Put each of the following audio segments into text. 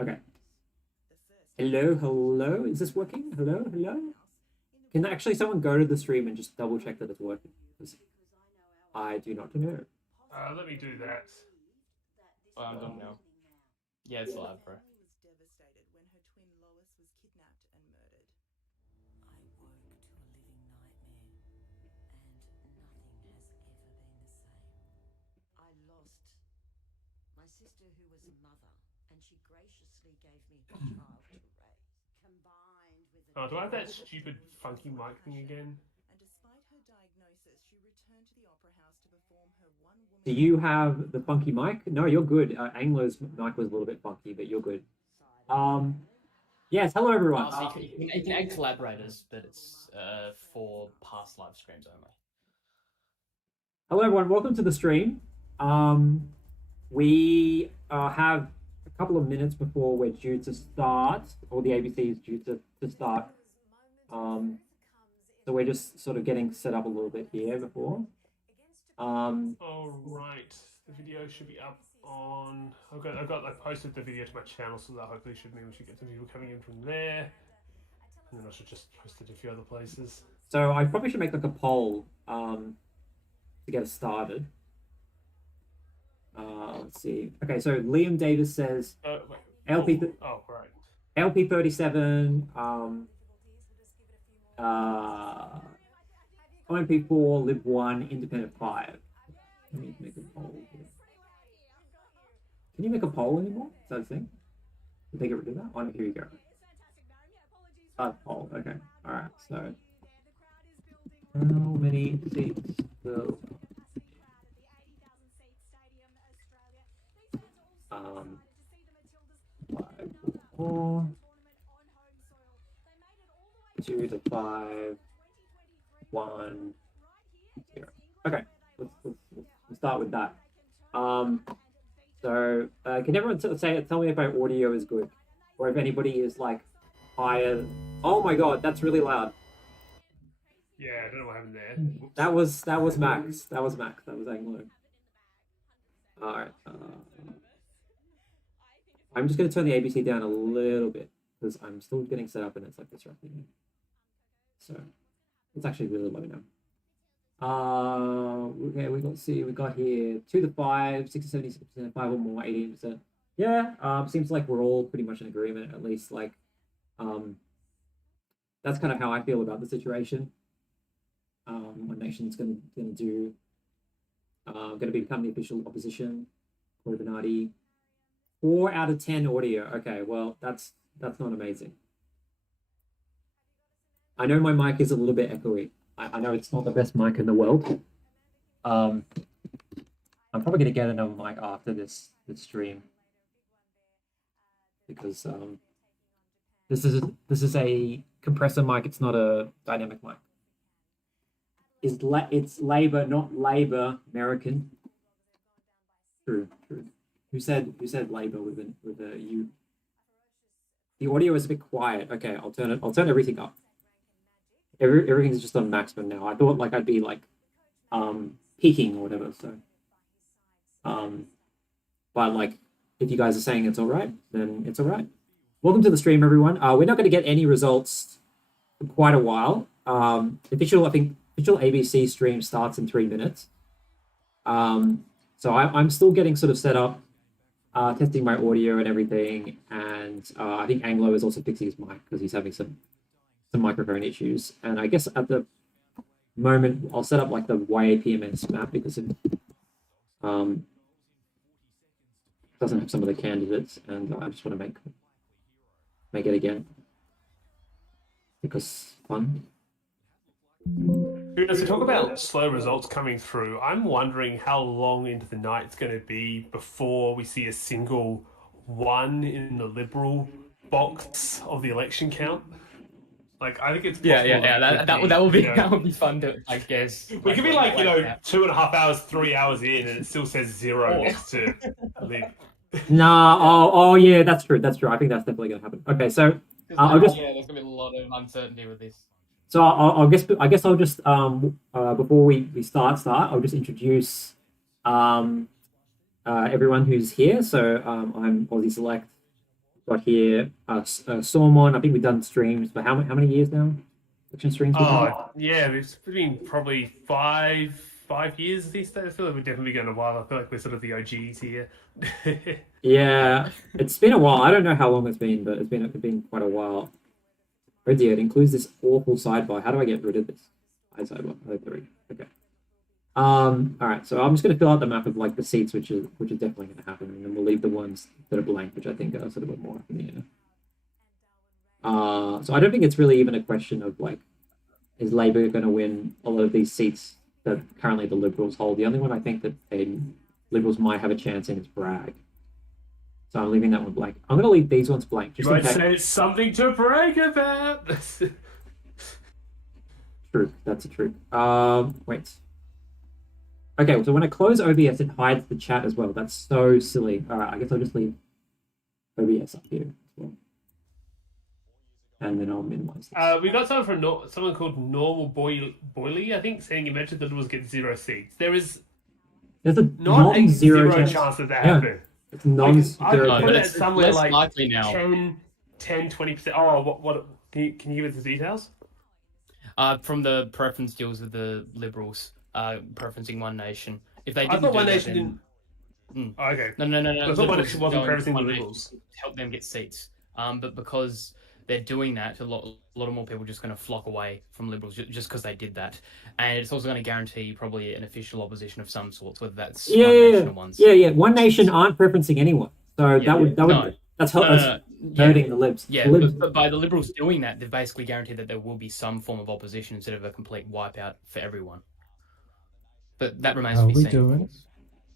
Okay. Hello, hello. Is this working? Hello, hello. Can actually someone go to the stream and just double check that it's working? Because I do not know. Let me do that. Oh, I'm done now. Yeah, it's live, bro. was devastated when her twin Lois was kidnapped and murdered. I woke to a living nightmare, and nothing has ever been the same. I lost my sister, who was a mother, and she graciously gave me her child to raise. Combined with Oh, do I have that stupid funky mic thing again? And despite her diagnosis, she returned to the opera house to perform her one-woman. Do you have the funky mic? No, you're good. Anglo's mic was a little bit funky, but you're good. Yes, hello everyone. Oh, so you can add collaborators, but it's for past live streams only. Hello everyone, welcome to the stream. We have a couple of minutes before we're due to start, or the ABC is due to start. So we're just sort of getting set up a little bit here before. All right, the video should be up on. I posted the video to my channel, so that hopefully should mean we should get some people coming in from there, and then I should just post it to a few other places. So I probably should make like a poll to get us started. Let's see. Okay, so Liam Davis says LP. Oh, right. LP 37. OMP4, Lib 1, Independent 5. Let me make a poll here. Can you make a poll anymore? Is that a thing? Did they get rid of that? Oh, no, here you go. Poll. Okay. All right. So, how many seats will? 5, 4, 2 to 5, 1, 0. Okay, let's start with that. So can everyone tell me if my audio is good, or if anybody is like higher? Oh my god, that's really loud. Yeah, I don't know what happened there. Whoops. That was Max. That was Max. That was Anglo. All right. I'm just going to turn the ABC down a little bit because I'm still getting set up and it's like disrupting me. So it's actually really low now. Okay, we got here 2 to 5, 6 to 76%, 5 or more, 18%. Yeah, seems like we're all pretty much in agreement, at least like that's kind of how I feel about the situation. One Nation's gonna become the official opposition. Corey Bernardi. 4 out of 10 audio. Okay, well that's not amazing. I know my mic is a little bit echoey. I know it's not the best mic in the world. I'm probably gonna get another mic after this stream because this is a compressor mic. It's not a dynamic mic. It's Labor, not Labor American. True. Who said Labor with a U? The audio is a bit quiet. Okay, I'll turn everything up. Everything's just on maximum now. I thought like I'd be like peaking or whatever. So but like if you guys are saying it's all right, then it's all right. Welcome to the stream, everyone. We're not going to get any results for quite a while. Official ABC stream starts in 3 minutes. So I'm still getting sort of set up, testing my audio and everything, and I think Anglo is also fixing his mic because he's having some microphone issues. And I guess at the moment I'll set up like the YAPMS map because it doesn't have some of the candidates, and I just want to make it again because fun. As we talk about slow results coming through, I'm wondering how long into the night it's going to be before we see a single 1 in the Liberal box of the election count. Like, I think it's possible That would be fun to, I guess. We could be like 2.5 hours, 3 hours in, and it still says 0 next to Lib. Nah, oh yeah, that's true. I think that's definitely gonna happen. Okay, so I'll just there's gonna be a lot of uncertainty with this. So I guess I'll just before we start, I'll just introduce everyone who's here. So I'm Aussie Select, Got here Stormon. I think we've done streams for how many years now? Election streams. we've done? Oh, yeah, it's been probably 5 years these days. I feel like we're definitely going a while. I feel like we're sort of the OGs here. Yeah, it's been a while. I don't know how long it's been, but it's been quite a while. Oh dear, it includes this awful sidebar. How do I get rid of this? Sidebar. Oh, there we go. Okay. All right. So I'm just going to fill out the map of like the seats, which is definitely going to happen, and then we'll leave the ones that are blank, which I think are sort of a bit more up in the air. So I don't think it's really even a question of like, is Labour going to win a lot of these seats that currently the Liberals hold? The only one I think that Liberals might have a chance in is Bragg. So I'm leaving that one blank. I'm going to leave these ones blank. You Just in might case. say it's something to brag about. True, that's a truth. Wait. Okay, so when I close OBS, it hides the chat as well. That's so silly. All right, I guess I'll just leave OBS up here as well, and then I'll minimize this. We got someone from someone called Normal Boily, I think, saying imagine the Liberals get 0 seats. There is There's a not a non-zero zero chance. chance that that Yeah. happens. It's non-zero. No, Put but it chance. it's somewhere less like likely now. 10, 20%. Oh, what? Can you give us the details? From the preference deals with the Liberals, preferencing One Nation. If they I didn't thought do One that, Nation then- didn't. Oh, okay. No. I thought One Liberals Nation wasn't going preferencing the One Nation Liberals. to help them get seats. But because they're doing that, a lot of more people are just going to flock away from Liberals just because they did that, and it's also going to guarantee probably an official opposition of some sorts, whether that's One Nation or One. Yeah. One Nation aren't preferencing anyone, so Yeah, that would no. that's No, hurting the Libs. Yeah, The Libs. but by the Liberals doing that, they've basically guaranteed that there will be some form of opposition instead of a complete wipeout for everyone. But that remains How to are be we seen. doing?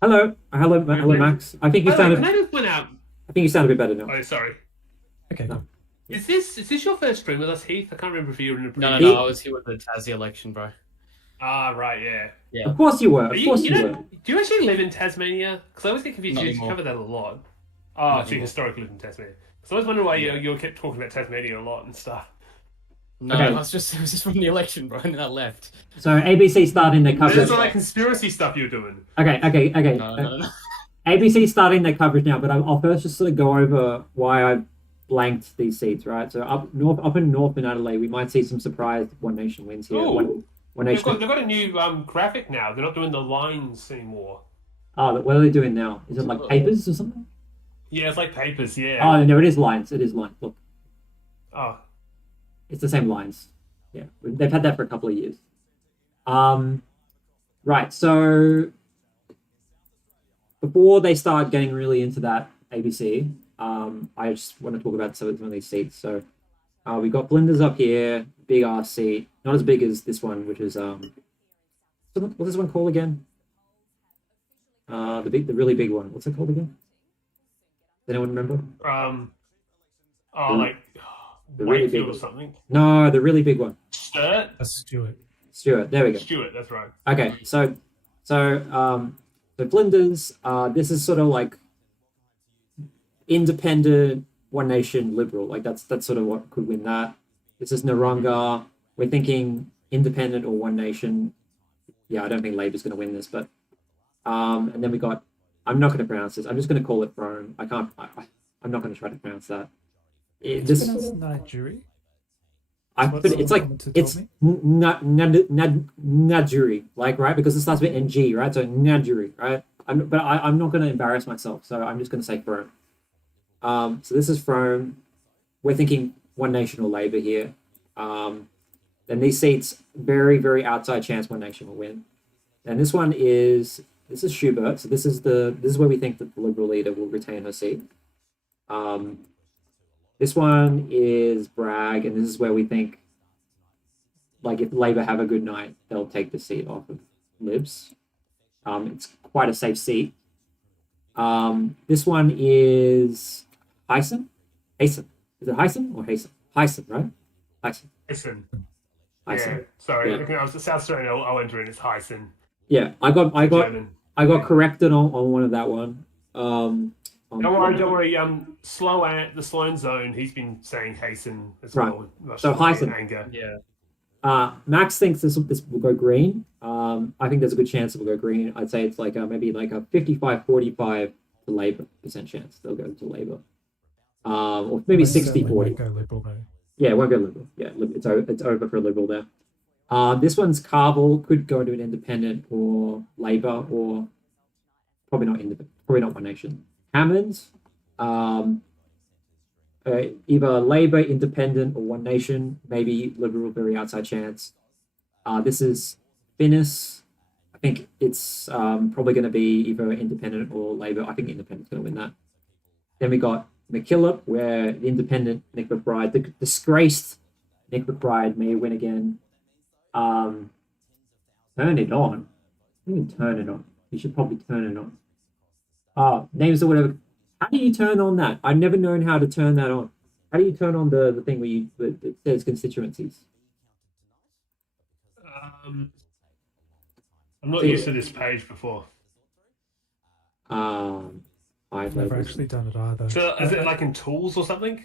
Hello, Max. I think you By the way, sounded. can I just point out? I think you sound a bit better now. Oh, sorry. Okay. No. Is this your first stream with us, Heath? I can't remember if you were in a No, He- I was here with the Tassie election, bro. Ah, right, yeah. Yeah. Of course you were. Of Are course you you were. don't, do you actually live in Tasmania? Because I always get confused. Not You anymore. cover that a lot. Oh, Not so you anymore. historically live in Tasmania. So I was wondering why you kept talking about Tasmania a lot and stuff. No, Okay. it was just from the election, bro, and then I left. So ABC starting their But coverage. that's all that conspiracy stuff you're doing. Okay. No. ABC starting their coverage now, but I'll first just sort of go over why I blanked these seats, right? So up in North Adelaide, we might see some surprise One Nation wins here. Ooh. One They've Nation. got a new graphic now. They're not doing the lines anymore. Oh, what are they doing now? Is it like papers or something? Yeah, it's like papers, yeah. Oh, no, it is lines. It is lines. Look, Oh, it's the same lines. Yeah, they've had that for a couple of years. Right. So before they start getting really into that ABC, I just want to talk about some of these seats. So we got Flinders up here, big ass seat, not as big as this one, which is what's this one called again? The really big one. What's it called again? Does anyone remember? like The really Wakefield big or one. something. No, the really big one. Sturt? That's Stuart. Stuart. There we go. Stewart, that's right. Okay, so Flinders, this is sort of like independent One Nation Liberal. Like that's sort of what could win that. This is Naranga. We're thinking independent or One Nation. Yeah, I don't think Labor's going to win this, but and then we got. I'm not going to pronounce this. I'm just going to call it Frome. I can't. I'm not going to try to pronounce that. It's pronounced Nigeria. It's like it's Najuri, like, right, because it starts with NG, right? So Najuri, right? I'm not going to embarrass myself, so I'm just going to say Frome. So this is Frome. We're thinking One Nation or Labour here. Then these seats, very, very outside chance One Nation will win. And this is Schubert. So this is where we think that the Liberal leader will retain her seat. This one is Bragg, and this is where we think, like, if Labour have a good night, they'll take the seat off of Libs. It's quite a safe seat. This one is Hyson. Is it Hyson or Hyson? Hyson, right? Hyson. Hyson. Hyson. Yeah, sorry. Yeah. Looking at South Australian, I'll enter in. It's Hyson. Yeah, I got German. corrected on one of that one. Don't worry. The Sloan Zone. He's been saying Hasten as Right. well. much So to my Hyson. anger. Yeah. Max thinks this will go green. I think there's a good chance it will go green. I'd say it's like maybe like a 55-45 to Labour % chance they'll go to Labour. or maybe Almost certainly 60-40. won't go Liberal though. Yeah, it won't go Liberal. Yeah, it's over for a Liberal there. This one's Carvel, could go to an Independent or Labour, or probably not Independent, probably not One Nation. Hammond, either Labour, Independent, or One Nation, maybe Liberal, very outside chance. This is Finnis. I think it's probably going to be either Independent or Labour. I think Independent's going to win that. Then we got McKillop, where the Independent Nick McBride, the disgraced Nick McBride, may win again. Turn it on. You can turn it on. You should probably turn it on. Names or whatever. How do you turn on that? I've never known how to turn that on. How do you turn on the thing where it says constituencies? I'm not used to this page before. I've never actually done it either. So is it like in tools or something?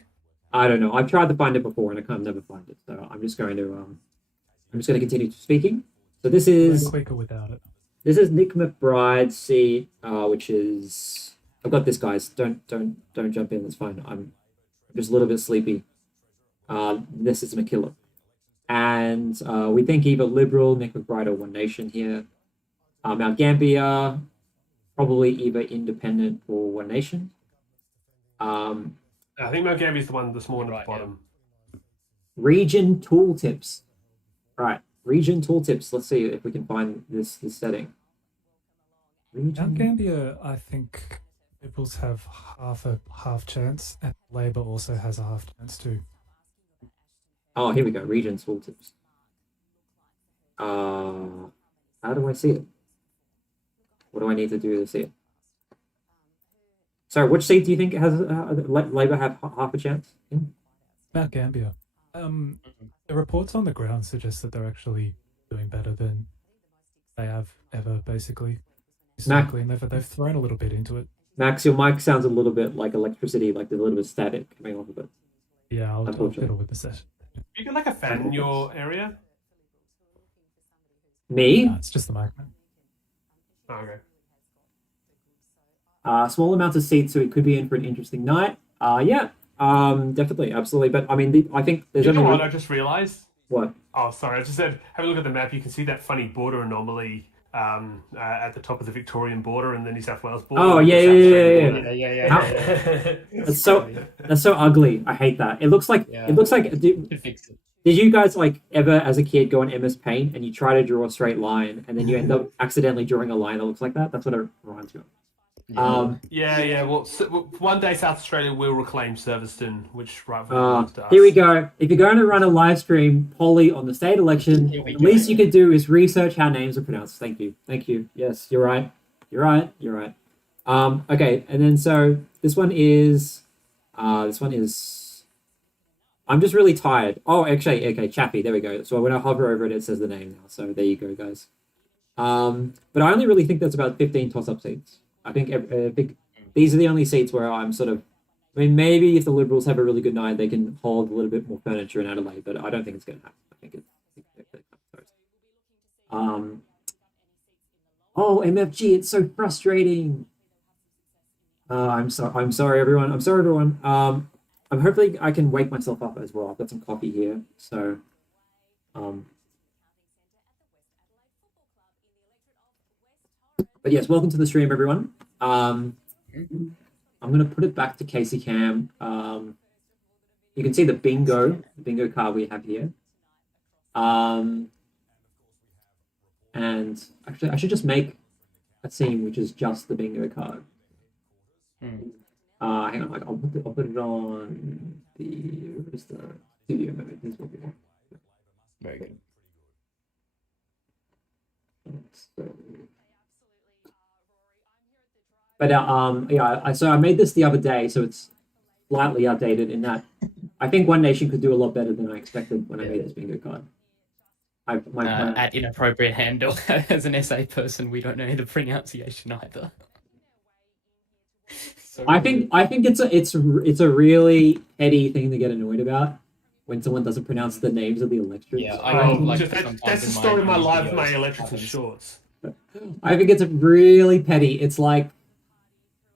I don't know. I've tried to find it before and I can't never find it. So I'm just going to continue speaking. So this is No quicker without it. This is Nick McBride's seat, which is I've got this, guys. Don't jump in. It's fine. I'm just a little bit sleepy. This is McKillop, and we think either Liberal, Nick McBride, or One Nation here. Mount Gambier, probably either Independent or One Nation. I think Mount Gambier is the one that's more at Right, the bottom. Region tooltips. Right, region tooltips. Let's see if we can find this setting. Mount Gambier, I think Liberals have half chance, and Labour also has a half chance too. Oh, here we go. Region tooltips. How do I see it? What do I need to do to see it? Sorry, which seat do you think has Labour have half a chance in? Mount Gambier. The reports on the ground suggest that they're actually doing better than they have ever, basically. Historically, and they've thrown a little bit into it. Max, your mic sounds a little bit like electricity, like there's a little bit of static coming off of it. Yeah, I'll fiddle with the set. You got like a fan in your area? Me? No, it's just the mic, man. Oh, okay. Small amounts of seats, so it could be in for an interesting night. Yeah, definitely, absolutely. But I mean, I think there's You know only what I just realized? what? Oh, sorry. I just said, have a look at the map. You can see that funny border anomaly at the top of the Victorian border and the New South Wales border. Oh, The yeah, South yeah, Australian yeah, border. That's so ugly. I hate that. It looks like Could fix it. Did you guys like ever as a kid go on MS Paint and you try to draw a straight line and then you end up accidentally drawing a line that looks like that? That's what it reminds me of. Yeah. Well, one day South Australia will reclaim Serviceton, which rightfully belongs to us. Here we go. If you're going to run a live stream poly on the state election, Here we the go. least you can do is research how names are pronounced. Thank you. Yes, you're right. Okay, and then so this one is I'm just really tired. Oh, actually, okay, Chappie, there we go. So when I hover over it, it says the name now. So there you go, guys. But I only really think that's about 15 toss-up seats. I think these are the only seats where I'm sort of. I mean, maybe if the Liberals have a really good night, they can hold a little bit more furniture in Adelaide, but I don't think it's going to happen. I think it's oh, MFG, it's so frustrating. I'm sorry, everyone. I'm hopefully I can wake myself up as well. I've got some coffee here, so but yes, welcome to the stream, everyone. I'm gonna put it back to Casey Cam. You can see the bingo card we have here. And actually, I should just make a scene which is just the bingo card. Hang on, like I'll put it on the studio mode. This will be one. Very good. But yeah, so I made this the other day, so it's slightly outdated in that I think One Nation could do a lot better than I expected when I made this bingo card. At inappropriate handle as an SA person, we don't know the pronunciation either. So I think it's a really petty thing to get annoyed about when someone doesn't pronounce the names of the electorates. Yeah, I don't like Just sometimes that's the in story of my news life, videos my it electrics and happens. shorts. I think it's really petty. It's like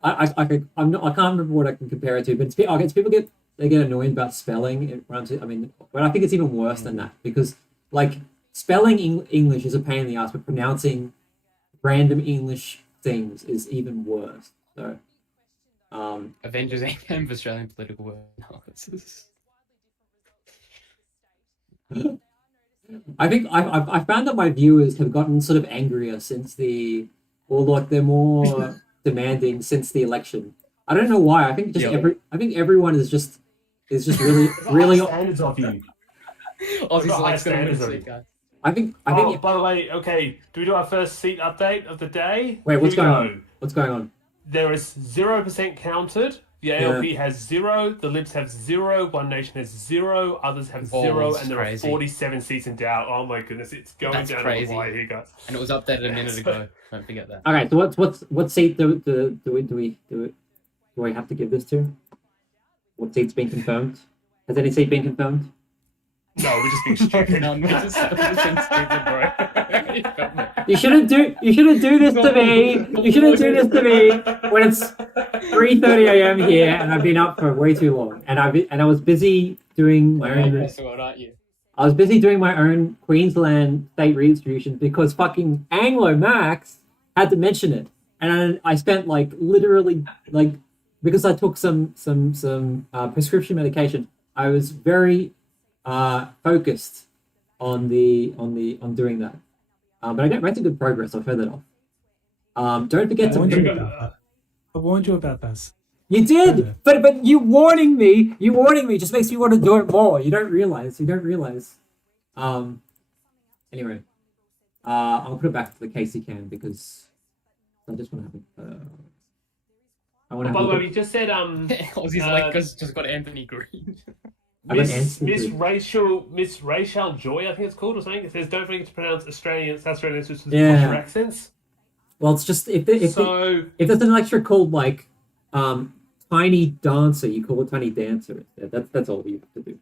I'm not. I can't remember what I can compare it to, but it's people get annoyed about spelling. I mean, but I think it's even worse than that because like spelling English is a pain in the ass, but pronouncing random English things is even worse. So, Avengers Endgame of Australian political word analysis. I think I found that my viewers have gotten sort of angrier or like they're more demanding since the election. I don't know why. I think I think everyone is just really. Standards of you. Aussie's got high like gonna win standards of seat, it. guys. I think By the way, okay, do we do our first seat update of the day? Wait, what's Here we going go. on? What's going on? There is 0% counted. The ALP has 0. The Libs have 0. One Nation has 0. Others have 0. Balls, And there crazy. are 47 seats in doubt. Oh my goodness, it's going That's down crazy. the wire here, guys. And it was updated a minute ago. Don't forget that. Okay, so what seat do we have to give this to? What seat's been confirmed? Has any seat been confirmed? No, we're just being stupid. None. We're just being stupid, bro. You shouldn't do this to me. You shouldn't do this to me when it's 3:30 a.m. here and I've been up for way too long and I was busy doing my own. Aren't you? I was busy doing my own Queensland state redistribution because fucking Anglo Max had to mention it, and I spent like literally like because I took some prescription medication. I was very focused on doing that, but I got making good progress. I've heard that off. Don't forget I warned you to. about that. I warned you about this. You did, but you warning me just makes me want to do it more. You don't realize. Anyway, I'll put it back to the Casey can because I just want to have it. I want to. By the way, we just said Aussie's like just got Anthony Green. Miss Rachel Joy, I think it's called or something. It says don't forget to pronounce South Australian with posher accents. Well, it's just if there's an lecture called like Tiny Dancer, you call it Tiny Dancer. That's all you have to do.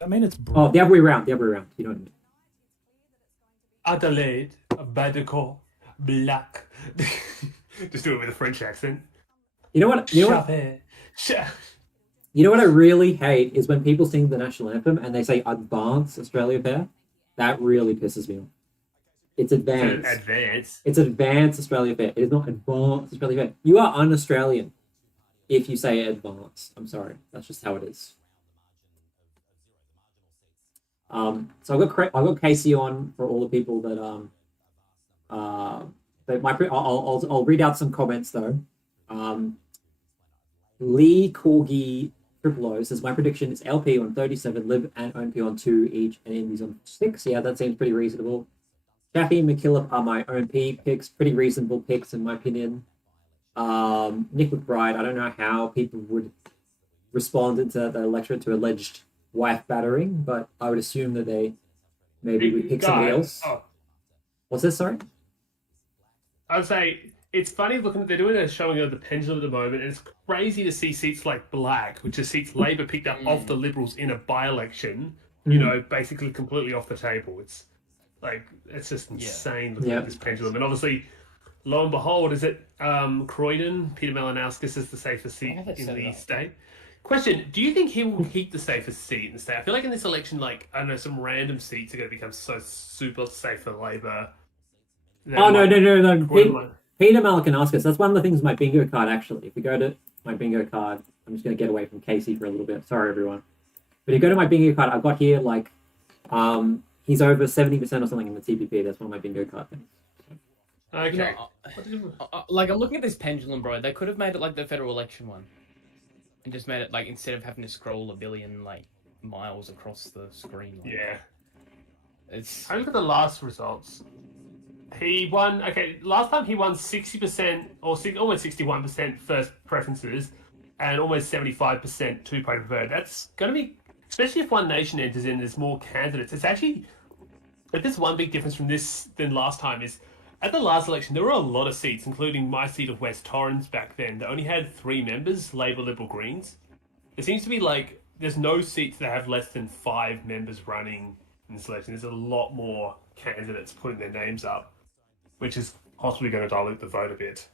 I mean, it's Oh, the other way around. You know what I mean. Adelaide, Badajoz, Black. Just do it with a French accent. You know what I really hate is when people sing the national anthem and they say Advance Australia Fair. That really pisses me off. It's advanced. It's advanced Australia Fair. It is not advanced Australia Fair. You are un-Australian if you say advanced. I'm sorry. That's just how it is. So I've got Casey on for all the people that I'll read out some comments though. Lee Corgi Triple O says my prediction is LP on 37, Lib and OMP on 2 each, and Indies on 6. Yeah, that seems pretty reasonable. Chaffee and McKillop are my OMP picks, pretty reasonable picks in my opinion. Nick McBride, I don't know how people would respond to the lecture to alleged wife battering, but I would assume that they maybe would pick somebody else. Oh. What's this, sorry? I would say it's funny looking at they're doing a showing of the pendulum at the moment, and it's crazy to see seats like Black, which are seats Labor picked up off the Liberals in a by-election, you know, basically completely off the table. It's like it's just insane looking at this pendulum. And obviously, lo and behold, is it Croydon? Peter Malinowskis is the safest seat in the state. Question: do you think he will keep the safest seat in the state? I feel like in this election, like I don't know, some random seats are going to become so super safe for Labor. Oh no! Peter Malinowskis. That's one of the things in my bingo card. Actually, if you go to my bingo card, I'm just going to get away from Casey for a little bit. Sorry, everyone. But if you go to my bingo card, I've got here like he's over 70% or something in the TPP. That's one of my bingo card things. Okay. You know, like I'm looking at this pendulum, bro. They could have made it like the federal election one, and just made it like instead of having to scroll a billion like miles across the screen. Like, Yeah. it's I look at the last results. He won. Okay, last time he won 60% or almost 61% first preferences, and almost 75% two-party preferred. That's going to be, especially if One Nation enters in. There's more candidates. It's actually, but there's one big difference from this than last time is. At the last election, there were a lot of seats, including my seat of West Torrens back then, that only had 3 members, Labor, Liberal, Greens. It seems to be like there's no seats that have less than 5 members running in this election. There's a lot more candidates putting their names up, which is possibly going to dilute the vote a bit.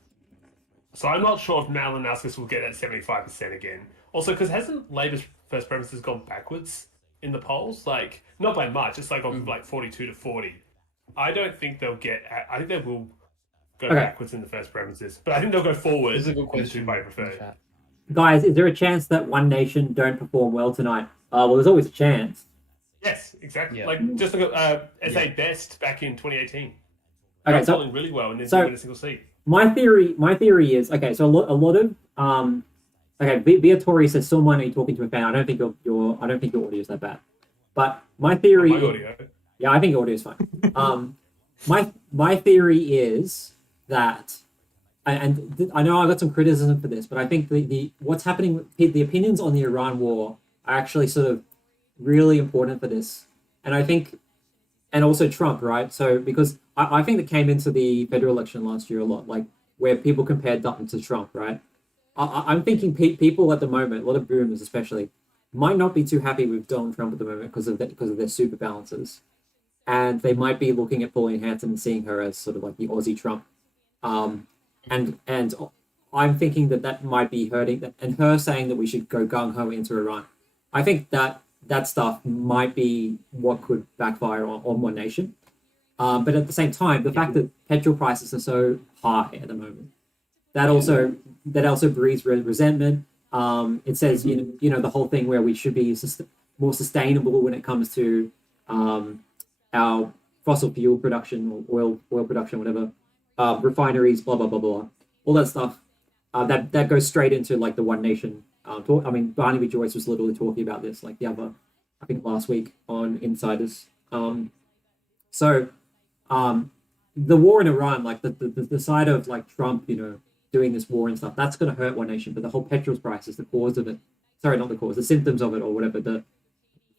So I'm not sure if Malinowskis will get that 75% again. Also, because hasn't Labor's first premises gone backwards in the polls? Like, not by much. It's like on like 42 to 40. I don't think they'll get. I think they will go backwards in the first premises, but I think they'll go forward. This is a good in the question. two-party preferred. Chat. Guys, is there a chance that One Nation don't perform well tonight? Well, there's always a chance. Yes, exactly. Yeah. Like just look at SA Best back in 2018. Okay, so polling really well and then so- win a single seat. my theory is okay. So a lot of okay. Viatori says, "Someone, are you talking to a fan?" I don't think your audio is that bad, but my theory. My audio. Yeah, I think audio is fine. My theory is that, I know I got some criticism for this, but I think the what's happening, the opinions on the Iran war are actually sort of really important for this, and I think, and also Trump, right? So because I think that came into the federal election last year a lot, like where people compared Dutton to Trump, right? I'm thinking people at the moment, a lot of boomers especially, might not be too happy with Donald Trump at the moment because of their super balances. And they might be looking at Pauline Hanson and seeing her as sort of like the Aussie Trump. And I'm thinking that might be hurting that, and her saying that we should go gung-ho into Iran. I think that stuff might be what could backfire on One Nation. But at the same time, the fact that petrol prices are so high at the moment, that also breeds resentment. It says you know the whole thing where we should be more sustainable when it comes to our fossil fuel production or oil production, whatever, refineries, blah blah blah blah, all that stuff. That goes straight into like the One Nation talk. I mean, Barnaby Joyce was literally talking about this like I think last week on Insiders. So the war in Iran, like the side of like Trump, you know, doing this war and stuff, that's going to hurt One Nation. But the whole petrol price is the cause of it. Sorry, not the cause, the symptoms of it or whatever. The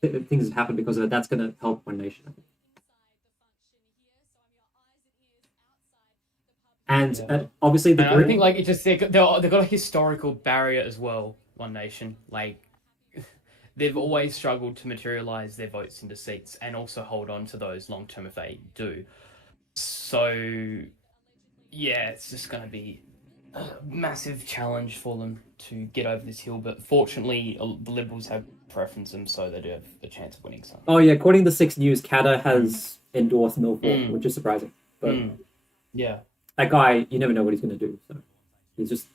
things that happen because of it. That's going to help One Nation, I think. And obviously the And I think like it just they've got a historical barrier as well. One Nation, like they've always struggled to materialize their votes into seats and also hold on to those long term if they do. So yeah, it's just going to be a massive challenge for them to get over this hill. But fortunately, the Liberals have preferenced them, so they do have a chance of winning some. Oh yeah, according to 6 News, Katter has endorsed Milford, which is surprising. But yeah, that guy, you never know what he's going to do. So he's just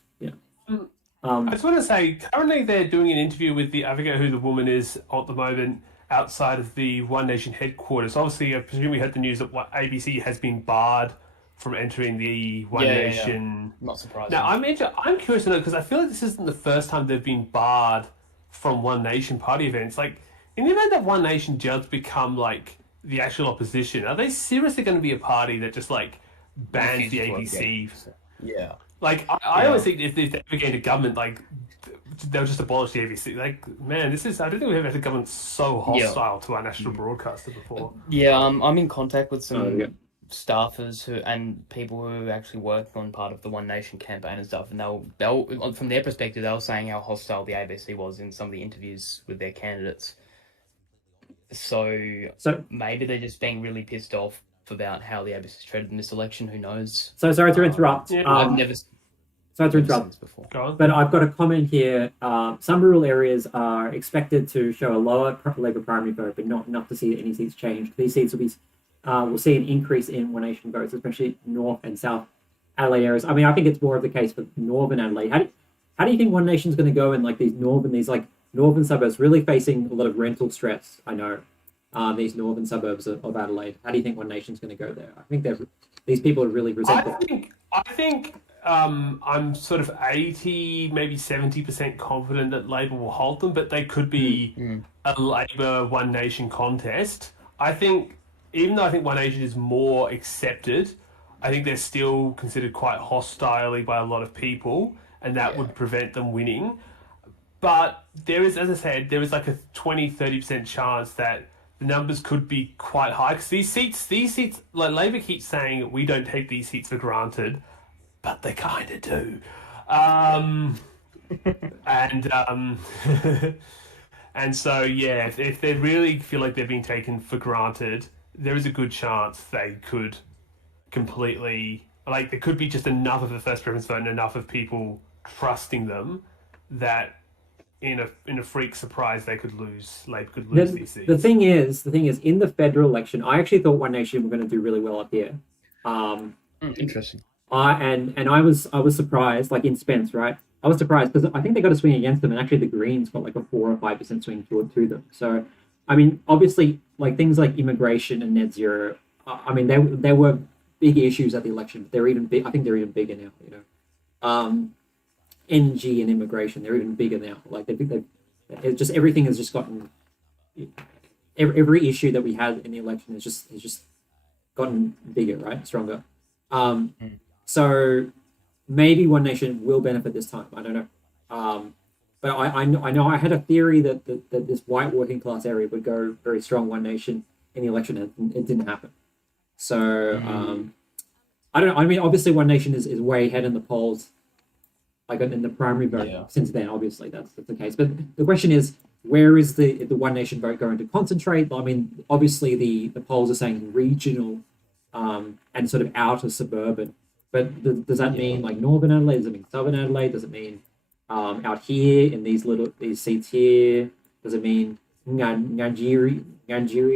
I just want to say, currently they're doing an interview with I forget who the woman is at the moment, outside of the One Nation headquarters. Obviously, I presume we heard the news that ABC has been barred from entering the One Nation. Not surprising. Now, I'm curious to know, because I feel like this isn't the first time they've been barred from One Nation party events. Like, in the event that One Nation does become, like, the actual opposition, are they seriously going to be a party that just, like, bans the ABC? Yeah. Like, I always think if they ever get into government, like, they'll just abolish the ABC. Like, man, I don't think we've ever had a government so hostile to our national broadcaster before. Yeah, I'm in contact with some staffers and people who are actually working on part of the One Nation campaign and stuff, and they'll from their perspective, they were saying how hostile the ABC was in some of the interviews with their candidates. So maybe they're just being really pissed off about how the ABC's treated in this election. Who knows? So sorry to interrupt. I've never. Sorry to interrupt. Before. Go on. But I've got a comment here. Some rural areas are expected to show a lower Labor primary vote, but not enough to see any seats change. These seats will see an increase in One Nation votes, especially North and South Adelaide areas. I mean, I think it's more of the case for Northern Adelaide. How do you think One Nation's going to go in like these northern suburbs, really facing a lot of rental stress? I know these northern suburbs of Adelaide. How do you think One Nation's going to go there? I think these people are really resentful. I think I'm sort of 80, maybe 70% confident that Labor will hold them, but they could be a Labor One Nation contest. I think, even though I think One Nation is more accepted, I think they're still considered quite hostilely by a lot of people, and that would prevent them winning. But there is, as I said, there is like a 20-30% chance that the numbers could be quite high, because these seats, like Labor keeps saying we don't take these seats for granted, but they kind of do. And so, yeah, if they really feel like they're being taken for granted, there is a good chance they could completely like there could be just enough of a first preference vote and enough of people trusting them that in a freak surprise they could lose. Labor could lose these seats. The thing is, in the federal election, I actually thought One Nation were going to do really well up here. Interesting. And I was surprised, like in Spence, right? I was surprised because I think they got a swing against them, and actually the Greens got like a 4 or 5% swing to them. So, I mean, obviously, like things like immigration and net zero, I mean, they were big issues at the election. They're even big. I think they're even bigger now. Energy and immigration, they're even bigger now. Like it's just everything has just gotten every issue that we had in the election has just gotten bigger, right? Stronger. So maybe One Nation will benefit this time. I don't know. But I know I had a theory that this white working class area would go very strong One Nation in the election, and it didn't happen. So I don't know. I mean, obviously One Nation is way ahead in the polls, like in the primary vote since then. Obviously that's the case. But the question is, where is the One Nation vote going to concentrate? I mean, obviously the polls are saying regional and sort of outer suburban. But does that mean like Northern Adelaide? Does it mean Southern Adelaide? Does it mean out here in these seats here? Does it mean Ngangiri,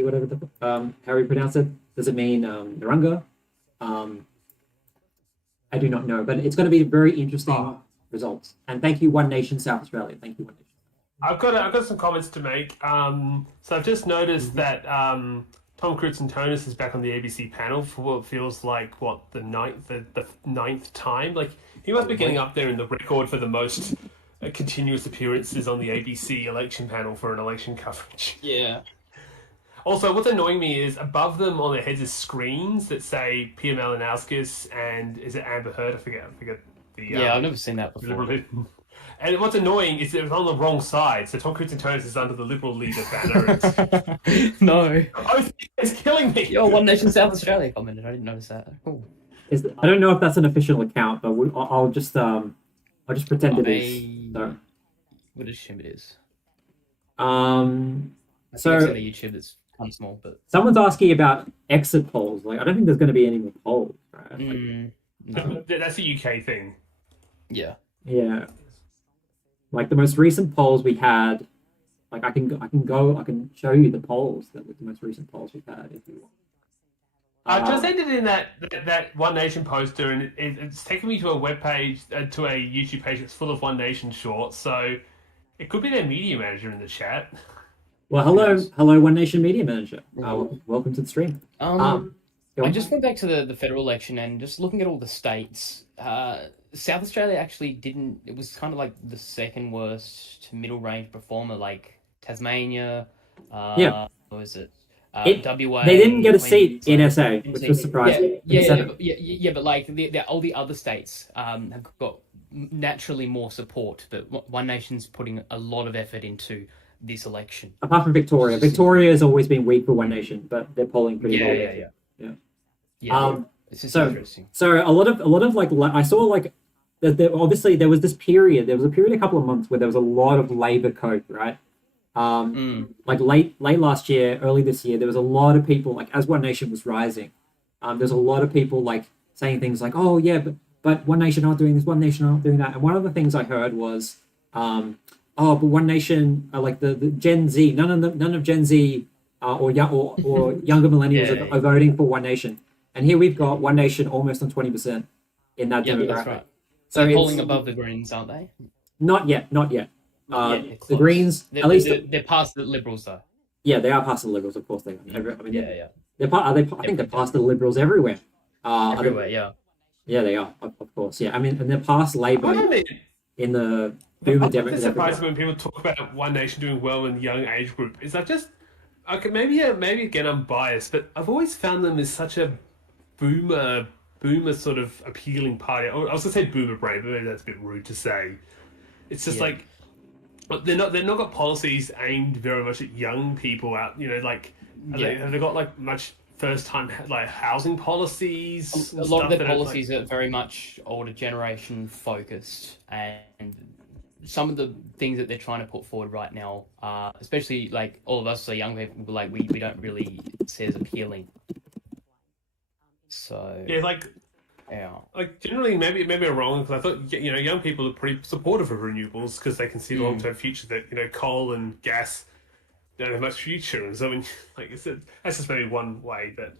whatever how you pronounce it? Does it mean Naranga? I do not know, but it's going to be very interesting results. And thank you, One Nation South Australia. Thank you, One Nation. I've got some comments to make. So I've just noticed that Tom Crutzen-Tonis is back on the ABC panel for what feels like the ninth time. Like he must be getting up there in the record for the most continuous appearances on the ABC election panel for an election coverage. Yeah. Also, what's annoying me is above them on their heads is screens that say Pia Malinowskis and is it Amber Heard? I forget the. I've never seen that before. And what's annoying is it was on the wrong side. So Tom Crutzen-Tonis is under the Liberal leader banner. No. Oh, it's killing me. Yo, One Nation South Australia commented. I didn't notice that. Cool. I don't know if that's an official account, but I'll just pretend it is. So. Would assume it is. I think so it's on YouTube that's kind of small, but someone's asking about exit polls. Like I don't think there's going to be any more polls, right? no. That's a UK thing. Yeah. Yeah. Like the most recent polls we had, like I can show you the polls that were the most recent polls we've had if you want. I've just ended in that One Nation poster, and it's taken me to a web page, to a YouTube page that's full of One Nation shorts. So it could be their media manager in the chat. Well, hello, One Nation media manager. Welcome to the stream. I just went back to the federal election and just looking at all the states. South Australia actually didn't. It was kind of like the second worst middle range performer, like Tasmania. What was it? WA. They didn't get a seat in SA, which was surprising. But like all the other states have got naturally more support, but One Nation's putting a lot of effort into this election. Apart from Victoria, Victoria has always been weak for One Nation, but they're polling pretty well. Yeah. It's just interesting. So a lot of like I saw like that obviously there was this period. There was a period a couple of months where there was a lot of Labor coat, right? Like late last year, early this year, there was a lot of people like as One Nation was rising. There's a lot of people like saying things like, "Oh yeah, but One Nation aren't doing this, One Nation aren't doing that." And one of the things I heard was, "Oh, but One Nation, like the Gen Z, none of Gen Z or younger millennials are voting for One Nation." And here we've got One Nation almost on 20% in that demographic. That's right. So they're polling above the Greens, aren't they? Not yet. The Greens, at least they're past the Liberals, though. Yeah, they are past the Liberals, of course they are. I mean, They're I think they're past the Liberals everywhere. Everywhere, yeah. Yeah, they are, of course. Yeah, I mean, and they're past Labor in the boomer demographic. It's surprising when people talk about One Nation doing well in the young age group. Is that just okay? Maybe again I'm biased, but I've always found them as such a boomer sort of appealing party. I was gonna say boomer brain, but maybe that's a bit rude to say. It's just like they're not got policies aimed very much at young people out. You know, like have they got like much first time like housing policies? A lot of their policies are very much older generation focused, and some of the things that they're trying to put forward right now, especially like all of us, so young people, like we don't really see as appealing. So yeah, like Yeah. Like generally, maybe I'm wrong because I thought young people are pretty supportive of renewables because they can see the long term future that coal and gas don't have much future. And so, I mean, like I said, that's just maybe one way. But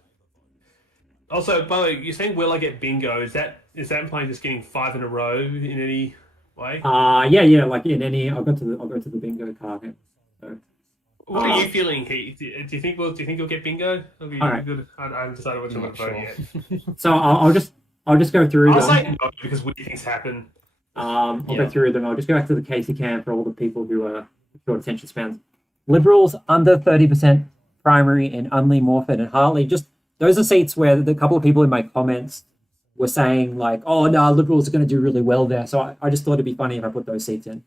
also, by the way, you're saying will I get bingo? Is that implying just getting 5 in a row in any way? Yeah, like in any, I'll go to the bingo card here. So, What are you feeling, Heath? Do you think you'll get bingo? Or you Alright. good? I haven't decided which I'm one to not vote sure. yet. so I'll just go through I'll them. say no because weird things happen. I'll Yeah. go through them. I'll just go back to the Casey Cam for all the people who are short attention spans. Liberals under 30% primary in Unley, Morford, and Hartley. Just those are seats where the couple of people in my comments were saying like, "Oh no, Liberals are going to do really well there." So I just thought it'd be funny if I put those seats in.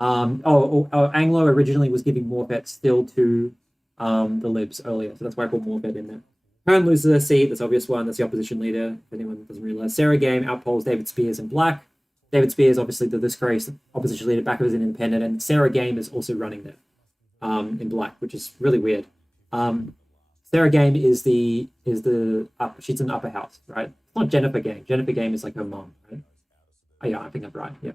Anglo originally was giving Morfett still to the Libs earlier, so that's why I put Morfett in there. Hearn loses a seat. That's the obvious one. That's the opposition leader. If anyone doesn't realize, Sarah Game outpolls David Spears in Black. David Spears, obviously the disgraced opposition leader, back of as an independent, and Sarah Game is also running there in Black, which is really weird. Sarah Game is she's in the upper house, right? It's not Jennifer Game. Jennifer Game is like her mom, right? Oh yeah, I think I'm right. Yeah.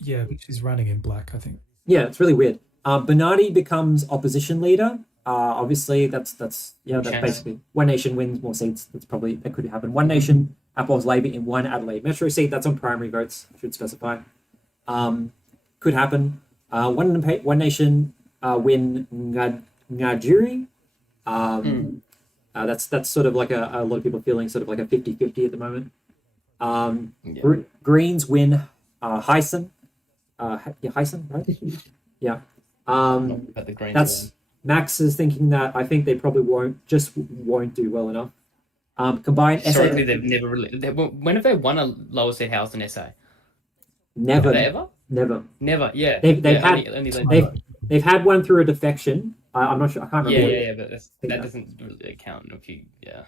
Yeah, but she's running in Black, I think. Yeah, it's really weird. Bernardi becomes opposition leader. Obviously, that's basically One Nation wins more seats. That could happen. One Nation outpolls Labor in one Adelaide Metro seat. That's on primary votes. I should specify. Could happen. One Nation win Ngajiri. That's sort of like a lot of people feeling sort of like a 50-50 at the moment. Greens win Hyson. Hyson, right? Yeah. At the Greens That's Max is thinking that I think they probably won't do well enough. Combined SA Historically, they've never really. When have they won a lower seat house in SA? never, Have they ever? never. Never. Yeah. They've yeah, had they've had one through a defection. I'm not sure. I can't remember. Yeah, but that doesn't really count if you. Yeah.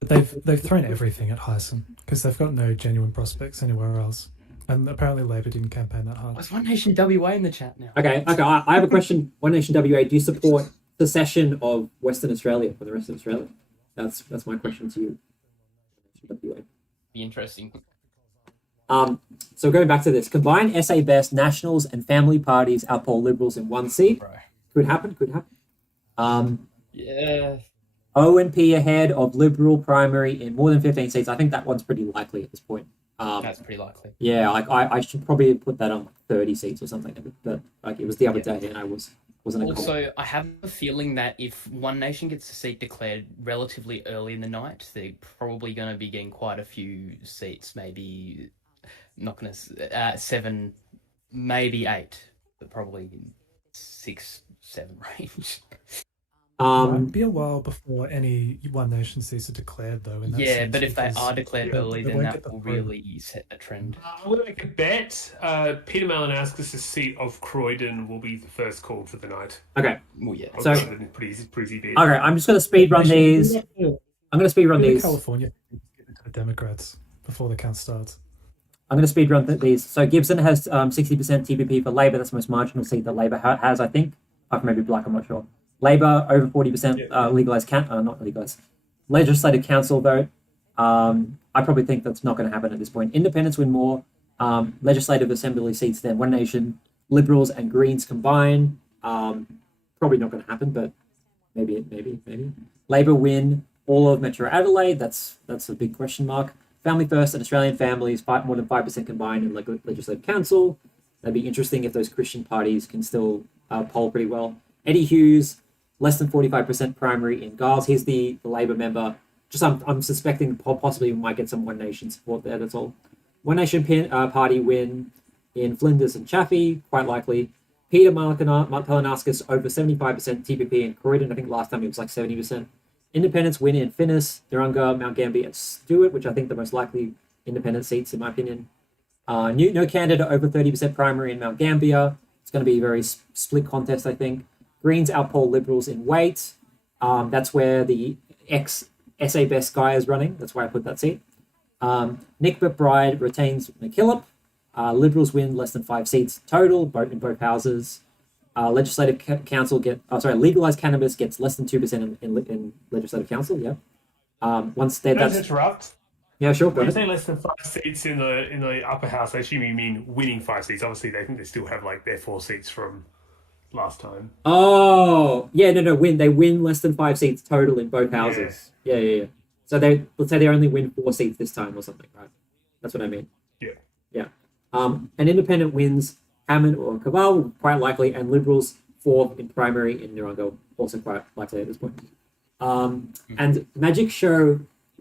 But they've thrown everything at Hyson because they've got no genuine prospects anywhere else. And apparently Labor didn't campaign that hard. What's One Nation WA in the chat now? Okay. I have a question. One Nation WA. Do you support secession of Western Australia for the rest of Australia? That's my question to you. WA. Be interesting. So going back to this, combined SA Best, Nationals, and Family Parties outpoll Liberals in one seat. Bro. Could happen. Yeah. ONP ahead of Liberal primary in more than 15 seats. I think that one's pretty likely at this point. That's pretty likely. Yeah, like I should probably put that on 30 seats or something. But like it was the other day, and I wasn't a Also, I have a feeling that if One Nation gets a seat declared relatively early in the night, they're probably going to be getting quite a few seats. Maybe not going to 7, maybe 8, but probably 6, 7 range. It'd be a while before any One Nation seats are declared, though. In that Yeah, sense, but if they because are declared early, they then won't that get the will vote. really set a trend. I'm going to make a bet. Peter Malinowskis' seat of Croydon will be the first called for the night. Okay, Well, yeah. So- pretty easy bid. okay. I'm just gonna speed run these. I'm gonna speed run Maybe these. California get into the Democrats before the count starts. I'm gonna speed run these. So Gibson has 60% TPP for Labor. That's the most marginal seat that Labor has, I think. Maybe Black. I'm not sure. Labor over 40% legalized not legalized legislative council vote. I probably think that's not going to happen at this point. Independents win more legislative assembly seats than One Nation. Liberals and Greens combine. Probably not going to happen, but maybe. Labor win all of Metro Adelaide. That's a big question mark. Family First and Australian Families more than 5% combined in legislative council. That'd be interesting if those Christian parties can still poll pretty well. Eddie Hughes, less than 45% primary in Giles. He's the Labor member. I'm suspecting possibly we might get some One Nation support there. That's all. One Nation party win in Flinders and Chaffey, quite likely. Peter Malinowskis over 75% TPP in Croydon. I think last time it was like 70%. Independents win in Finniss, Dirunga, Mount Gambier, and Stewart, which I think the most likely independent seats in my opinion. No candidate over 30% primary in Mount Gambier. It's going to be a very split contest, I think. Greens outpoll Liberals in weight. That's where the ex-SA Best guy is running. That's why I put that seat. Nick McBride retains McKillop. Liberals win less than 5 seats total, in both houses. Legislative council legalized cannabis gets less than 2% in legislative council. Yeah. Once they Don't interrupt. Yeah, sure. Go When you ahead. say less than 5 seats in the upper house, I assume you mean winning 5 seats. Obviously, they think they still have like their 4 seats from last time. Oh, yeah, no, win. They win less than 5 seats total in both Yeah. houses. Yeah. So let's say they only win 4 seats this time or something, right? That's what I mean. Yeah. Yeah. An independent wins Hammond or Cabal, quite likely, and Liberals fourth in primary in Narongo, also quite likely at this point. And Magic Show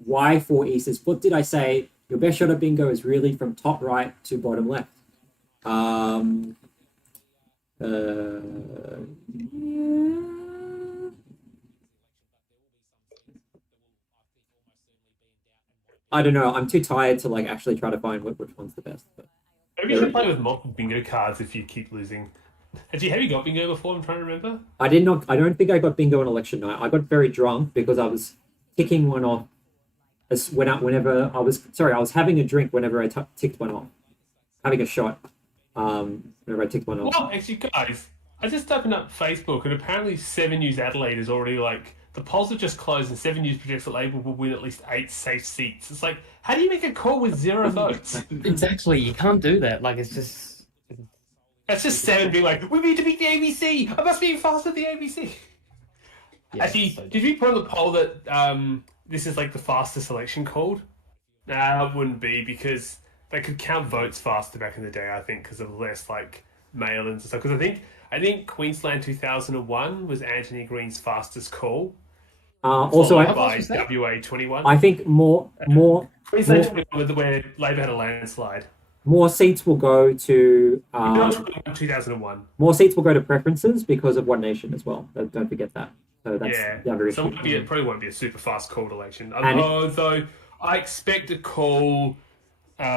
Y4 East is, what did I say? Your best shot at bingo is really from top right to bottom left. I don't know. I'm too tired to like actually try to find which one's the best. But Maybe you should play with multiple bingo cards if you keep losing. Have you got bingo before? I'm trying to remember. I did not. I don't think I got bingo on election night. I got very drunk because I was ticking one off. Whenever I was sorry, I was having a drink whenever I ticked one off, having a shot. Whenever I ticked one off. Well, actually, guys, I just opened up Facebook and apparently 7 News Adelaide is already like the polls have just closed and 7 News projects that Labor will win at least 8 safe seats. It's like, how do you make a call with 0 votes? Exactly, you can't do that. Like, it's just. That's just 7 being like, we need to beat the ABC. I must be faster than the ABC. Yeah, Actually, so- did we put on the poll that this is like the fastest election called? Nah, it wouldn't be because they could count votes faster back in the day. I think because of less like mail-ins and stuff. Because I think Queensland 2001 was Anthony Green's fastest call. Also, followed How by fast was that? WA 21. I think more Queensland more- 21 was where Labor had a landslide. more seats will go to Not 2001. more seats will go to preferences because of One Nation as well. Don't forget that. So that's Yeah, the other so issue. it probably won't be a super fast called election. And- Although I expect a call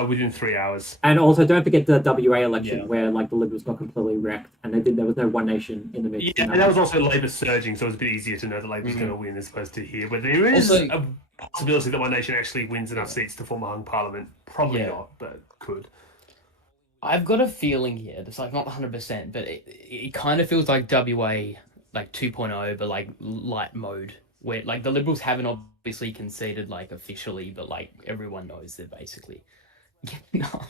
within 3 hours. And also, don't forget the WA election Yeah. where like the Liberals got completely wrecked, and there was no One Nation in the mix. Yeah, in and that was also Labor surging, so it was a bit easier to know that Labor's going to win as opposed to here. But there is Also- a possibility that One Nation actually wins enough seats to form a hung parliament. Probably Yeah. not, but could. I've got a feeling here, it's like not 100%, but it kind of feels like WA like 2.0, but like light mode, where like the Liberals haven't obviously conceded like officially, but like everyone knows they're basically getting up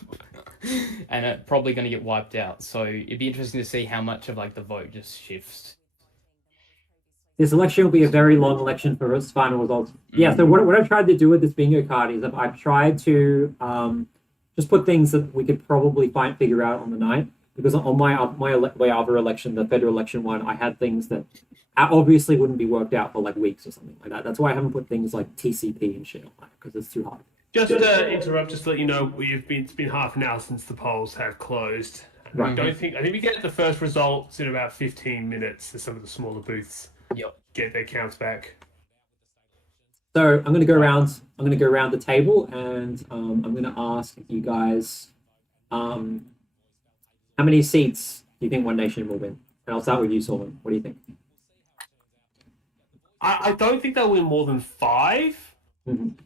and are probably going to get wiped out. So it'd be interesting to see how much of like the vote just shifts. This election will be a very long election for its final results. Yeah, so what I've tried to do with this bingo card is I've tried to just put things that we could probably figure out on the night. Because on my other election, the federal election one, I had things that obviously wouldn't be worked out for like weeks or something like that. That's why I haven't put things like TCP and shit on it, because it's too hard. Just to interrupt, just to let you know, it's been half an hour since the polls have closed. Right. I think we get the first results in about 15 minutes as some of the smaller booths Yep. get their counts back. So I'm going to go around. I'm going to go around the table, and I'm going to ask you guys, how many seats do you think One Nation will win? And I'll start with you, Solomon. What do you think? I don't think they'll win more than 5.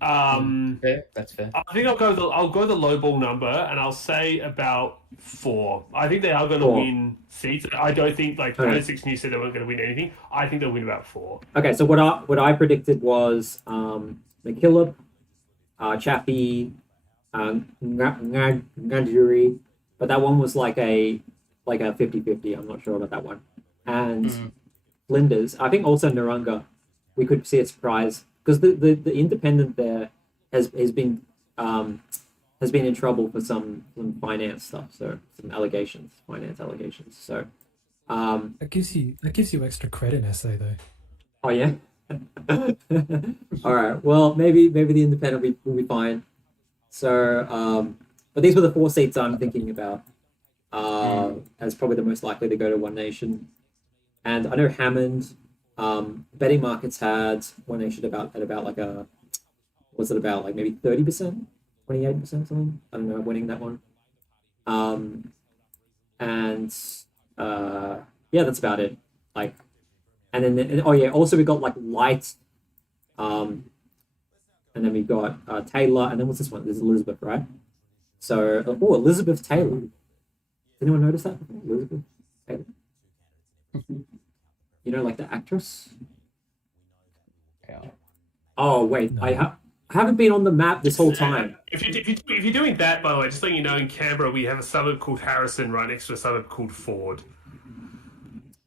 Fair, that's fair. I think I'll go the low ball number, and I'll say about 4. I think they are going to 4. win seats. I don't think like Okay. 96 News said they weren't going to win anything. I think they'll win about 4. Okay, so what I predicted was McKillop, Chaffee, Ngadjuri, but that one was like a 50-50. I'm not sure about that one. And Flinders, I think also Narunga, we could see a surprise because the independent there has been in trouble for some finance stuff, so some finance allegations. So That gives you extra credit in essay though. oh yeah. All right. Well, maybe the independent will be fine. So, but these were the 4 seats I'm thinking about as probably the most likely to go to One Nation. And I know Hammond, betting markets had One Nation about like about maybe 30%, 28% something. I don't know, winning that one. And yeah, that's about it. Like. And then, also we got like Light, and then we got Taylor, and then what's this one? This is Elizabeth, right? So, Elizabeth Taylor. Did anyone notice that? Elizabeth Taylor. You know, like the actress. Yeah. Oh wait, No. I I haven't been on the map this whole time. If you're doing that, by the way, just letting you know, in Canberra we have a suburb called Harrison right next to a suburb called Ford.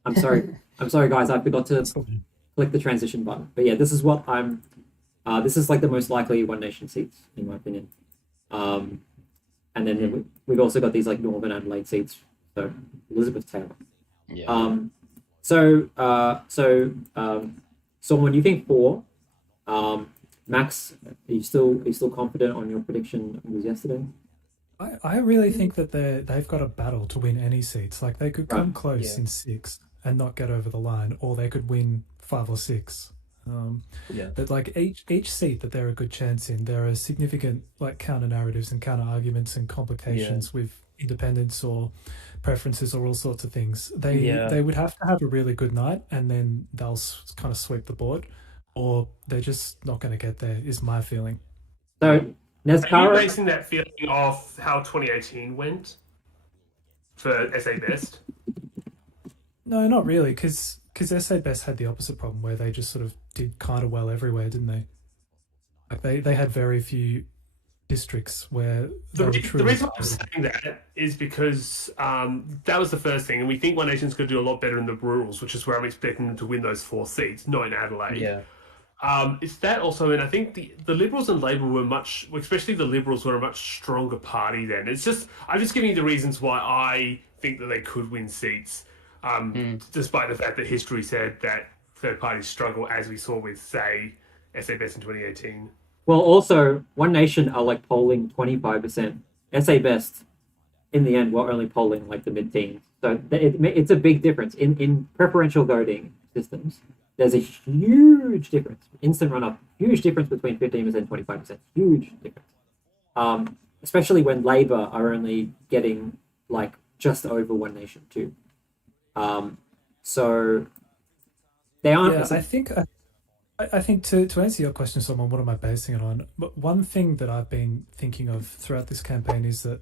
I'm sorry. I'm sorry, guys. I forgot to click the transition button. But yeah, this is what I'm. This is like the most likely One Nation seats, in my opinion. And then we've also got these like Northern Adelaide seats. So Elizabeth Taylor. Yeah. Solomon, you think 4? Max, are you still confident on your prediction? It was yesterday. I really think that they've got a battle to win any seats. Like they could come Right. close Yeah. in 6 and not get over the line, or they could win 5 or 6. Yeah. But like each seat that they're a good chance in, there are significant like counter narratives and counter arguments and complications with independence or preferences or all sorts of things. They would have to have a really good night, and then they'll kind of sweep the board, or they're just not going to get there. Is my feeling. So Are you Nezkara, basing that feeling off how 2018 went for SA Best? No, not really, because SA Best had the opposite problem where they just sort of did kind of well everywhere, didn't they? Like they had very few districts where they were The truly reason I'm saying that is because that was the first thing, and we think One Nation's going to do a lot better in the rurals, which is where I'm expecting them to win those 4 seats, not in Adelaide. Yeah. It's that also, and I think the Liberals and Labor were much, especially the Liberals were a much stronger party then. It's just, I'm just giving you the reasons why I think that they could win seats, despite the fact that history said that third parties struggle, as we saw with, say, SA Best in 2018. well, also One Nation are like polling 25%. SA Best, in the end, were only polling like the mid-teens. So it's a big difference in preferential voting systems. There's a huge difference. Instant run-up, huge difference between 15% and 25%. Huge difference. Especially when Labor are only getting like just over One Nation too. So they aren't. Yeah, I think to answer your question, Solomon, what am I basing it on? But one thing that I've been thinking of throughout this campaign is that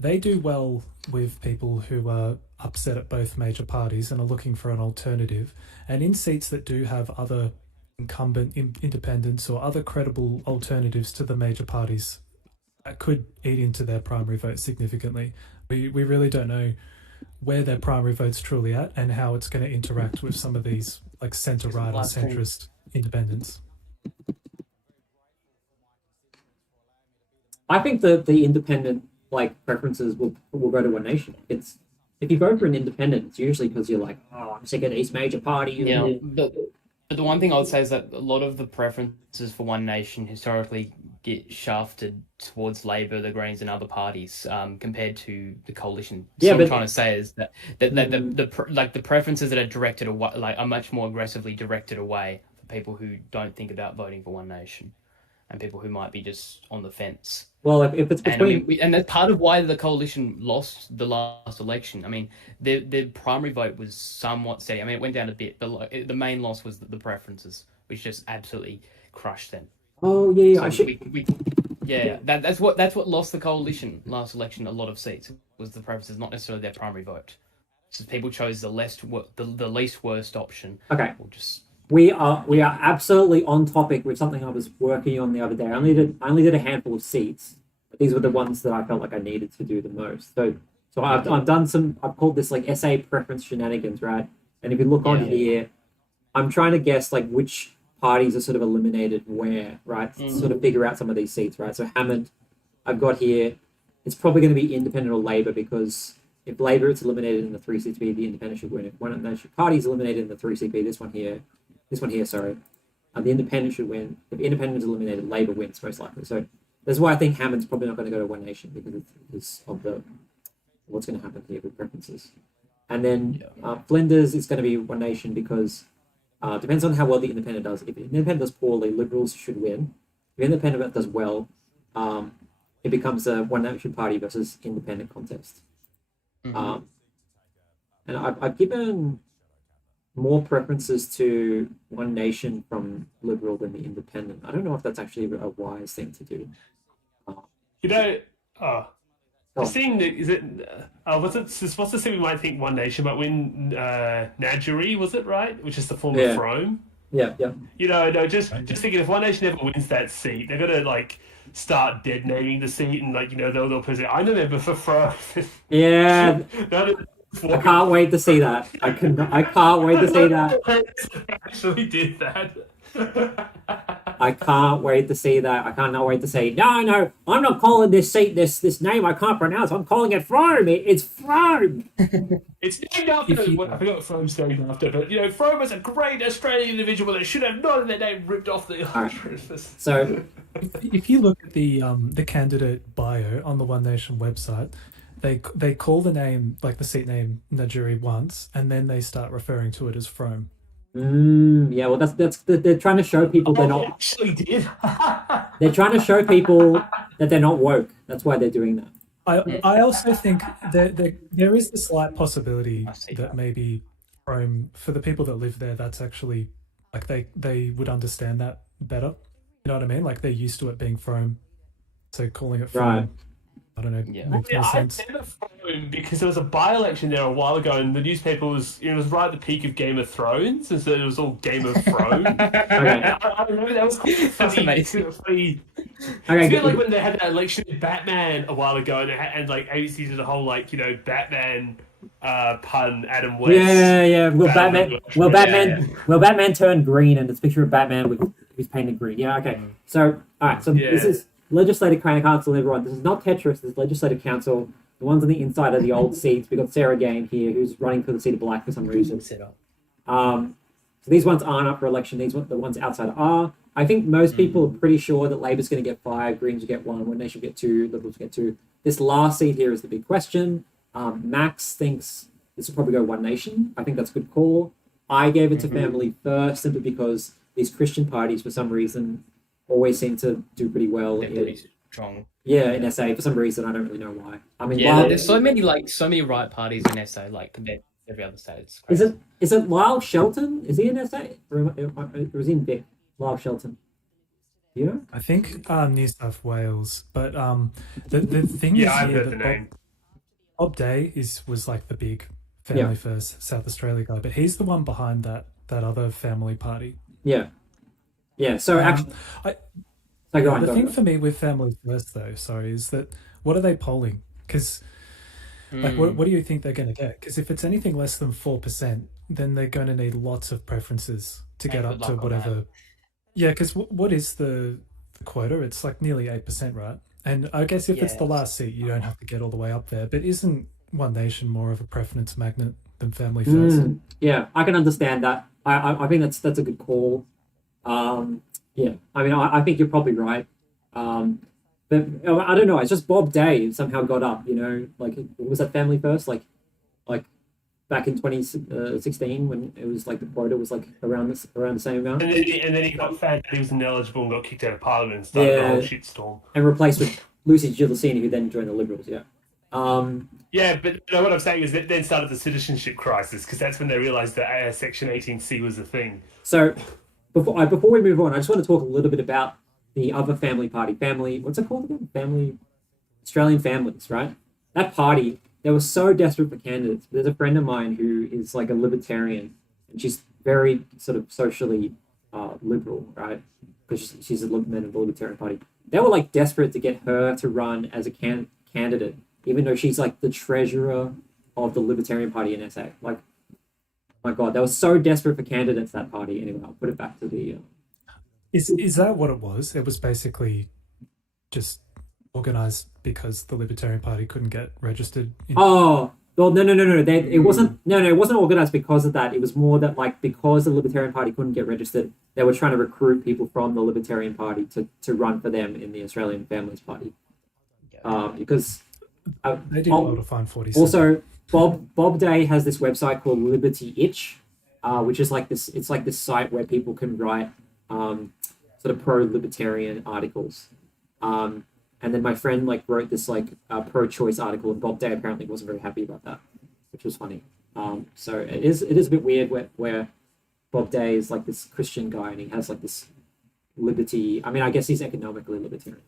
they do well with people who are upset at both major parties and are looking for an alternative. And in seats that do have other incumbent independents or other credible alternatives to the major parties, that could eat into their primary vote significantly. We really don't know where their primary vote's truly at and how it's going to interact with some of these like centre-right or centrist independents. I think the independent like preferences will go to One Nation. It's if you vote for an independent, it's usually because you're like, oh, I'm sick of these major parties. Yeah, but the one thing I would say is that a lot of the preferences for One Nation historically get shafted towards Labor, the Greens, and other parties compared to the coalition. So what I'm trying to say is that the preferences that are directed away, like, are much more aggressively directed away for people who don't think about voting for One Nation and people who might be just on the fence. Well, if it's between, And, and that's part of why the coalition lost the last election. I mean, the primary vote was somewhat steady. I mean, it went down a bit, but the main loss was the preferences, which just absolutely crushed them. oh yeah, So that's what lost the coalition last election. A lot of seats was the preferences, not necessarily their primary vote. So people chose the least worst option. Okay. Or just we are absolutely on topic with something I was working on the other day. I only did a handful of seats, but these were the ones that I felt like I needed to do the most. So I've done some. I've called this like SA preference shenanigans, right? And if you look on here, I'm trying to guess like which parties are sort of eliminated where, right? To sort of figure out some of these seats, right? So Hammond, I've got here. It's probably going to be independent or Labor because if Labor is eliminated in the 3CP, the independent should win. If one national party is eliminated in the 3CP, this one here, sorry, the independent should win. If independent is eliminated, Labor wins most likely. So that's why I think Hammond's probably not going to go to One Nation because of the what's going to happen here with preferences. And then Flinders is going to be One Nation because depends on how well the independent does. If the independent does poorly, Liberals should win. If the independent does well, it becomes a One Nation party versus independent contest. And I've given more preferences to One Nation from Liberal than the independent. I don't know if that's actually a wise thing to do. Seeing that, is it? Was it supposed to say we might think One Nation, but when Nadjeri, was it right? Which is the former Frome. Yeah, yeah. You know, no, just thinking if One Nation ever wins that seat, they're gonna like start dead naming the seat, and like they'll present. I'm a member for Fro. Yeah, I can't wait to see that. I can't wait to see that. Actually, did that. I can't wait to see that. I cannot wait to say, no, I'm not calling this seat this name I can't pronounce. I'm calling it Frome. It's Frome. It's named after. I forgot what Frome's named after, but Frome was a great Australian individual that should have not had their name ripped off the. So, if you look at the candidate bio on the One Nation website, they call the name, like the seat name, Najuri once, and then they start referring to it as Frome. yeah, well, that's they're trying to show people they're They not. actually did. They're trying to show people that they're not woke. That's why they're doing that. I also think that there is the slight possibility that maybe Frome, for the people that live there, that's actually like they would understand that better. You know what I mean? Like they're used to it being Frome, so calling it Frome, Right. I don't know, Yeah. makes Yeah, more I sense. remember Frome because there was a by-election there a while ago, and the newspaper was it was right at the peak of Game of Thrones, and so it was all Game of Thrones. Okay. I remember that was quite That's funny. amazing. Funny. Okay. I feel like when they had that election with Batman a while ago, and like ABC did a whole Batman pun, Adam West. Yeah. Batman. Batman turned green, and it's a picture of Batman with who's painted green. Yeah. Okay. So, all right. So this Yeah. is Legislative Council, everyone. This is not Tetris. This is Legislative Council. The ones on the inside are the old seats. We've got Sarah Gain here, who's running for the seat of Black for some reason. So these ones aren't up for election. The ones outside are. I think most people are pretty sure that Labor's going to get 5, Greens will get 1, One Nation will get 2, Liberals will get 2. This last seat here is the big question. Max thinks this will probably go One Nation. I think that's a good call. I gave it to Family First simply because these Christian parties, for some reason, always seem to do pretty well. They're pretty strong. In SA for some reason. I don't really know why. I mean, Yeah, Lyle, there's so many right parties in SA, like compared to every other state. It's is crazy. it Lyle Shelton? Is he in SA or is he in Vic? Lyle Shelton. Yeah. I think New South Wales, but the thing Yeah, is I've here heard the that name. Bob Day was like the big Family First South Australia guy, but he's the one behind that other family party. Yeah. So actually, The go on. thing for me with Family First, though, is that what are they polling? Because, like, what do you think they're going to get? Because if it's anything less than 4%, then they're going to need lots of preferences to get up good to luck on whatever. Yeah, because what is the quota? It's like nearly 8%, right? And I guess if it's the last seat, you don't have to get all the way up there. But isn't One Nation more of a preference magnet than Family First? Yeah, I can understand that. I think that's a good call. Yeah, I mean, I think you're probably right. But I don't know. It's just Bob Day somehow got up. Like was that Family First? Like back in 2016 when it was like the quota was like around the same amount, And then he got found that he was ineligible and got kicked out of Parliament and started a whole shitstorm. and replaced with Lucy Giulicini, who then joined the Liberals. Yeah. Yeah, but what I'm saying is that then started the citizenship crisis because that's when they realised that Section 18C was a thing. So before we move on, I just want to talk a little bit about the other family party. What's it called again? Australian Families, right? That party, they were so desperate for candidates. There's a friend of mine who is like a libertarian, and she's very sort of socially liberal, right? Because she's a member of the Libertarian Party. They were like desperate to get her to run as a candidate, even though she's like the treasurer of the Libertarian Party in SA. Like, my God, they were so desperate for candidates, that party. Anyway, I'll put it back to the... Is that what it was? It was basically just organised because the Libertarian Party couldn't get registered. Oh, well, no. It wasn't. No, it wasn't organised because of that. It was more that, like, because the Libertarian Party couldn't get registered, they were trying to recruit people from the Libertarian Party to run for them in the Australian Families Party. Because they did well to find 47. also Bob Day has this website called Liberty Itch, which is like this. It's like this site where people can write sort of pro-libertarian articles. And then my friend like wrote this like pro-choice article, and Bob Day apparently wasn't very happy about that, which was funny. So it is a bit weird where Bob Day is like this Christian guy and he has like this liberty. I mean, I guess he's economically libertarian.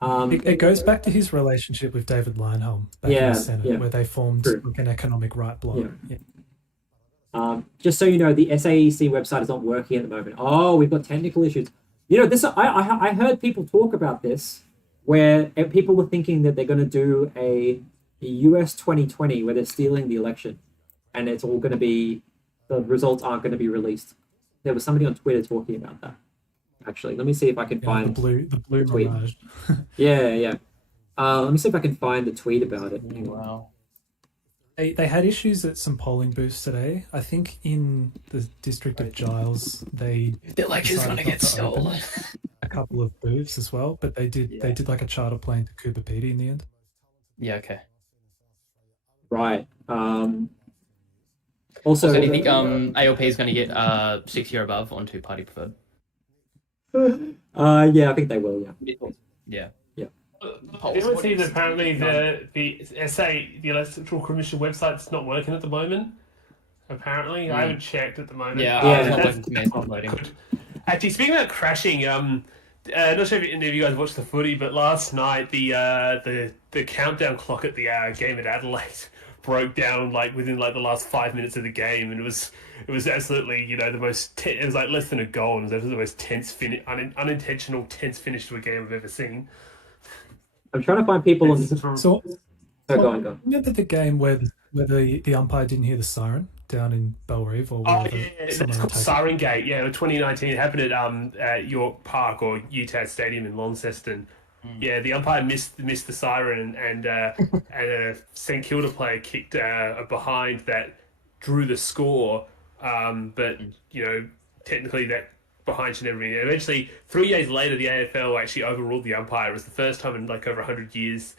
So. It goes back to his relationship with David Leyonhjelm back in the Senate, where they formed True. like an economic right bloc. Yeah. Just so you know, the SAEC website is not working at the moment. Oh, we've got technical issues. You know, this I heard people talk about this, where people were thinking that they're going to do a US 2020 where they're stealing the election, and it's all going to be, the results aren't going to be released. There was somebody on Twitter talking about that. Actually, let me see if I can Yeah, find the blue tweet. mirage. Yeah. Let me see if I can find the tweet about it. Hang on. Wow. They had issues at some polling booths today. I think in the district of Giles, they The election's decided gonna not get to open stolen. a couple of booths as well, but they did like a charter plane to Cooper Pedy in the end. Yeah, okay. Right. Also, So do you think ALP is going to get 60 or above on two-party preferred? yeah, I think they will. Yeah. Yeah. Everyone sees that apparently the the Electoral Commission website's not working at the moment. Apparently, I haven't checked at the moment. Yeah, Yeah. it's not That's- working for me. It's not loading. Actually, speaking about crashing, not sure if any of you guys watched the footy, but last night the countdown clock at the game at Adelaide broke down like within like the last 5 minutes of the game, and it was absolutely the most it was like less than a goal, and it was absolutely the most tense unintentional tense finish to a game I've ever seen. I'm trying to find people on. It's from- So, Go on. remember the game where the umpire didn't hear the siren down in Bellerive or Oh wherever yeah, it's someone called attacked it? Siren Gate. Yeah, 2019. It happened at York Park or UTAD Stadium in Launceston. Yeah, the umpire missed the siren, and a St Kilda player kicked a behind that drew the score. But technically that behind should never be. Eventually, 3 days later, the AFL actually overruled the umpire. It was the first time in like over 100 years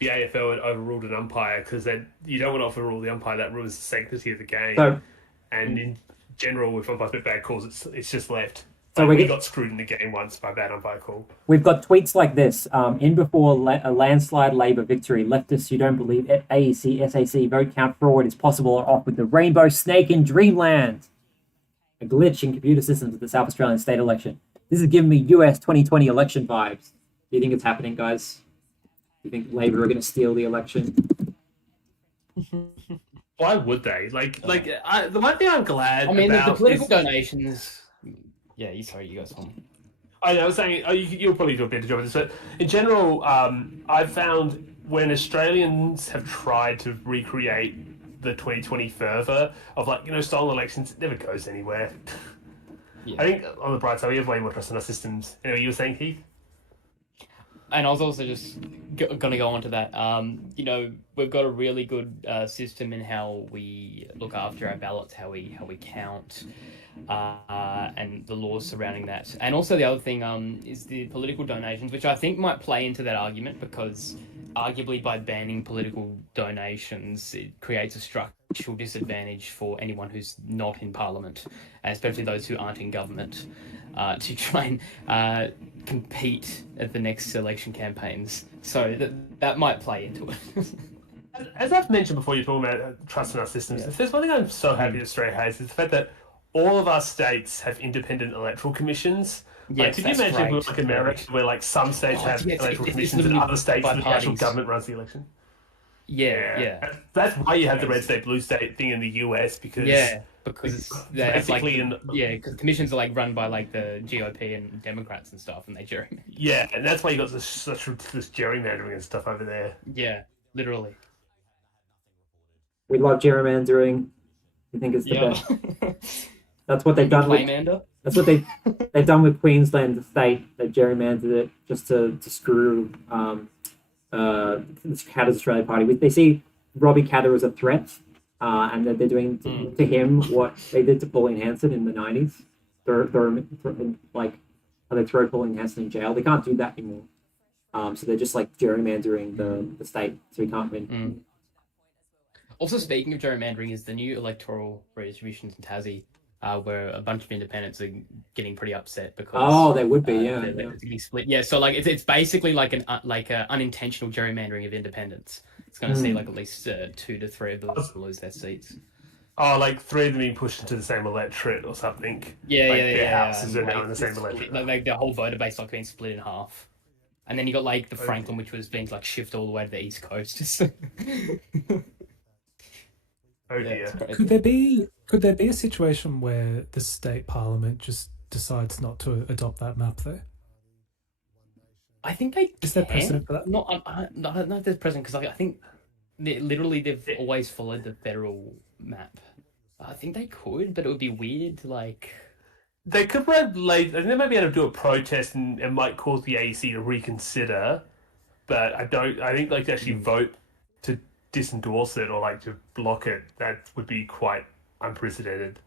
the AFL had overruled an umpire, because you don't want to overrule the umpire. That ruins the sanctity of the game. So, And in general, if umpires make bad calls, it's just left. So Like, we we get- got screwed in the game once by a bad umpire call. we've got tweets like this. In before a landslide Labor victory, leftists who don't believe AEC, SAC vote count fraud is possible are off with the rainbow snake in dreamland. A glitch in computer systems of the South Australian state election. This is giving me US 2020 election vibes. Do you think it's happening, guys? Do you think Labor are going to steal the election? Why would they? The one thing I'm glad I mean, the about political is, donations. Yeah, you guys on. I was saying, you'll probably do a better job of this, but in general, I've found when Australians have tried to recreate the 2020 fervour of stolen elections, it never goes anywhere. Yeah. I think on the bright side, we have way more trust in our systems. Anyway, you were saying, Heath? And I was also just going to go on to that. We've got a really good system in how we look after our ballots, how we count, and the laws surrounding that. And also the other thing is the political donations, which I think might play into that argument, because arguably by banning political donations, it creates a structural disadvantage for anyone who's not in Parliament, and especially those who aren't in government, to try and compete at the next election campaigns. So that might play into it. As I've mentioned before, you're talking about trust in our systems. If there's one thing I'm so happy Australia has, is the fact that all of our states have independent electoral commissions. Yes, Could you that's imagine great. if we America, where some states have yeah, it's electoral literally commissions and other states by the actual parties. government runs the election? Yeah. That's why you have the red state, blue state thing in the US, because Yeah, because they have basically because commissions are run by the GOP and Democrats and stuff, and they gerrymander. yeah, and that's why you got this gerrymandering and stuff over there. Yeah, literally. We love gerrymandering. You think it's the best? Yeah. That's what they've done with. Playmander. That's what they've done with Queensland, the state. They've gerrymandered it just to screw the Katter's Australia Party. They see Robbie Katter as a threat, and that they're doing to him what they did to Pauline Hanson in the 90s. They throw Pauline Hanson in jail. They can't do that anymore. So they're just gerrymandering the state, so he can't win. Also, speaking of gerrymandering, is the new electoral redistributions in Tassie, where a bunch of independents are getting pretty upset because Oh, they would be, yeah. they're getting split. Yeah, so it's basically like an unintentional gerrymandering of independents. It's going to see at least 2 to 3 of them lose their seats. Oh, 3 of them being pushed into the same electorate or something. Yeah, Their houses are now in the same it's electorate. split, the whole voter base being split in half. And then you got the Franklin, which was being shifted all the way to the east coast. Oh Yeah, dear. it's crazy. Could there be a situation where the state parliament just decides not to adopt that map though? I think they Is there can. precedent for that? Not, I don't know if there's precedent because I think literally they've always followed the federal map. I think they could, but it would be weird to like. They could probably, I think they might be able to do a protest and it might cause the AEC to reconsider, but I think like to actually vote to disendorse it or like to block it, that would be quite unprecedented.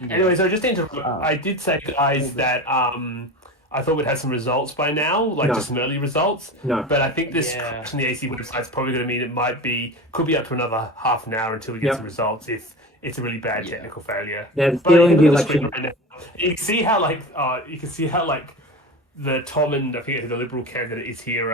Yeah. Anyway, so just to interrupt, I did say, guys, that I thought we'd have some results by now, like No. just some early results. No. But I think this Yeah. crash on the AC website is probably going to mean could be up to another half an hour until we get Yep. some results if it's a really bad Yeah. technical failure. They're But stealing the look at screen election. right now. You can see how the Tom and I think the Liberal candidate is here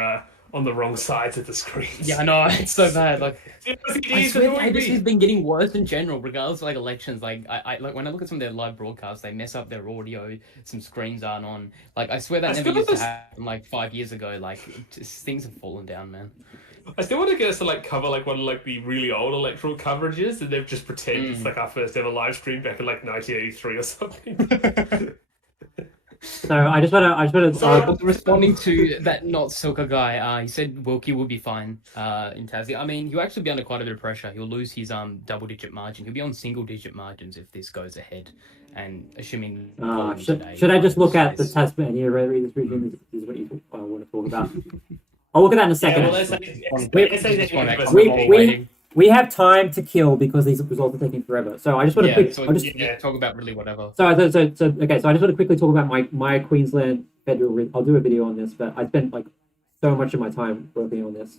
on the wrong sides of the screens. Yeah, I know, it's so bad. Like, I It's swear annoying ABC's me. been getting worse in general, regardless of like elections. Like, I like when I look at some of their live broadcasts, they mess up their audio. Some screens aren't on. Like, I swear that I never still used to was- happen like 5 years ago. Like, things have fallen down, man. I still want to get us to like cover like one of like the really old electoral coverages, and they've just pretend it's like our first ever live stream back in like 1983 or something. So I just want to. So- Responding to that not Silka guy, he said Wilkie will be fine in Tassie. I mean, he'll actually be under quite a bit of pressure. He'll lose his double-digit margin. He'll be on single-digit margins if this goes ahead. And assuming polling today, should I just look at the is- Tasmania redistribution? Is what you want to talk about? I'll look at that in a second. Yeah, well, actually. let's say Just one that extra We- ball we- waiting. We have time to kill because these results are taking forever. So I just want to Yeah, so I'll just yeah, talk about really whatever. So okay, so I just want to quickly talk about my Queensland federal. I'll do a video on this, but I spent like so much of my time working on this.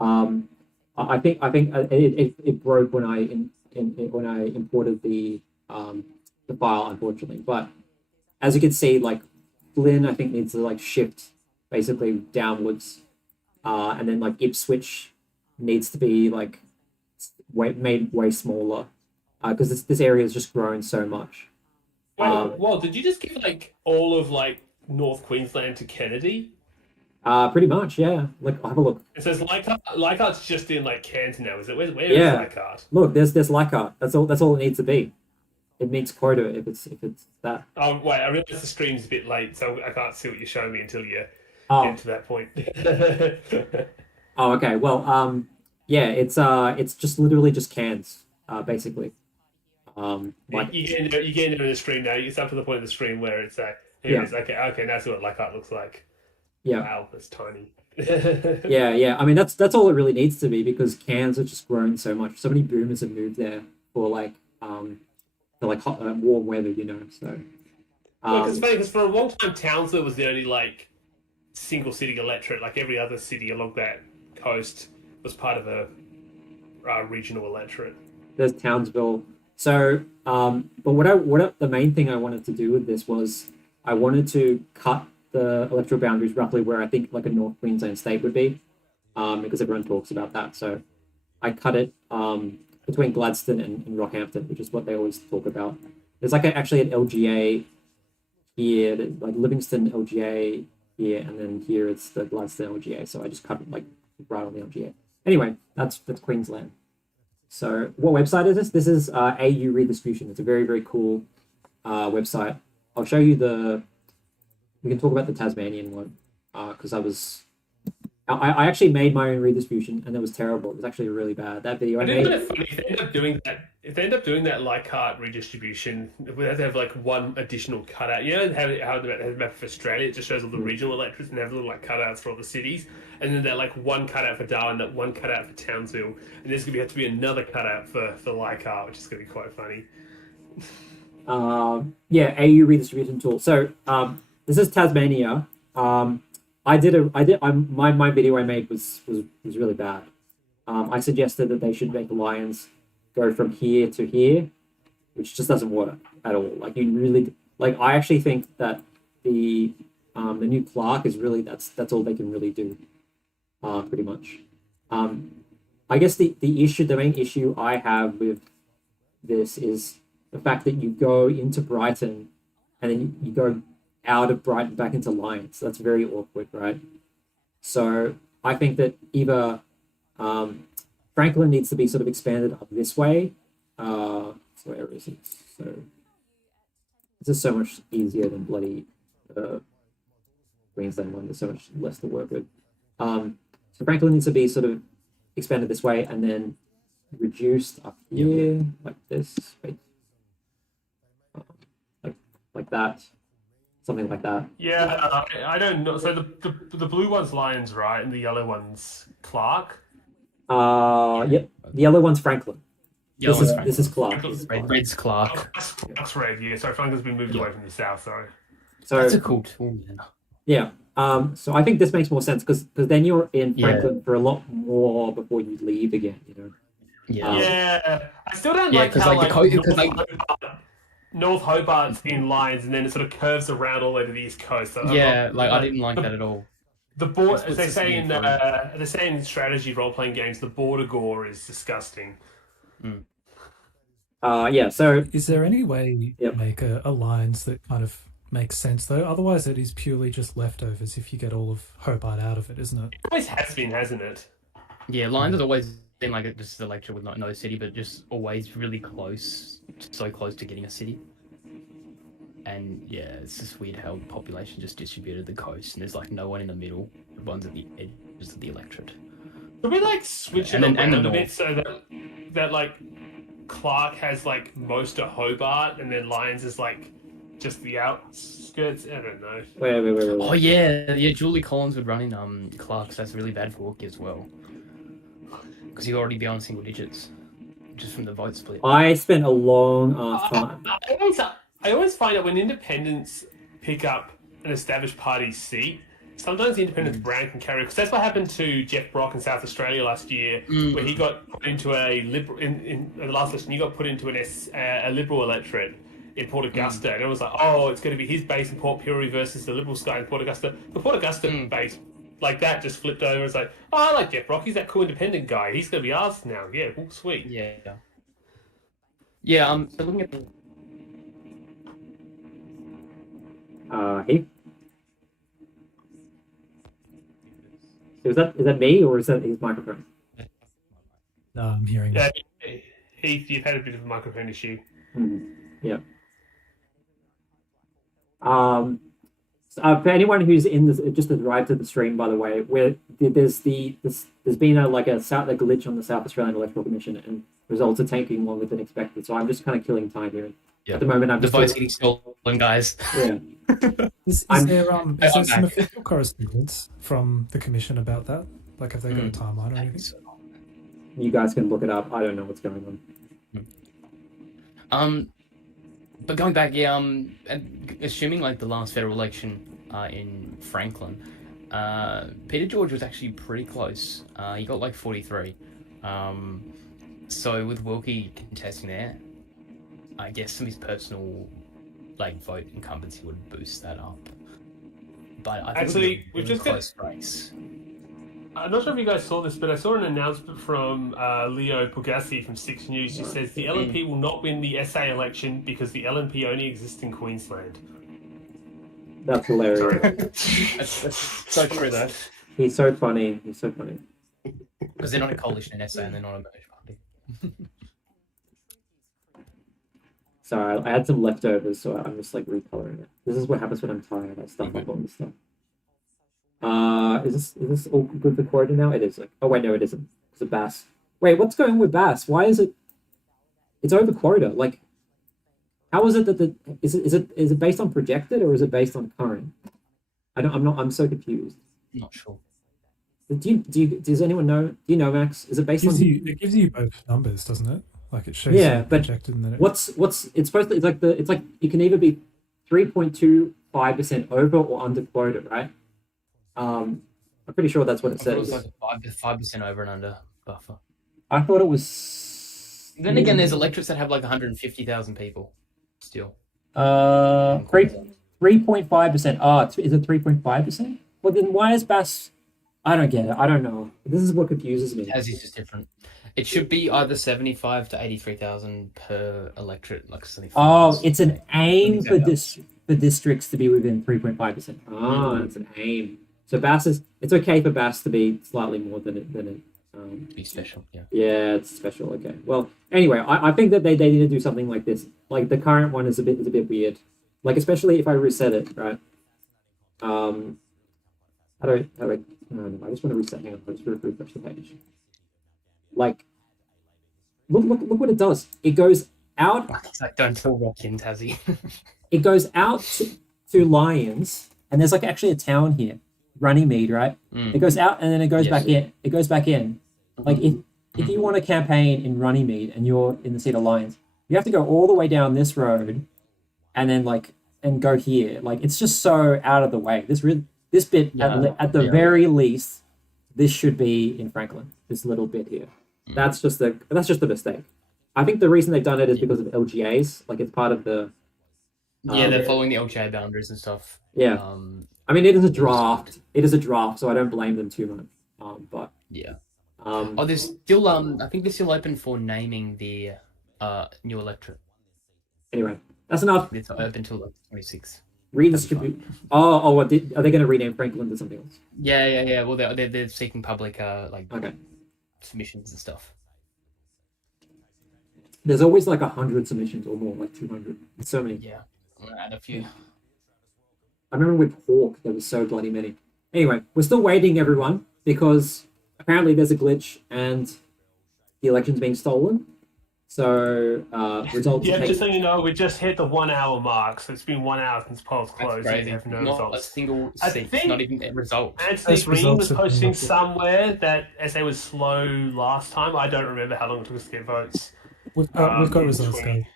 I think it broke when when I imported the file, unfortunately. But as you can see, like Flynn, I think needs to like shift basically downwards, and then like Ipswich needs to be like made way smaller because this area has just grown so much. Well, did you just give like all of like North Queensland to Kennedy? Pretty much, yeah. Like, have a look. It says Leichhardt's just in like Cairns now, is it? Where Yeah. is Leichhardt? Look, there's Leichhardt. That's all it needs to be. It meets quota if it's that. Oh wait, I realize the stream's a bit late, so I can't see what you're showing me until you Oh, get to that point. oh, okay. Well, yeah, it's just literally just cans, basically. Like, you get into the stream now. It's up to the point of the stream where it's here Yeah. it is. Okay, that's what Leichhardt looks like. yeah, Wow, that's tiny. yeah. I mean, that's all it really needs to be because cans are just grown so much. So many boomers have moved there for like hot, warm weather, you know. So, Well, it's funny because for a long time, Townsville was the only like single city electorate. Like every other city along that coast was part of a regional electorate. there's Townsville. So, but the main thing I wanted to do with this was I wanted to cut the electoral boundaries roughly where I think like a North Queensland state would be, because everyone talks about that. So I cut it between Gladstone and Rockhampton, which is what they always talk about. There's like actually an LGA here, like Livingston LGA here, and then here it's the Gladstone LGA. So I just cut it like right on the LGA. Anyway, that's Queensland. So what website is this? This is AU Redistribution. It's a very, very cool website. I'll show you we can talk about the Tasmanian one because I actually made my own redistribution and it was terrible. It was actually really bad. That video I But isn't made. it funny if they end up doing that Leichhardt redistribution, we have to have like one additional cutout. You know how the map for Australia, it just shows all the regional electorates and they have little like cutouts for all the cities, and then that like one cutout for Darwin, that one cutout for Townsville, and there's gonna have to be another cutout for Leichhardt, which is gonna be quite funny. Yeah, AU redistribution tool. So this is Tasmania. My video I made was really bad. I suggested that they should make lines go from here to here, which just doesn't work at all. Like you really I actually think that the new clerk is really that's all they can really do, pretty much. I guess the main issue I have with this is the fact that you go into Brighton and then you go out of Brighton back into Lyons. That's very awkward, right? So I think that either Franklin needs to be sort of expanded up this way, So where is it? So this is so much easier than bloody Queensland one. There's so much less to work with. So Franklin needs to be sort of expanded this way and then reduced up here like this. Wait. Like that. Something like that. Yeah, I don't know. So the blue one's Lions, right? And the yellow one's Clark. Yep. The yellow one's Franklin. Yellow This is is Clark. Franklin's- Red's Clark. Clark's red, yeah. Sorry, Franklin's been moved away from the south, sorry. So That's a cool tool, man. yeah. So I think this makes more sense because then you're in Yeah. Franklin for a lot more before you leave again. You know. Yeah. Yeah, I still don't Yeah, like 'cause, how like, the North, because, like- North Hobart's in lines and then it sort of curves around all the way to the east coast. So Yeah, like I didn't like that at all. The board, It's as they what's say the in name they say in strategy role playing games, the border gore is disgusting. Yeah. So Is there any way Yep. to make a lines that kind of makes sense though? Otherwise, it is purely just leftovers if you get all of Hobart out of it, isn't it? It always has been, hasn't it? Yeah, Lions has always been like just a lecture with no city, but just always really close, so close to getting a city. And yeah, it's just weird how population just distributed the coast, and there's like no one in the middle. Everyone's at the edges of the electorate. Could we like switch And it then- and around the a bit north. so that like Clark has like most of Hobart and then Lions is like just the outskirts? I don't know. wait. Oh yeah, Julie Collins would run in Clark's. That's really bad for Wookie as well, because he'd already be on single digits, just from the vote split. I spent a long ass time. I always find that when independents pick up an established party seat, sometimes the independents brand can carry, because that's what happened to Jeff Brock in South Australia last year, where he got put into a liberal in the last election. He got put into a liberal electorate in Port Augusta, and it was like, oh, it's going to be his base in Port Pirie versus the Liberals guy in Port Augusta. The Port Augusta base, like that, just flipped over. It's like, oh, I like Jeff Brock. He's that cool independent guy. He's going to be ours now. Yeah, well, sweet. Yeah. Yeah. So looking at the Heath? Is that me or is that his microphone? No, I'm hearing Yeah, Heath, you've had a bit of a microphone issue. Yeah. For anyone who's in this, just arrived to the stream, by the way, where there's been a glitch on the South Australian Electoral Commission, and results are taking longer than expected. So I'm just kind of killing time here. Yeah. At the moment, I'm the just vote's getting stolen, guys. yeah. Is I'm- there I'm some back. official correspondence from the commission about that? Like, have they got a timeline or anything? You guys can look it up. I don't know what's going on. But going back, yeah, and assuming like the last federal election in Franklin, Peter George was actually pretty close. He got like 43. So with Wilkie contesting there, I guess some of his personal like vote incumbency would boost that up. But I think Actually, it was we've a just got- close race. I'm not sure if you guys saw this, but I saw an announcement from Leo Pugassi from 6 News who says the LNP will not win the SA election because the LNP only exists in Queensland. That's hilarious. That's so true though, He's so funny. He's so funny. because they're not a coalition in SA and they're not a merged party. Sorry, I had some leftovers, so I'm just like recoloring it. This is what happens when I'm tired. I stuff up on this stuff. Is this all good for quota now? It is. Oh wait, no, it isn't. It's a Bass. Wait, what's going on with Bass? Why is it? It's over quota. Like, how is it that is it based on projected or is it based on current? I'm so confused. Not sure. Does anyone know? Do you know, Max? Is it based on? It gives you both numbers, doesn't it? Like, it shows Yeah, you but projected and then it... What's it's supposed to it's like you can either be 3.25% over or under quota, right? I'm pretty sure that's what it I thought it was says. like a 5% over and under buffer. I thought it was. Then again, there's electorates that have like 150,000 people still. 3.5%. Is it 3.5%? Well, then why is Bass? I don't get it. I don't know. This is what confuses me. Tassy's just different. It should be either 75 to 83,000 per electorate, like 75. Oh, it's an aim Let me for districts to be within 3.5%. It's an aim. So Bass it's okay for Bass to be slightly more than it Be special, yeah. Yeah, it's special. Okay. Well, anyway, I think that they need to do something like this. Like the current one is a bit weird. Like especially if I reset it, right? How do I? No, I just want to reset. Hang on, I just refresh the page. Like, look what it does. It goes out. It's like, don't pull rock in, Tassie. It goes out to Lions, and there's like actually a town here, Runnymede, right? It goes out and then it goes Yes. back in. It goes back in. Like if you want a campaign in Runnymede and you're in the Cedar Lions, you have to go all the way down this road, and then and go here. Like it's just so out of the way. This bit at the very least, this should be in Franklin. This little bit here. That's just the mistake. I think the reason they've done it is because of LGAs. Like it's part of the. Yeah, they're following the LGA boundaries and stuff. Yeah. I mean, it is a draft. It is a draft, so I don't blame them too much. But yeah. um, Oh, there's still I think they're still open for naming the new electorate. anyway, that's enough. It's open till like 26. Redistribute. Oh, what are they going to rename Franklin to something else? Yeah. Well, they're seeking public Okay. submissions and stuff. There's always like 100 submissions or more, like 200. It's so many. Yeah, I'm gonna add a few. I remember with Hawk, there was so bloody many. Anyway, we're still waiting, everyone, because apparently there's a glitch and the election's being stolen. So results. Yeah, take- just so you know, we just hit the 1 hour mark, so it's been 1 hour since polls That's closed. And crazy. we have no Not a results. single I seat. think- Not even a result. Anthony Those Green results was have been posting updated. somewhere that SA was slow last time. I don't remember how long it took us to get votes. We've got in results, between. guys.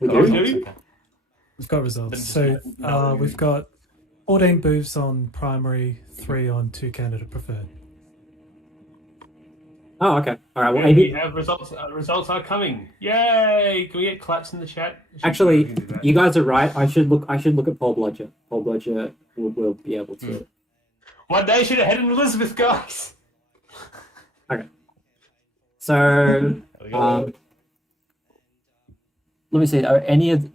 we Oh, do? do we? We've got results. Then So just no. we've got 14 booths on primary, 3 on 2 candidate preferred. Oh, okay. All right. Well, Yeah, we AB, have results. Results are coming. Yay! Can we get claps in the chat? actually, We can do that. you guys are right. I should look at Poll Bludger. Poll Bludger will be able to. One day should have headed Elizabeth, guys. So There we go. let me see. Are any of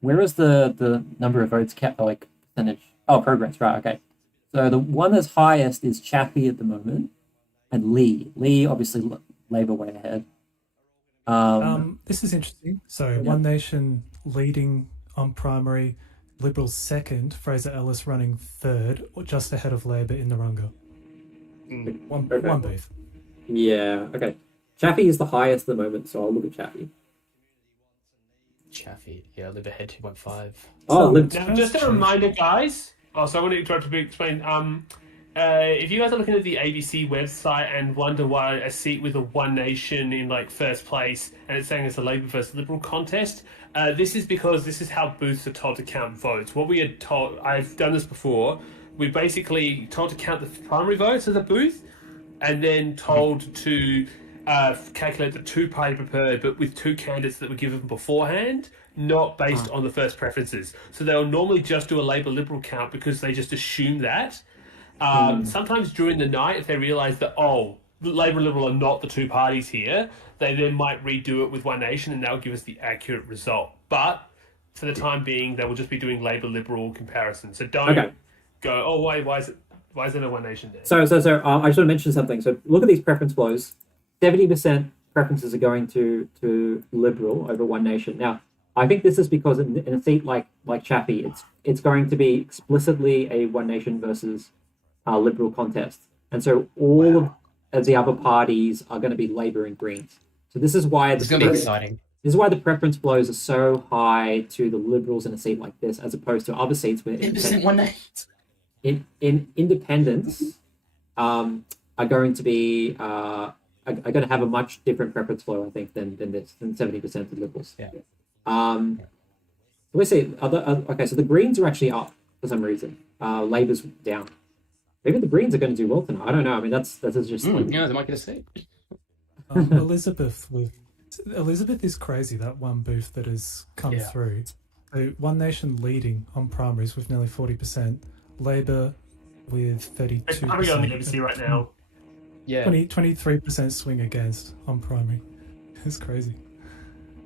where is the number of votes kept? Like percentage? Oh, progress. Right. Okay. So the one that's highest is Chaffee at the moment, and Lee. Lee obviously Labor way ahead. This is interesting. So One Nation leading on primary, Liberals second, Fraser Ellis running third, or just ahead of Labor in Narunga. One booth. Yeah. Okay. Chaffee is the highest at the moment, so I'll look at Chaffee. Chaffee. Yeah, live ahead 2.5. Oh, Lib- Now, just a reminder, guys. Also, I want to interrupt to explain. If you guys are looking at the ABC website and wonder why a seat with a One Nation in like first place and it's saying it's a Labour versus Liberal contest, this is because this is how booths are told to count votes. What we are told, I've done this before. We're basically told to count the primary votes as a booth, and then told to calculate the two-party preferred, but with two candidates that were given beforehand, not based on the first preferences. So they'll normally just do a Labour Liberal count because they just assume that. Sometimes during the night, if they realise that, Labour and Liberal are not the two parties here, they then might redo it with One Nation and that'll give us the accurate result. But for the time being, they will just be doing Labour Liberal comparison. So don't go, why is there no One Nation there? So I just want to mention something. So look at these preference flows. 70% preferences are going to Liberal over One Nation. Now, I think this is because in a seat like Chaffee, it's going to be explicitly a One Nation versus Liberal contest, and so all of the other parties are going to be Labor and Greens. So this is why It's going to be exciting. This is why the preference flows are so high to the Liberals in a seat like this, as opposed to other seats where 10% One Nation. in independents are going to be are going to have a much different preference flow, I think, than 70% of Liberals. Yeah. Let me see. Okay, so the Greens are actually up for some reason. Labor's down. Maybe the Greens are going to do well tonight. I don't know. I mean, that's just like, Yeah, they might get a seat. Elizabeth is crazy, that one booth that has come Yeah. through. So One Nation leading on primaries with nearly 40%, Labor with 32%. It's probably on the ABC right now. Yeah. 23% swing against on primary. It's crazy.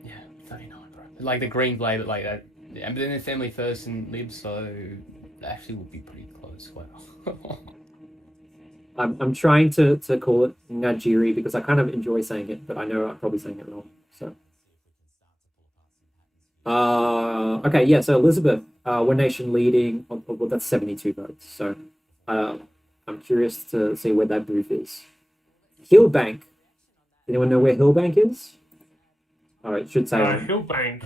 Yeah, 39, bro. Like the Green Labour, like that. Yeah, but then they're Family First and Lib, so that actually would be pretty close. Wow. I'm trying to call it Najiri because I kind of enjoy saying it, but I know I'm probably saying it wrong. So, okay, yeah. So Elizabeth, One Nation leading. Well, that's 72 votes. So, I'm curious to see where that booth is. Hillbank. Anyone know where Hillbank is? Oh, it should say. Hillbank,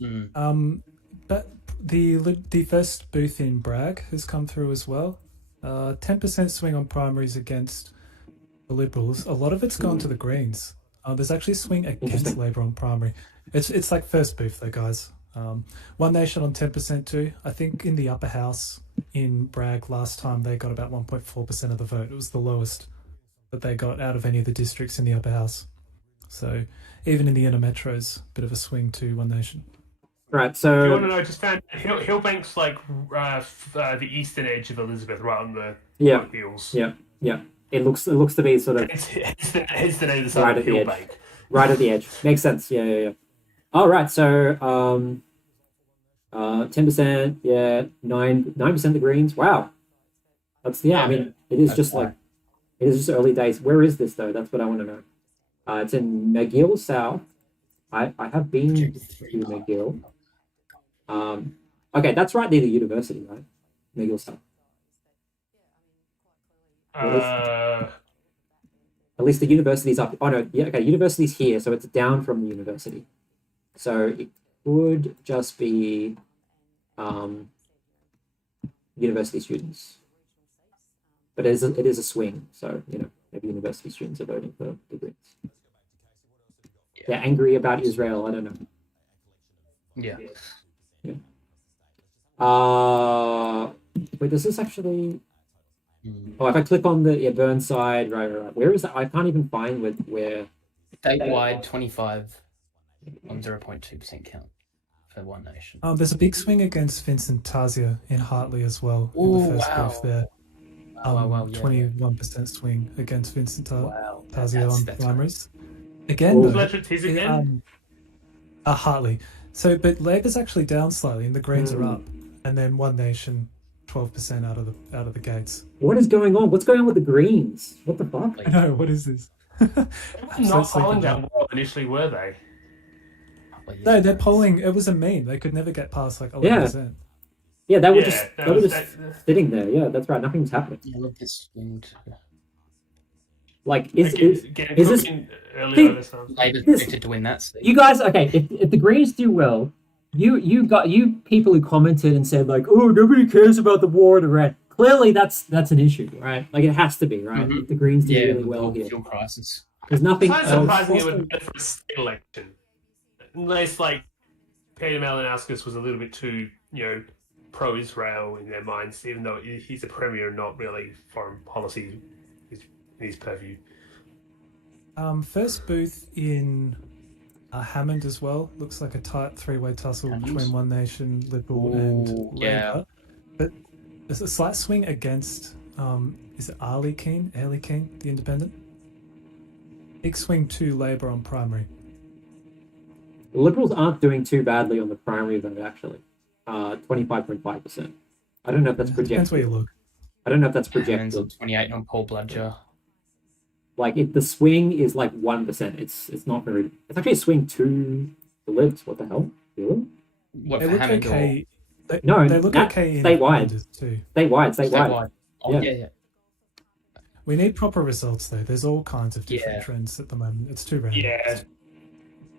no. But the first booth in Bragg has come through as well. 10% swing on primaries against the Liberals. A lot of it's gone to the Greens. There's actually a swing against Interesting. Labor on primary. It's like first booth though, guys. One Nation on 10% too. I think in the upper house in Bragg last time they got about 1.4% of the vote. It was the lowest that they got out of any of the districts in the upper house. So even in the inner metros, bit of a swing to One Nation. Right. Do you want So to know? I just found Hillbank's like the eastern edge of Elizabeth, right on the yeah, hills. yeah. It looks to be sort of Hence the name of the Right side at the edge. Hillbank. right at the edge. Makes sense. Yeah. All right. So 10%. Yeah, 9% the Greens. Wow. That's I mean, it is just like it is just early days. Where is this though? That's what I want to know. It's in McGill South. I have been to McGill. Okay, that's right near the university, right? McGill South. At least the university's up. Oh no, yeah, okay, university's here, so it's down from the university. So it could just be university students. But it is a swing, so maybe university students are voting for the Greens. They're angry about Israel. I don't know. Yeah. Wait, does this actually? Oh, if I click on the Burnside, right. Where is that? I can't even find where. Statewide 25 on 0.2% count for One Nation. There's a big swing against Vincent Tasia in Hartley as well. Ooh, in the first wow. booth there. Wow, yeah. 21% swing against Vincent Wow. Tasia on That's primaries. Again, Ooh. though, Electric Tees again? Hartley. So, but Labor's actually down slightly, and the Greens are up, and then One Nation, 12% out of the gates. What is going on? What's going on with the Greens? What the fuck? I know, what is this? Not polling that well initially, were they? No, they're polling. It was a meme. They could never get past like 11%. Yeah, they were Yeah, just that they were was- just sitting there. Yeah, that's right. Nothing's happening. Yeah, look, this swing Like, Is is this? earlier this time? Labor's This- predicted to win that seat. You guys, okay? If the Greens do well, you people who commented and said like, oh, nobody cares about the war in Iran. Clearly, that's an issue, right? Like it has to be, right? Mhm. If the Greens do Yeah, really with the well whole here. fuel crisis. There's nothing It's else. surprising it would be better for a state election. Unless, like, Peter Malinowskis was a little bit too, pro-Israel in their minds, even though he's a premier, not really foreign policy in his purview. First booth in Hammond as well. Looks like a tight three-way tussle Hammond? between One Nation, Liberal, Ooh, and yeah. Labor. But there's a slight swing against, is it Airlie Keane, the Independent? Big swing to Labor on primary. The Liberals aren't doing too badly on the primary vote, actually. 25.5%. I don't know if that's Depends where you projected. look. I don't know if that's Hammond's on projected. 28 on Paul Bludger. Like, the swing is like 1%. It's not very. It's actually a swing to the Libs. What the hell? Really? What They for look Hammond okay. No, they look okay in statewide. Hammond too. Statewide. or statewide? Oh, Yeah. yeah. We need proper results though. There's all kinds of different Yeah. trends at the moment. It's too random. Yeah,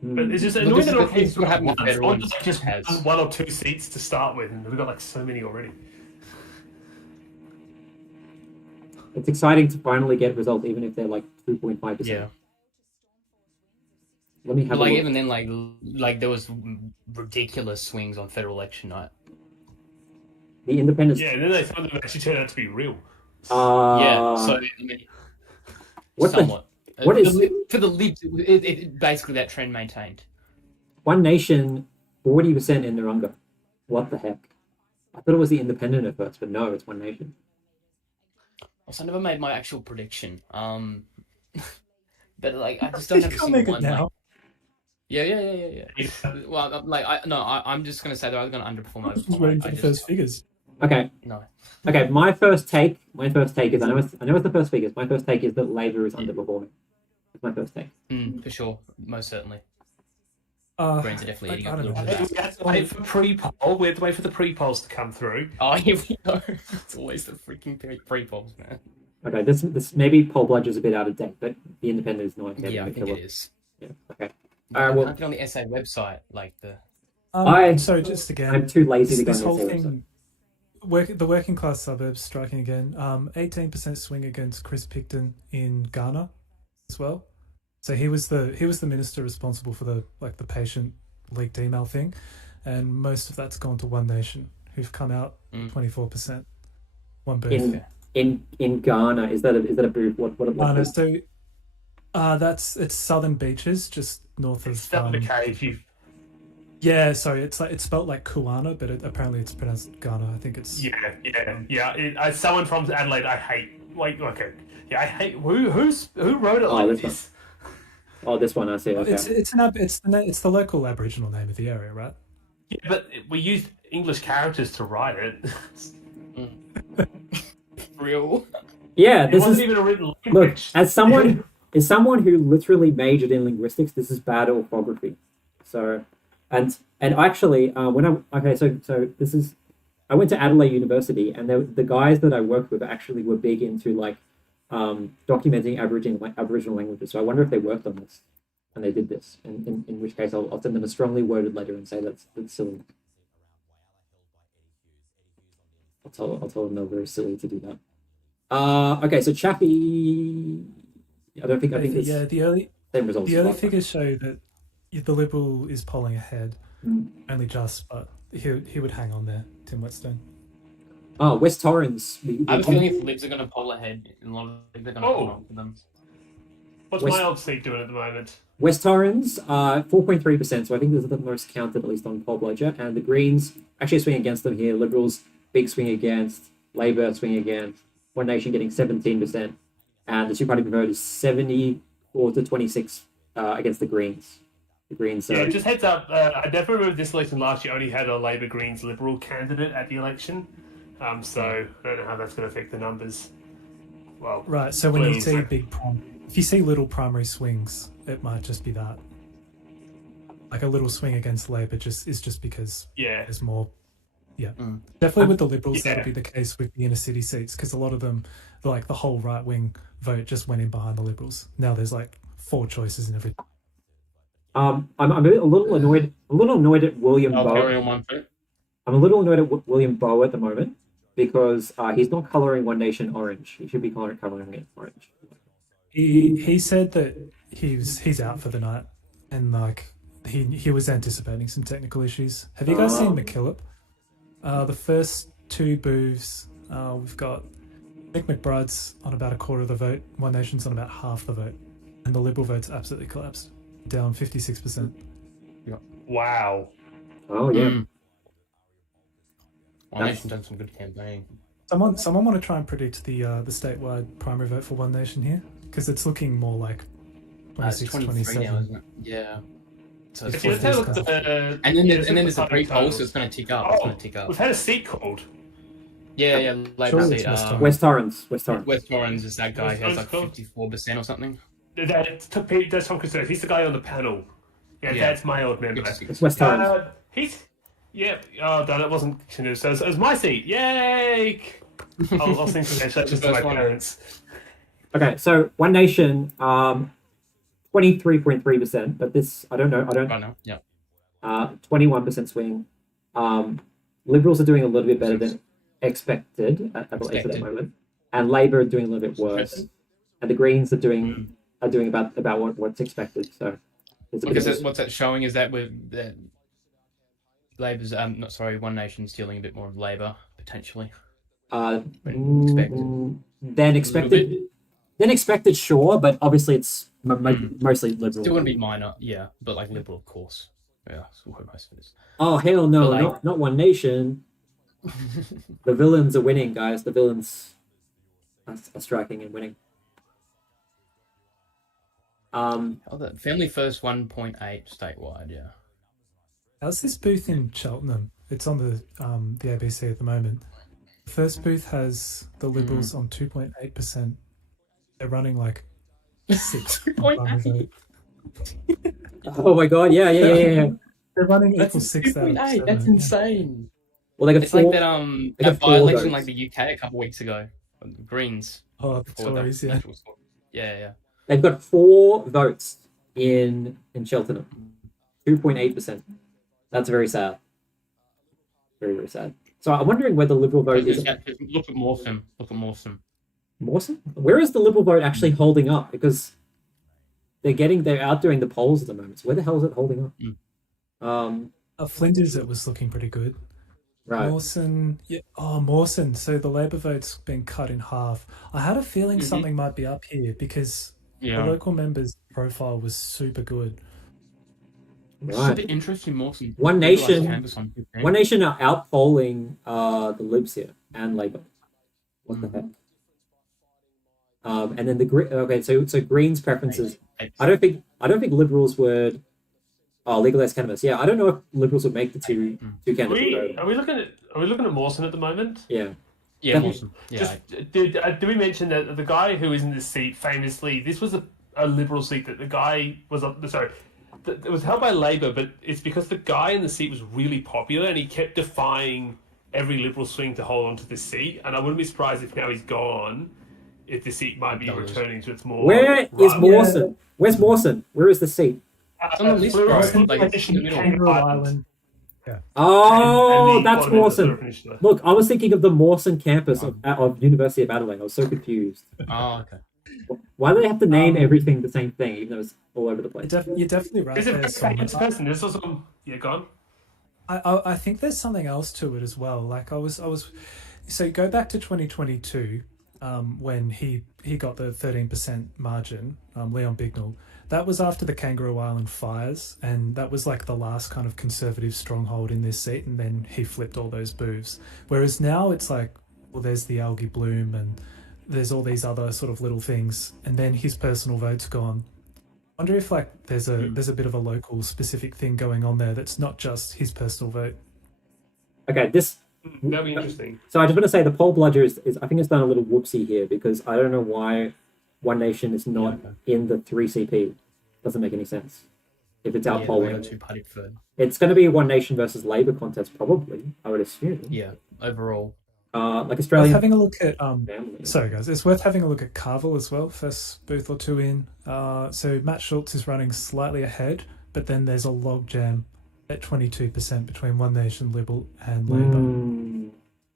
Hmm. but it's just Look, annoying this that is it all the- came this is what through happened at with once. everyone Not just has. one or two seats to start with, and we've got like so many already. It's exciting to finally get results, even if they're like 2.5%. Yeah. Let me But have like a look. even then, like there was ridiculous swings on federal election night. The Independents. Yeah, and then they found them actually turned out to be real. Yeah. So I mean, what the somewhat. what is- for the Libs? It basically that trend maintained. One Nation, 40% in Narunga. What the heck? I thought it was the Independent at first, but no, it's One Nation. Also, I never made my actual prediction. But like I just don't You have a can't single make it one. now. Like, yeah. Well, I'm just gonna say that I was gonna underperform. I'm just waiting for the first figures. Okay. No. Okay. My first take is I know it's the first figures. My first take is that Labour is underperforming. That's my first take. For sure, most certainly. Uh, Greens are definitely eating I up a don't little know. bit. We have to wait for pre-poll. We have to wait for the pre-polls to come through. Oh, here we go. It's always the freaking pre-polls, man. Okay. This maybe Poll Bludge is a bit out of date, but the Independent is not. Yeah, I think it is. Yeah. Okay. I well- can't get on the SA website like the. So just again, I'm too lazy to go this on whole the thing, the working class suburbs striking again. 18% swing against Chris Picton in Ghana as well. So he was the minister responsible for the patient leaked email thing, and most of that's gone to One Nation, who've come out 24%. One booth. In Ghana. Is that a booth? What Ghana. So it's Southern Beaches, just north of. It's still the cave. Yeah, sorry, it's spelt like Kuana, but apparently it's pronounced Ghana. I think it's. Yeah. As someone from Adelaide, I hate. Wait, okay. Yeah, I hate. Who wrote it like this this? Oh, this one I see. Okay. It's the local Aboriginal name of the area, right? Yeah, but we used English characters to write it. Real. Yeah, It this wasn't is even a written look language. as someone who literally majored in linguistics. This is bad orthography. So, and actually, so this is. I went to Adelaide University, and the guys that I worked with actually were big into like documenting Aboriginal languages. So I wonder if they worked on this, and they did this. And in which case, I'll send them a strongly worded letter and say that's silly. I'll tell them they're very silly to do that. Okay, so Chappie. I think it's the early same results. the as early last time. figures show that the Liberal is polling ahead, only just, but he would hang on there, Tim Whetstone. Oh, West Torrens. I have a feeling if Libs are going to poll ahead in a lot of things, they're going to hold on to them. What's West- my old seat doing at the moment? West Torrens, 4.3%. So I think this is the most counted, at least on Poll Bludger. And the Greens actually swing against them here. Liberals, big swing against. Labour swing against. One Nation getting 17%. And the two-party vote is 74 to 26 against the Greens. The Greens. Yeah, just heads up. I never remember this election last year only had a Labour Greens Liberal candidate at the election. So I don't know how that's going to affect the numbers. Well, Right. So when you clearly see so. if you see little primary swings, it might just be that. Like a little swing against Labor is just because Yeah. there's more. Yeah, definitely with the Liberals, Yeah. that'll be the case with the inner city seats, because a lot of them, like the whole right wing vote, just went in behind the Liberals. Now there's like 4 choices and everything. I'm a little annoyed. At William Bowe. carry on one foot. I'm a little annoyed at William Bowe at the moment because he's not coloring One Nation orange. He should be coloring it orange. He said that he's out for the night, and like he was anticipating some technical issues. Have you guys seen McKillop? The first 2 booths, we've got Nick McBride's on about a quarter of the vote, One Nation's on about half the vote, and the Liberal vote's absolutely collapsed, down 56%. Wow. Oh yeah. One That's- Nation done some good campaigning. Someone want to try and predict the statewide primary vote for One Nation here, because it's looking more like It's 26, 23 27. now, isn't it? Yeah. So it's If you It's take a what look at the, and then yeah, there's the party pre-poll, totals. so it's going to tick up. It's Oh, going to tick up. we've had a seat called. Yeah, Labour Surely seat. it's West Torrens. West Torrens. West Torrens. West Torrens is that guy West who has like Torrens called? 54% or something. That's Tom Christos. He's the guy on the panel. Yeah, Yeah. that's my old member. It's West Torrens. He's. Yeah. Oh, no, that wasn't Canoe. So it was my seat. Yay! I'll sing congratulations to my First one. parents. Okay, so One Nation, 23.3%, but this I don't know. Right now, yeah. 21% swing. Liberals are doing a little bit better than expected at the at that moment, and Labour are doing a little bit worse, and the Greens are doing about what's expected. So it's a bit Because of a- what's that showing is that Labour's One Nation stealing a bit more of Labour potentially. Expected. Than expected, sure, but obviously it's mostly Liberal. Still going to be minor, yeah, but like Liberal, of course. Yeah, that's what most of it is. Oh hell no, But, like- not One Nation. The villains are winning, guys. The villains are striking and winning. Oh, the Family First 1.8 statewide, yeah. How's this booth in Cheltenham? It's on the ABC at the moment. First booth has the Liberals on 2.8%. They're running like 6. on Primary Vote. Oh my god, yeah. They're running That's equal 6 out of 7. That's insane. Well, they got It's four. like that they got that four by-election votes. like the UK a couple weeks ago. The Greens. Oh, the before that Tories, yeah. actual score. Yeah. They've got 4 votes in Cheltenham. 2.8%. That's very sad. Very, very sad. So I'm wondering where the Liberal vote is. Look at Mawson. Look at Mawson. Mawson? Where is the Liberal vote actually holding up? Because they're outdoing the polls at the moment. So where the hell is it holding up? Flinders, it was looking pretty good. Right. Mawson, yeah. Oh, Mawson. So the Labour vote's been cut in half. I had a feeling something might be up here because the local member's profile was super good. Right. Super interesting, Mawson. One Nation are outpolling the Libs here and Labour. What the heck? And then so Greens preferences. I don't think Liberals would. Oh, legalise cannabis. Yeah, I don't know if Liberals would make the two candidates. Are we looking at Mawson at the moment? Yeah. Yeah, Mawson. Yeah. Just did we mention that the guy who is in this seat famously? This was a Liberal seat that the guy was it was held by Labour, but it's because the guy in the seat was really popular and he kept defying every Liberal swing to hold on to this seat. And I wouldn't be surprised if now he's gone, if the seat might be returning to its more. Where is Mawson? Yeah. Where's Mawson? Where is the seat? It's on the list, bro. Like, in the middle. Kangaroo Island. Yeah. Oh, that's Mawson. Look, I was thinking of the Mawson campus of University of Adelaide. I was so confused. Oh, okay. Why do they have to name everything the same thing, even though it's all over the place? You're definitely right. It's a person. This was gone. I think there's something else to it as well. Like so go back to 2022, when he got the 13% margin, Leon Bignell. That was after the Kangaroo Island fires, and that was like the last kind of conservative stronghold in this seat, and then he flipped all those booths. Whereas now it's like, well, there's the algae bloom and there's all these other sort of little things, and then his personal vote's gone. I wonder if like there's a bit of a local specific thing going on there that's not just his personal vote. Okay, that'd be interesting. So I just want to say the poll bludger is I think it's done a little whoopsie here because I don't know why One Nation is not in the 3CP. Doesn't make any sense. If it's out polling, it's going to be a One Nation versus Labour contest, probably. I would assume. Yeah, overall. Like Australia. Having a look at sorry guys, it's worth having a look at Carvel as well. First booth or two in. So Matt Schultz is running slightly ahead, but then there's a logjam at 22% between One Nation, Liberal, and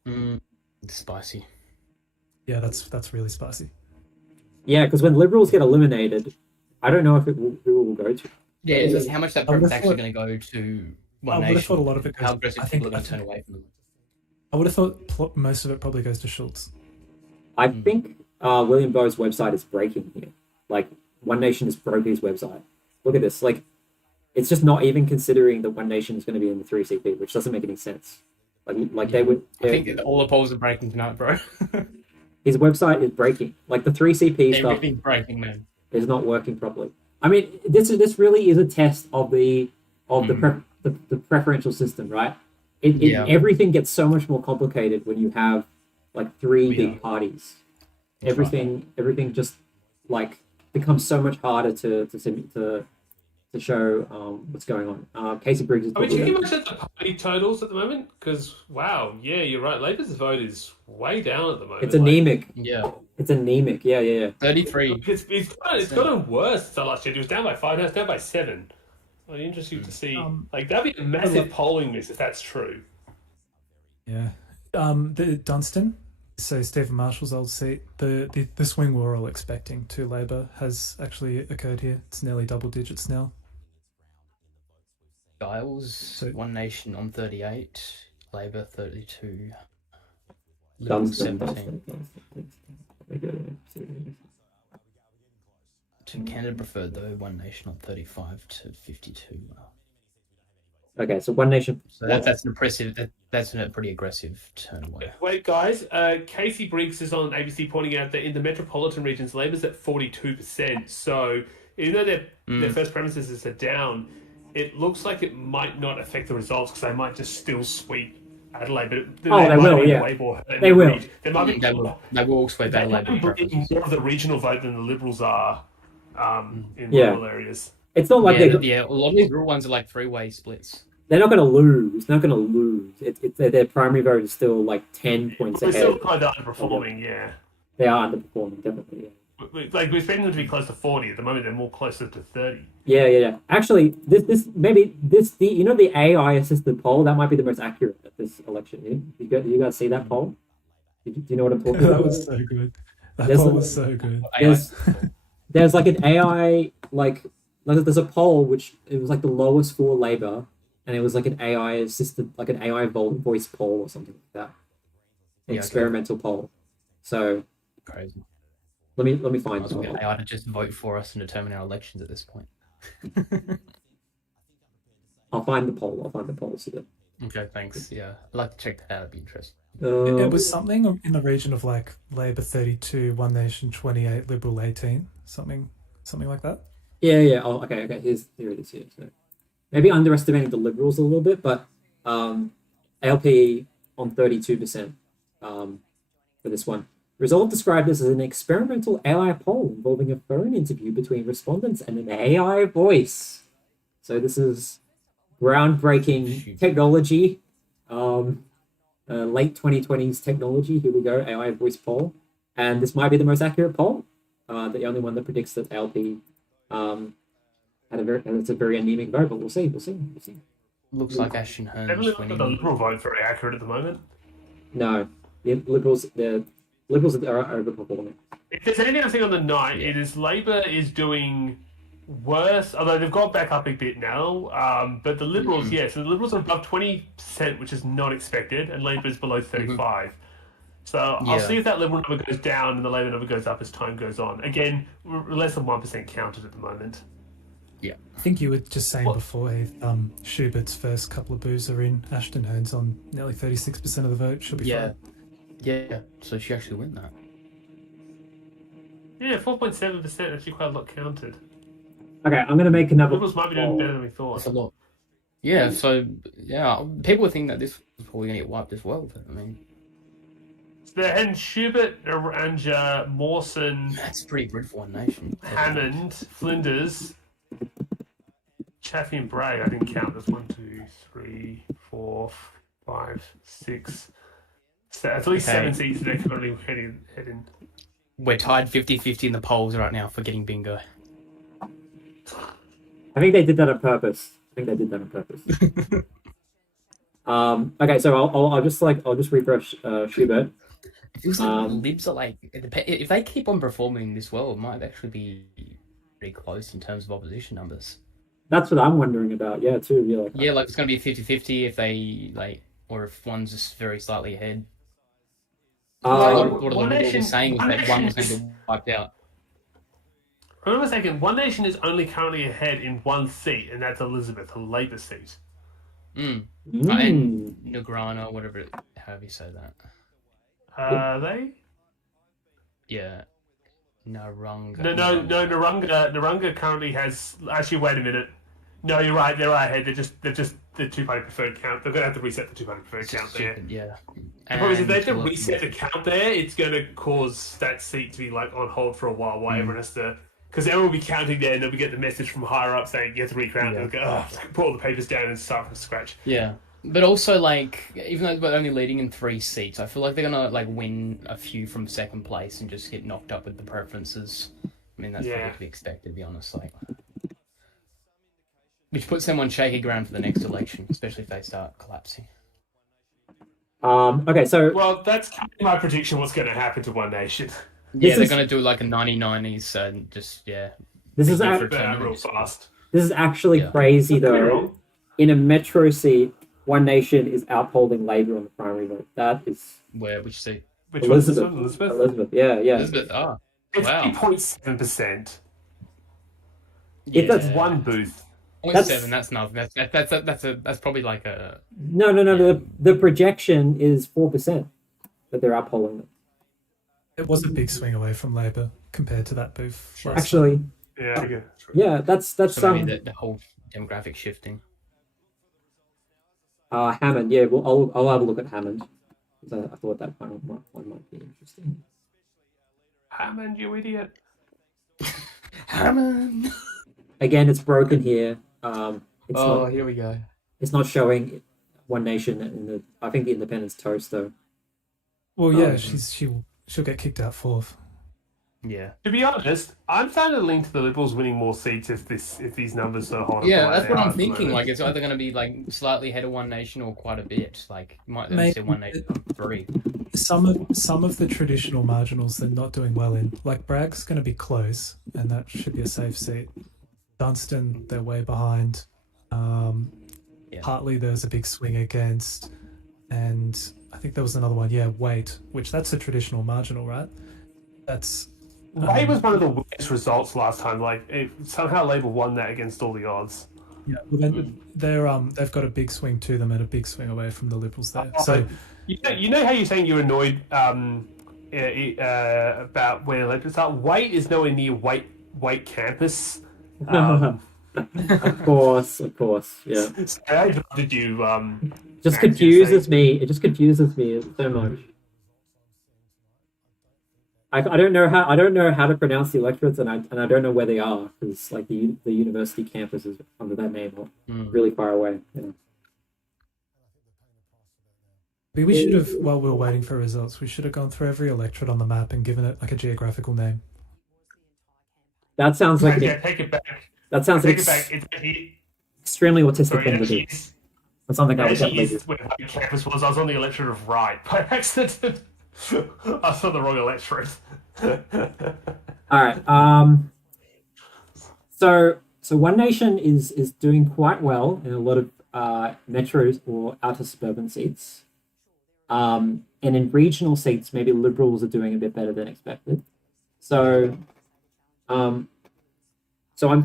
Labour. It's spicy. Yeah, that's really spicy. Yeah, because when Liberals get eliminated, I don't know if who it will go to. Yeah, it's just how much that preference actually going to go to One Nation. I would have thought a lot of it goes. How aggressive people are going to turn away from them. I would have thought most of it probably goes to Schultz. I think William Bowe's website is breaking here. Like, One Nation has broke his website. Look at this. Like, it's just not even considering that One Nation is going to be in the 3CP, which doesn't make any sense. Like they would. I think all the polls are breaking tonight, bro. His website is breaking. Like, the 3CP stuff. Everything's breaking, man. Is not working properly. I mean, this really is a test of the preferential system, right? Everything gets so much more complicated when you have like three big parties. Everything just like becomes so much harder to show what's going on. Casey Briggs is. Are we checking much at the party totals at the moment? Because wow, yeah, you're right. Labour's vote is way down at the moment. It's anemic. It's anemic. Yeah. 33. It's gotten worse since last year. It was down by 5. Now it's down by 7. Well, interesting to see. That'd be a massive polling miss if that's true. Yeah. The Dunstan, so Stephen Marshall's old seat, the swing we're all expecting to Labour has actually occurred here. It's nearly double digits now. Giles, One Nation on 38, Labour 32, Liberal 17. To Canada preferred though, One Nation on 35 to 52. Okay, so One Nation. So that's an impressive. That's a pretty aggressive turn away. Wait, guys. Casey Briggs is on ABC pointing out that in the metropolitan regions, Labor's at 42%. So even though their first premises are down, it looks like it might not affect the results because they might just still sweep Adelaide, but Oh, they might will, be yeah. way more hurt They in will. There might be They will all sway They better might be Labour bringing preferences. more of the regional vote than the Liberals are in Yeah. rural areas. It's not like Yeah, a lot of these rural ones are like three-way splits. they're not going to lose. They're not going to lose. Their primary vote is still like 10 points We're ahead. still kind of underperforming, yeah. They are underperforming, definitely. Yeah. Like we're expecting them to be close to 40. At the moment, they're more closer to 30. Yeah. Actually, the AI assisted poll that might be the most accurate at this election. You guys see that poll? Do you know what I'm talking That about? was so good. That There's poll a- was so good. There's like an AI like there's a poll which it was like the lowest for Labor, and it was like an AI assisted like an AI voice poll or something like that. An Yeah, okay. experimental poll. So Crazy. let me find Might as well the get AI to just vote for us and determine our elections at this point. I'll find the poll. So that, Okay, thanks. Yeah, I'd like to check that out. It'd be interesting. It was something in the region of like Labour 32, One Nation 28, Liberal 18, something like that. Yeah. Oh, okay. Here it is. Here. So maybe underestimating the Liberals a little bit, but ALP on 32% for this one. Result described this as an experimental AI poll involving a phone interview between respondents and an AI voice. So this is groundbreaking technology. Late 2020s technology. Here we go. AI voice poll, and this might be the most accurate poll. The only one that predicts that ALP it's a very anemic vote, but we'll see. Looks like Ashton Haven't Hearn's looked at the winning. Liberal vote very accurate at the moment. No, the Liberals are overperforming. If there's anything I think on the night, it is Labor is doing worse, although they've got back up a bit now. But the Liberals, yes, the Liberals are above 20%, which is not expected, and Labor is below 35%. So I'll Yeah. see if that Liberal number goes down and the Labor number goes up as time goes on. Again, less than 1% counted at the moment. I think you were just saying before, Heath, Schubert's first couple of boos are in. Ashton Hearn's on nearly 36% of the vote. She'll be Yeah, fine. yeah. So she actually win that. Yeah, 4.7%, actually quite a lot counted. Okay, I'm gonna make another. Liberals might be doing better than we thought. That's a lot. Yeah. So yeah, people would think that this was probably gonna get wiped as well. But I mean, They're heading Schubert, Aranja, Mawson, that's pretty good for One Nation. Hammond, Flinders, Chaffey and Bray. I didn't count. There's 1, 2, 3, 4, 5, 6. So at least Okay. 7 seats they're currently heading. We're tied 50-50 in the polls right now for getting bingo. I think they did that on purpose. Okay, so I'll just refresh Schubert. It feels like Um, Libs are like, if they keep on performing this well, it might actually be pretty close in terms of opposition numbers. That's what I'm wondering about. Yeah, too. Yeah, like it's going to be 50-50 if they, like, or if one's just very slightly ahead. What the One Liberals Nation- were saying was One that one was Nation going to get wiped out. Remember a second, One Nation is only currently ahead in one seat, and that's Elizabeth, a Labour seat. And Mm. Negrano, however you say that. Are they? Yeah. Narunga. No, Narunga currently has. Actually, wait a minute. No, you're right. They're right ahead. They're just the two-party preferred count. They're going to have to reset the two-party preferred count there. Stupid, yeah. The problem is if they have to And- reset the count there, it's going to cause that seat to be like on hold for a while everyone has to. Because everyone will be counting there, and they'll be getting the message from higher up saying you have to recount. Yeah. They'll go, put all the papers down and start from scratch. Yeah. But also, like, even though we're only leading in 3 seats, I feel like they're gonna like win a few from second place and just get knocked up with the preferences. I mean, that's probably to be expected, to be honest. Like, which puts them on shaky ground for the next election, especially if they start collapsing. Okay, so Well, that's kind of my prediction. What's going to happen to One Nation? Yeah, they're is- gonna do like a 90-90s and just this is Yeah, ac- for- Real fast. this is actually Yeah. crazy Pretty though. wrong. In a metro seat, One Nation is outpolling Labor on the primary vote. That is which seat? Which one's this Elizabeth. one? Elizabeth? Yeah. Elizabeth. Oh, It's wow. 8.7%. If that's It's one booth. 0.7. That's nothing. That's probably like a. No. The projection is 4%, but they're outpolling it. It was a big swing away from Labor compared to that booth. last Actually, Yeah, I yeah, that's So maybe the whole demographic shifting. Hammond. Yeah, well, I'll have a look at Hammond. 'Cause I thought that one might be interesting. Hammond, you idiot. Hammond. Again, it's broken here. It's Oh, not. here we go. It's not showing One Nation in the. I think the Independent's toast though. Well, yeah, Oh. she'll get kicked out fourth. Yeah. To be honest, I'm starting to lean to the Liberals winning more seats if these numbers are holding. Yeah, that's what I'm thinking. Like, it's either going to be like slightly ahead of One Nation or quite a bit. Like, you might Maybe- see One Nation on 3. Some of the traditional marginals they're not doing well in. Like Bragg's going to be close, and that should be a safe seat. Dunstan, they're way behind. Yeah. Hartley, there's a big swing against, and I think there was another one. Yeah, Waite, which that's a traditional marginal, right? That's Wade was one of the worst results last time. Like, somehow Labour won that against all the odds. yeah. Well, then they've got a big swing to them and a big swing away from the Liberals there. So You know how you're saying you're annoyed about where electorates are? Wade is nowhere near Wade campus. Of course, yeah. So I interrupted you. Just Max, confuses me. It just confuses me so much. I don't know how to pronounce the electorates, and I don't know where they are because like the university campus is under that name, really far away. Yeah. we should have, while we were waiting for results, we should have gone through every electorate on the map and given it like a geographical name. That sounds like Yeah, take it back. that sounds like Take it back. It's actually, extremely autistic sorry, thing it to do. actually is. That's something I It would actually definitely is do. where Wade campus was. I was on the electorate of right by accident. I saw the wrong electorate. All right. So One Nation is doing quite well in a lot of metros or outer suburban seats. And in regional seats, maybe Liberals are doing a bit better than expected. So I'm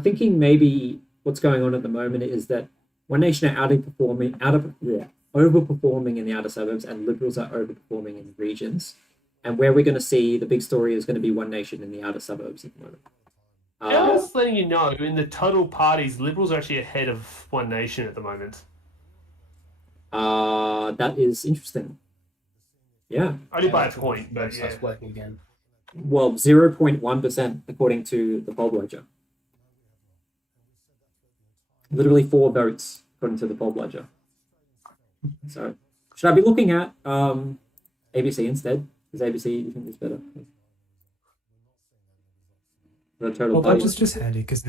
thinking maybe what's going on at the moment is that One Nation are overperforming in the outer suburbs, and Liberals are overperforming in the regions. And where we're going to see the big story is going to be One Nation in the outer suburbs at the moment. Just letting you know, in the total parties, Liberals are actually ahead of One Nation at the moment. That is interesting. Yeah. Only by a point, but yeah. Starts working again. Well, 0.1% according to the poll ledger. Literally 4 votes according to the poll ledger. So, should I be looking at ABC instead? Is ABC, you think, is better? The total Well, party. that was just handy because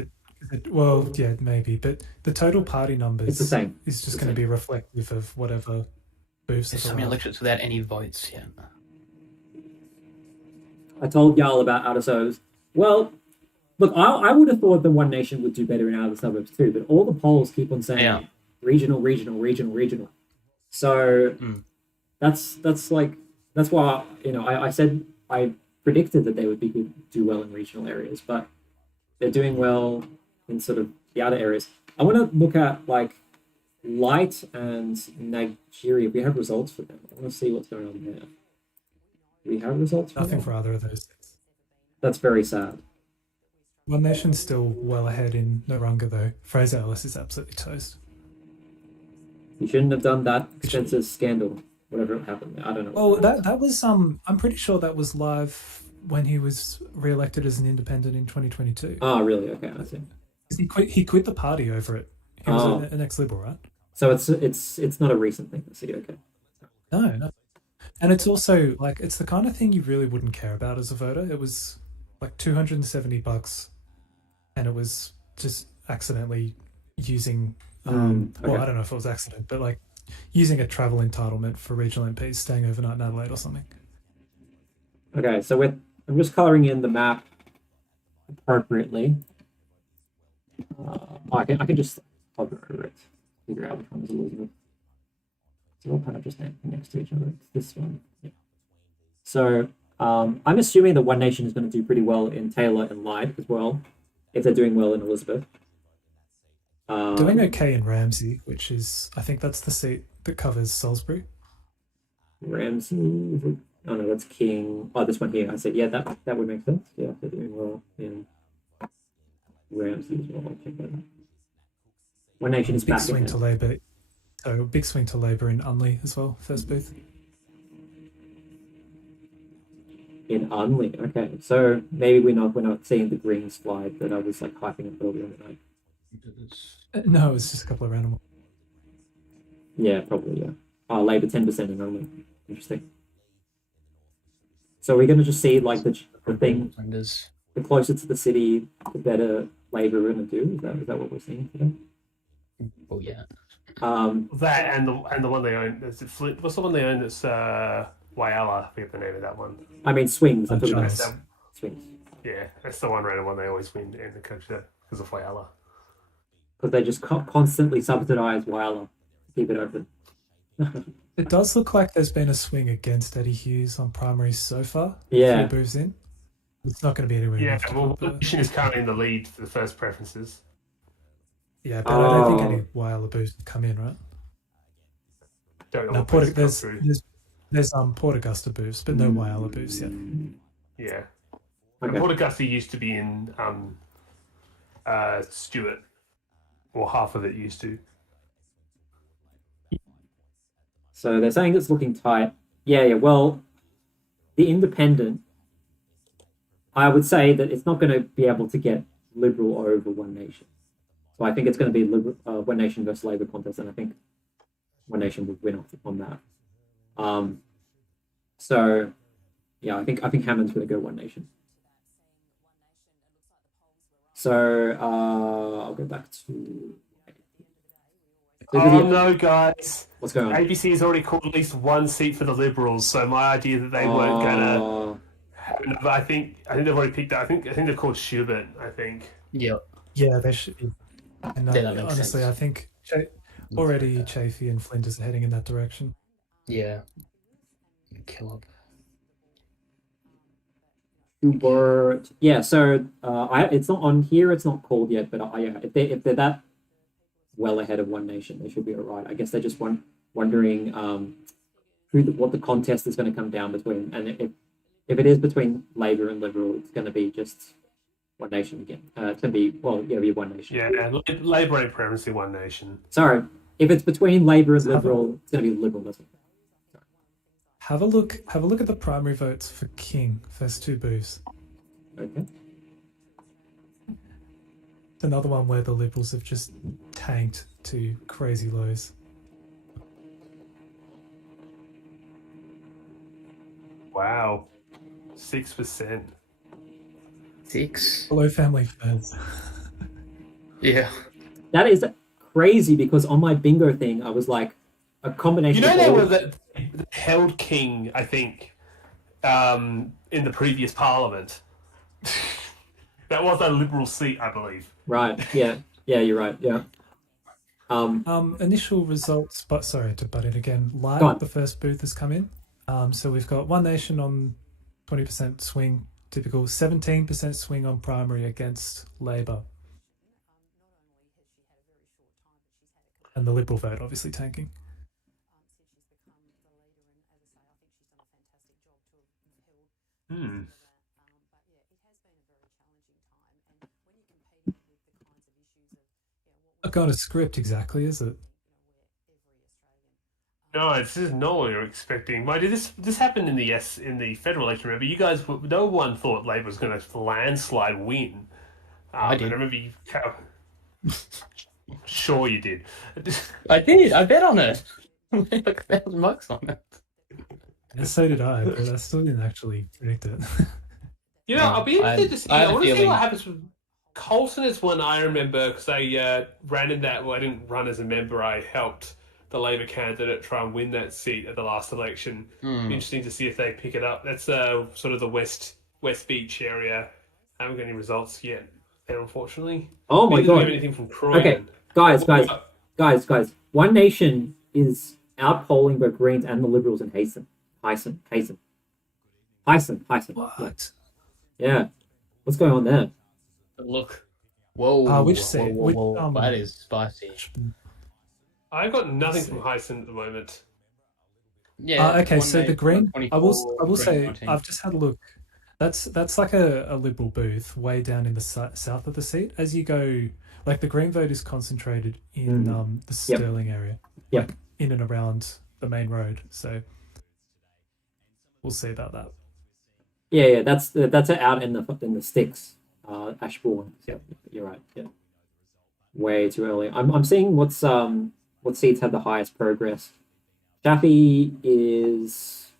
well, yeah, maybe, but the total party numbers It's the same. is just It's the going to same. be reflective of whatever booths There's are so many allowed. electorates without any votes yet. I told Jarl about outer suburbs. Well, look, I would have thought the One Nation would do better in outer suburbs too, but all the polls keep on saying Yeah. regional. So that's why I said I predicted that they would do well in regional areas, but they're doing well in sort of the outer areas. I want to look at like Light and Nigeria. We have results for them. I want to see what's going on there. Do we have results? Nothing them? for either of those. That's very sad. One Nation's still well ahead in Narunga though. Fraser Ellis is absolutely toast. You shouldn't have done that expensive scandal. Whatever happened there. I don't know. Well, that was I'm pretty sure that was live when he was re-elected as an independent in 2022. Oh, really? Okay, I see. He quit the party over it. He was Oh. an ex-liberal, right? So it's not a recent thing. I see. Okay. No. And it's also like it's the kind of thing you really wouldn't care about as a voter. It was like $270, and it was just accidentally using. Well, okay. I don't know if it was accident, but like using a travel entitlement for regional MPs staying overnight in Adelaide or something. Okay. So I'm just coloring in the map appropriately. I can just hover over it, figure out which one is Elizabeth. So they're all kind of just next to each other. It's this one. Yeah. So I'm assuming that One Nation is going to do pretty well in Taylor and Lyde as well, if they're doing well in Elizabeth. Doing okay in Ramsey, which is I think that's the seat that covers Salisbury. Ramsey. Oh no, that's King. Oh, this one here. I said, yeah, that would make sense. Yeah, they're doing well in Ramsey as well. I'll check that out. One Nation is Big back swing in to there. Labor. So a big swing to Labour in Unley as well, first booth. In Unley. Okay, so maybe we're not seeing the green slide that I was like hyping up earlier in the night. No, it's just a couple of random ones. Yeah, probably, yeah. Labour 10% in Unley. Interesting. So we're gonna just see like the thing, Flinders. the closer to the city, the better Labour are gonna do. Is that what we're seeing today? Oh yeah. That and the one they own. Is it what's the one they own? That's Wayala. I forget the name of that one. I mean swings. I'm talking about Giles. That, swings. yeah, that's the one random one they always win in the country because of Wayala. Because they just constantly subsidize Wyler to keep it open. It does look like there's been a swing against Eddie Hughes on primaries so far. Yeah. 3 booths in. It's not going to be anywhere Yeah, near. well, Mission is currently in the lead for the first preferences. Yeah, but I don't think Oh. any Wyler booths have come in, right? Don't know No, what places come there's through. Port Augusta booths, but no Wyler booths yet. Yeah, Okay. and Port Augusta used to be in Stewart, or half of it used to. So they're saying it's looking tight. Yeah. Well, the Independent, I would say that it's not going to be able to get Liberal over One Nation. So I think it's going to be One Nation versus Labour contest, and I think One Nation will win on that. So yeah, I think Hammond's going to go One Nation. So I'll go back to. Oh no, guys! What's going on? ABC has already called at least one seat for the Liberals, so my idea that they weren't gonna have enough, I think they've already picked that. I think they've called Schubert. I think. Yeah. Yeah, they should. And Yeah, that makes honestly, sense. I think already Chafee and Flinders are heading in that direction. Yeah. Kill up. Schubert. Yeah, so it's not on here. It's not called yet, but yeah, if they're that well ahead of One Nation, they should be all right. I guess they're just wondering what the contest is going to come down between, and if it is between Labour and Liberal, it's going to be just One Nation again. It's going to be be One Nation. Yeah, and Labour ain't preference in One Nation. Sorry, if it's between Labour and Liberal, it's going to be Liberalism. Have a look at the primary votes for King, first 2 booths. Okay. It's another one where the Liberals have just tanked to crazy lows. Wow, 6%. 6. Hello, family friends. Yeah. That is crazy because on my bingo thing, I was like a combination. You know, of they all- were that held King, I think, in the previous Parliament. That was a Liberal seat, I believe. Right. Yeah. Yeah. You're right. Yeah. Initial results, but sorry to butt in again. Go on. Live, the first booth has come in. So we've got One Nation on 20% swing, typical 17% swing on primary against Labour. And the Liberal vote obviously tanking. Hmm. Not going to script exactly, is it? No, this is not what you're expecting. Mind you, this happened in the federal election. Remember, you guys, no one thought Labor was going to landslide win. I did. I remember you. Sure, you did. I did. I bet on it. I made like $1,000 on it. And so did I, but I still didn't actually predict it. You know, I'll be interested to see. I had I a want to see feeling. what happens with Colson. Is one I remember because I ran in that. Well, I didn't run as a member. I helped the Labor candidate try and win that seat at the last election. Interesting to see if they pick it up. That's sort of the West Beach area. I haven't got any results yet there, unfortunately. Oh my We didn't have god. anything from Croydon. Okay, guys. One Nation is outpolling both Greens and the Liberals in Hyson. What? Yeah. What's going on there? Look. Whoa. Which seat? Whoa. That is spicy. I got nothing from Hyson at the moment. Yeah. Okay, One so Nation, the Green, I will 24, say, 19. I've just had a look. That's like a Liberal booth way down in the south of the seat. As you go like the Green vote is concentrated in the Yep. Stirling area, Yep. like in and around the main road. So we'll see about that. Yeah, that's out in the sticks. Ashbourne. Yep, you're right. Yeah, way too early. I'm seeing what seats have the highest progress. Chaffee is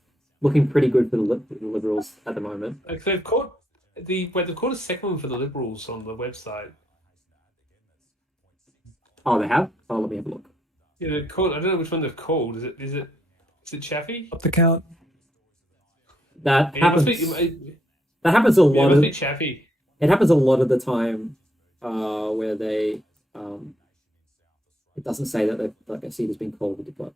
looking pretty good for the Liberals at the moment. Like they've caught they've caught a second one for the Liberals on the website. Oh, they have. Oh, let me have a look. Yeah, they've called. I don't know which one they've called. Is it Chaffee? Up the count. That Yeah, it must happens. be. That happens a Yeah, it lot must of. be Chaffee. It happens a lot of the time, where they it doesn't say that like a seat has been called, but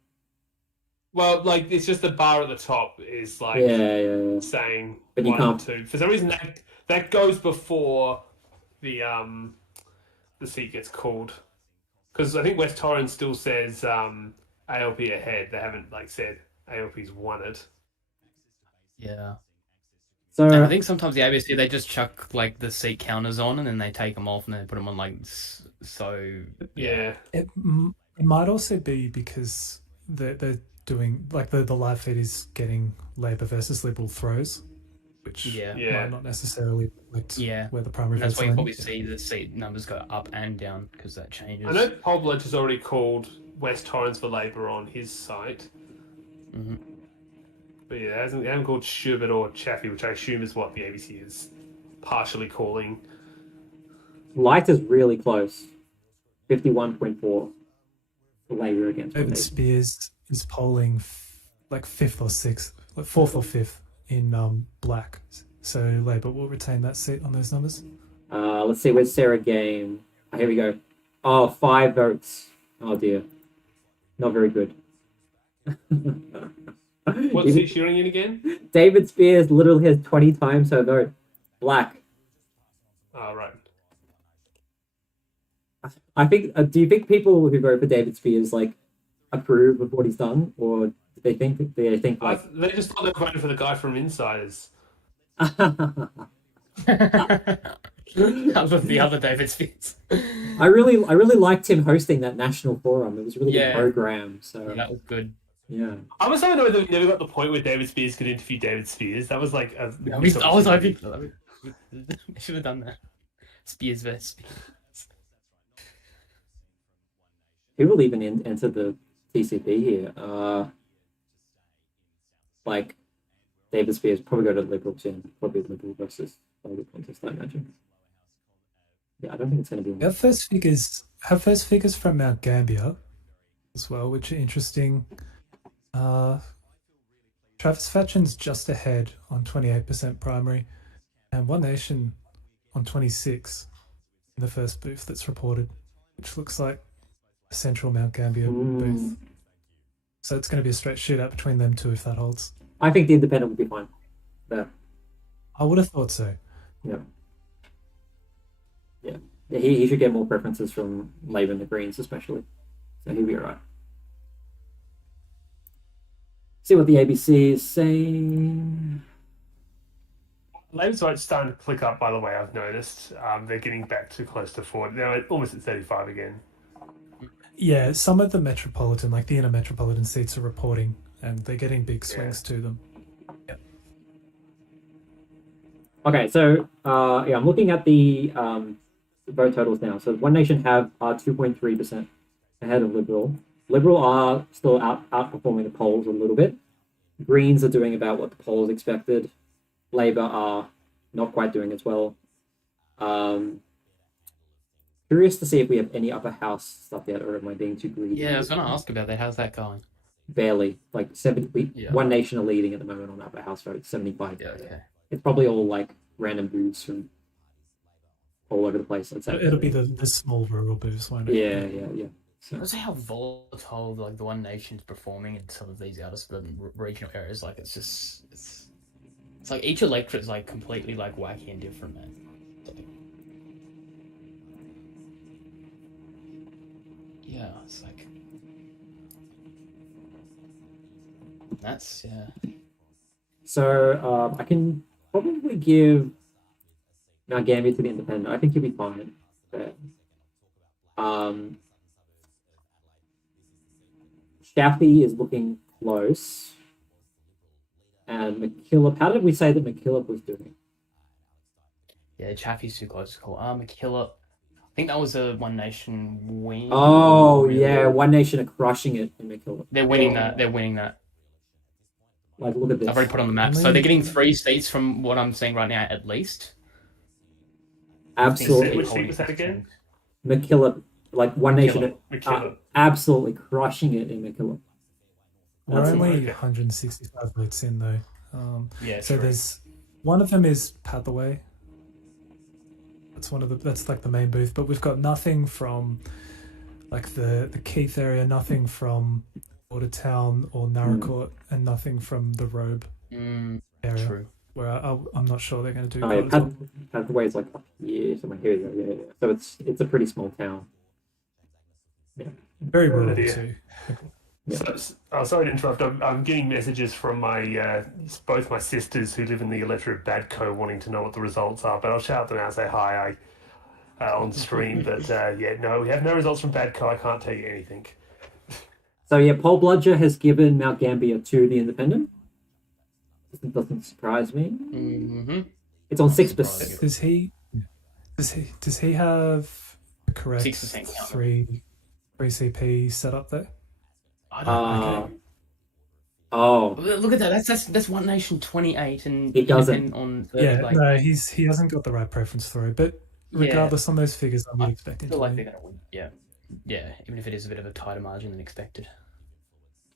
Well, like it's just the bar at the top is like yeah. saying But you 1 and can't- 2. For some reason that goes before the seat gets called. Because I think West Torrens still says ALP ahead. They haven't like said ALP's won it. Yeah. So And I think sometimes the ABC they just chuck like the seat counters on and then they take them off and then put them on like so. Yeah. It might also be because they're doing like the live feed is getting Labor versus Liberal throws, which Yeah. Yeah. might not necessarily reflect Yeah. where the primary And that's votes why you are probably landing. see the seat numbers go up and down because that changes. I know Paul Bloch has already called West Torrens for Labor on his site. hmm But yeah, they haven't called Schubert or Chaffee, which I assume is what the ABC is partially calling. Light is really close. 51.4 for Labour against David Labour. Spears is polling like fifth or sixth, like fourth or fifth in black. So Labor will retain that seat on those numbers. Let's see, where's Sarah Game? Oh, here we go. Oh, 5 votes. Oh dear. Not very good. What's he shearing in again? David Spears literally has 20 times her vote. Black. Oh, right. I think. Do you think people who vote for David Spears like approve of what he's done, or do they think like? They just thought they were voting for the guy from Insiders. That was the other David Spears. I really liked him hosting that national forum. It was a really Yeah. good program. So That was good. yeah. I was so annoyed that we never got the point where David Spears could interview David Spears. That was like a I was hoping for that. We should have done that. Spears versus Spears. Who will even enter the TCP here? Like David Spears probably go to the Liberal team. Probably Liberal versus Labour contest, I imagine. Yeah, I don't think it's going to be. Our first figures from Mount Gambier as well, which are interesting. Travis Fatchen's just ahead on 28% primary, and One Nation on 26 in the first booth that's reported, which looks like a central Mount Gambier booth. So it's going to be a straight shootout between them two if that holds. I think the Independent will be fine. There. I would have thought so. Yeah. He should get more preferences from Labour and the Greens, especially. So he'll be alright. See what the ABC is saying. Labour's vote's starting to click up, by the way, I've noticed. They're getting back to close to 40. They're almost at 35 again. Yeah, some of the metropolitan, like the inner metropolitan seats, are reporting, and they're getting big swings to them. Okay, so I'm looking at the vote totals now. So One Nation have 2.3% ahead of Liberal. Liberal are still outperforming the polls a little bit. Greens are doing about what the polls expected. Labour are not quite doing as well. Curious to see if we have any upper house stuff yet, or am I being too greedy? Yeah, I was going to ask about that. How's that going? Barely. Like 70. Yeah. One Nation are leading at the moment on upper house votes, 75. Yeah, okay. It's probably all like random booths from all over the place. I'd say. It'll be the small rural booths, won't it? Yeah. So, Let's see how volatile like the One Nation's performing in some of these outer suburban regional areas. Like it's like each electorate's like completely like wacky and different, man. Yeah, it's like that's so I can probably give Mount Gambier to the Independent. I think he'll be fine. But Shafi is looking close. And McKillop, how did we say that McKillop was doing? Yeah, Chaffee's too close to call. McKillop. I think that was a One Nation win. Oh, Really? yeah. One Nation are crushing it in McKillop. They're winning that. They're winning that. Like, look at this. I've already put it on the map. So they're getting 3 seats from what I'm seeing right now, at least. Absolutely. Which seat was that again? McKillop, like One Nation, McKillop. absolutely crushing it in McKillop. We're That's only okay. 165 votes in though. Yeah, So true. there's one of them is Pathaway. That's like the main booth, but we've got nothing from like the Keith area, nothing from Watertown or Naracoorte, and nothing from the Robe area. True. Where I'm not sure they're going to do Oh, that yeah, as well. Pathway is like up here, somewhere here. Yeah. So it's a pretty small town. Very rural idea. too. Sorry to interrupt. I'm getting messages from my both my sisters who live in the electorate of Badco wanting to know what the results are. But I'll shout them out and say hi on stream. But no, we have no results from Badco. I can't tell you anything. So yeah, Paul Bludger has given Mount Gambier to the Independent. Doesn't surprise me. Mm-hmm. It's on 6%. Surprising. Does he have the correct 6% count. three CP set up there? I don't know. Oh, Look at that. That's One Nation 28 and It doesn't. Independent on Yeah, 30. no, he hasn't got the right preference through. But regardless, on those figures, I would expect him I feel to like win. they're going to win. Yeah. Even if it is a bit of a tighter margin than expected.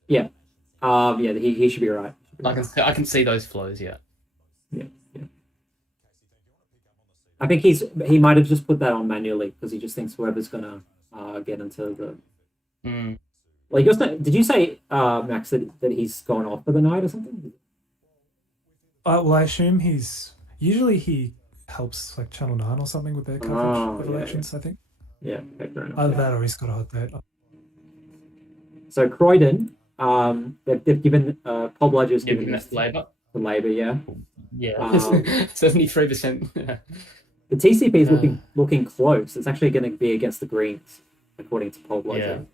yeah. He should be right. I can see those flows. Yeah. I think he might have just put that on manually because he just thinks whoever's gonna get into the. Like, did you say, Max, that he's gone off for the night or something? Well, I assume he helps like Channel 9 or something with their coverage of elections, I think. Yeah, okay, fair enough. Either that or he's got a hot date. So Croydon, they've given Paul Bludger's Giving given that this Labour. to Labor, yeah. Yeah. 73%. The TCP is looking close. It's actually going to be against the Greens, according to Paul Bludger.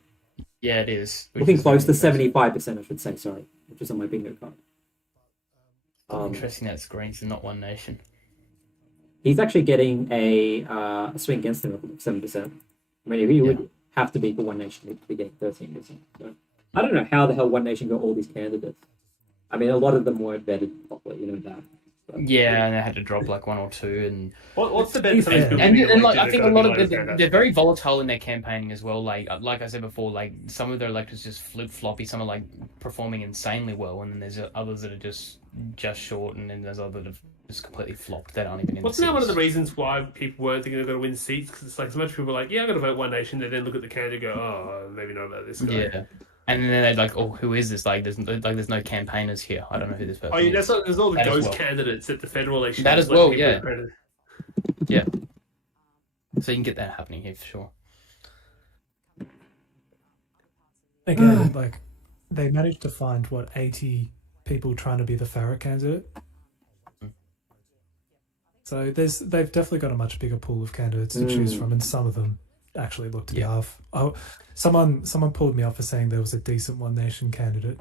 Yeah, it is. Looking close to 75%, I should say. Sorry, which is on my bingo card. Interesting that it's Greens and not One Nation. He's actually getting a swing against him of 7%. I mean, he would have to be for One Nation, he'd be getting 13%. So I don't know how the hell One Nation got all these candidates. I mean, a lot of them weren't vetted properly, you know that. But, Yeah, and they had to drop like 1 or 2, and What's the bet for these people? and like I think a lot of they're very volatile in their campaigning as well. Like I said before, like some of their electors just flip floppy. Some are like performing insanely well, and then there's others that are just short, and then there's others that have just completely flopped. That aren't even in. Wasn't that one of the reasons why people weren't thinking they're going to win seats? Because it's like so much people are like, yeah, I'm going to vote One Nation. They then look at the candidate and go, oh, maybe not about this guy. Yeah. And then they're like, "Oh, who is this? There's no campaigners here. I don't know who this person Oh, yeah, is." there's all the That as ghost well. candidates at the federal election. That as Let well, people yeah. credit. Yeah. So you can get that happening here for sure. Again, like they managed to find 80 people trying to be the Farah candidate. So they've definitely got a much bigger pool of candidates to choose from, and some of them actually look to be half. Oh, someone pulled me up for saying there was a decent One Nation candidate.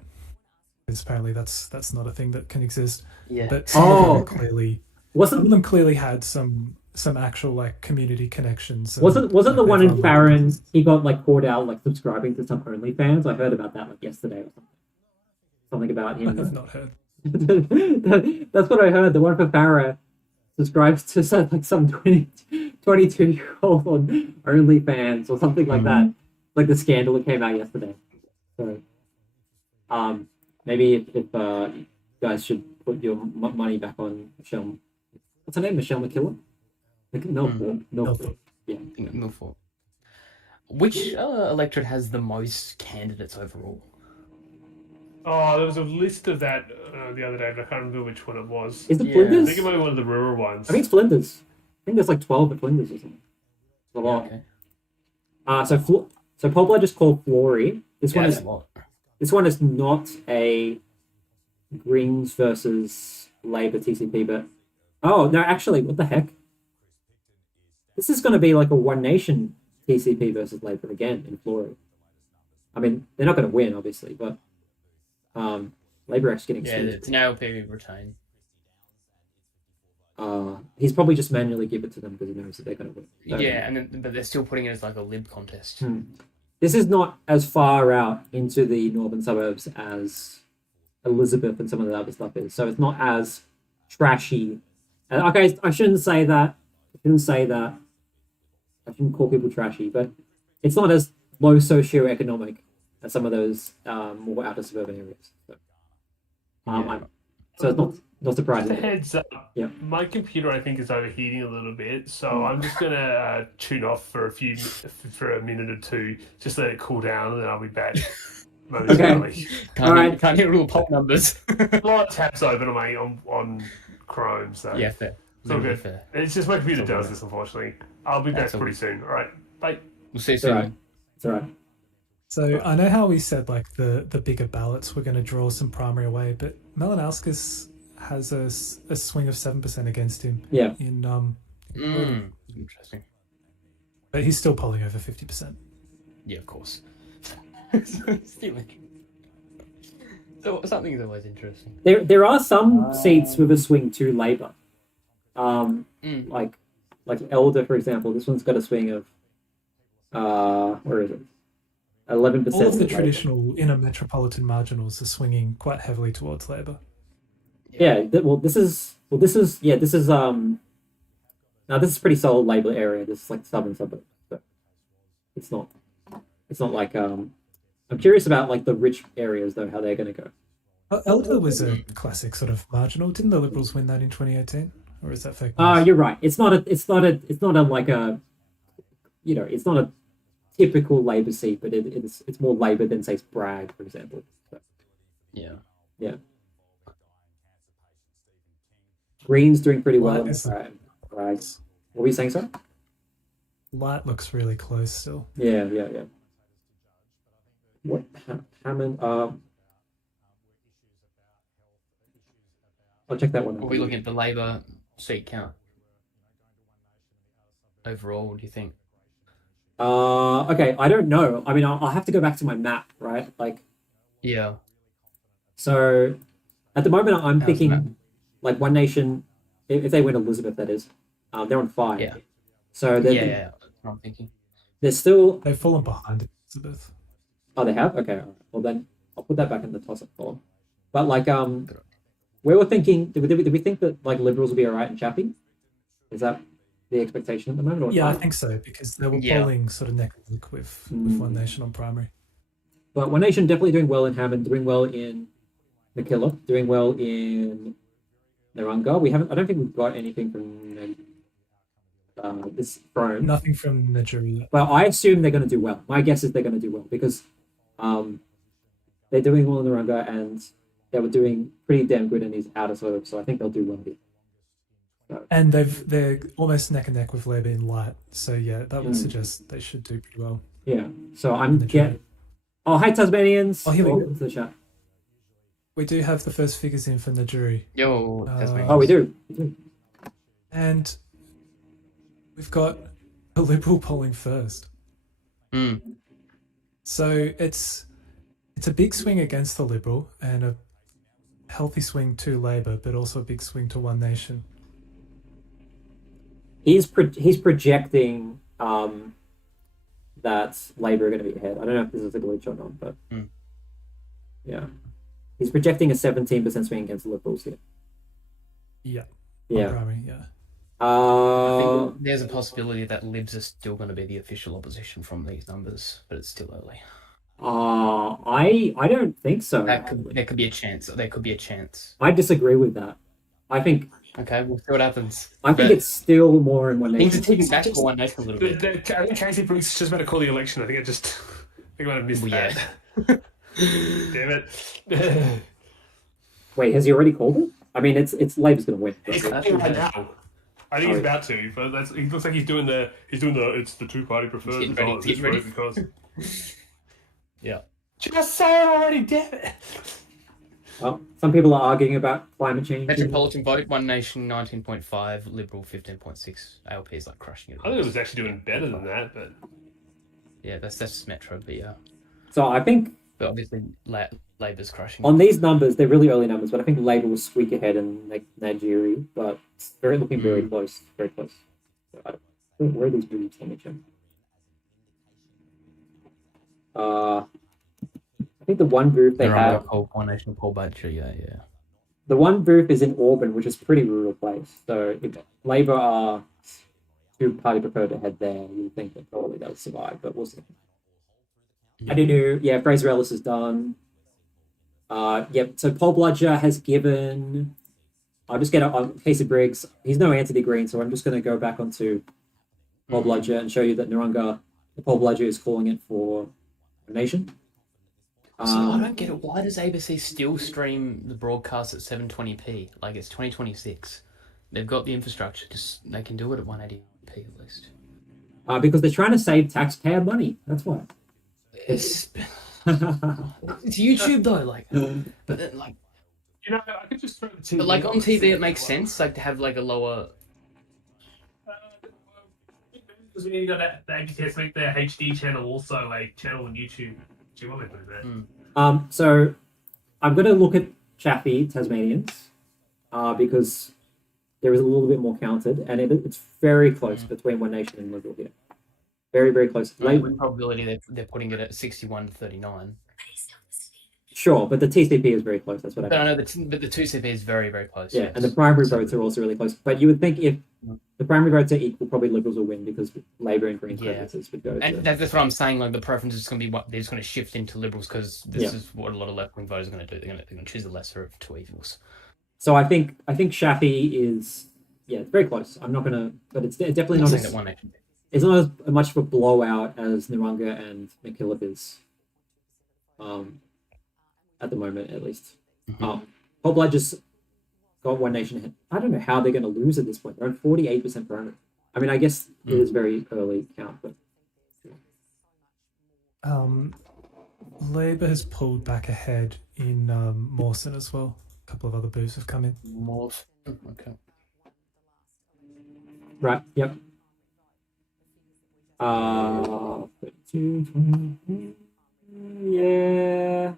Because apparently that's not a thing that can exist. Yeah. But some of them clearly had some actual like community connections. Wasn't like, the one in everyone- Farron? He got like caught out like subscribing to some OnlyFans. I heard about that like yesterday or something. Something about him. I've not heard. That's what I heard. The one for Farah subscribes to some 22-year-old on OnlyFans or something like that. Like the scandal that came out yesterday. So, maybe if you guys should put your money back on Michelle. What's her name? Michelle McKillop? Milford. Yeah. Milford. Which electorate has the most candidates overall? Oh, there was a list of that the other day, but I can't remember which one it was. Is it Yeah. I Flinders? think it might be one of the rural ones. I think it's Flinders. I think there's like 12 at Flinders or something. It's a lot. Okay. So Poplar just called Flory. This Yeah, one that's is a lot. This one is not a Greens versus Labour TCP, but oh no, actually, what the heck? This is going to be like a One Nation TCP versus Labour again in Florida. I mean, they're not going to win, obviously, but Labour actually getting Yeah, skewed. it's an ALP retain. He's probably just manually give it to them because he knows that they're going to win. So, Yeah, and then, but they're still putting it as like a lib contest. This is not as far out into the northern suburbs as Elizabeth and some of the other stuff is, so it's not as trashy. Okay, I shouldn't say that. I shouldn't call people trashy, but it's not as low socioeconomic as some of those more outer suburban areas. So it's not Just a surprising. heads up. Yeah. My computer, I think, is overheating a little bit, so I'm just gonna tune off for a minute or two, just let it cool down, and then I'll be back momentarily. Can't, All hear, right. can't hear little pop numbers. A lot of tabs open on Chrome, so Yeah, fair. it's all good. Fair. It's just my computer It's all does good. this, unfortunately. I'll be back That's all pretty good. soon. All right, bye. We'll see you It's all soon. right. It's all right. So I know how we said like the bigger ballots were going to draw some primary away, but Malinauskas has a swing of 7% against him Yeah. in Interesting. but he's still polling over 50%. Yeah, of course. So something is always interesting. There are some seats with a swing to Labour. Like Elder, for example. This one's got a swing of where is it? 11%. All of the Labour. traditional inner metropolitan marginals are swinging quite heavily towards Labour. Yeah. This is now this is pretty solid Labour area. This is like the southern suburbs. So it's not like I'm curious about like the rich areas though, how they're going to go. Elder was a classic sort of marginal. Didn't the Liberals win that in 2018, or is that fake news? You're right. It's not a typical Labour seat, but it's more Labour than say Bragg, for example. So, Yeah. yeah. Green's doing pretty well. Light is- Right. What were you saying, sir? Light looks really close still. Yeah. What Hammond? I'll check that one out. Are we looking at the Labour seat count overall? What do you think? Okay, I don't know. I mean, I'll have to go back to my map, right? Like, Yeah. so at the moment, I'm How's the map? thinking like One Nation, if they win Elizabeth, that is, they're on 5. Yeah. So Yeah. That's what I'm thinking. they're still. They've fallen behind Elizabeth. Oh, they have. Okay. All right. Well, then I'll put that back in the toss-up column. But like, we were thinking. Did we think that like Liberals will be all right in Chappie? Is that the expectation at the moment? Or Yeah, I not? think so, because they were Yeah. polling sort of neck and neck with One Nation on primary. But One Nation definitely doing well in Hammond, doing well in Nakilla, doing well in Narunga. I don't think we've got anything from this Rome. Nothing from Najuri yet. Well, I assume they're going to do well. My guess is they're going to do well because they're doing well in Narunga and they were doing pretty damn good in these outer suburbs. So I think they'll do well here. And they're almost neck and neck with Labour in Light. So yeah, that would suggest they should do pretty well. Yeah. So I'm The get. trade. Oh, hi Tasmanians. Oh, here we go. Welcome to the chat. We do have the first figures in for Najuri. Yo, that's me. Oh, we do. And we've got a Liberal polling first. So it's a big swing against the Liberal and a healthy swing to Labour, but also a big swing to One Nation. He's projecting that Labour are going to be ahead. I don't know if this is a glitch or not, but yeah, he's projecting a 17% swing against the Liberals here. Yeah. Yeah. On primary, yeah. I think there's a possibility that Libs are still going to be the official opposition from these numbers, but it's still early. I don't think so. There could be a chance. There could be a chance. I disagree with that. I think Okay, we'll see what happens. it's still more in One Things are Nation. ticking back for One Nation a little bit. I think Casey Brooks is just about to call the election. I think I might have missed Well, yeah. that. Damn it. Wait, has he already called it? I mean, it's Labour's going to win. He's calling it right now. I think he's about to, but he looks like he's doing the it's the two-party preferred. He's getting ready. Yeah. Just say it already, damn it. Well, some people are arguing about climate change. Metropolitan vote, One Nation 19.5, Liberal 15.6. ALP is like crushing it. I think it was actually doing better than that, but Yeah, that's just Metro, but yeah. So I think But obviously, Labour's crushing. on these numbers, they're really early numbers, but I think Labour will squeak ahead in Nigeria, but it's looking very close, very close. So where are these moves? Let me check. I think the one booth they have, One Nation Paul Butcher, yeah. the one booth is in Auburn, which is a pretty rural place. So if Labour are two-party preferred to head there, you think that probably they'll survive, but we'll see. I don't know. Yeah, Fraser Ellis is done. Yep. So Paul Bludger has given. I'll just get on Casey Briggs. He's no Anthony Green, so I'm just going to go back onto Paul Bludger and show you that Naranga, Paul Bludger is calling it for a nation. So I don't get it. Why does ABC still stream the broadcast at 720p? Like it's 2026. They've got the infrastructure. Just they can do it at 180p at least. Because they're trying to save taxpayer money. That's why. It's YouTube though, like, but then, like, You know, I could just throw the TV. but like on TV, it makes sense, like to have like a lower. Because we need that the ABTS make their HD channel also a channel on YouTube. Do you want me to do that? So I'm going to look at Chaffey Tasmanians, because there is a little bit more counted, and it's very close between One Nation and Liberal here. Very, very close. With probability, they're putting it at 61 to 39. Sure, but the TCP is very close. That's what I But I mean. know but the 2CP is very, very close. Yeah, yes. and the primary votes are also really close. But you would think if the primary votes are equal, probably Liberals will win because Labor and Green preferences would go. And that's what I'm saying. Like the preference is going to be what they're just going to shift into Liberals because this is what a lot of left-wing voters are going to do. They're going to choose the lesser of two evils. So I think Shafi is it's very close. I'm not gonna, but it's definitely not. That One Nation. It's not as much of a blowout as Naranga and McKillop is. At the moment, at least. Paul Blood just got One Nation ahead. I don't know how they're going to lose at this point. They're on 48% primary. I mean, I guess it is very early count, but. Labour has pulled back ahead in Mawson as well. A couple of other booths have come in. Okay. Right. Yep. 32, 20, yeah.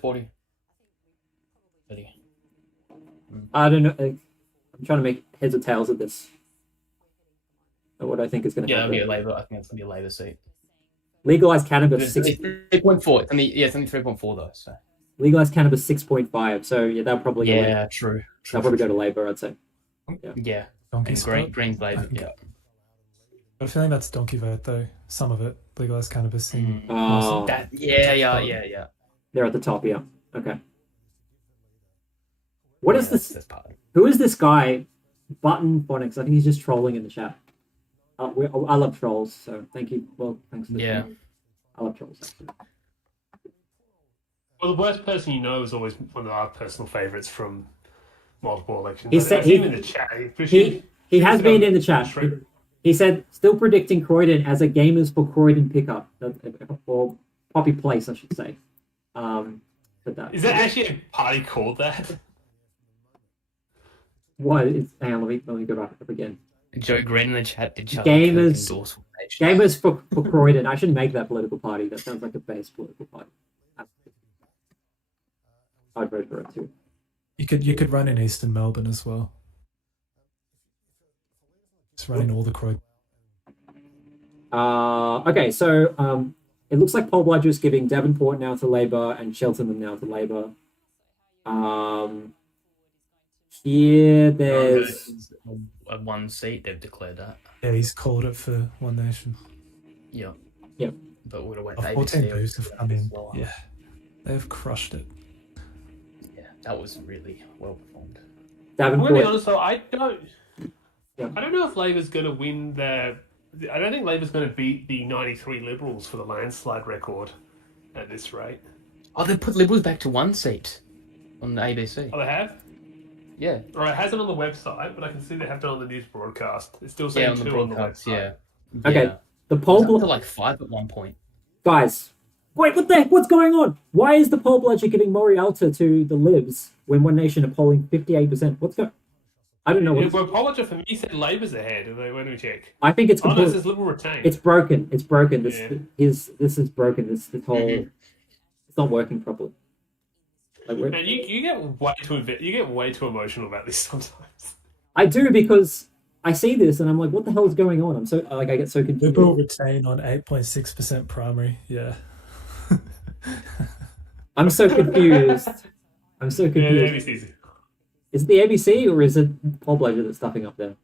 40. 30. I don't know. I'm trying to make heads or tails of this. What I think is going to Yeah, happen. it'll be a Labour. I think it's going to be a Labour seat. Legalized cannabis It's 3.4. It's only 3.4 though. So. Legalized cannabis 6.5. So yeah, they'll probably True. they'll probably go to Labor. I'd say. Yeah. Donkey And spot. Green's Labour. Yeah. Got a feeling that's donkey vote though. Some of it, legalized cannabis in Mawson. That. Yeah. They're at the top. Yeah. Okay. What is this? That's part of it. Who is this guy? Button Phonics. I think he's just trolling in the chat. I love trolls, so thank you. Well, thanks for the Yeah. comment. I love trolls. Actually. Well, the worst person you know is always one of our personal favourites from multiple elections. He I said- see he- him in the chat. He has been in the chat. He said, still predicting Croydon as a Gamers for Croydon pickup. Or Poppy Place, I should say. But that. Is there actually a party called that? What? Hang on, let me go back up again. Joe Green in the chat did shut Gamers- the endorsement page. Gamers for Croydon. I shouldn't make that political party. That sounds like a base political party. I'd vote for it too. You could run in Eastern Melbourne as well. Just running all the Croydon. Okay, so it looks like Paul Bludger is giving Devonport now to Labor and Cheltenham now to Labor. Here there's At one seat, they've declared that. Yeah, he's called it for One Nation. Yeah. Yep. But would have went Of to 14 ABC. booths have come in. Lower. Yeah, they've crushed it. Yeah, that was really well performed. I'm going to be Davenport. honest though, I Yeah. don't know if Labor's going to win I don't think Labor's going to beat the 93 Liberals for the landslide record at this rate. Oh, they put Liberals back to one seat on the ABC. Oh, they have? Yeah. Alright, it hasn't on the website, but I can see they have done on the news broadcast. It's still Yeah, saying on the 2 on the broadcast, website. yeah. Okay, Yeah. the It was Paul up to Bludger. like 5 at one point. Guys, wait, what the heck? What's going on? Why is the Paul Bludger giving Morialta to the Libs when One Nation are polling 58%? What's going I don't know Yeah, what. well, Pollinger for me said Labor's ahead. When we check. I think it's Oh no, it complete, says Liberal retain. it's broken. It's broken. This Yeah. this is broken. This whole it's not working properly. Like Man, you get way too emotional about this sometimes. I do because I see this and I'm like, what the hell is going on? I'm so like I get so confused. Liberal retain on 8.6% primary. Yeah. I'm so confused. I'm so Yeah, confused. ABC's. Is it the ABC or is it Paul Blazer that's stuffing up there?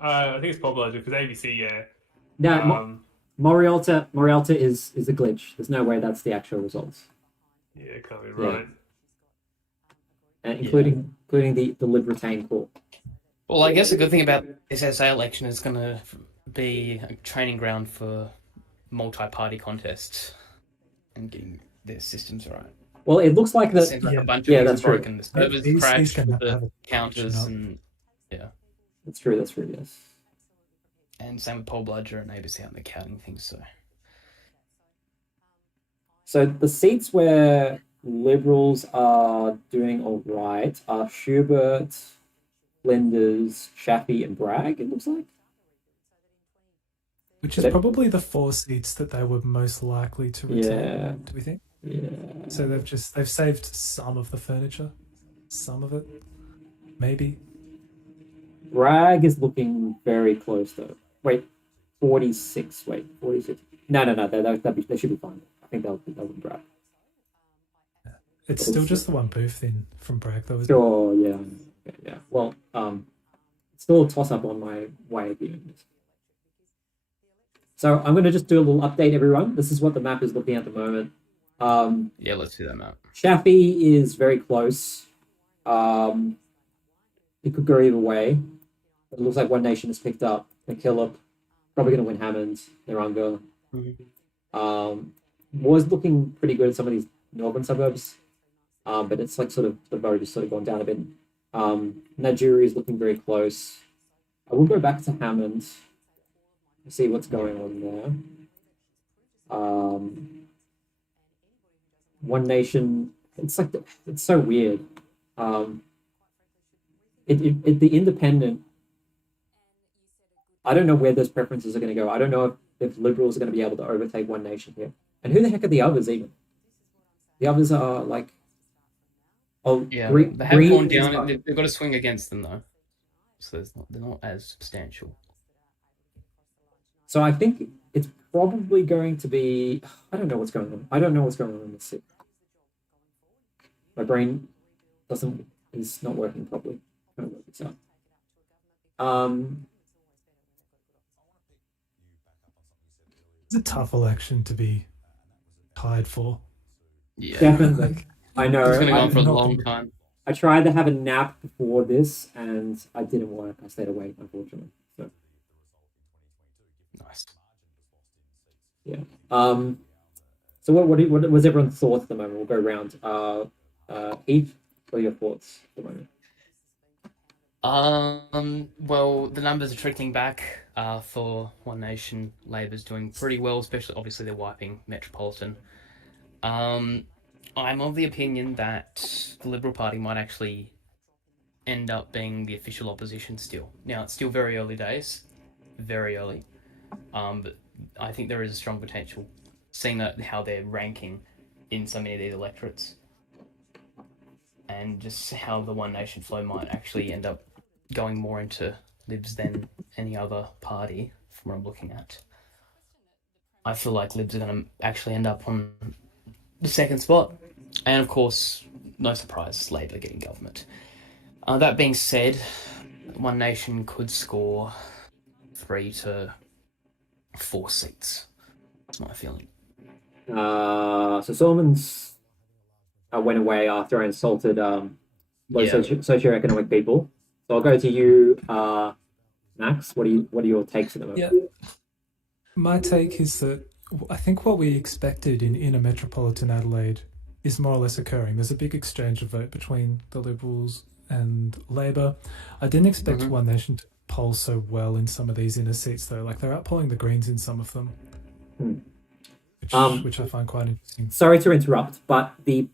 I think it's Pollinger because ABC. Yeah. No, Morialta is a glitch. There's no way that's the actual results. Yeah, it can't be right. And including the Lib retain core. Well, I guess the good thing about this SA election is going to be a training ground for multi-party contests and getting their systems right. Well, it looks like It that. seems like Yeah. a bunch Yeah, of that's things true. broken. The servers These crashed can with have the a counters, up. and That's true. That's true. Yes. and same with Paul Bludger and ABC out there counting things. So the seats where Liberals are doing all right are Schubert, Flinders, Shafi, and Bragg. It looks like. Which is probably the 4 seats that they were most likely to retain. Yeah. Do we think? Yeah. So they've saved some of the furniture, some of it, maybe. Bragg is looking very close though. Wait, 46. Wait, 46. No. They should be fine. I think they'll be Bragg. It's still just the one booth in from Bragg though, isn't it? Sure. Yeah. Yeah. Well, it's still a toss up on my way of viewing this. So I'm going to just do a little update, everyone. This is what the map is looking at the moment. Yeah, let's do that map. Shafi is very close. It could go either way. It looks like One Nation has picked up McKillop. Probably going to win Hammond, Naranga. Was looking pretty good at some of these northern suburbs. But it's like sort of the vote has sort of gone down a bit. Najuri is looking very close. I will go back to Hammond. See what's going on there. One Nation. It's like it's so weird. The independent. I don't know where those preferences are going to go. I don't know if Liberals are going to be able to overtake One Nation here. And who the heck are the others even? The others are like. Oh Yeah, Green, they have Green gone is down. up. They've got to swing against them though, so they're not as substantial. So I think it's probably going to be. I don't know what's going on. I don't know what's going on in this city. My brain is not working properly. I'm trying to work this out. It's a tough election to be tied for. Yeah, Definitely. I know. it's going to go I, on for a not long the- time. I tried to have a nap before this, and I didn't work. I stayed awake, unfortunately. So Nice. yeah. So what was everyone's thoughts at the moment? We'll go around. Heath, what are your thoughts at the moment? Well, the numbers are trickling back for One Nation. Labor's doing pretty well, especially obviously they're wiping Metropolitan. I'm of the opinion that the Liberal Party might actually end up being the official opposition still. Now, it's still very early days, very early, but I think there is a strong potential, seeing how they're ranking in so many of these electorates, and just how the One Nation flow might actually end up going more into Libs than any other party from what I'm looking at. I feel like Libs are going to actually end up on the second spot. And of course, no surprise, Labor getting government. That being said, One Nation could score 3 to 4 seats. That's my feeling. So Solomons went away after I insulted low Yeah. socioeconomic people. So I'll go to you, Max. What are your takes at the moment? Yeah. My take is that I think what we expected in inner metropolitan Adelaide is more or less occurring. There's a big exchange of vote between the Liberals and Labor. I didn't expect Mhm. One Nation to poll so well in some of these inner seats, though. Like, they're outpolling the Greens in some of them, Hmm. which I find quite interesting. Sorry to interrupt, but the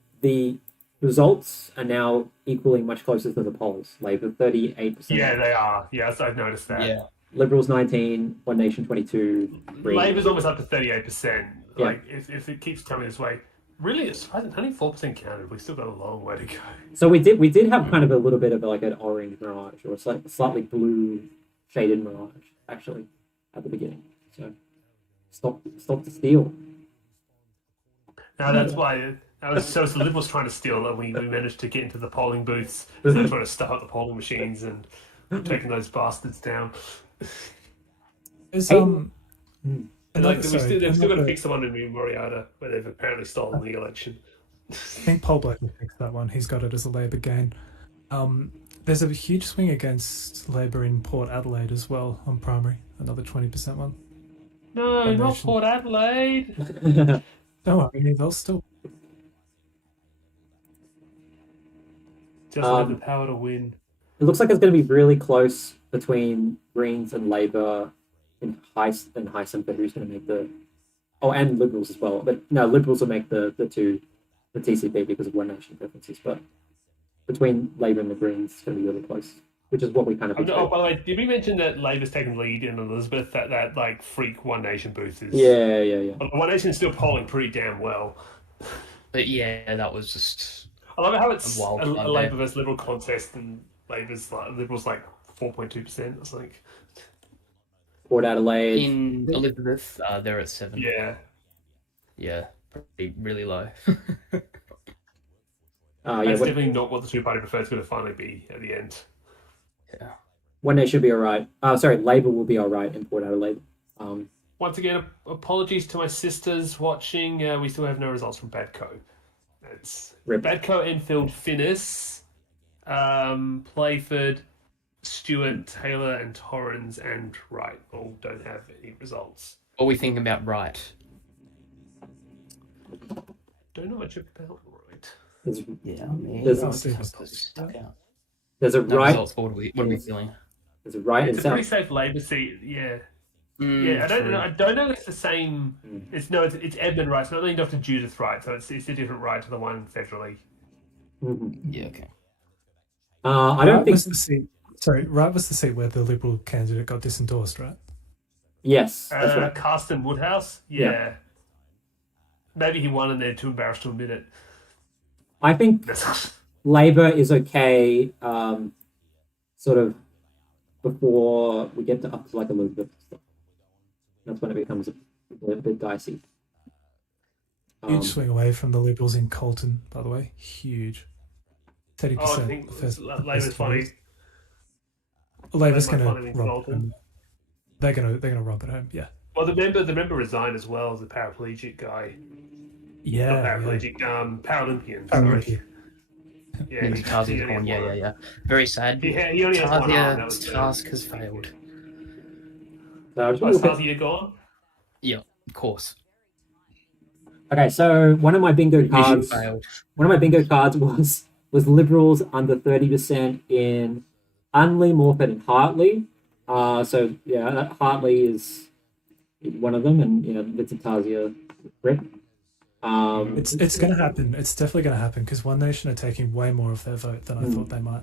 results are now equaling much closer to the polls. Labour 38%. Yeah, they are. Yes, I've noticed that. Yeah. Liberals 19, One Nation 22. Green. Labour's almost up to 38%. Yeah. Like, if it keeps coming this way, really, it's only 4% counted. We've still got a long way to go. So we did have kind of a little bit of like an orange mirage or a slightly blue shaded mirage actually at the beginning. So stop the steal. Now that's why so it's the Liberals trying to steal, and we managed to get into the polling booths. So they're trying to stuff up the polling machines and taking those bastards down. Is Hey. And like, sorry, they've still got to another- fix the one in Moriata where they've apparently stolen the election. I think Paul Black will fix that one. He's got it as a Labor gain. There's a huge swing against Labor in Port Adelaide as well on primary. Another 20% one. No, One not Nation. Port Adelaide. Don't worry, they'll still. Just have the power to win. It looks like it's going to be really close between Greens and Labour in Heisen for who's going to make the. Oh, and Liberals as well. But no, Liberals will make the TCP because of One Nation preferences. But between Labour and the Greens, it's going to be really close, which is what we kind of. Oh, by the way, did we mention that Labour's taken lead in Elizabeth? That like freak One Nation booth is. Yeah. Well, One Nation's still polling pretty damn well. But yeah, that was just. I love how it's A wild a card Labour there. versus Liberal contest, and Liberals like 4.2%. It's like, Port Adelaide. In Elizabeth, they're at 7. yeah. Yeah, pretty, really low. Yeah, That's definitely not what the two-party preferred is going to finally be at the end. Yeah. One Nation should be all right. Sorry, Labour will be all right in Port Adelaide. Once again, apologies to my sisters watching. We still have no results from Badco. It's Rip. Badco, Enfield, Finnis, Playford, Stewart, Taylor, and Torrens, and Wright all don't have any results. What are we thinking about right? Don't know much about Wright. Yeah, I mean, There's- stuck out. There's a No right. results. What are we feeling? There's a right and It's a pretty south. safe Labour seat, yeah. Mm, Yeah, I don't true. know. I don't know if it's the same. Mm. It's Edmund Wright. It's not named after Judith Wright, so it's a different Wright to the one federally. Mhm. Yeah, okay. I don't Wright think. was the seat. Sorry, Wright was the seat where the Liberal candidate got disendorsed, right? Yes, that's right. Carsten Woodhouse, yeah. Maybe he won and they're too embarrassed to admit it. I think Labour is okay. Sort of before we get to up to like Elizabeth stuff. That's when it becomes a bit dicey. Huge swing away from the Liberals in Colton, by the way. Huge. 30%. Oh, I think the first Labour's finally. Labour's Labour going finally to romp exalted. home. They're going to romp it home. Yeah. Well, the member resigned as well as the paraplegic guy. Yeah. Not yeah. paraplegic, Paralympian. Paralympian. Sorry. Yeah, Maybe he Tazia's only gone. has Yeah. one. Very sad. He only has one arm. That Tazia's was task has failed. So I just Oh, wanna is look at- Tazia gone? Yeah, of course. Okay, so one of my bingo Mission cards. failed. One of my bingo cards was Liberals under 30% in Unley, Morford, and Hartley. So yeah, Hartley is one of them, and Vincent Tasia, Rip. It's going to happen. It's definitely going to happen because One Nation are taking way more of their vote than I thought they might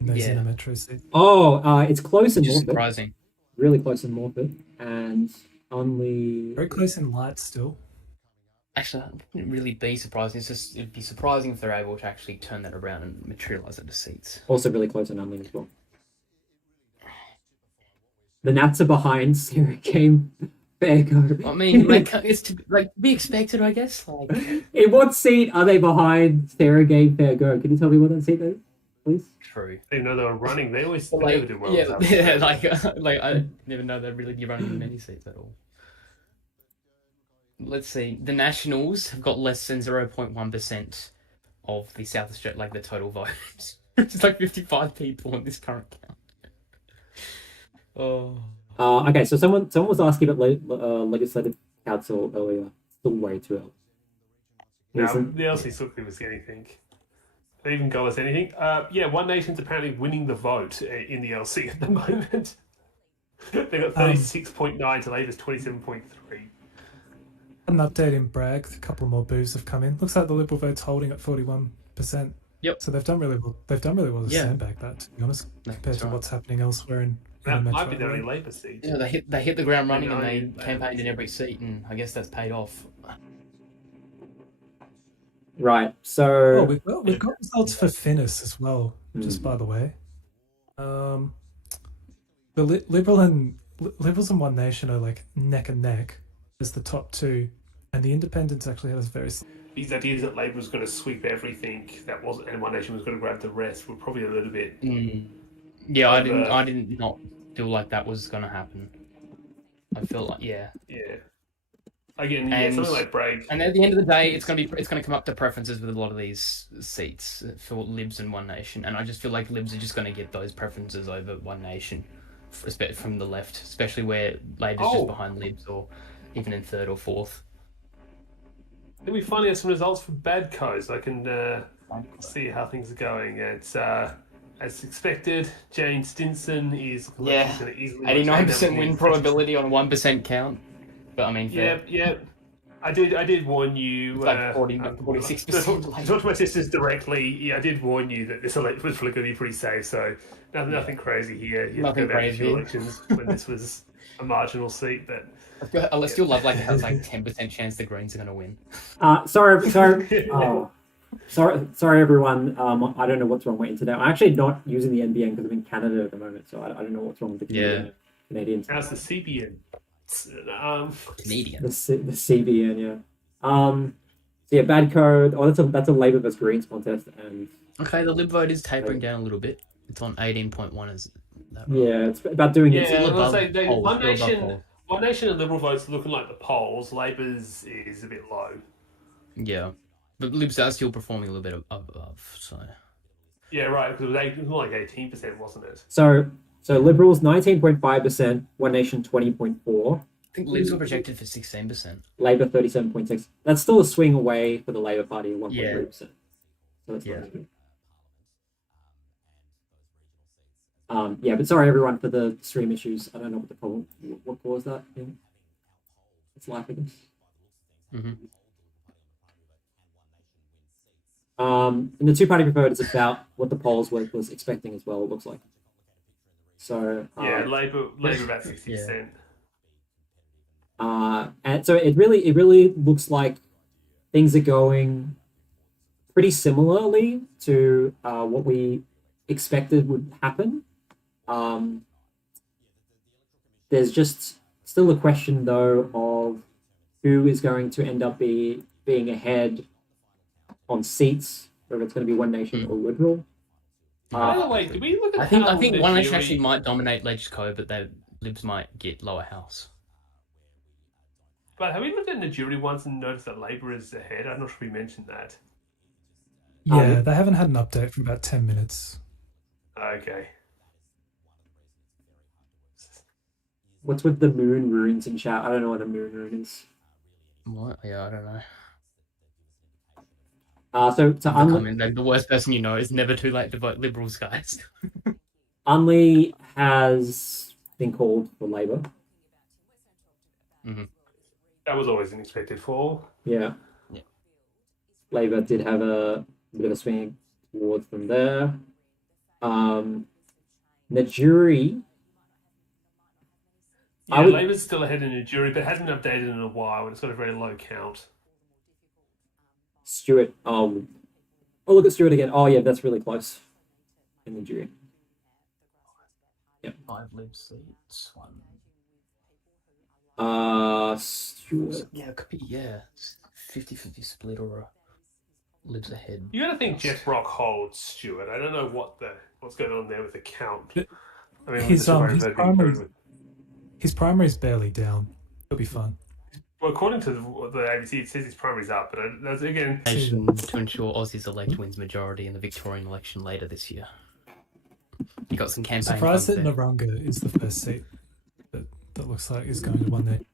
in those Yeah. inner metro seats. It's close in Which is Morford, surprising. really close in Morford, and Unley. Very close in light still. Actually, it wouldn't really be surprising. It'd be surprising if they're able to actually turn that around and materialize it to seats. Also really close in Unley as well. The Nats are behind. Sarah came. Fair go. I mean, it's to be expected, I guess. Like, In what seat are they behind Sarah Game Fair Go? Can you tell me what that seat is, please? true. Even though they were running, they always But, they like, never did well. yeah, with yeah, that. like I never know they'd really be running many seats at all. Let's see. The Nationals have got less than 0.1% of the South Australia, like the total votes. It's like 55 people in this current count. Oh. Okay, so someone was asking about legislative council earlier. Still way too early. No, Isn't- the LC still give us anything. They even go us anything. Yeah, One Nation's apparently winning the vote in the LC at the moment. They've got 36.9 to Labour's 27.3. An update in Bragg. A couple more boos have come in. Looks like the Liberal vote's holding at 41%. 8%. Yep. So they've done really well. They've done really well to Yeah. sandbag that, to be honest, compared That's to right. what's happening elsewhere in That the might be metro the only area. Labour seat. Yeah, they hit the ground running and they United campaigned in Labour. every seat, and I guess that's paid off. Right. So Oh, we've got results for Finnis as well. Just Hmm. by the way, the Liberals and One Nation are like neck and neck as the top two, and the Independents actually had a very These ideas that Labour was going to sweep everything that wasn't, and One Nation was going to grab the rest were probably a little bit. Yeah, I Over- didn't not feel like that was going to happen. I feel like Yeah. Again, And- something like Bragg. and at the end of the day, it's going to come up to preferences with a lot of these seats for Libs and One Nation, and I just feel like Libs are just going to get those preferences over One Nation, from the left, especially where Labor's Oh. just behind Libs or even in third or fourth. Then we finally have some results for Badco, so I can see how things are going. It's as expected. Jane Stinson is Yeah. she's gonna easily 89% win retain that probability on a 1% count, but I mean, fair. Yep. I did warn you. It's like 46%. I talked to my sisters directly. Yeah, I did warn you that this election was probably going to be pretty safe. So nothing crazy here. You have to Nothing go back a few crazy. elections when this was a marginal seat, but. I still love like it has like 10% chance the Greens are going to win. sorry. Oh, sorry, everyone. I don't know what's wrong with internet. I'm actually not using the NBN because I'm in Canada at the moment, so I don't know what's wrong with the Canadians. How's the CBN? Canadian. The CBN, yeah. So yeah, bad code. Oh, that's a Labour versus Greens contest, and Okay, the Lib vote is tapering down a little bit. It's on 18.1. Is that right? yeah, it's about doing it. Yeah, Still I was above gonna say, polls, One still above Nation, polls. One Nation and Liberal votes are looking like the polls. Labour's is a bit low. Yeah, but Libs are still performing a little bit above. So Yeah, right. Because it was more like 18%, wasn't it? So Liberals 19.5%, One Nation 20.4%, I think Libs were projected for 16%. Labour 37.6%. That's still a swing away for the Labour Party at 1.3%. So that's Yeah. not good. Yeah, but sorry everyone for the stream issues. I don't know what the problem. What caused that thing? It's laughing. Mhm. And the two-party preferred is about what the polls was expecting as well. It looks like. So Yeah, Labour about 60%. and so it really looks like things are going pretty similarly to what we expected would happen. There's just still a question though of who is going to end up being ahead on seats, whether it's going to be One Nation or Liberal. By the way, did we look at I think how One the Nation actually jury- might dominate Legisco, but the Libs might get lower house. But have we looked at the jury once and noticed that Labour is ahead? I'm not sure we mentioned that. Yeah, they haven't had an update for about 10 minutes. Okay. What's with the moon runes in chat? I don't know what a moon rune is. What? Yeah, I don't know. So I mean, like, the worst person you know is never too late to vote Liberals, guys. Unley has been called for Labour. That was always an expected fall. Yeah. Yeah. Labour did have a bit of a swing towards them there. The jury. Yeah, I would- Labour's still ahead in the jury, but hasn't been updated in a while, and it's got a very low count. Stewart. Oh, look at Stewart again. Oh, yeah, that's really close in the jury. 5 Lib seats. 1. Stewart. Yeah, it could be, 50-50 split or a Libs ahead. You got to think Jeff Brock holds Stewart. I don't know what's going on there with the count. I mean, His, his well, primary- His primary's barely down. It'll be fun. according to the ABC, it says his primary's up, but that's again. To ensure Aussies elect wins majority in the Victorian election later this year. You got some campaign. Surprised that funds there. Narunga is the first seat that looks like is going to One Nation.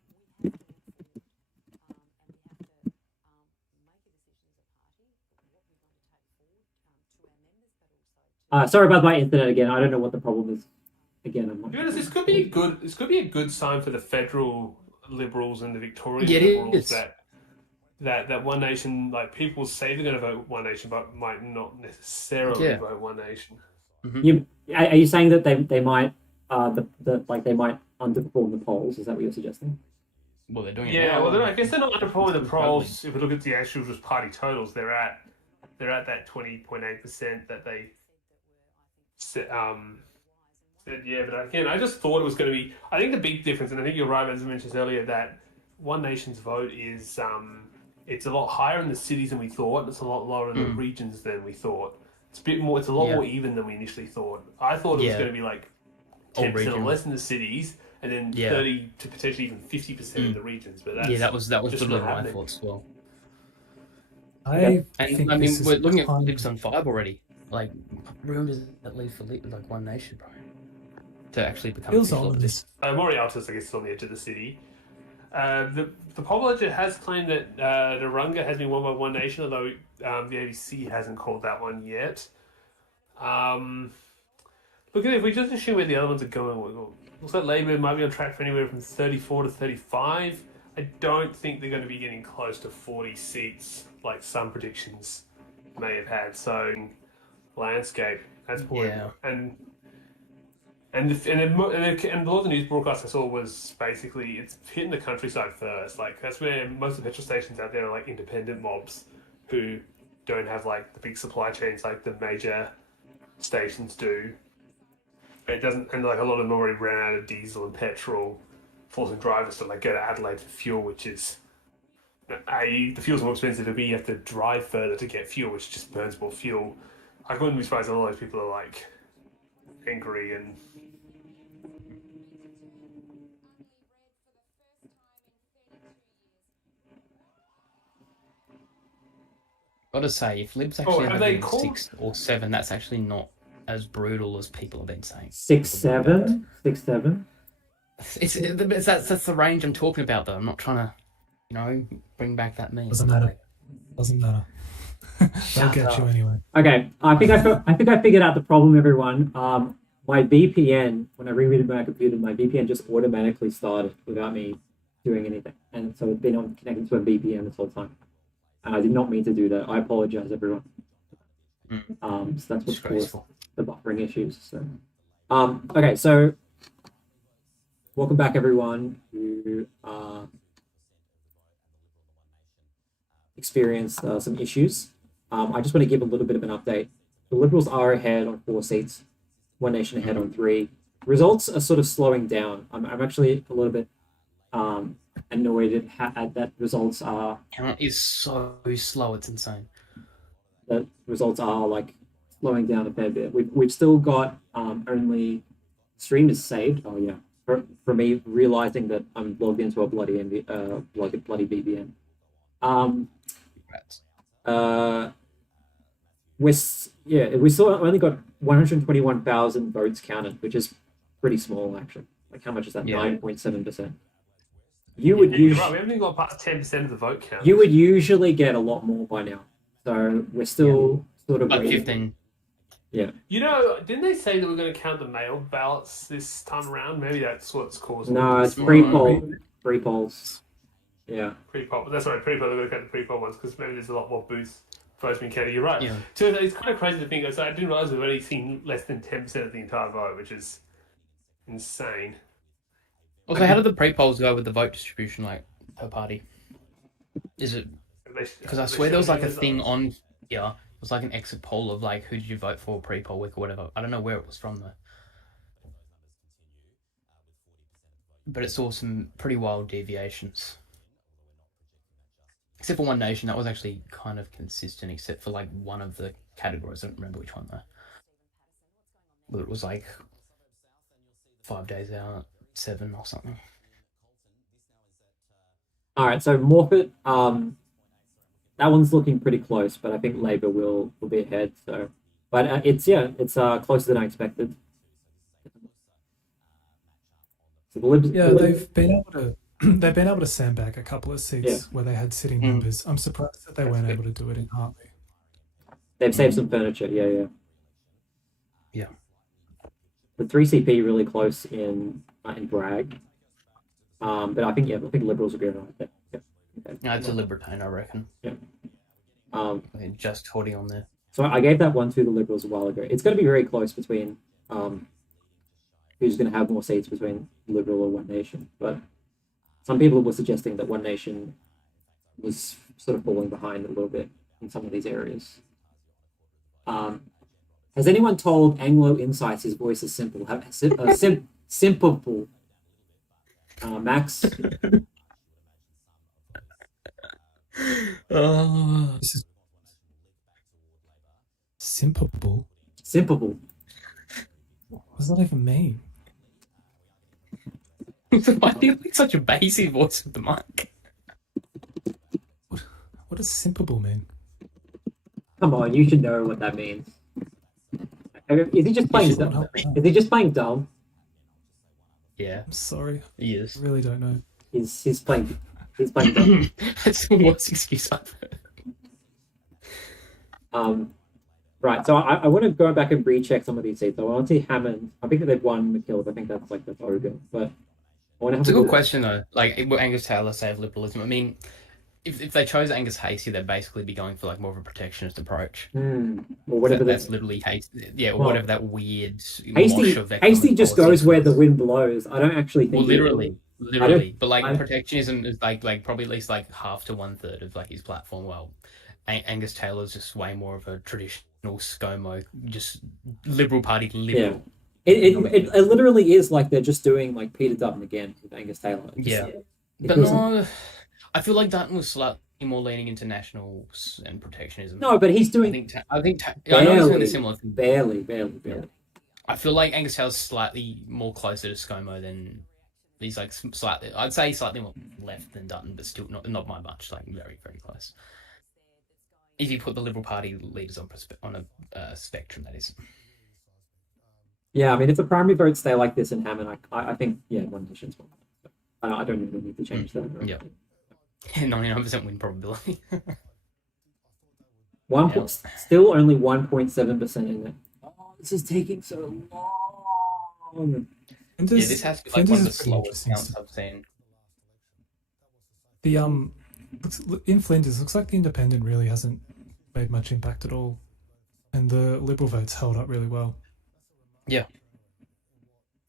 Sorry about my internet again. I don't know what the problem is. Again, I'm To be not. honest, this could be a good sign for the federal Liberals and the Victorian Yeah, it Liberals is. that that One Nation, like people say they're going to vote One Nation, but might not necessarily Yeah. vote One Nation. Are you saying that they might they might underperform the polls? Is that what you're suggesting? Well, they're doing it Yeah, now. well, I guess they're not underperforming the It's polls. If we look at the actual just party totals, they're at that 20.8% that they said. Yeah, but again, I just thought it was going to be. I think the big difference, and I think you're right, as I mentioned earlier, that One Nation's vote is it's a lot higher in the cities than we thought. And it's a lot lower in the regions than we thought. It's a bit more. It's a lot more even than we initially thought. I thought it was going to be like 10% or region. less in the cities, and then 30 to potentially even 50% in the regions. But that's that was just literally not what I happening. thought as well. I And think I mean, this is we're looking at kind Libs on 5 already. Like, room does that leave for like One Nation, bro? To actually become feels official ominous. Morialtis, I guess, is on the edge of the city. The poll ledger has claimed that Narunga has been won by One Nation, although the ABC hasn't called that one yet. Look at it, if we just assume where the other ones are going, looks like Labour might be on track for anywhere from 34 to 35. I don't think they're going to be getting close to 40 seats like some predictions may have had. So, landscape, that's point. Yeah. And a lot of the news broadcast I saw was basically it's hitting the countryside first. Like that's where most of the petrol stations out there are like independent mobs who don't have like the big supply chains like the major stations do. It doesn't, and like a lot of them already ran out of diesel and petrol, forcing drivers to like go to Adelaide for fuel, which is the fuel's more expensive, and B, you have to drive further to get fuel, which just burns more fuel. I wouldn't be surprised if a lot of those people are like angry and. Gotta say, if Libs actually have have they been called- 6 or 7, that's actually not as brutal as people have been saying. 6-7, 6-7. That's the range I'm talking about, though. I'm not trying to, bring back that meme. Doesn't matter. Doesn't matter. They'll get you anyway. Okay, I think I figured out the problem, everyone. My VPN, when I rebooted my computer, my VPN just automatically started without me doing anything, and so it's been on connected to a VPN this whole time. And I did not mean to do that. I apologize, everyone. So that's what's caused Disgraceful. the buffering issues. So, okay, so welcome back, everyone who experienced some issues. I just want to give a little bit of an update. The Liberals are ahead on 4 seats, One Nation ahead on 3. Results are sort of slowing down. I'm actually a little bit annoyed at that results are Count is so slow, it's insane. that results are like slowing down a fair bit. We've still got only stream is saved. Oh yeah, for me realizing that I'm logged into a bloody bloody VPN. Rats. We still only got 121,000 votes counted, which is pretty small actually. Like how much is that? Yeah. 9.7%. You would You're usually right, we haven't even got past 10% of the vote count. you would usually get a lot more by now. So we're still sort of Like waiting. 15. You know, didn't they say that we're going to count the mail ballots this time around? Maybe that's what's causing No, it. it's Tomorrow. pre-polls. Yeah. Pre-poll. That's right, pre-poll. They're going to count the pre-poll ones because maybe there's a lot more booth votes being counted. You're right. Yeah. So it's kind of crazy to think. So I didn't realize we've only seen less than 10% of the entire vote, which is insane. Also, how did the pre-polls go with the vote distribution, like, per party? Is it... Because I swear there was, like, a thing on... Yeah, it was, like, an exit poll of, like, who did you vote for pre-poll week or whatever. I don't know where it was from, though. But it saw some pretty wild deviations. Except for One Nation, that was actually kind of consistent, except for, like, one of the categories. I don't remember which one, though. But it was, like, 5 days out, 7 or something. All right. So Morphet, that one's looking pretty close, but I think Labour will be ahead. So, but it's closer than I expected. So the Libs, Yeah, they've been able to sandbag a couple of seats Yeah. where they had sitting members. I'm surprised that they weren't able to do it in Hartley. they've saved some furniture. Yeah. Yeah. The 3CP really close in Bragg. But I think Liberals will be around there. Yeah. No, it's a Libertine, I reckon. Um, Just holding on there. so I gave that one to the Liberals a while ago. It's going to be very close between who's going to have more seats between Liberal or One Nation. But some people were suggesting that One Nation was sort of falling behind a little bit in some of these areas. Has anyone told Anglo Insights his voice is simple? Simple. Max? This is simple. Simple. What does that even mean? Why do you make such a bassy voice with the mic? What does simple mean? Come on, you should know what that means. Is he just playing should know dumb? what that Is he just playing dumb? Yeah, I'm sorry. he is. I really don't know. He's playing dumb. That's the worst excuse I've heard. Right, so I want to go back and recheck some of these seats. I want to see Hammond. I think that they've won McKillop. I think that's Ogre. But I want to have It's a look good at- question though. Like, will Angus Taylor say of liberalism? I mean, if they chose Angus Hasty, they'd basically be going for like more of a protectionist approach. or whatever That's literally Hasty. Yeah, or Well, whatever that weird mosh Hasty. of Hasty just goes politics where the was. wind blows. I don't actually think. Well, literally. But like I- protectionism is like probably at least like half to 1/3 of like his platform. Well, Angus Taylor's just way more of a traditional ScoMo, just Liberal Party liberal. It literally is like they're just doing like Peter Dutton again with Angus Taylor. It But doesn't- no, I feel like Dutton was slightly more leaning into nationals and protectionism. No, but he's I doing think I know he's doing barely, a similar thing. barely. I feel like Angus Taylor's slightly more closer to ScoMo than he's like slightly. I'd say slightly more left than Dutton, but still not by much. Like very close. If you put the Liberal Party leaders on a spectrum, that is. Yeah, I mean, if the primary votes stay like this in Hammond, I think One Nation's one. I don't even need to change that. Yeah. 99% win probability. Still only 1.7% in it. Oh, this is taking so long. Flinders, This has to be like Flinders one of the is pretty slowest interesting counts I've seen. The in Flinders, looks like the Independent really hasn't made much impact at all, and the Liberal votes held up really well. Yeah.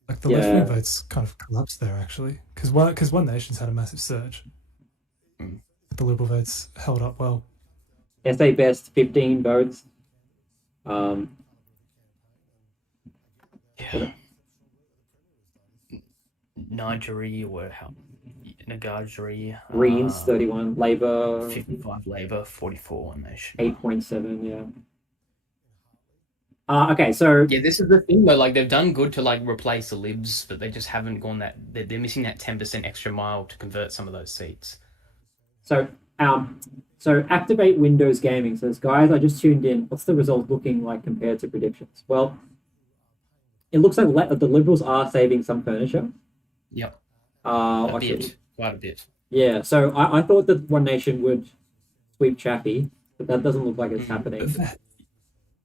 Like the left wing votes kind of collapsed there actually, because One Nation's had a massive surge. Mm. The Liberal votes held up well. SA Best 15 votes. Yeah. Nigeria or how? Nagajari. Greens 31, Labour 55 Labour, 44 One Nation. 8.7. Yeah. Okay, so Yeah, this is the thing though. Like they've done good to like replace the Libs, but they just haven't gone that. They're missing that 10% extra mile to convert some of those seats. So Activate Windows Gaming says, guys, I just tuned in. What's the result looking like compared to predictions? Well, it looks like the Liberals are saving some furniture. Yep. Quite Quite a bit. Yeah, so I thought that One Nation would sweep Chaffey, but that doesn't look like it's happening.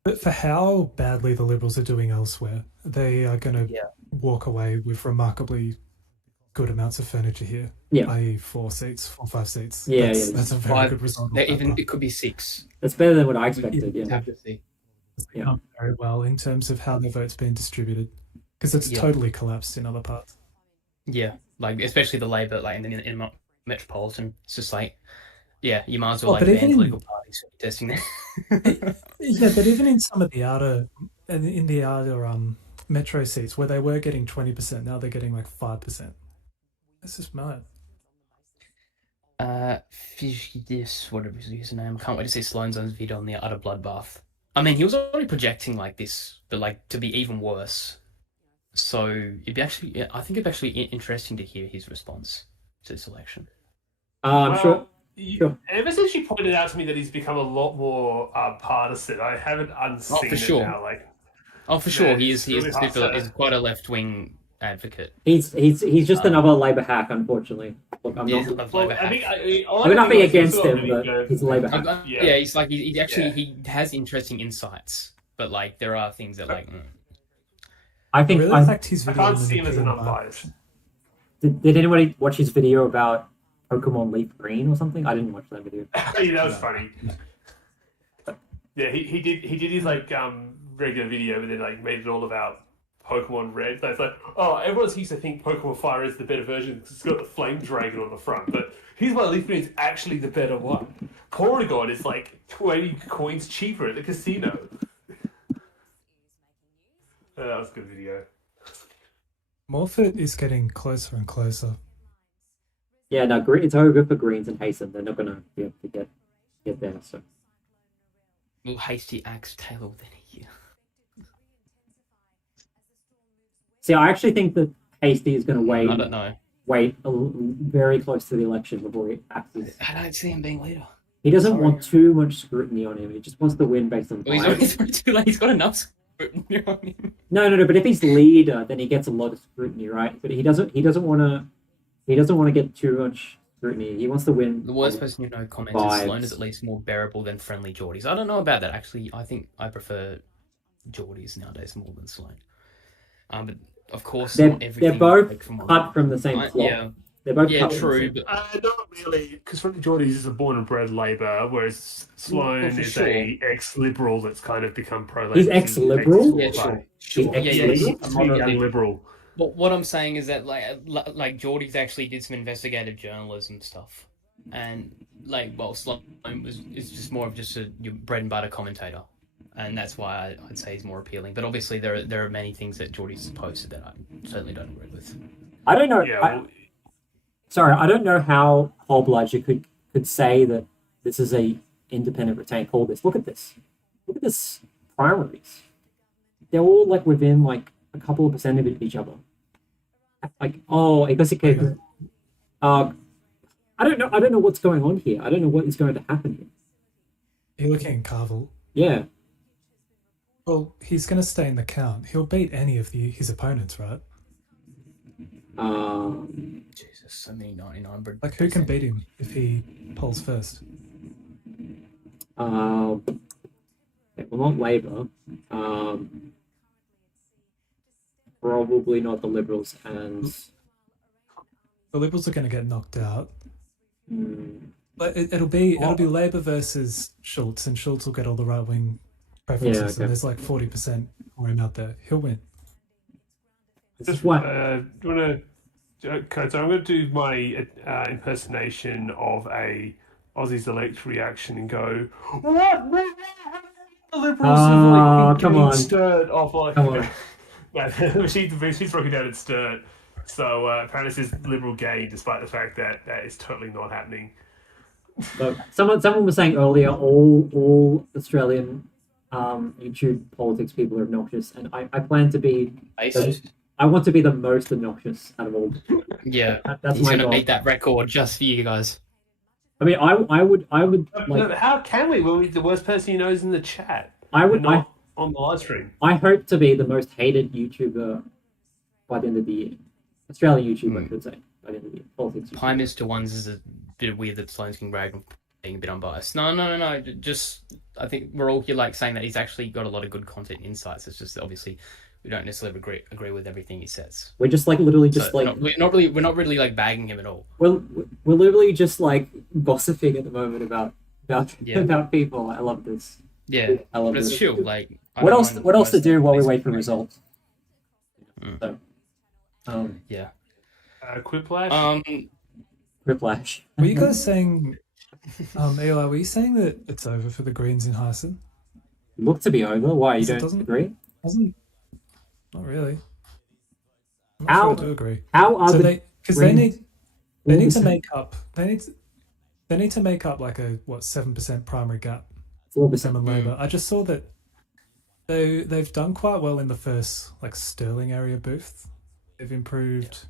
But for how badly the Liberals are doing elsewhere, they are going to walk away with remarkably good amounts of furniture here. Yeah. i.e. 4 seats, 4 or 5 seats. Yeah, That's a very good result. It could be 6. That's better than what I expected. We'd Yeah. have to see. They've done very well in terms of how their vote's been distributed, because it's totally collapsed in other parts. Yeah, like especially the Labour, like in metropolitan, it's just like, you might as well but ban even in- political parties for testing there. Yeah, but even in some of the outer metro seats where they were getting 20%, now they're getting like 5%. It's just mad. Fijidis, whatever his username. Can't wait to see Sloanzone's video on the utter bloodbath. I mean, he was already projecting like this, but like to be even worse. So it'd be actually, I think it'd actually be interesting to hear his response to this election. I'm sure. Ever since you pointed out to me that he's become a lot more partisan, I haven't unseen for it sure. now. Like, Oh, for sure, he it's is. He is really hard to- he's quite a left wing advocate. He's just another Labour hack, unfortunately. Look, I'm not. of well, Labour I think hack. I've got nothing against him, but he's a Labour hack. Yeah, he's like he actually Yeah. he has interesting insights, but like there are things that like. I I think. really I, liked his I video. can't on the see him as an European unbiased. did anybody watch his video about Pokemon Leaf Green or something. I didn't watch that video. Yeah, that was funny. Yeah, he did his like regular video, but then like made it all about Pokemon Red. So it's like, oh, everyone seems to think Pokemon Fire is the better version because it's got the Flame Dragon on the front, but here's why Leaf Green is actually the better one. Porygon is like 20 coins cheaper at the casino. That was a good video. Morphet is getting closer and closer. Yeah, no, green. It's over for greens and hasten. They're not gonna be able to get there. So Will Hasty axe Taylor within a year? see, I actually think that Hasty is gonna wait. I don't know. Wait very close to the election before he axes. I don't see him being leader. He doesn't Sorry. want too much scrutiny on him. He just wants to win based on Well, bias. he's already too late. He's got enough scrutiny on him. No. But if he's leader, then he gets a lot of scrutiny, right? But he doesn't want to get too much scrutiny. He wants to win. The worst person you know comments Vibes. is Sloan is at least more bearable than friendly Geordies. I don't know about that actually. I think I prefer Geordies nowadays more than Sloan. But of course, They're not everything both like from cut from the same cloth. yeah, They're both yeah, cut from the true. same- But Not really, because Friendly Geordies is a born and bred Labour, whereas Sloan Well, for is sure. a ex-Liberal that's kind of become pro-Labour. He's ex-Liberal? yeah, sure. He's Yeah, yeah, ex-Liberal? he's He's a young moderately- Liberal. But what I'm saying is that like Geordie's actually did some investigative journalism stuff, and Sloan is just more of just your bread and butter commentator, and that's why I'd say he's more appealing. But obviously there are many things that Geordie's posted that I certainly don't agree with. I don't know. Yeah, well, Sorry, I don't know how Hoblager could say that this is a independent retained call. Look at this. Look at this primaries. They're all like within like a couple of percent of each other. Like, oh, I guess it could. I don't know. I don't know what's going on here. I don't know what is going to happen here. You're looking at Carvel. Yeah. Well, he's going to stay in the count. He'll beat any of his opponents, right? Jesus, so many 99. Like, who can beat him if he polls first? Okay, well, not Labour. Probably not the Liberals and. The Liberals are going to get knocked out. Hmm. But it'll be Labour versus Schultz, and Schultz will get all the right wing preferences. Yeah, okay. And there's like 40% for him out there. He'll win. This is just what. do you want to? Okay, so I'm going to do my impersonation of a Aussies elect reaction and go, "What? The Liberals Oh, have come getting on. stirred off like." Come on. she's rocking down and stirred. So apparently this is Liberal gain, despite the fact that that is totally not happening. Look, someone was saying earlier, all Australian YouTube politics people are obnoxious, and I plan to be. I want to be the most obnoxious out of all. Yeah, That's he's my gonna goal. beat that record just for you guys. I mean, I would like. But how can we when the worst person you know is in the chat? I would. Not on the live stream. I hope to be the most hated YouTuber by the end of the year. Australian YouTuber, I should say, by the end of the year. Politics. Prime Minister ones is a bit weird that Sloan's getting bragged on being a bit unbiased. No. Just I think we're all here like saying that he's actually got a lot of good content insights. It's just that obviously we don't necessarily agree with everything he says. We're just like literally just So like we're not really like bagging him at all. we're literally just like gossiping at the moment about Yeah. about people. I love this. Yeah, I love but it's this. chill. Like I What don't else? mind What else to most do while we basic wait for things. results? Mm. So, Yeah. Quiplash. Whiplash. Were you guys saying, Eli, were you saying that it's over for the Greens in Hyson? Look to be over. Why you It don't doesn't- agree? Not really. I'm not How- sure I do agree. How are So the because they Greens- need to make up. They need to make up like a 7% primary gap. 4%? Them and Labour. I just saw that they've done quite well in the first like Stirling area booth. They've improved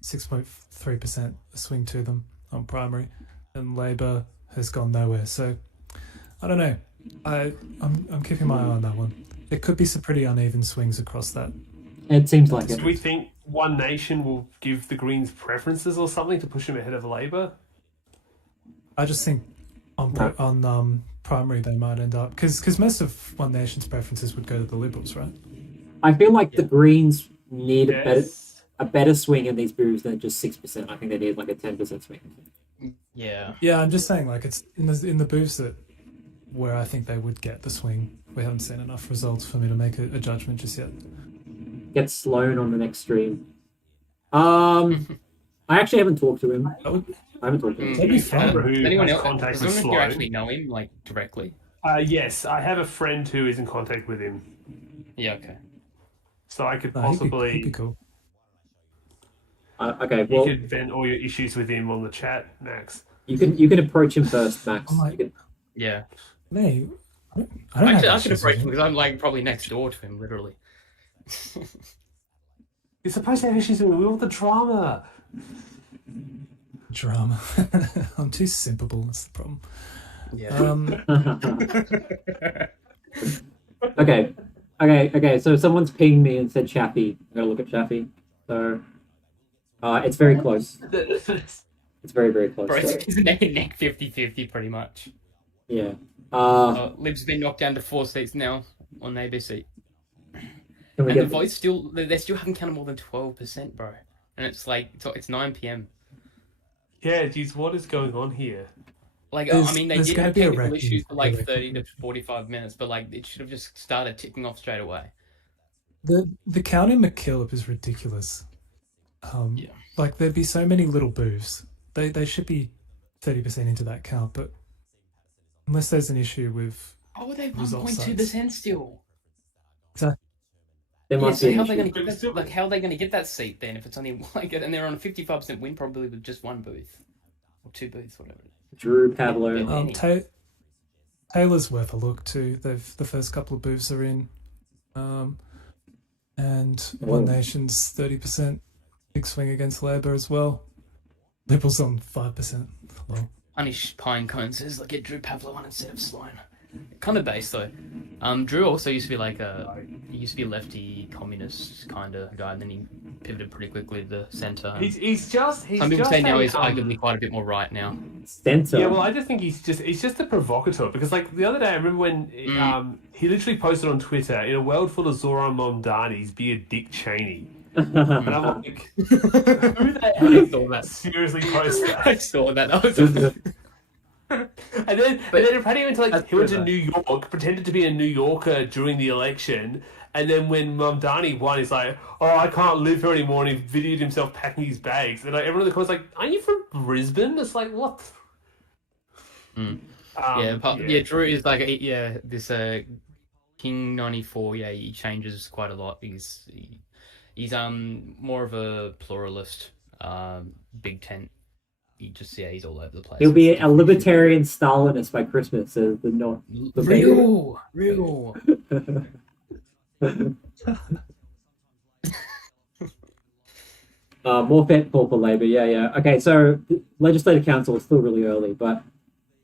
6.3% swing to them on primary, and Labour has gone nowhere. So I don't know. I'm keeping my eye on that one. There could be some pretty uneven swings across that. It seems like it. Do we think One Nation will give the Greens preferences or something to push them ahead of Labour? I just think on primary they might end up because most of One Nation's preferences would go to the Liberals, right? I feel like the Greens need Yes. a better swing in these booths than just 6%. I think they need like a 10% swing. Yeah. Yeah, I'm just saying, like, it's in the booths that where I think they would get the swing. We haven't seen enough results for me to make a judgment just yet. Get Sloan on the next stream. I actually haven't talked to him. That would, I haven't talked to him. that'd be fun. Who Does anyone has else? contact Does with anyone here Sloan? actually know him like directly? Yes, I have a friend who is in contact with him, Yeah. Okay. so I could No, possibly he'd be cool. Okay, you well, could vent all your issues with him on the chat, Max. you can approach him first, Max. Oh my- You can- Yeah. Me, I don't Actually, have I should issues approach with him because I'm like probably next door to him, literally. You're supposed to have issues with all the drama. drama. I'm too simpable. That's the problem. Yeah. Okay. So someone's pinged me and said Chaffee. I'm gonna look at Chaffee. So, it's very close. It's very, very close. Bro, it's neck and neck 50-50 pretty much. Yeah. Lib's been knocked down to 4 seats now on ABC. Can we And the get? votes still, they still haven't counted more than 12%, bro. And it's like, it's 9 p.m. Yeah, geez, what is going on here? Like, There's- I mean, they there's did gonna have be a technical wrecking. issues for like Yeah. 30 to 45 minutes, but like, it should have just started ticking off straight away. The count in McKillop is ridiculous. Yeah. Like there'd be so many little booths. They should be 30% into that count, but unless there's an issue with Oh, they Result 1.2% still. There Yeah, must so be. how are An they issue. going to get that? Like, how are they going to get that seat then if it's only like, and they're on a 55% win probably with just one booth or 2 booths, whatever. Drew Pablo. Yeah. Taylor's worth a look too. The first couple of booths are in, and One Nation's 30% big swing against Labour as well. Liberals on 5%. Well, Anish Pinecone says, like, get Drew Pavlo on instead of Sloan. Kind of base though. Drew also used to be like he used to be a lefty communist kind of guy, and then he pivoted pretty quickly to the centre. He's just. Some people say now he's arguably quite a bit more right now. Center. Yeah, well, I just think he's just a provocateur because, like, the other day I remember when he literally posted on Twitter, "In a world full of Zoran Momdanis, be a Dick Cheney," and I'm like, "Who the I heck saw that. seriously post that?" I saw that. That was And then it pretty into like That's he went to true, New York, pretended to be a New Yorker during the election, and then when Mamdani won, he's like, "Oh, I can't live here anymore," and he videoed himself packing his bags. And like everyone in the comments like, "Aren't you from Brisbane?" It's like, what? yeah, Drew is like this King 94. Yeah, he changes quite a lot. He's more of a pluralist, big tent. He's all over the place. He'll be a libertarian Stalinist by Christmas. The North. Real. More fit call for Labour. Yeah. Okay, so the Legislative Council is still really early, but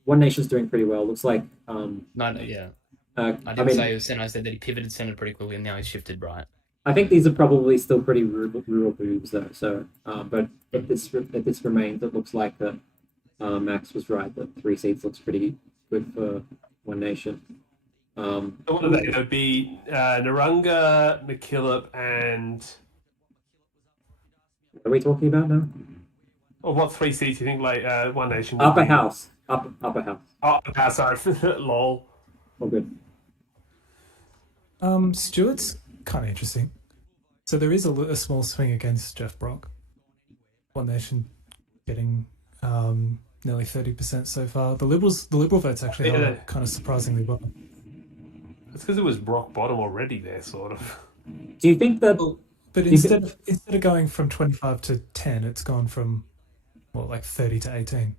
One Nation's doing pretty well. Looks like. Yeah. I I didn't mean, say it was Senate. I said that he pivoted Senate pretty quickly, and now he's shifted right. I think these are probably still pretty rural boobs though. So, but if this remains, it looks like that Max was right. That 3 seats looks pretty good for One Nation. So what are they? It would be Narunga, McKillop, and What are we talking about now? what 3 seats do you think like One Nation? would Upper be? House. Upper House. Oh, sorry, lol. All good. Stewart's kind of interesting. So there is a small swing against Jeff Brock. One Nation getting nearly 30% so far. The Liberal votes actually held up kind of surprisingly well. It's because it was rock bottom already there, sort of. Do you think that? But instead of going from 25 to 10, it's gone from like 30 to 18.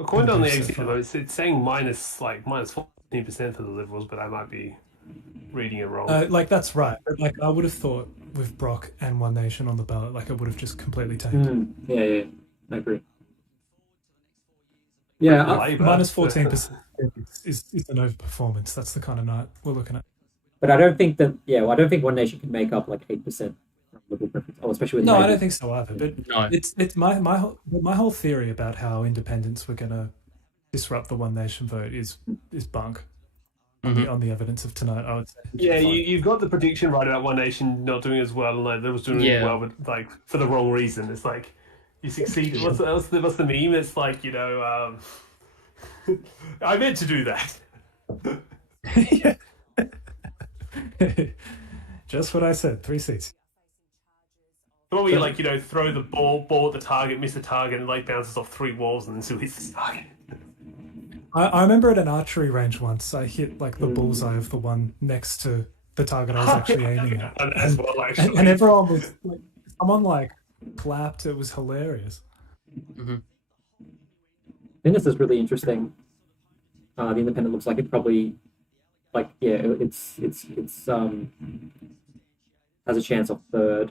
According to on the So exit far. votes, it's saying minus 14% for the Liberals, but I might be reading it wrong. Like that's right. But like I would have thought with Brock and One Nation on the ballot, like it would have just completely tanked. Yeah. I agree. Yeah, Labour. Minus 14% is an overperformance. That's the kind of night we're looking at. but I don't think that. Yeah, well, I don't think One Nation can make up like 8% from Liberal preference. Oh, especially with No, Labour. I don't think so either. But No. it's my whole theory about how independents were going to disrupt the One Nation vote is bunk. On the evidence of tonight, I would say. Yeah, you've got the prediction right about One Nation not doing as well, and like they was doing Yeah. well, but like for the wrong reason. It's like You succeed. What's the meme? It's like, I meant to do that. Yeah. Just what I said. 3 seats. Or where you like, throw the ball at the target, miss the target, and like bounces off 3 walls and then still hits the target. I remember at an archery range once, I hit like the bullseye of the one next to the target I was actually aiming at. And as well, actually. And everyone was like, someone like clapped. It was hilarious. Mm-hmm. I think this is really interesting. The independent looks like it probably, like, yeah, it's has a chance of third.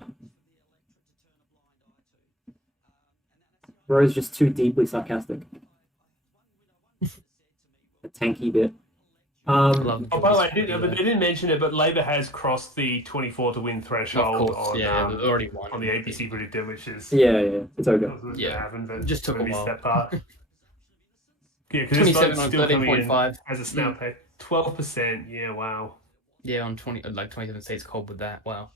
Rose just too deeply sarcastic. A tanky bit. Love Oh, by the way, they didn't mention it, but Labor has crossed the 24 to win Of threshold course, on, yeah, they've already won. on the ABC predictor, which is Yeah, it's okay. wasn't Yeah. gonna happen, but Just took a missed while. that part. Yeah, because this 27 vote's on still coming in 13.5. as a snap pay. 12%. Yeah, wow. Yeah, on 27 seats cold with that. Wow.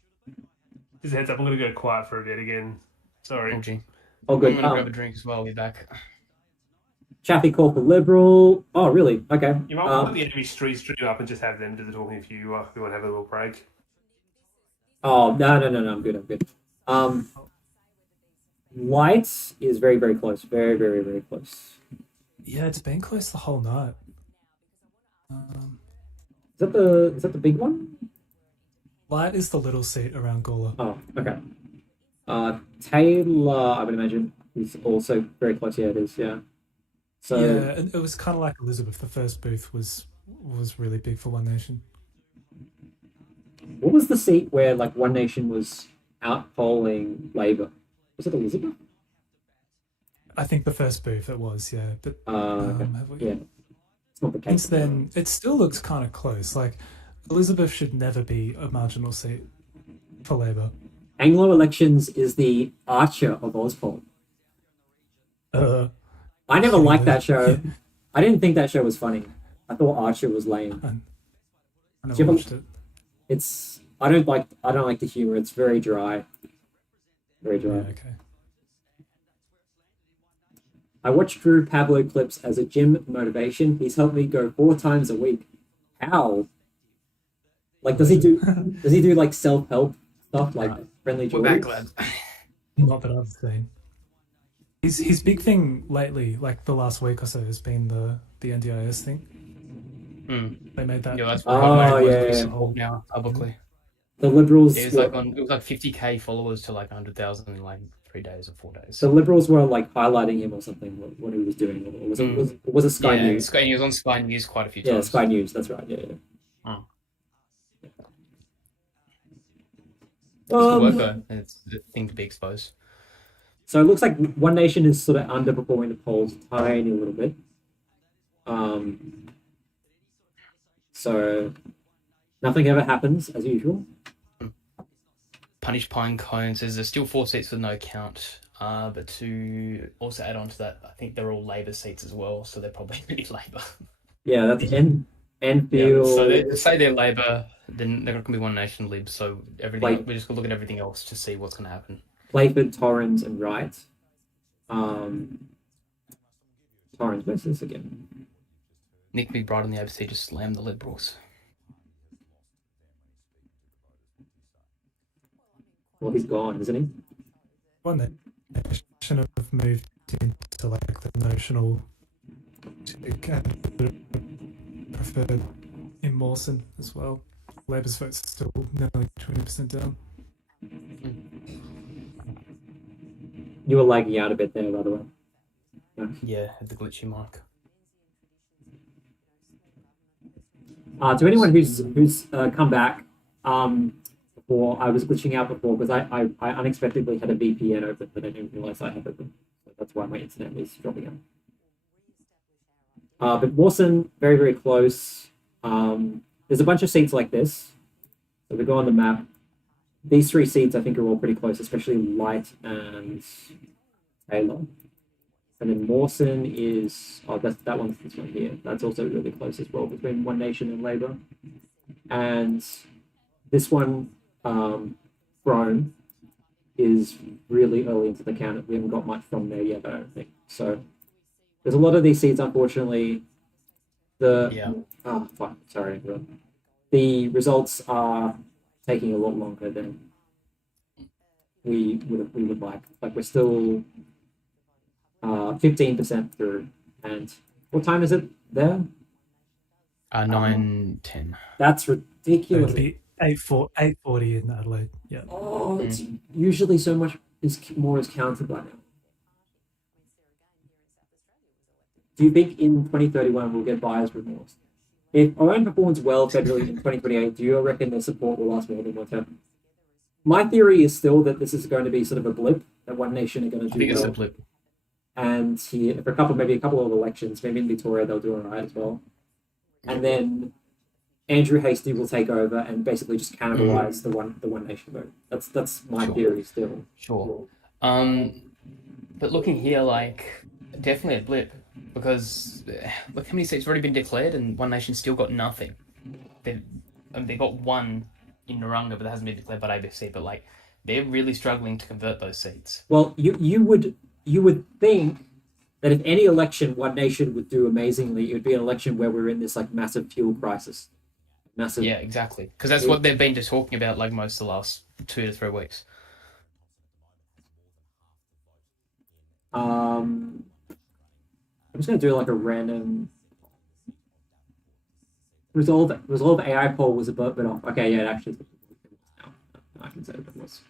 Just a heads up, I'm gonna go quiet for a bit again. Sorry. Oh, gee. Oh, I'm good. gonna grab a drink as well. We'll be back. Chaffee call for Liberal. Oh, really? Okay. You might want to put the enemy stream up and just have them do the talking if you want to have a little break. Oh, no, I'm good. Light is very, very close. Very, very, very close. Yeah, it's been close the whole night. Is that the big one? Light is the little seat around Gawler. Oh, okay. Taylor, I would imagine, is also very close. Yeah, it is. Yeah. So Yeah, and it was kind of like Elizabeth. The first booth was really big for One Nation. what was the seat where like One Nation was outpolling Labour? Was it Elizabeth? I think the first booth it was, yeah. But Okay. have we- Yeah. It's not the case. since then, it still looks kind of close. Like Elizabeth should never be a marginal seat for Labour. Anglo Elections is the Archer of Ozpol. I never liked that show. I didn't think that show was funny. I thought Archer was lame. I Do never you ever- watched it. I don't like the humor. It's very dry. Very dry. Yeah, okay. I watch Drew Pablo clips as a gym motivation. He's helped me go 4 times a week. How? Like, does he do like self-help stuff like Friendly We're Jordan? back, lads. Not that I've seen. His big thing lately, like the last week or so, has been the NDIS thing. They made that. Yeah, that's Oh, what yeah, everyone's yeah. support now publicly. The Liberals. It was like it was like 50k followers to like 100,000 in like 3 days or 4 days. The Liberals were like highlighting him or something. What he was doing, or was it Sky yeah, News? He was on Sky News quite a few Yeah, times. Sky News. That's right. Yeah. Oh. It's good work though. And it's the thing to be exposed. So it looks like One Nation is sort of underperforming the polls a tiny little bit. So nothing ever happens as usual. Punish Pine Cone says there's still 4 seats with no count. But to also add on to that, I think they're all Labour seats as well, so they're probably really Labour. Yeah, that's Enfield. Yeah, so they say they're Labour, then they're going to be One Nation Lib. So everything Like- we're just going to look at everything else to see what's going to happen. Playford, Torrens, and Wright. Torrens, where's this again? Nick McBride on the ABC just slammed the Liberals. Well, he's gone, isn't he? One Nation have moved into like the notional preferred in Mawson as well. Labour's vote's still nearly 20% down. You were lagging out a bit there, by the way. Yeah, at the glitchy mic. To anyone who's come back, before I was glitching out before because I unexpectedly had a VPN open, but I didn't realize I had open. So that's why my internet was dropping out. But Mawson, very, very close. There's a bunch of seats like this. So we go on the map. These 3 seats I think are all pretty close, especially Light and Taylor. And then Mawson is that one's this one here. That's also really close as well between One Nation and Labour. And this one, Frome, is really early into the count. We haven't got much from there yet, I don't think. So there's a lot of these seats, unfortunately. Sorry, everyone. The results are taking a lot longer than we would like. Like we're still 15% through. And what time is it there? 9:10. That's So ridiculous. it'd be 8:40 in Adelaide. Yeah. Oh, it's usually so much more is counted by now. Do you think in 2031 we'll get buyer's remorse? If Orion performs well federally in 2028, do you reckon their support will last more than 1 term? My theory is still that this is going to be sort of a blip, that One Nation are going to I think do it's a well. blip. And maybe a couple of elections, maybe in Victoria they'll do all right as well. And then Andrew Hastie will take over and basically just cannibalize the One Nation vote. That's my theory still. Sure. But looking here, like, definitely a blip, because look how many seats have already been declared and One Nation still got nothing. They got one in Narunga, but that hasn't been declared by ABC. But like, they're really struggling to convert those seats. Well, you would think that if any election One Nation would do amazingly, it would be an election where we're in this like massive fuel crisis. Massive. Yeah, exactly. Because that's what they've been just talking about like most of the last 2 to 3 weeks. I'm just gonna do like a random Resolve AI poll was a bit off. Okay, yeah, it actually now I can say that it was.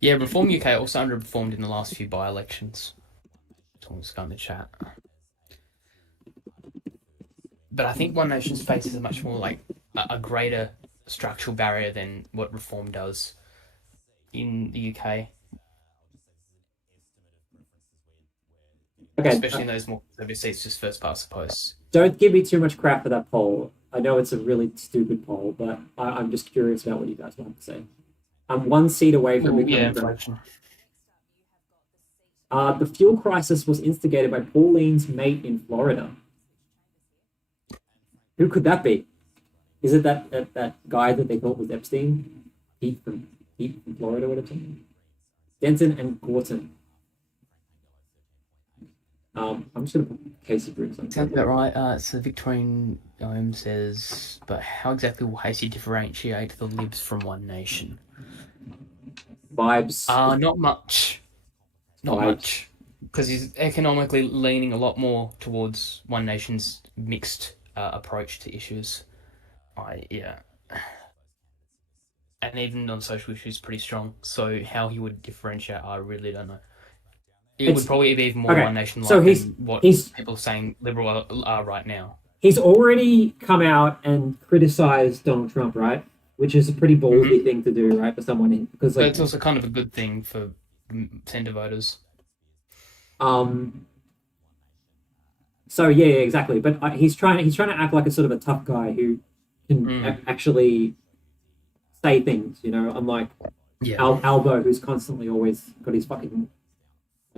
Yeah, Reform UK also underperformed in the last few by-elections. Someone's going to chat. But I think One Nation's faces a much more like a greater structural barrier than what Reform does in the UK. Okay, Especially in those more conservative seats, just first past the post. don't give me too much crap for that poll. I know it's a really stupid poll, but I'm just curious about what you guys want to say. I'm 1 seat away from becoming inflation. The fuel crisis was instigated by Pauline's mate in Florida. Who could that be? Is it that guy that they thought was Epstein? Pete from Florida, whatever. Denton and Gorton. I'm just gonna put Casey Briggs on. Sounds about right. So Victorian Dome says, but how exactly will Hasty differentiate the Libs from One Nation? Vibes. Not much. Not Vibes. much. Because he's economically leaning a lot more towards One Nation's mixed approach to issues. Yeah. And even on social issues, pretty strong. So how he would differentiate, I really don't know. It would probably be even more okay, One Nation like so than what he's- people saying Liberal are right now. He's already come out and criticized Donald Trump, right? Which is a pretty ballsy thing to do, right, for someone in because But like it's also kind of a good thing for Centre voters. So yeah, exactly. But he's trying to act like a sort of a tough guy who can actually say things, you know, unlike Albo, who's constantly always got his fucking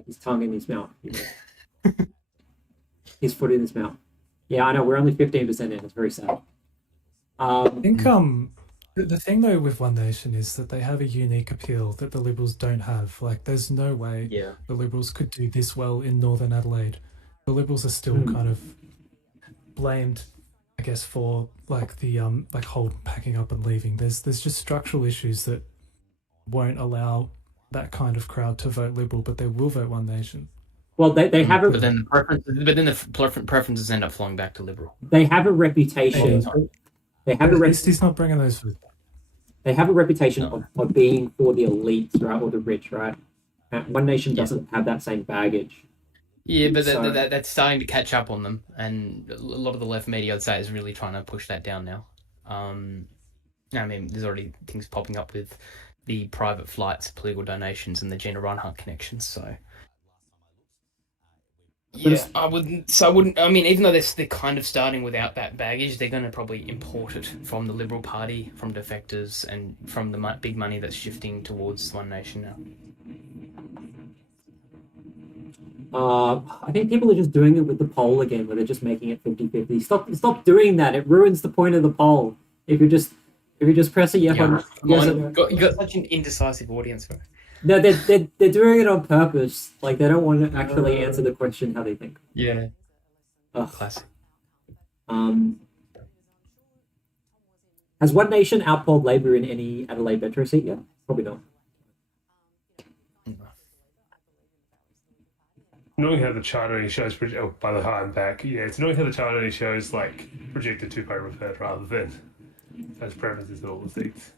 his tongue in his mouth, you know? His foot in his mouth. Yeah, I know. We're only 15% in. It's very sad. I think the thing though with One Nation is that they have a unique appeal that the Liberals don't have. Like, there's no way the Liberals could do this well in Northern Adelaide. The Liberals are still kind of blamed, I guess, for like the like Holden packing up and leaving. There's just structural issues that won't allow that kind of crowd to vote Liberal, but they will vote One Nation. Well, they have a But then the preferences end up flowing back to Liberal. they have a reputation. They have a He's not bringing those votes. They have a reputation of being for the elites, right, or the rich, right? One Nation doesn't have that same baggage. Yeah, but So- that's starting to catch up on them, and a lot of the left media, I'd say, is really trying to push that down now. I mean, there's already things popping up with the private flights, political donations, and the Gina Rinehart connections. So, yeah, I wouldn't. I mean, even though they're kind of starting without that baggage, they're going to probably import it from the Liberal Party, from defectors, and from the big money that's shifting towards One Nation now. I think people are just doing it with the poll again, where they're just making it 50-50. Stop doing that. It ruins the point of the poll. If you just press a yes Yeah. on Come yes on, or no. you got such an indecisive audience. Bro. No, they're doing it on purpose. Like they don't want to actually answer the question how they think. Yeah. Ugh. Classic. Has One Nation outpolled Labour in any Adelaide Metro seat yet? Probably not. Knowing how the chart only shows, oh, by the way, I'm back. Yeah, it's knowing how the chart only shows like projected two-party preferred rather than those preferences in all the seats.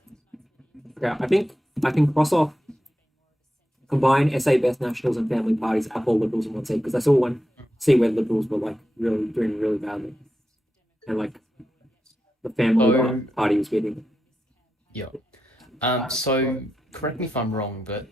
Okay, I think I can cross off combine SA Best Nationals and Family Parties, outpoll Liberals in one seat because I saw one seat where Liberals were like really doing really badly, and like the Family Party was beating them. Yeah. So correct me if I'm wrong, but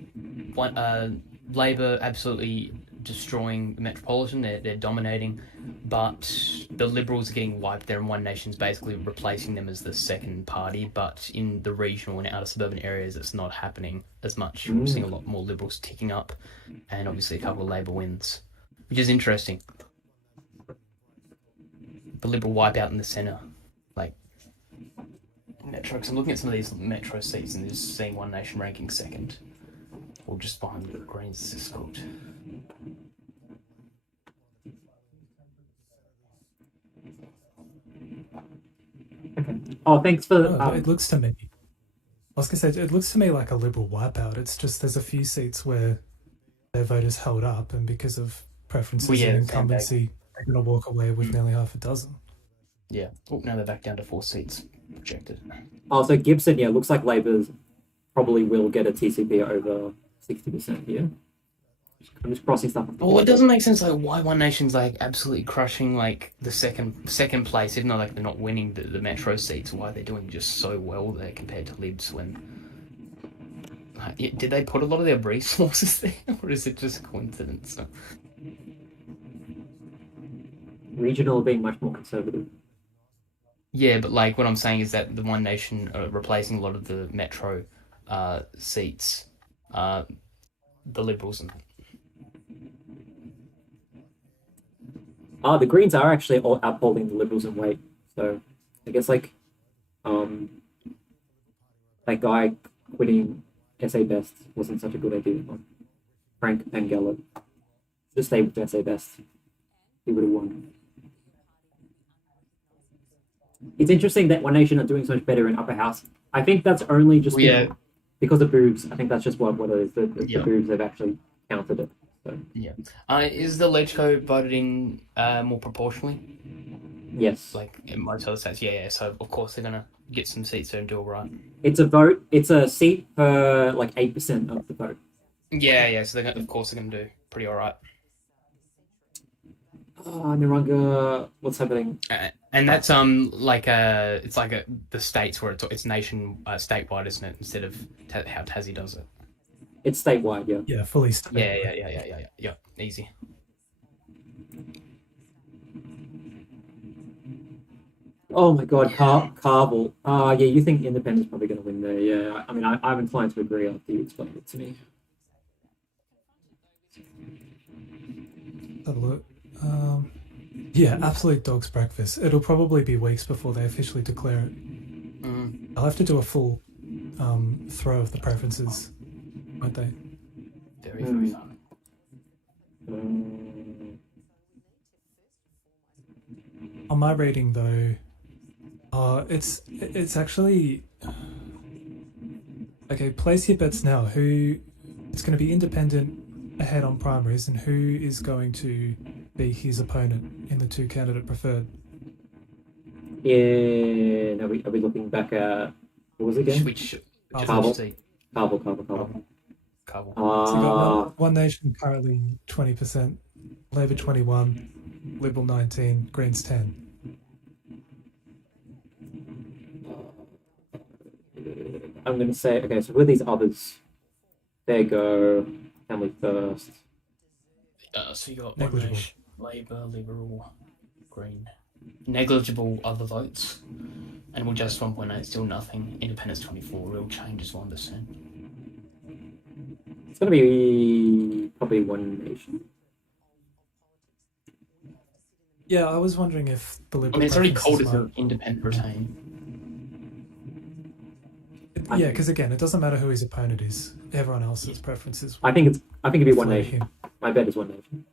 Labor absolutely destroying the Metropolitan. They're dominating, but the Liberals are getting wiped there, and One Nation's basically replacing them as the second party. But in the regional and outer suburban areas, it's not happening as much. We're seeing a lot more Liberals ticking up, and obviously a couple of Labor wins, which is interesting. The Liberal wipeout in the centre, like Metro. Because I'm looking at some of these Metro seats and just seeing One Nation ranking second, or just behind the Greens as it's called. Oh, thanks for. No, it looks to me. I was gonna say it looks to me like a Liberal wipeout. It's just there's a few seats where their voters held up, and because of preferences Well, yeah, and the same incumbency, they're gonna walk away with nearly half a dozen. Yeah. Oh, now they're back down to 4 seats projected. Oh, so Gibson, yeah, looks like Labor's probably will get a TCP over 60% here. I'm just crossing stuff. Well, it doesn't make sense. Like, why One Nation's like absolutely crushing like the second place, even though like they're not winning the Metro seats. Why they're doing just so well there compared to Libs when. Did they put a lot of their resources there, or is it just a coincidence? Regional being much more conservative. Yeah, but like what I'm saying is that the One Nation are replacing a lot of the Metro seats, the Liberals and. The Greens are actually all outpolling the Liberals in weight. So I guess like that guy quitting SA Best wasn't such a good idea. Frank Pangella. Just stay with SA Best. He would have won. It's interesting that One Nation are doing so much better in Upper House. I think that's only just because of boobs. I think that's just what it is. The boobs have actually counted it. So. Yeah. Is the Legco voted in more proportionally? Yes. Like in most other states, yeah. So of course they're gonna get some seats there and do all right. It's a vote. It's a seat per like 8% of the vote. Yeah. So they're of course they're gonna do pretty all right. Naranga, what's happening? And that's it's like the states where it's nation statewide, isn't it? Instead of how Tassie does it. It's statewide, yeah. Yeah, fully statewide. Yeah. Easy. Oh my God, Carvel. Yeah, you think Independent's probably going to win there? Yeah, I mean, I'm inclined to agree after you explain it to me. Have a look. Yeah, absolute dog's breakfast. It'll probably be weeks before they officially declare it. I'll have to do a full throw of the preferences, won't they? Very fun. On my reading, though, it's actually okay. Place your bets now. It's going to be Independent ahead on primaries, and who is going to be his opponent in the 2 candidate preferred? Yeah, are we looking back at what was it again? Carvel. Carvel. So you got One Nation currently 20%, Labor 21, Liberal 19, Greens 10. I'm going to say, okay, so who are these others? There you go. Family First. So you got Negligible. One Nation, Labor, Liberal, Green. Negligible other votes. Animal Justice 1.8, still nothing. Independence 24, Real Change is 1%. It's going to be probably One Nation. Yeah, I was wondering if the I Liberal. mean, it's already preferences called as might- an independent retain. Yeah, because again, it doesn't matter who his opponent is. Everyone else's preferences. I think it'd be One sway Nation. him. My bet is One Nation.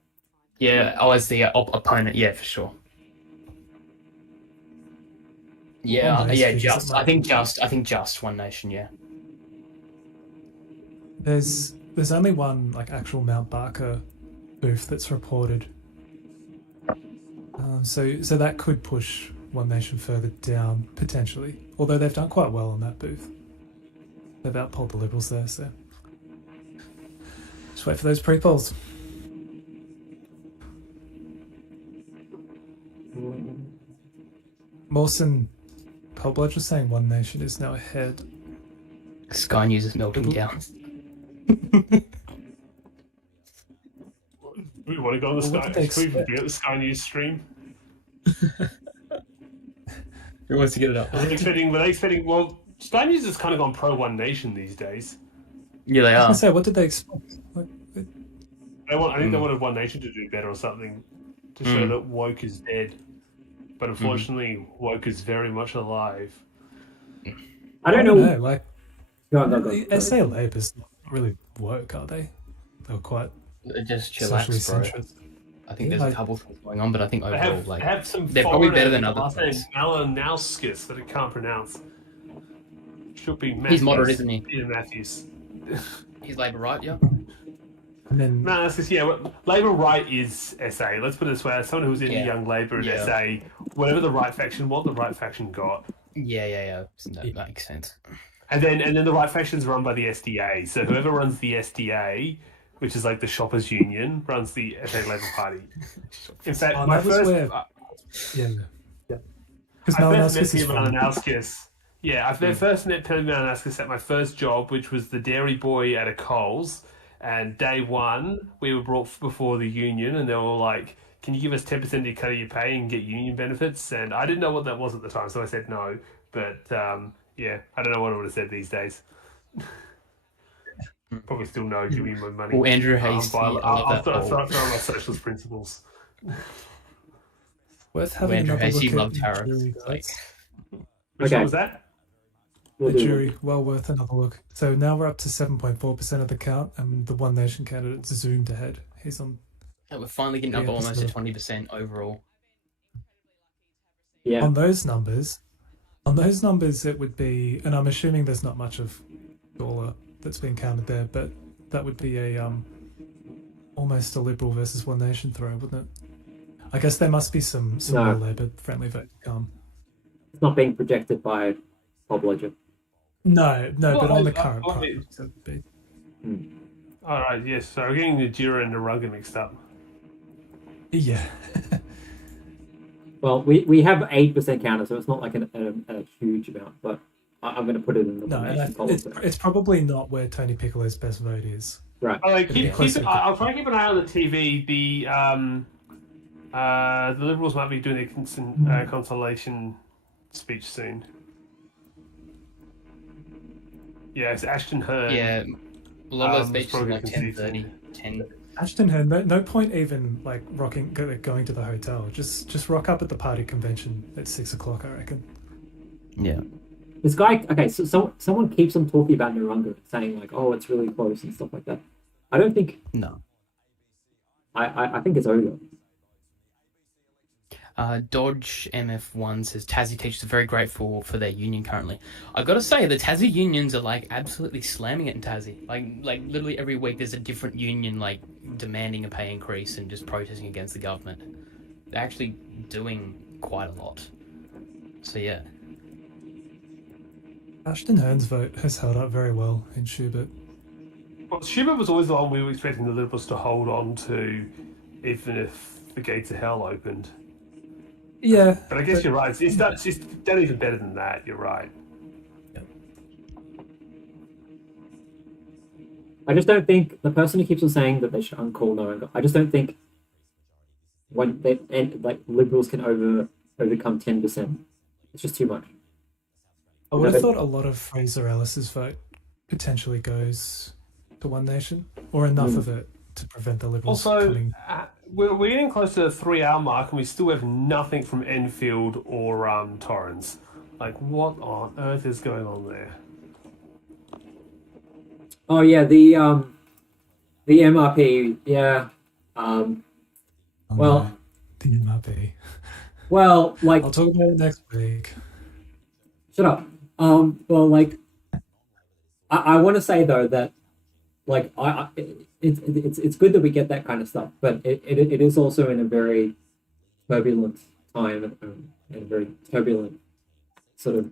Yeah, as the opponent, yeah, for sure. Yeah, Almost, yeah, because just. it might- I think just One Nation. Yeah. There's only one like actual Mount Barker booth that's reported. So that could push One Nation further down potentially. Although they've done quite well on that booth. They've outpolled the Liberals there, so just wait for those pre-polls. Mawson Coldblood was saying One Nation is now ahead. Sky News is melting down. We want to go on the Well, what Sky. did they Can we expect? be at the Sky News stream? Who wants to get it up? Were they expecting? Well, Sky News has kind of gone pro One Nation these days. Yeah, they I was are. gonna say, what did they expect? Like, I think they wanted One Nation to do better or something to show that woke is dead. But unfortunately, woke is very much alive. I don't know. Like, Go on, go on, the go on. SA Labour's not really woke, are they? They were quite Just socially chillax, bro. centrist. I think Yeah, there's like- a couple things going on, but I think They overall, have, like, they have some. they're probably better than foreigner other last name, things. Malinowskis that I can't pronounce. Should be Matthews. He's moderate, isn't he? Peter Matthews. He's Labour, right? Yeah. And then Malinowskis, yeah. Well, Labour right is SA. Let's put it this way: as someone who was in Yeah. Young Labour in Yeah. SA, whatever the right faction, what the right faction got. Yeah. That makes sense. And then the right faction is run by the SDA. So whoever runs the SDA, which is like the Shoppers Union, runs the SA Labour Party. In fact, Oh, my that was first, where- yeah. Because I first Malinowskis met is Peter from. Malinowskis. Yeah, I first met Peter Malinowskis at my first job, which was the dairy boy at a Coles. And day one, we were brought before the union, and they were like, "Can you give us 10% of your cut of your pay and get union benefits?" And I didn't know what that was at the time, so I said no. But yeah, I don't know what I would have said these days. Probably still no. Give me my money. Well, Andrew Hayes, but I'll, I love I'll that throw poll. my socialist principles. Worth having Andrew another Hayes, look you at love the tariffs. jury, It's like, guys. Which Okay. one was that? We'll The do jury, well worth another look. So now we're up to 7.4% of the count, and the One Nation candidate's zoomed ahead. He's on. we're finally getting up Yeah, almost so- to 20% overall. Yeah. On those numbers, it would be, and I'm assuming there's not much of Gawler that's being counted there, but that would be a almost a Liberal versus One Nation throw, wouldn't it? I guess there must be some No. more Labour friendly vote to come. It's not being projected by Bob Ledger. No, Well, but on the I- current I- primary, it would be. All right, yes. So we're getting the Jira and the Runga mixed up. Yeah. Well, we have 8% counter, so it's not like a huge amount, but I'm going to put it in the No, One and Nation column. it's probably not where Tony Piccolo's best vote is. Right. All right, Yeah. I'll try and keep an eye on the TV. The Liberals might be doing their consolation speech soon. Yeah, it's Ashton Hearn. Yeah, a lot of those it's speeches are probably like conceded. 10:30, 10. Ashton Hearn, no point even like going to the hotel. Just rock up at the party convention at 6 o'clock, I reckon. Yeah. This guy, okay, so someone keeps on talking about Narunga, saying like, oh, it's really close and stuff like that. I don't think, No. I think it's over. Dodge MF1 says Tassie teachers are very grateful for their union currently. I gotta say, the Tassie unions are like absolutely slamming it in Tassie. Like literally every week there's a different union like demanding a pay increase and just protesting against the government. They're actually doing quite a lot. So yeah. Ashton Hearn's vote has held up very well in Schubert. Well, Schubert was always the one we were expecting the Liberals to hold on to, even if the gates of hell opened. Yeah, But I guess you're right. It's done even better than that. You're right. I just don't think the person who keeps on saying that they should uncall Narunga, I just don't think when they like liberals can overcome 10%. It's just too much. I would have No, thought a lot of Fraser Ellis's vote potentially goes to One Nation, or enough of it to prevent the Liberals Also, coming. we're getting close to the 3 hour mark, and we still have nothing from Enfield or Torrens. Like, what on earth is going on there? Oh yeah, the MRP, yeah. Um, Oh, well, no, the MRP. well, like I'll talk about it next week. shut up. Well, like I want to say though that like it's good that we get that kind of stuff, but it is also in a very turbulent time and a very turbulent sort of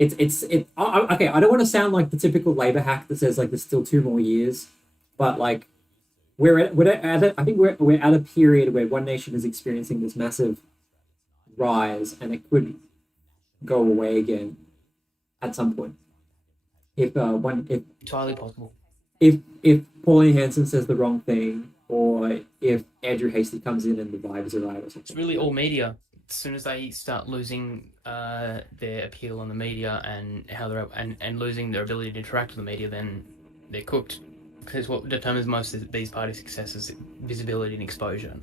okay. I don't want to sound like the typical labor hack that says like there's still 2 more years, but like I think we're at a period where One Nation is experiencing this massive rise, and it could go away again at some point. If Entirely possible. if Pauline Hanson says the wrong thing, or if Andrew Hasty comes in and the vibes are right, or something. It's really all media. As soon as they start losing their appeal on the media and how they're and losing their ability to interact with the media, then they're cooked. Because what determines most of these party successes is visibility and exposure,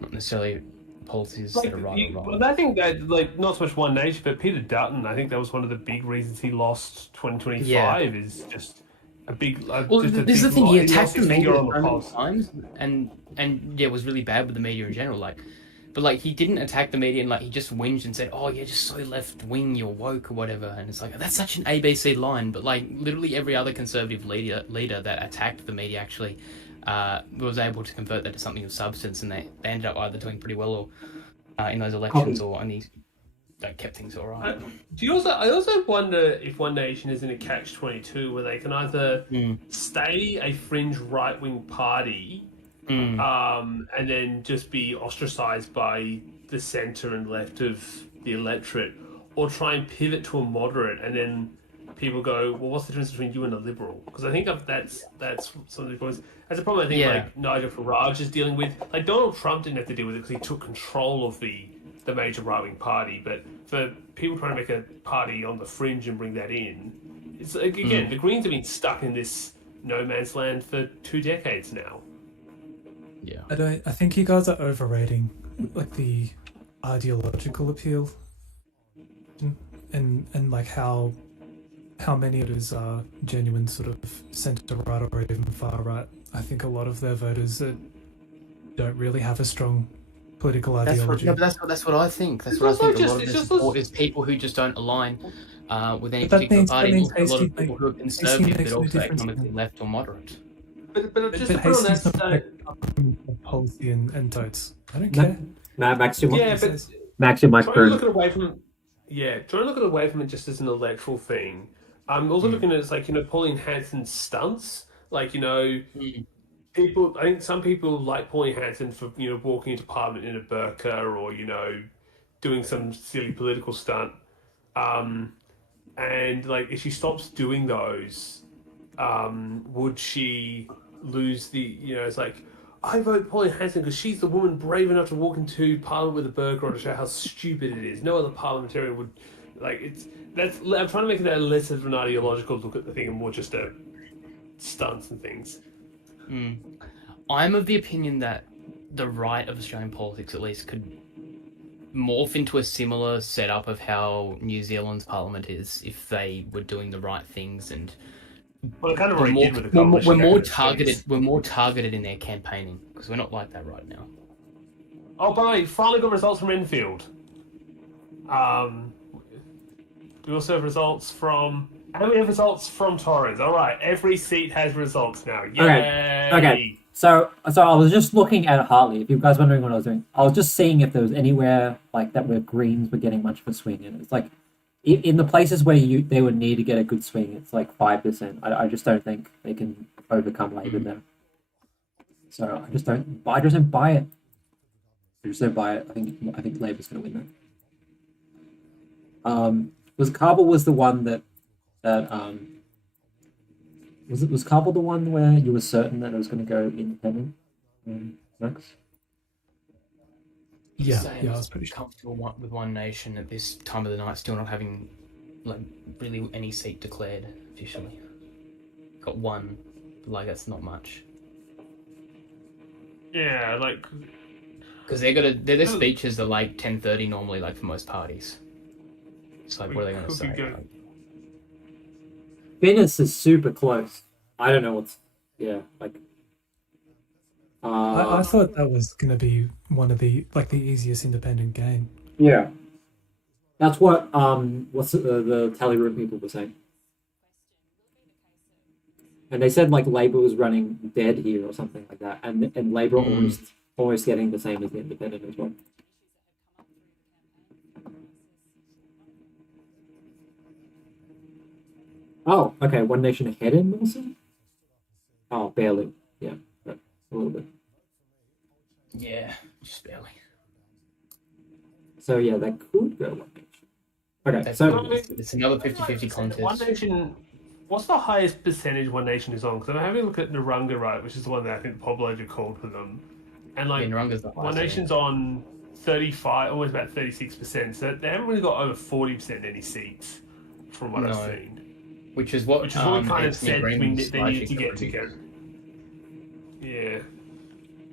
not necessarily policies that are right or wrong. But I think that, like, not so much One Nation, but Peter Dutton, I think that was one of the big reasons he lost 2025. Yeah. Is just a big. Well, just a this is the big thing. loss. He lost attacked the his finger media on the so many pulse. times, and yeah, was really bad with the media in general. Like, but like he didn't attack the media, and like he just whinged and said, "Oh, you're just so left wing, you're woke or whatever." And it's like that's such an ABC line. But like literally every other conservative leader that attacked the media actually was able to convert that to something of substance, and they ended up either doing pretty well or in those elections, or only that kept things all right. I also wonder if One Nation is in a catch-22 where they can either stay a fringe right-wing party, and then just be ostracized by the centre and left of the electorate, or try and pivot to a moderate, and then people go, well, what's the difference between you and a liberal? Because I think that's some of the points. That's a problem I think like Nigel Farage is dealing with. Like Donald Trump didn't have to deal with it because he took control of the major right-wing party, but for people trying to make a party on the fringe and bring that in, it's again the Greens have been stuck in this no man's land for 2 decades now. Yeah, I think you guys are overrating like the ideological appeal and like how many of it is genuine sort of centre right or even far right. I think a lot of their voters don't really have a strong political ideology. That's what I think. That's what I think. A lot of the support is people who just don't align with any particular party. A lot of people who are conservative, but also economically left or moderate. But just to But put on Hastings that, not policy and totes. I don't care. Max, your yeah, but Max, your trying to microphone. look at away from trying to look at away from it just as an electoral thing. I'm also looking at it as Pauline Hanson's stunts. People, I think some people like Pauline Hanson for walking into Parliament in a burqa or doing some silly political stunt. And like if she stops doing those, would she lose the it's like I vote Pauline Hanson because she's the woman brave enough to walk into Parliament with a burqa on to show how stupid it is. No other parliamentarian would I'm trying to make that less of an ideological look at the thing and more just a stunts and things. I'm of the opinion that the right of Australian politics, at least, could morph into a similar setup of how New Zealand's parliament is if they were doing the right things and well, it kind of already did with the we're more targeted. We're more targeted in their campaigning because we're not like that right now. Oh, by the way, finally got results from Enfield. We also have results from. And we have results from Torrens. All right, every seat has results now. Yay! Okay. So I was just looking at Hartley. If you guys were wondering what I was doing, I was just seeing if there was anywhere like that where Greens were getting much of a swing, and it's like in the places where they would need to get a good swing, it's like 5%. I just don't think they can overcome Labor there. So I just don't buy it. I just don't buy it. I think Labor's going to win that. Was Kabul was the one that was Kabul the one where you were certain that it was going to go independent? Max? Yeah, I was pretty sure. comfortable with One Nation at this time of the night, still not having like really any seat declared officially. Got one, but like that's not much. Yeah, like Because their speeches are like 10:30 normally, like for most parties. It's like, what are they going to could be say? good. Like, Venice is super close. I don't know what's like. I thought that was going to be one of the easiest independent game. Yeah, that's what what's the tally room people were saying, and they said like Labour was running dead here or something like that, and Labour almost getting the same as the Independent as well. Oh, okay. One Nation ahead in Wilson. Oh, barely. Yeah, but a little bit. yeah, just barely. So yeah, that could go One Nation. Okay, That's so it's another 50-50 One contest. Nation. What's the highest percentage One Nation is on? Because I'm having a look at Narunga, right, which is the one that I think Poblager called for them, and Yeah, like Naranga's the One highest, I think. Nation's on 35, almost about 36%. So they haven't really got over 40% in any seats, from what I've No. seen. Which is what Which is what we kind of Anthony said Green they was needed to fighting get for. together. Yeah.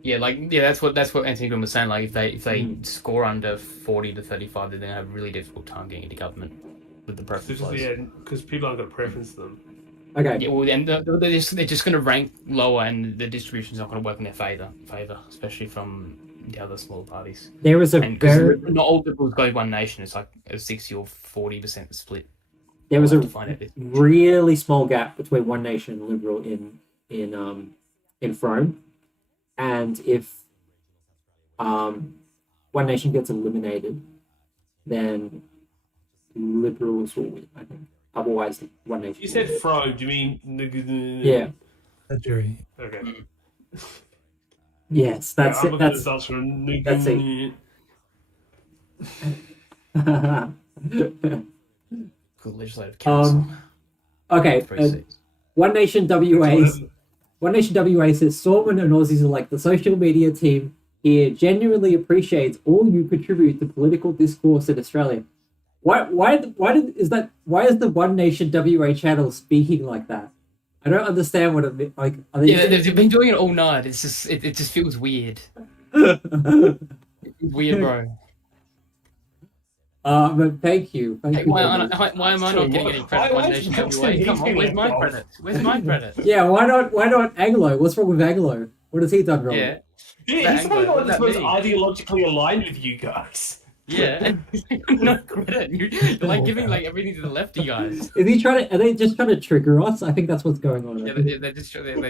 Yeah, that's what Anthony Green was saying. Like, if they score under 40 to 35, then they have a really difficult time getting into government with the preference votes. Yeah, because people aren't going to preference them. okay, Yeah, well, then they're just going to rank lower, and the distribution's not going to work in their favor, especially from the other smaller parties. there was a And because very not all Liberals go One Nation, it's like a 60 or 40% split. there was I'll a have to find out this. really small gap between One Nation and Liberal in Frome, and if One Nation gets eliminated, then Liberals will win. I think. Otherwise, One Nation. You will said win. Fro, do you mean... Yeah. A jury. Okay. Yes, that's I'm it. looking at That's results from... that's it. Good legislative council. Okay. Three seats. One Nation WA. One Nation WA says Sorman and Aussies are like the social media team here genuinely appreciates all you contribute to political discourse in Australia. Why is the One Nation WA channel speaking like that? I don't understand what it like. Are they Yeah, they've been doing it all night. It's just it just feels weird. Weird, bro. But thank you. Hey, you. why am I not getting any credit? One Nation WA. Come on, where's my credit? Where's my credit? Yeah, why not Anglo? What's wrong with Anglo? What has he done wrong? Yeah, Yeah, he's the one What that's does most that mean? ideologically aligned with you guys. yeah. No credit. You're like giving like everything to the lefty guys. Is he trying to? Are they just trying to trigger us? I think that's what's going on. Yeah, they're just trolling.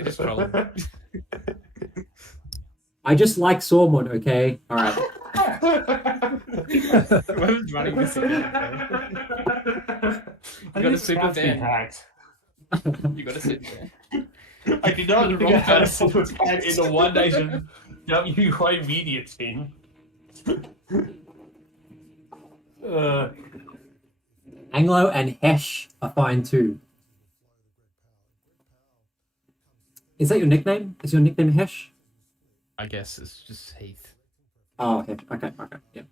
I just like Sormon. Okay, all right. Whoever's running this again, you got a super fan. You got to sit there. I did not The think I wrong had a person. super fan in the One Nation WA media team. Anglo and Hesh are fine too. Is that your nickname? Is your nickname Hesh? I guess it's just Heath. Oh, Hesh. Okay, yeah.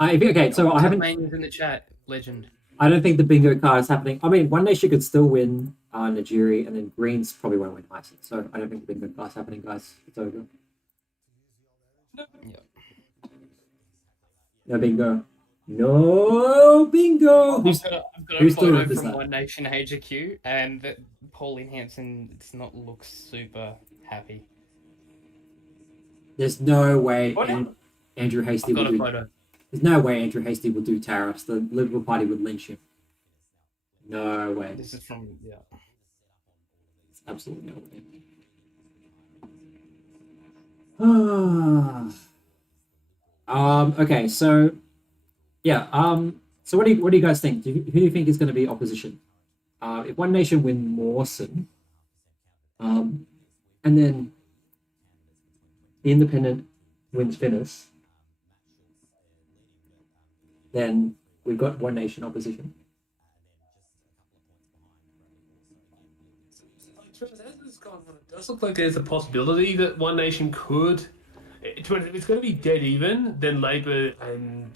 Okay. So I haven't. Tasmania's in the chat. Legend. I don't think the bingo card is happening. I mean, One Nation could still win Nigeria, and then Greens probably won't win Iceland. So I don't think the bingo card is happening, guys. It's over. Yeah. No bingo. No bingo. I've got a who's photo doing this from now? One Nation HQ, and that Pauline Hanson does not look super happy. There's no way What? Andrew Hasty I've will got a do. photo. There's no way Andrew Hasty will do tariffs. The Liberal Party would lynch him. No way. This is from It's absolutely no way. Okay, so yeah. So what do you guys think? Who do you think is going to be opposition? If One Nation win Mawson, and then the Independent wins Finnis, then we've got One Nation opposition. It does look like there's a possibility that One Nation could. If it's going to be dead even, then Labour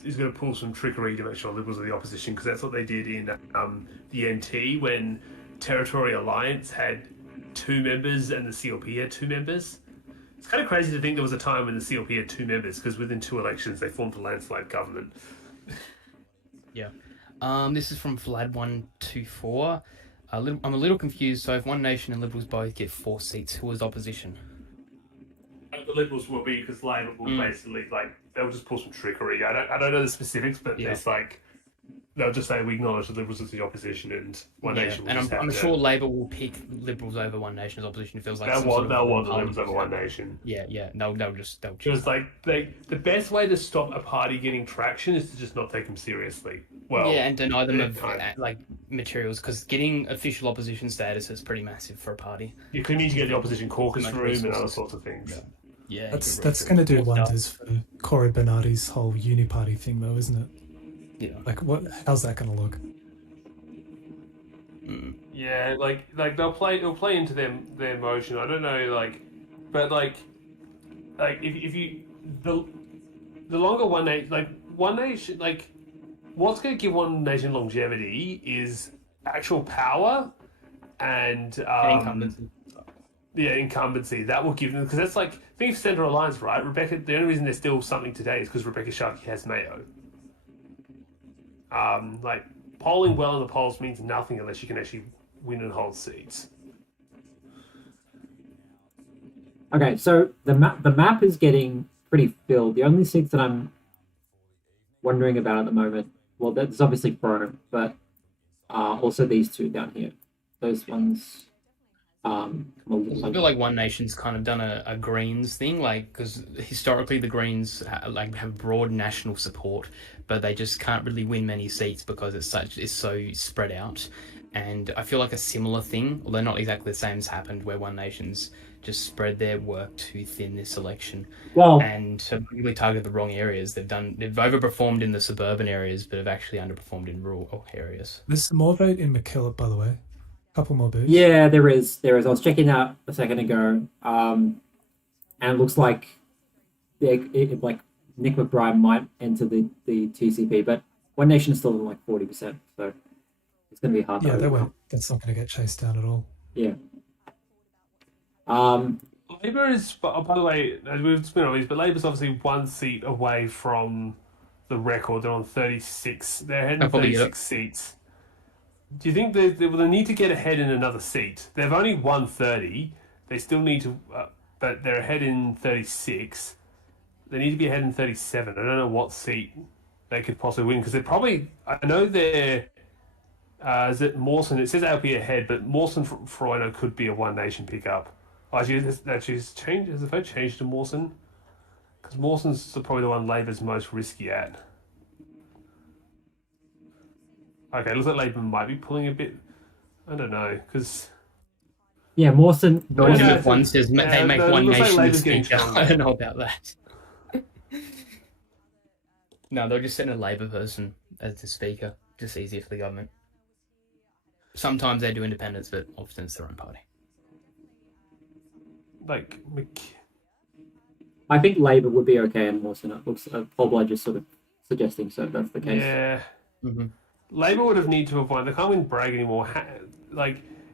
is going to pull some trickery to make sure Liberals are the opposition, because that's what they did in the NT when Territory Alliance had 2 members and the CLP had 2 members. It's kind of crazy to think there was a time when the CLP had 2 members because within 2 elections they formed a landslide government. Yeah. This is from Vlad124. I'm a little confused. So if One Nation and Liberals both get 4 seats, who is opposition? The Liberals will be because Labor will basically they'll just pull some trickery. I don't know the specifics, but it's they'll just say we acknowledge the Liberals as the opposition and One Nation. Will And I'm sure Labor will pick Liberals over One Nation as opposition. It feels like they'll want the Liberals over One Nation. Yeah. They'll Because the best way to stop a party getting traction is to just not take them seriously. Well, and deny them of materials, because getting official opposition status is pretty massive for a party. It could mean you get the opposition caucus room and other sorts of things. Yeah, that's going to do wonders for Cory Bernardi's whole uni-party thing, though, isn't it? Yeah. How's that going to look? Yeah, it'll play into their motion. I don't know, but if you the longer One Nation, what's going to give One Nation longevity is actual power and incumbency. Yeah, incumbency. That will give them, because that's think of Central Alliance, right? Rebecca. The only reason there's still something today is because Rebecca Sharkey has Mayo. Polling well in the polls means nothing unless you can actually win and hold seats. Okay, so the map is getting pretty filled. The only seats that I'm wondering about at the moment, well, there's obviously Pro, but also these 2 down here. Those ones. I feel like One Nation's kind of done a Greens thing, because historically the Greens have broad national support, but they just can't really win many seats because it's so spread out. And I feel like a similar thing, although not exactly the same, has happened where One Nation's just spread their work too thin this election. Well, and have really targeted the wrong areas. They've overperformed in the suburban areas, but have actually underperformed in rural areas. There's some more vote in McKillop, by the way. Couple more booths. Yeah, there is. I was checking out a second ago, and it looks like Nick McBride might enter the TCP, but One Nation is still in 40%, so it's going to be hard. Yeah, that's not going to get chased down at all. Yeah. Labour is, by the way, we've been on these, but Labour's obviously 1 seat away from the record. They're on 36. They're ahead in 36 seats. Do you think they need to get ahead in another seat? They've only won 30. They still need to, but they're ahead in 36. They need to be ahead in 37. I don't know what seat they could possibly win, because they're probably, I know they're, is it Mawson? It says LP ahead, but Mawson, for all I know, could be a One Nation pickup. Actually, has the vote changed to Mawson? Because Mawson's probably the one Labour's most risky at. Okay, looks like Labour might be pulling a bit. I don't know, because... Yeah, Mawson... One says they make One Nation like the speaker. I don't know about that. No, they'll just send a Labour person as the speaker. Just easier for the government. Sometimes they do independents, but often it's their own party. I think Labour would be okay in Mawson. It looks Paul just sort of suggesting so that's the case. Yeah. Mm-hmm. Labour would have need to have won. They can't win Bragg anymore.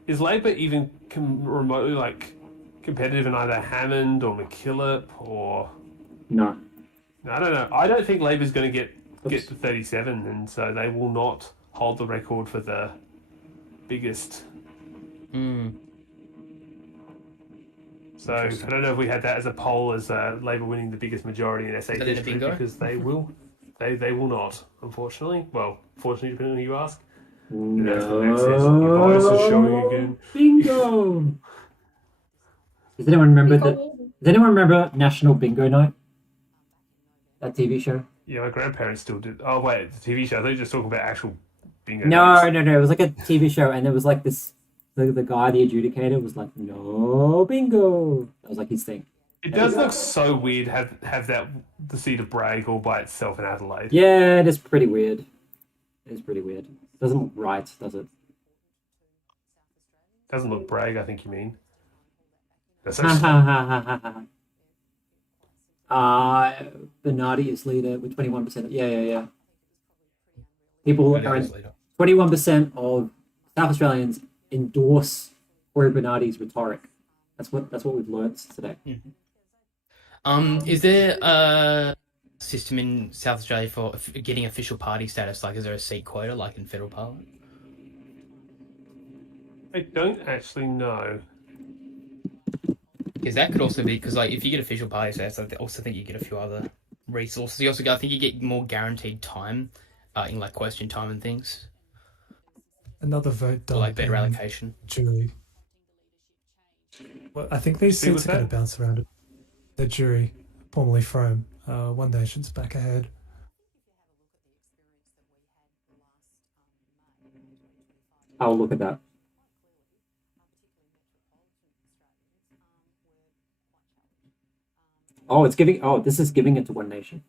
Is Labour even remotely competitive in either Hammond or McKillop or? No. I don't know. I don't think Labour's going to get to 37, and so they will not hold the record for the biggest. So I don't know if we had that as a poll as Labour winning the biggest majority in SA history, because they will. They will not, unfortunately. Well, fortunately, depending on who you ask. No. Your voice is showing again. Bingo! Does anyone remember National Bingo Night? That TV show? Yeah, my grandparents still did. Oh, wait, the TV show. I thought you were just talking about actual bingo. No. It was like a TV show, and it was like this. The guy, the adjudicator, was like, "No bingo." That was like his thing. It does look so weird have the seat of Bragg all by itself in Adelaide. Yeah, it is pretty weird. Doesn't look right, does it? Doesn't look Bragg, I think you mean. That's Bernardi is leader with 21%. Yeah. People are 21% of South Australians endorse Cory Bernardi's rhetoric. That's what we've learned today. Is there a system in South Australia for getting official party status? Like, is there a seat quota like in federal parliament? I don't actually know. Because that could also be because, like, if you get official party status, I also think you get a few other resources. You also I think you get more guaranteed time, in like question time and things, Another vote or done like better in allocation. jury. Well, I think these See seats what's are going that? to bounce around. The jury, formerly Frome, One Nation's back ahead. I'll look at that. Oh, it's giving. Oh, this is giving it to One Nation.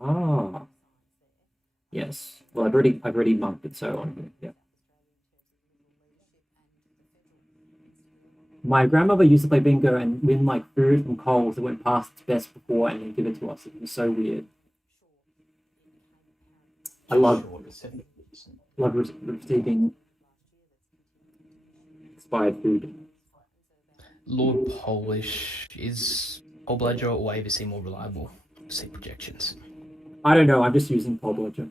Ah, yes. Well, I've already marked it so on here. Yeah. My grandmother used to play bingo and win like food from Coles that went past its best before and then give it to us. It was so weird. I love receiving expired food. Lord Polish is Paul Bludger or ABC more reliable? See projections. I don't know. I'm just using Paul Bludger.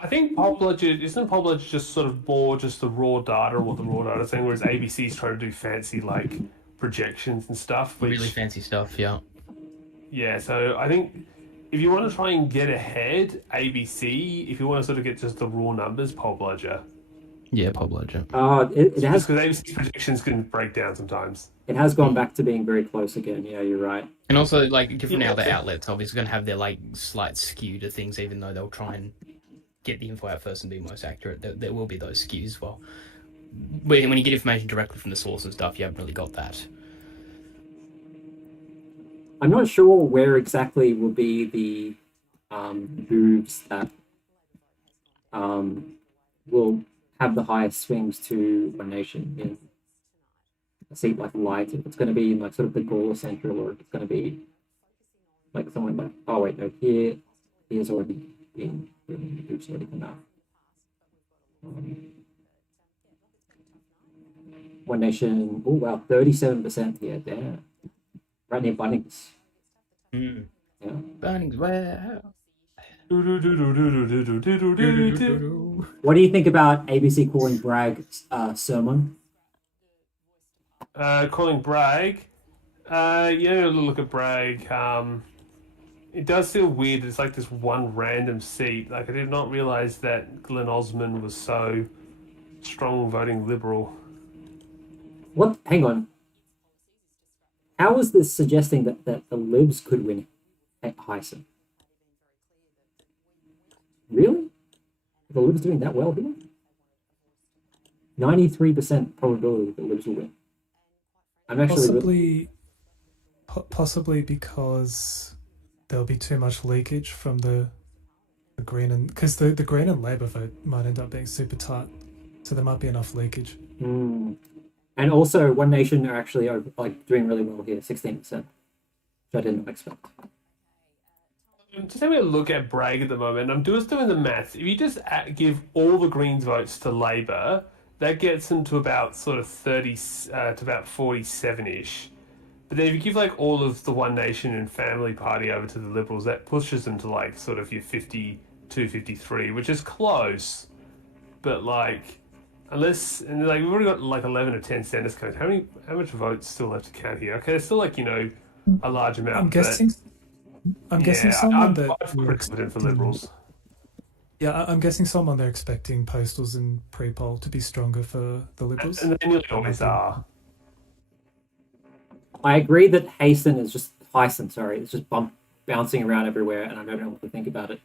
I think Pop Bludger isn't Pop Bludger just sort of more just the raw data or what the raw data thing, whereas ABC's trying to do fancy like projections and stuff. Which, Really fancy stuff, yeah. yeah, so I think if you want to try and get ahead, ABC. If you want to sort of get just the raw numbers, Pop Bludger. Yeah, Paul Bludger. It has Just because ABC projections can break down sometimes. gone back to being very close again. Yeah, you're right. And also, like, given Yeah, now the so- outlets obviously going to have their like slight skew to things, even though they'll try and get the info out first and be most accurate. There will be those skews as well. When you get information directly from the source and stuff, you haven't really got that. I'm not sure where exactly will be the moves that will have the highest swings to One Nation in a seat like Light. If it's going to be in like sort of the Gawler Central, or if it's going to be like somewhere like, oh wait, no, here's already been moves already come out. One Nation, oh wow, 37% here, damn. Right near Bunnings. Yeah. Burnings, where? What do you think about ABC calling Bragg sermon? Calling Bragg. Yeah, look at Bragg. It does feel weird. It's like this one random seat. Like I did not realize that Glenn Osmond was so strong voting Liberal. What? Hang on. How is this suggesting that the Libs could win at Heisen? Really? Are the Libs doing that well here? 93% probability that the Libs will win. I'm actually Possibly because there'll be too much leakage from the Green and because the Green and Labour vote might end up being super tight, so there might be enough leakage. And also, One Nation are actually like doing really well here, 16%, which I didn't expect. Just having a look at Bragg at the moment. I'm just doing the maths. If you just give all the Greens votes to Labor, that gets them to about sort of 30 to about 47-ish. But then if you give like all of the One Nation and Family Party over to the Liberals, that pushes them to like sort of your 52, 53, which is close. But like, unless, and like we've already got like 11 or 10 senators coming. How much votes still left to count here? Okay, it's still like, a large amount. I'm guessing someone that I'm you're confident for expecting- Liberals. Yeah, I'm guessing someone they're expecting postals and pre-poll to be stronger for the Liberals. And they nearly always are. I agree that Heisen, is just bouncing around everywhere, and I don't know what to think about it.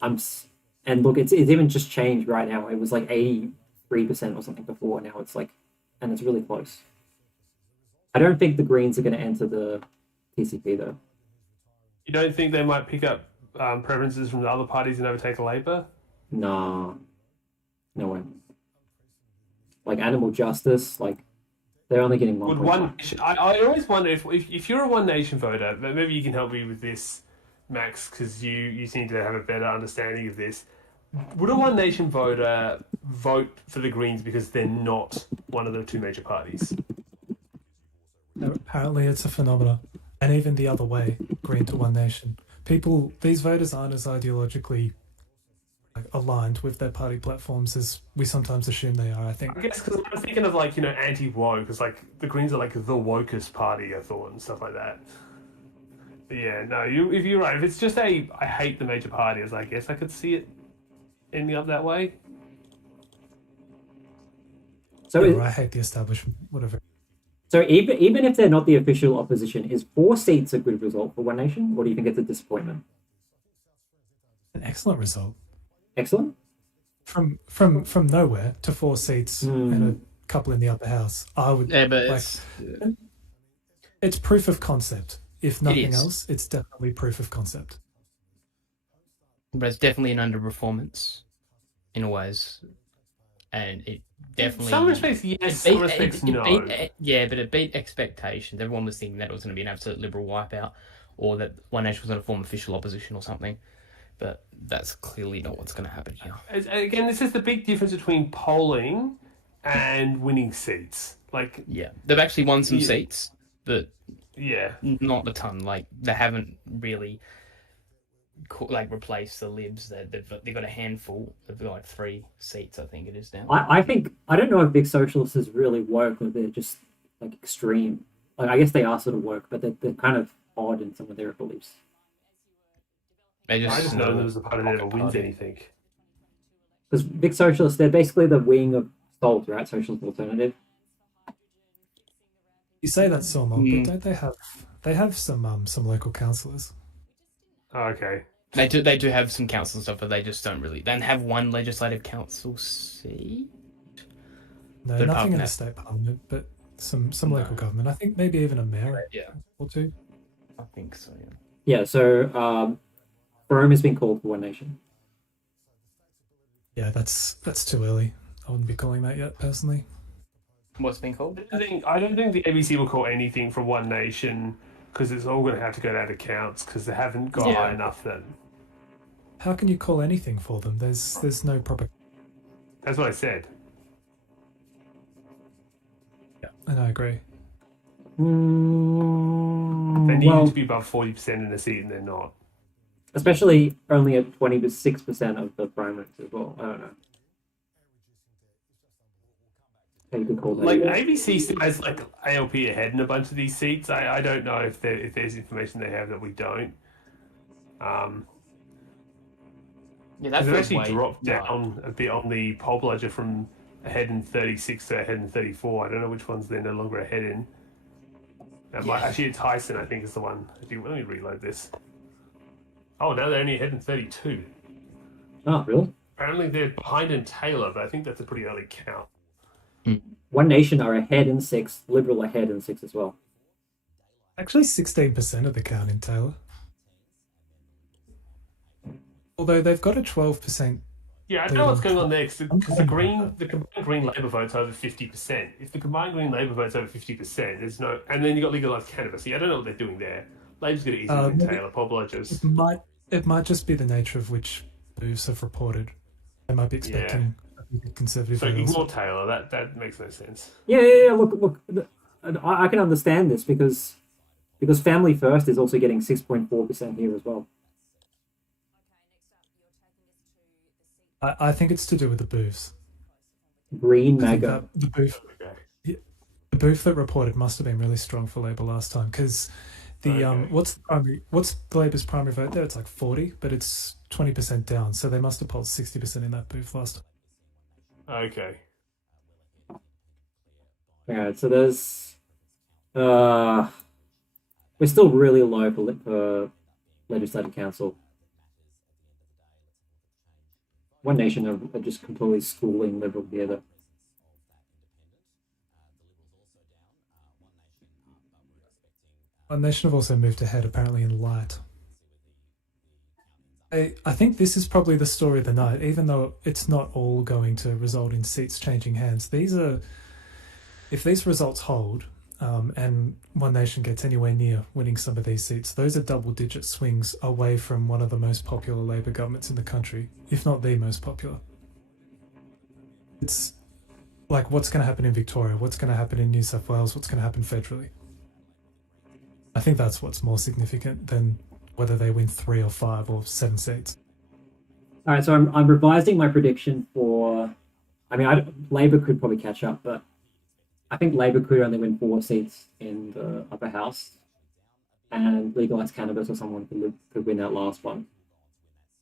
And look, it's even just changed right now. It was like 83% or something before. Now it's like, and it's really close. I don't think the Greens are going to enter the PCP though. You don't think they might pick up preferences from the other parties and overtake Labor? Nah, no way. Like Animal Justice, like they're only getting Would 1.5. I always wonder if you're a One Nation voter, maybe you can help me with this, Max, because you seem to have a better understanding of this. would a One Nation voter vote for the Greens because they're not one of the two major parties? Apparently, it's a phenomenon, and even the other way, Green to One Nation. These voters aren't as ideologically aligned with their party platforms as we sometimes assume they are. I think. I guess because I'm thinking of anti-woke, because the Greens are the wokest party, I thought, and stuff like that. But yeah, no, if you're right, if it's just I hate the major parties, I guess I could see it ending up that way. So, Or I hate the establishment. Whatever. so even if they're not the official opposition, is 4 seats a good result for One Nation, or do you think it's a disappointment? An excellent result. Excellent. From nowhere to 4 seats and a couple in the upper house. I would. Yeah, but it's proof of concept. If nothing is. else, it's definitely proof of concept. it's definitely an underperformance in a ways, and it definitely. In some respects, yes. It Some beat- respects, it no. yeah, but it beat expectations. Everyone was thinking that it was going to be an absolute Liberal wipeout, or that One Nation was going to form official opposition or something. But that's clearly not what's going to happen here. Again, this is the big difference between polling and winning seats. Yeah, they've actually won some Yeah. seats, but Yeah. not a ton. They haven't really replaced the Libs. They've got a handful. They've got 3 seats, I think it is now. I don't know if big socialists is really woke or they're just extreme. I guess they are sort of woke, but they're kind of odd in some of their beliefs. I just know there was the party that never pocket wins party. anything. Because big socialists, they're basically the wing of SALT, right? Socialist Alternative. You say that, Solomon, Mm. but don't they have some local councillors? Oh, okay. They do have some council stuff, but they just don't really. They have 1 legislative council seat. No, But apart nothing from in the that- state parliament, but some No. local government. I think maybe even a mayor Yeah, or 2. I think so. Yeah. Yeah, so Rome has been called for One Nation. Yeah, that's too early. I wouldn't be calling that yet, personally. What's been called? I don't think the ABC will call anything from One Nation because it's all going to have to go down to counts because they haven't got Yeah. high enough then. How can you call anything for them? There's no proper. That's what I said. Yeah, and I agree. They need Well, to be above 40% in a seat and they're not. especially only at 26% of the primaries as well. I don't know. How you could call that. ABC still has ALP ahead in a bunch of these seats. I don't know if there's information they have that we don't. Yeah, that They've feels actually way dropped low. down a bit on the poll bludger from ahead in 36 to ahead in 34. I don't know which ones they're no longer ahead in. Actually, Tyson, I think, is the one. Let me reload this. Oh, now they're only ahead in 32. Oh, really? Apparently, they're behind in Taylor, but I think that's a pretty early count. One Nation are ahead in 6, Liberal ahead in 6 as well. Actually, 16% of the count in Taylor. Although they've got a 12%. Yeah, I don't know what's going on there because the combined Green Labour vote's over 50%. If the combined Green Labour vote's over 50%, there's no, and then you got legalised cannabis. See, I don't know what they're doing there. Labour's going to easily win maybe- Taylor. Poll bludgers. It might just be the nature of which booths have reported. They might be expecting a conservative So vote also. ignore Taylor. That makes no sense. Yeah. Look. I can understand this because Family First is also getting 6.4% here as well. I think it's to do with the booths. Green I think MAGA. that Okay. the booth that reported must have been really strong for Labor last time because the Okay. what's Labor's primary vote there? It's 40, but it's 20% down. So they must have polled 60% in that booth last time. Okay. Alright, so there's we're still really low for Legislative Council. One Nation are just completely schooling Liberal here though. One Nation have also moved ahead apparently in light. I think this is probably the story of the night, even though it's not all going to result in seats changing hands. If these results hold, and One Nation gets anywhere near winning some of these seats, those are double-digit swings away from one of the most popular Labor governments in the country, if not the most popular. It's like, what's going to happen in Victoria? What's going to happen in New South Wales? What's going to happen federally? I think that's what's more significant than whether they win 3 or 5 or 7 seats. All right, so I'm revising my prediction for. I mean, Labor could probably catch up, but I think Labor could only win 4 seats in the upper house, and Legalize Cannabis or someone could win that last one.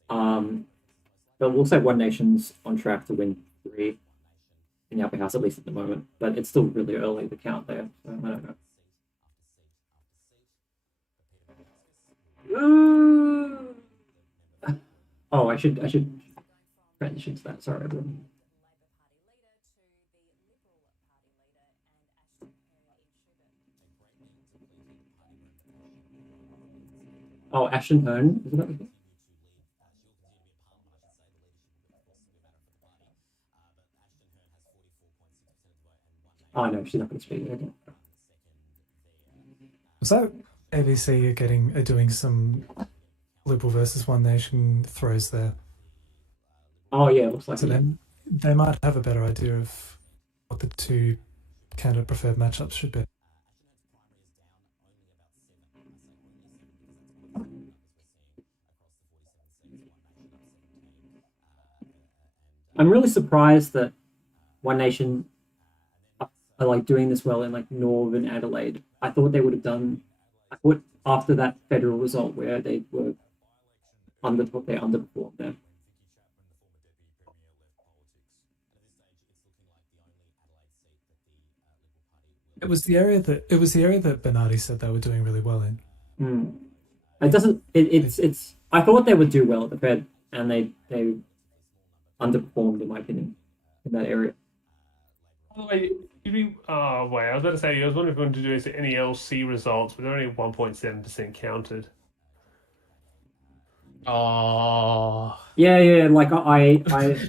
But we'll say One Nation's on track to win 3 in the upper house, at least at the moment. But it's still really early to count there, so I don't know. Oh, I should transition to that. Sorry, everyone. Oh, Ashton Hearn, isn't that? Oh no, she's not going to speak. Okay. Was that ABC are doing some Liberal versus One Nation throws there? Oh yeah, it looks like So it. then they might have a better idea of what the 2 candidate preferred matchups should be. I'm really surprised that One Nation are like doing this well in like Northern Adelaide. I thought they would have done. I thought after that federal result where they were they underperformed there. It was the area that Bernardi said they were doing really well in. It doesn't. It's. I thought they would do well at the Fed, and they underperformed in my opinion in that area. By the way, I was about to say, I was wondering if we wanted to do any LC results, but they're only 1.7% counted. Oh, Yeah. Like I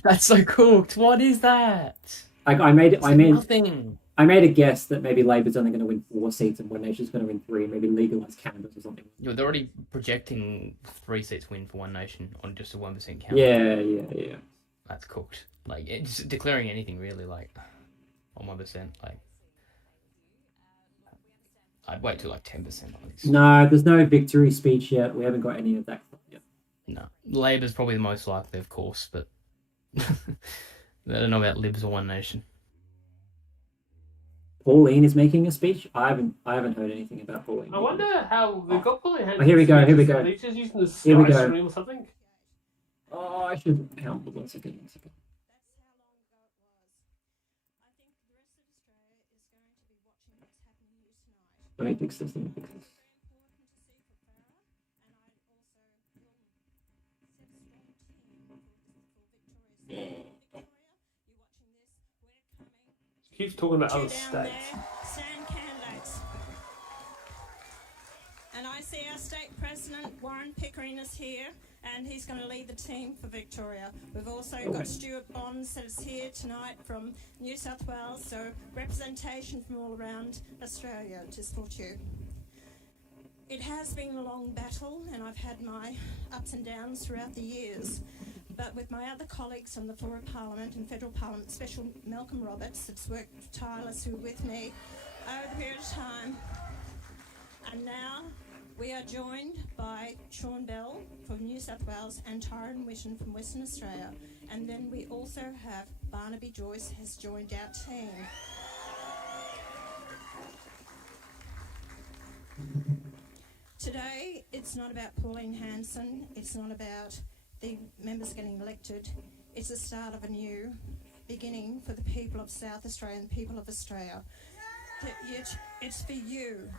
that's so cooked. What is that? like I made Nothing. I made a guess that maybe Labor's only going to win 4 seats and One Nation's going to win 3. Maybe Legalize Cannabis or something. They're already projecting 3 seats win for One Nation on just a 1% count. Yeah. That's cooked. Like, it's declaring anything really, like, on 1%, like, I'd wait till like 10% on this. No, there's no victory speech yet. We haven't got any of that yet. No. Labor's probably the most likely, of course, but I don't know about Libs or One Nation. Pauline is making a speech. I haven't heard anything about Pauline. I wonder how they've got Pauline Hanson. Oh, here we go. Are they just using the Here we Sky go. stream or something? Oh, I should count. One second. Let me fix this. Keeps talking about other states. Stand candidates. And I see our state president, Warren Pickering, is here, and he's going to lead the team for Victoria. We've also got Stuart Bonds that is here tonight from New South Wales, so representation from all around Australia to support you. It has been a long battle, and I've had my ups and downs throughout the years. But with my other colleagues on the floor of Parliament and Federal Parliament, especially Malcolm Roberts, that's worked tirelessly with me over the period of time. And now we are joined by Sean Bell from New South Wales and Tyron Witten from Western Australia. And then we also have Barnaby Joyce has joined our team. Today, it's not about Pauline Hanson, it's not about the members getting elected. It's the start of a new beginning for the people of South Australia and the people of Australia. It's for you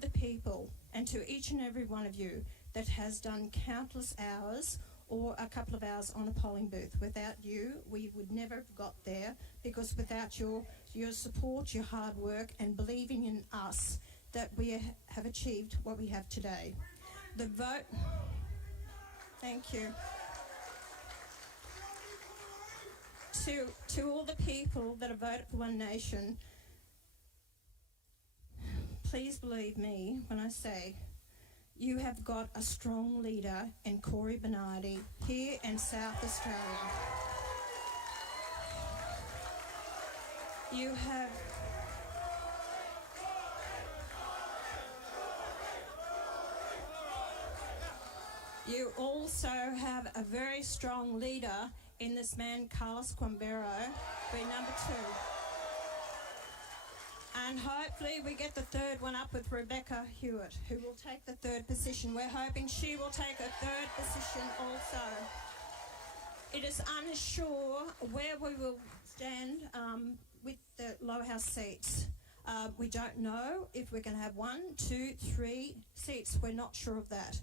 the people, and to each and every one of you that has done countless hours or a couple of hours on a polling booth. Without you, we would never have got there, because without your support, your hard work and believing in us, that we have achieved what we have today. The vote... Thank you. To all the people that have voted for One Nation, please believe me when I say you have got a strong leader in Cory Bernardi here in South Australia. You have You also have a very strong leader in this man, Carlos Quambero, being number 2. And hopefully we get the third one up with Rebecca Hewitt, who will take the third position. We're hoping she will take a third position also. It is unsure where we will stand with the lower house seats. We don't know if we're going to have 1, 2, 3 seats. We're not sure of that.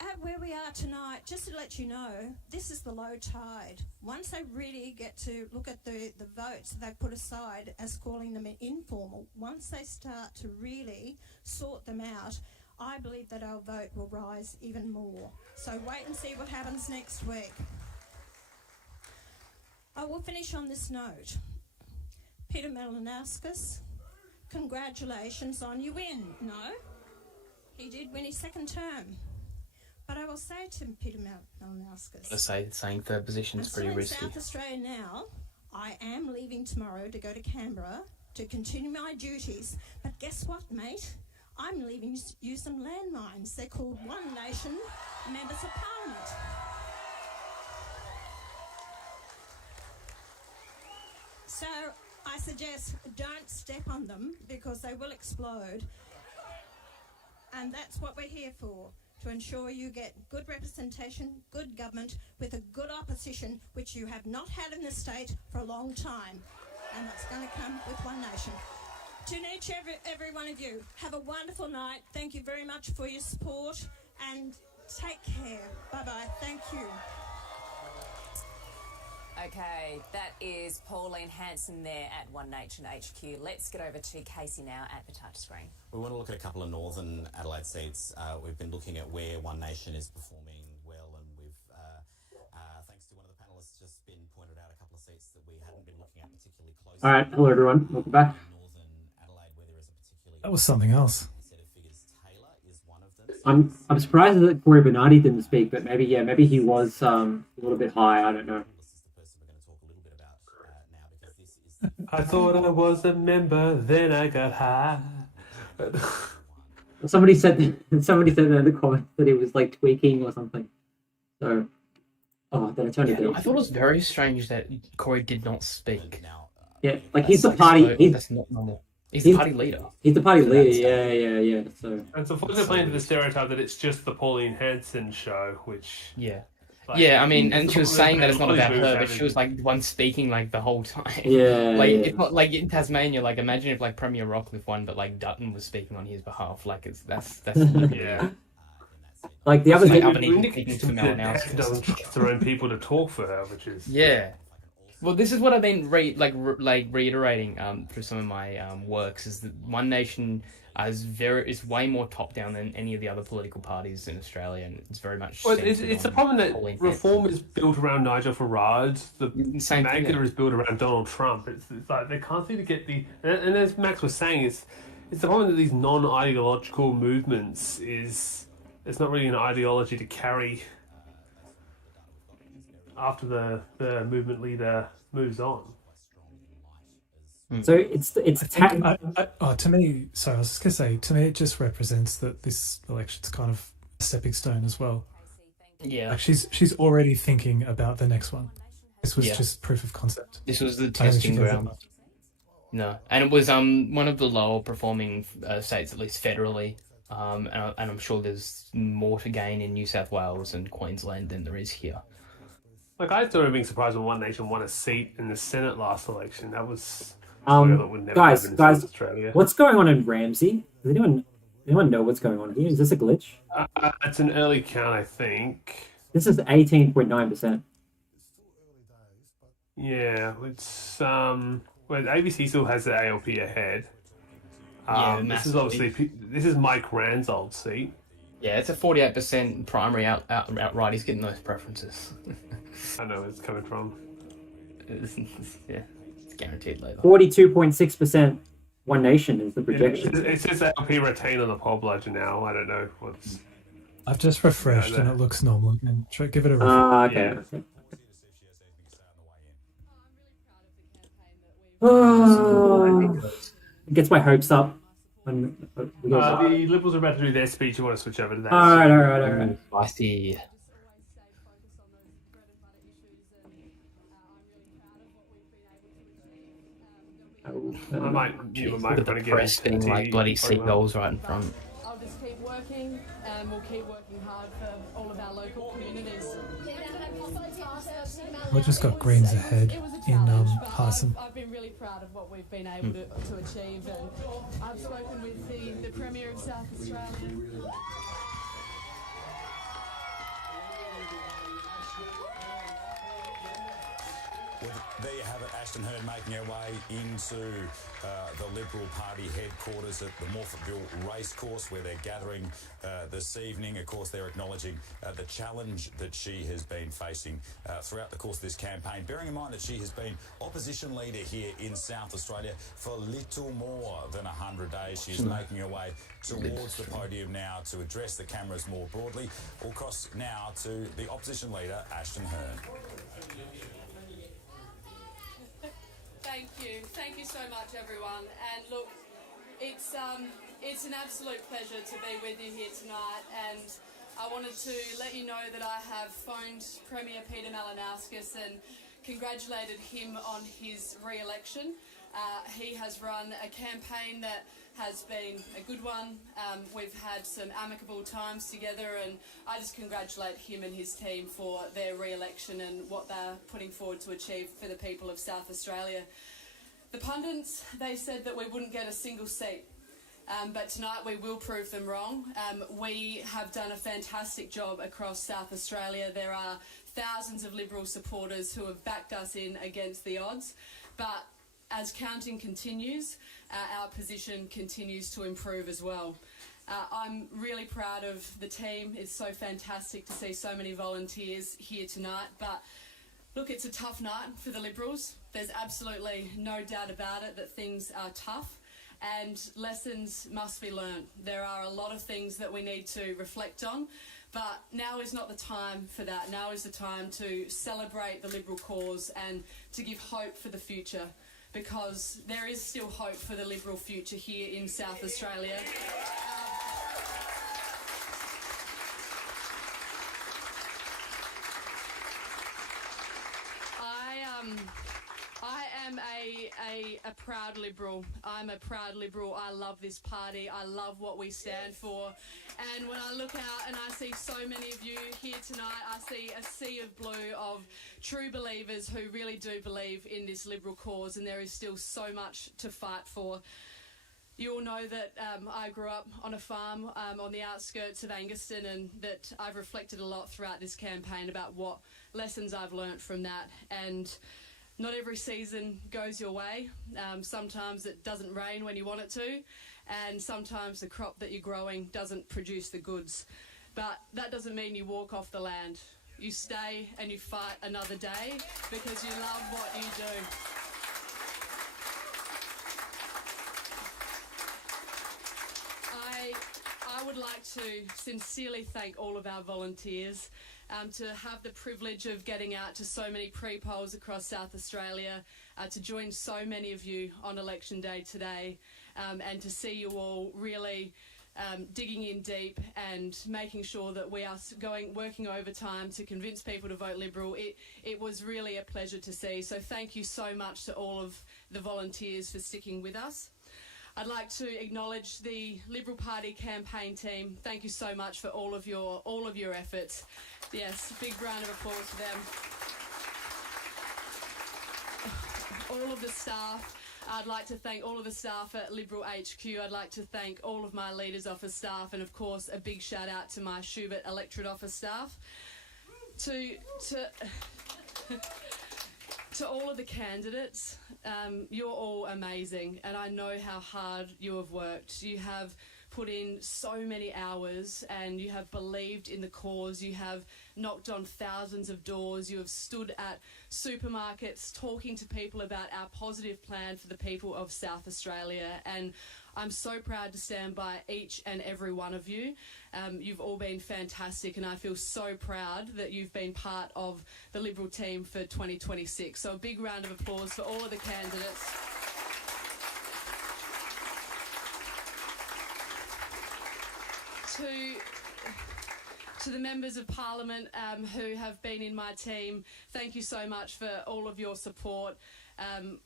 At where we are tonight, just to let you know, this is the low tide. Once they really get to look at the votes they put aside as calling them informal, once they start to really sort them out, I believe that our vote will rise even more. So wait and see what happens next week. I will finish on this note. Peter Malinauskas, congratulations on your win. No, he did win his second term. But I will say to Peter Malinauskas, saying third position is pretty in risky. South Australia now, I am leaving tomorrow to go to Canberra to continue my duties. But guess what, mate? I'm leaving you some landmines. They're called One Nation Members of Parliament. So I suggest don't step on them because they will explode. And that's what we're here for. To ensure you get good representation, good government, with a good opposition, which you have not had in the state for a long time. And that's going to come with One Nation. To each every one of you, have a wonderful night. Thank you very much for your support and take care. Bye-bye. Thank you. Okay, that is Pauline Hanson there at One Nation HQ. Let's get over to Casey now at the touchscreen. We want to look at a couple of Northern Adelaide seats. We've been looking at where One Nation is performing well, and we've, thanks to one of the panellists, just been pointed out a couple of seats that we hadn't been looking at particularly closely. All right, hello everyone, welcome back. Northern Adelaide, where there is a particularly That was something else. set of figures. Taylor is one of them. I'm surprised that Cory Bernardi didn't speak, but maybe he was a little bit high. I don't know. This is the person we're going to talk a little bit about now, because this is I thought I was a member, then I got high. Somebody said in the comments that he was like tweaking or something. So, then I turned it down. I thought it was very strange that Cory did not speak. now. Yeah, like he's the party. That's not normal. He's the party leader. He's the party So leader. that's- Yeah. So And so unfortunately playing into the stereotype that it's just the Pauline Hanson show, which... Yeah. like, Yeah, I mean, and she was saying that it's not all these about moves her, but happen. she was like the one speaking like the whole time. yeah, Like yeah. it's not like in Tasmania. Like imagine if like Premier Rockcliffe won, but like Dutton was speaking on his behalf. Like that's Yeah. Like the other Like thing. Albany Linda speaking to Kingston Malinauskas. doesn't trust her own people to talk for her, which is... Yeah. Well, this is what I've been reiterating through some of my works is that One Nation is way more top down than any of the other political parties in Australia, and it's very much. Well, centred it's a on problem that Pauline reform is built around Nigel Farage. The Same thing. MAGA is built around Donald Trump. It's like they can't seem to get the... And as Max was saying, it's the problem that these non-ideological movements is... It's not really an ideology to carry after the movement leader moves on. So it's To me, sorry, I was just gonna say, to me, it just represents that this election's kind of a stepping stone as well. Yeah. Like she's already thinking about the next one. This was Yeah. just proof of concept. This was the I don't think she testing cares that ground. much. No, and it was one of the lower performing states, at least federally. And I'm sure there's more to gain in New South Wales and Queensland than there is here. Like, I started being surprised when One Nation won a seat in the Senate last election. That was... that would never guys, happen in guys, South Australia. what's going on in Ramsey? Does anyone know what's going on here? Is this a glitch? It's an early count, I think. This is 18.9%. Yeah, it's well, ABC still has the ALP ahead. Yeah, this is massively. obviously this is Mike Rand's old seat. Yeah, it's a 48% primary outright. He's getting those preferences. I know where it's coming from. Yeah, it's guaranteed later. 42.6% One Nation is the projection. It says LP retain on the poll bludger now. I don't know what's. I've just refreshed Yeah, and it looks normal again. Give it a refresh. Okay. Yeah. It gets my hopes up. When we go The Liberals are about to do their speech. You want to switch over to that? all right. Spicy. I might mute my Look at microphone the again. press spinning like bloody seagulls right in front. I'll just keep working and we'll keep working hard for all of our local communities. We just got Greens ahead It was a in challenge, but Harson. I've been really proud of what we've been able to achieve, and I've spoken with the Premier of South Australia. Well, there you have it, Ashton Hearn making her way into the Liberal Party headquarters at the Morphettville Racecourse, where they're gathering this evening. Of course, they're acknowledging the challenge that she has been facing throughout the course of this campaign, bearing in mind that she has been opposition leader here in South Australia for little more than 100 days. She's making her way towards the podium now to address the cameras more broadly. We'll cross now to the opposition leader, Ashton Hearn. Thank you so much, everyone. And look, it's an absolute pleasure to be with you here tonight. And I wanted to let you know that I have phoned Premier Peter Malinauskas and congratulated him on his re-election. He has run a campaign that has been a good one. We've had some amicable times together, and I just congratulate him and his team for their re-election and what they're putting forward to achieve for the people of South Australia. The pundits, they said that we wouldn't get a single seat, but tonight we will prove them wrong. We have done a fantastic job across South Australia. There are thousands of Liberal supporters who have backed us in against the odds, but as counting continues, our position continues to improve as well. I'm really proud of the team. It's so fantastic to see so many volunteers here tonight, but look, it's a tough night for the Liberals. There's absolutely no doubt about it that things are tough and lessons must be learned. There are a lot of things that we need to reflect on, but now is not the time for that. Now is the time to celebrate the Liberal cause and to give hope for the future, because there is still hope for the Liberal future here in South Australia. I am a proud Liberal. I'm a proud Liberal. I love this party. I love what we stand for. And when I look out and I see so many of you here tonight, I see a sea of blue of true believers who really do believe in this Liberal cause, and there is still so much to fight for. You all know that I grew up on a farm on the outskirts of Angaston, and that I've reflected a lot throughout this campaign about what lessons I've learnt from that. And not every season goes your way. Sometimes it doesn't rain when you want it to, and sometimes the crop that you're growing doesn't produce the goods. But that doesn't mean you walk off the land. You stay and you fight another day because you love what you do. I would like to sincerely thank all of our volunteers. To have the privilege of getting out to so many pre-polls across South Australia, to join so many of you on election day today, and to see you all really digging in deep and making sure that we are working overtime to convince people to vote Liberal. It was really a pleasure to see. So thank you so much to all of the volunteers for sticking with us. I'd like to acknowledge the Liberal Party campaign team. Thank you so much for all of your efforts. Yes, big round of applause for them. All of the staff. I'd like to thank all of the staff at Liberal HQ. I'd like to thank all of my Leaders Office staff, and of course a big shout out to my Schubert Electorate Office staff. To all of the candidates, you're all amazing, and I know how hard you have worked. You have put in so many hours and you have believed in the cause. You have knocked on thousands of doors. You have stood at supermarkets talking to people about our positive plan for the people of South Australia. And I'm so proud to stand by each and every one of you. You've all been fantastic, and I feel so proud that you've been part of the Liberal team for 2026. So a big round of applause for all of the candidates. To the members of Parliament who have been in my team, thank you so much for all of your support.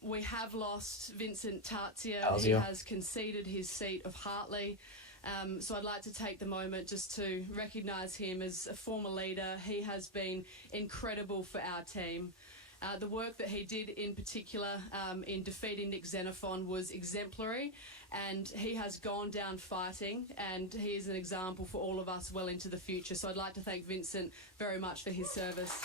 We have lost Vincent Tarzia, who has conceded his seat of Hartley. So I'd like to take the moment just to recognise him as a former leader. He has been incredible for our team. The work that he did in particular in defeating Nick Xenophon was exemplary, and he has gone down fighting, and he is an example for all of us well into the future. So I'd like to thank Vincent very much for his service.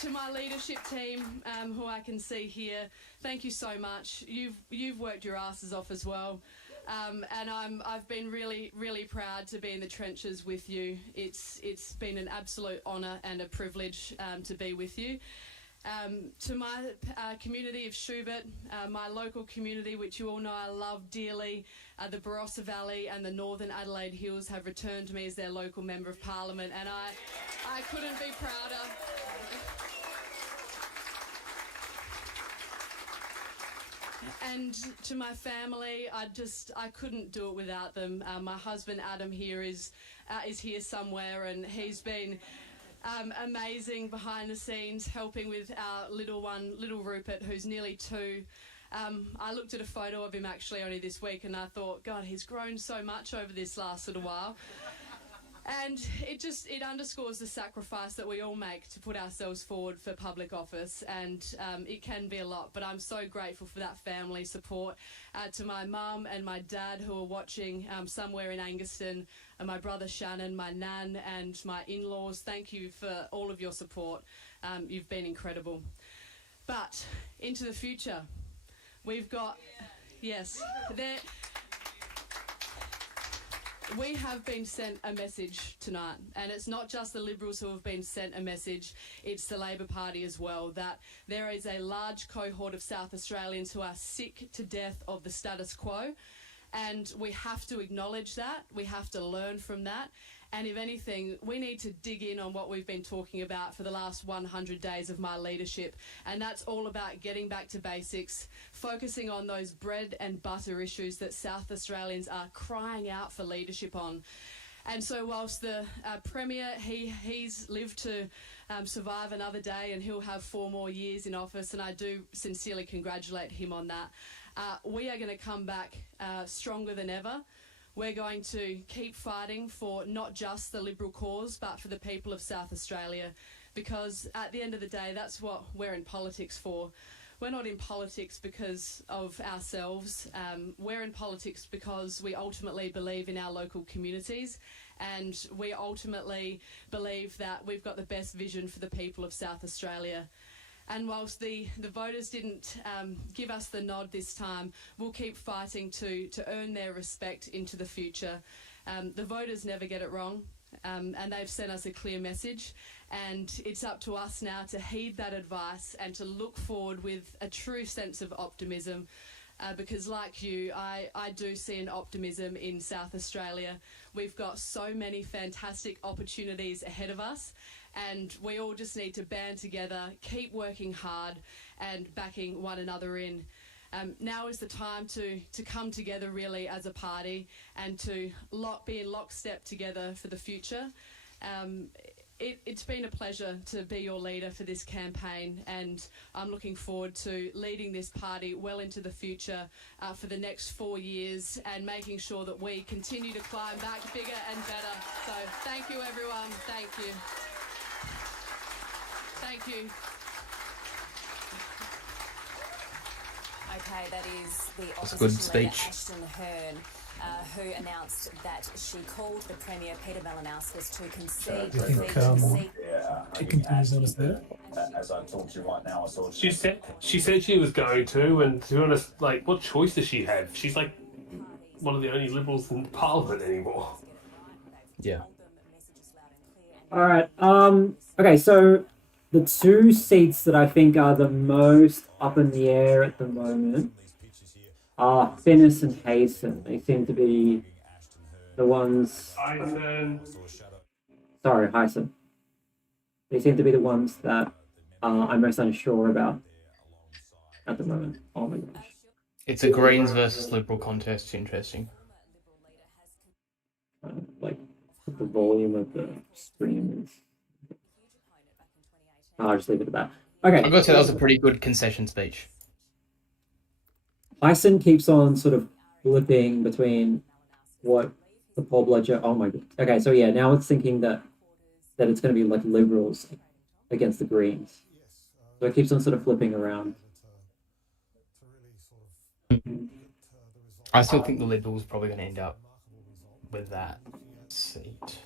To my leadership team, who I can see here, thank you so much. You've worked your asses off as well. And I've been really proud to be in the trenches with you. It's been an absolute honour and a privilege to be with you. To my community of Schubert, my local community, which you all know I love dearly, the Barossa Valley and the Northern Adelaide Hills have returned me as their local Member of Parliament, and I couldn't be prouder. And to my family, I couldn't do it without them. My husband Adam here is here somewhere, and he's been amazing behind the scenes, helping with our little Rupert, who's nearly 2. I looked at a photo of him actually only this week, and I thought, God, he's grown so much over this last little while. And it underscores the sacrifice that we all make to put ourselves forward for public office, and it can be a lot, but I'm so grateful for that family support. To my mum and my dad who are watching somewhere in Angaston, and my brother Shannon, my nan and my in-laws, thank you for all of your support. You've been incredible. But into the future, we've got, we have been sent a message tonight, and it's not just the Liberals who have been sent a message, it's the Labor Party as well, that there is a large cohort of South Australians who are sick to death of the status quo, and we have to acknowledge that, we have to learn from that, and if anything, we need to dig in on what we've been talking about for the last 100 days of my leadership, and that's all about getting back to basics, focusing on those bread and butter issues that South Australians are crying out for leadership on. And so whilst the Premier, he's lived to survive another day, and he'll have 4 more years in office, and I do sincerely congratulate him on that, we are going to come back stronger than ever. We're going to keep fighting for not just the Liberal cause, but for the people of South Australia, because at the end of the day, that's what we're in politics for. We're not in politics because of ourselves. We're in politics because we ultimately believe in our local communities, and we ultimately believe that we've got the best vision for the people of South Australia. And whilst the voters didn't give us the nod this time, we'll keep fighting to earn their respect into the future. The voters never get it wrong, and they've sent us a clear message, and it's up to us now to heed that advice and to look forward with a true sense of optimism, because like you, I do see an optimism in South Australia. We've got so many fantastic opportunities ahead of us, and we all just need to band together, keep working hard and backing one another in. Now is the time to come together really as a party and to be in lockstep together for the future. It's been a pleasure to be your leader for this campaign, and I'm looking forward to leading this party well into the future for the next 4 years and making sure that we continue to climb back bigger and better. So thank you, everyone. Thank you. Thank you. Okay, that is the That's a good opposition leader, speech. Ashton Hearn, who announced that she called the Premier, Peter Malinauskas, to concede Do you think the seat. he continues on as there? as I talk to you right now. I saw She said she was going to, and to be honest, like, what choice does she have? She's like one of the only Liberals in Parliament anymore. Yeah. All right. Okay, so the two seats that I think are the most up in the air at the moment are Finnis and Hayson. They seem to be the ones. Sorry, Hayson. They seem to be the ones that I'm most unsure about at the moment. Oh my gosh. It's a Greens versus Liberal contest. Interesting. Like the volume of the stream is. I'll just leave it at that. Okay. I've got to say that was a pretty good concession speech. Tyson keeps on sort of flipping between what the poll ledger. Oh my god. Okay, so yeah, now it's thinking that it's going to be like Liberals against the Greens. So it keeps on sort of flipping around. I still think the Liberals are probably going to end up with that seat.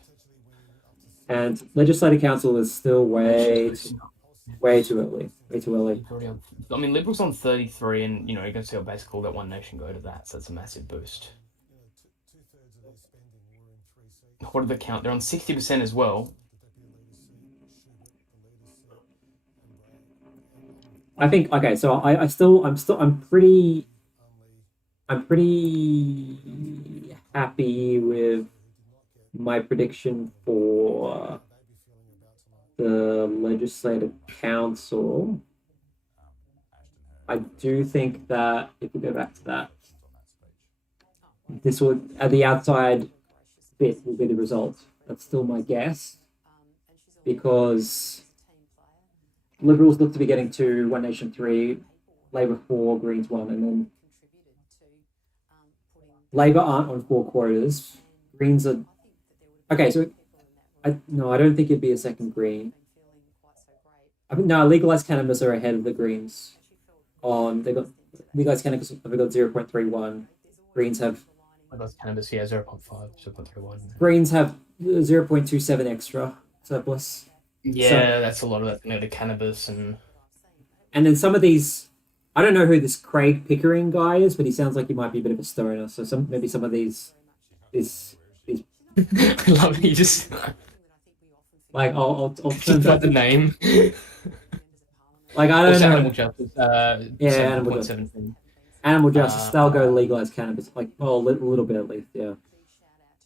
And Legislative Council is still way too early. Way too early. I mean, Liberals on 33, and you're going to see basically all that One Nation go to that, so it's a massive boost. What did the count? They're on 60% as well. I think okay, so I'm pretty happy with my prediction for the Legislative Council. I do think that if we go back to that, this will at the outside bit will be the result. That's still my guess, because Liberals look to be getting to One Nation 3, Labor 4, Greens 1, and then Labor aren't on 4 quotas. Greens are okay. So I don't think it'd be a second Green. I think no, legalized cannabis are ahead of the Greens. They got legalized cannabis. They've got 0.31. Greens have. Legalized cannabis, yeah, 0.5, 0.31. Greens have 0.27 extra surplus. Yeah, So- that's a lot of that. The cannabis and then some of these, I don't know who this Craig Pickering guy is, but he sounds like he might be a bit of a stoner. So maybe some of these I love it. You just like I'll turn just like the that. name. Like I don't Also know. Animal Justice. Yeah, Animal Justice. 7.17. Animal Justice, they'll go legalized cannabis, like a little bit at least, yeah.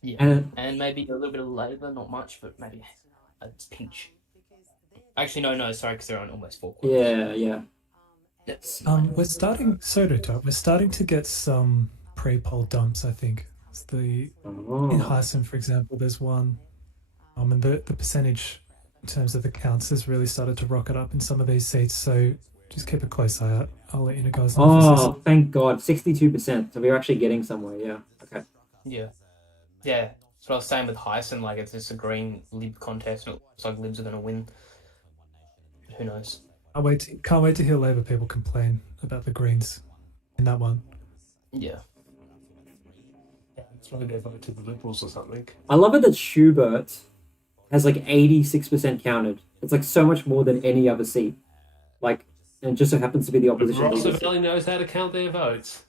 Yeah, And maybe a little bit of Labour, not much, but maybe a pinch. Actually, no, sorry, because they're on almost 4 quarters. yeah. We're starting We're starting to get some pre-poll dumps. I think it's in Heisen, for example. There's one, and the percentage in terms of the counts has really started to rocket up in some of these seats. So just keep a close eye out. I'll let you know, guys. know if this is- Thank God, 62%. So we're actually getting somewhere, yeah. Okay. Yeah. That's what I was saying with Heisen. Like, it's just a green Lib contest, and it looks like Libs are going to win. Who knows? Can't wait to hear Labor people complain about the Greens in that one. Yeah. It's probably their vote to the Liberals or something. I love it that Schubert has like 86% counted. It's like so much more than any other seat. Like, and it just so happens to be the opposition leader. Rossa Valley knows how to count their votes.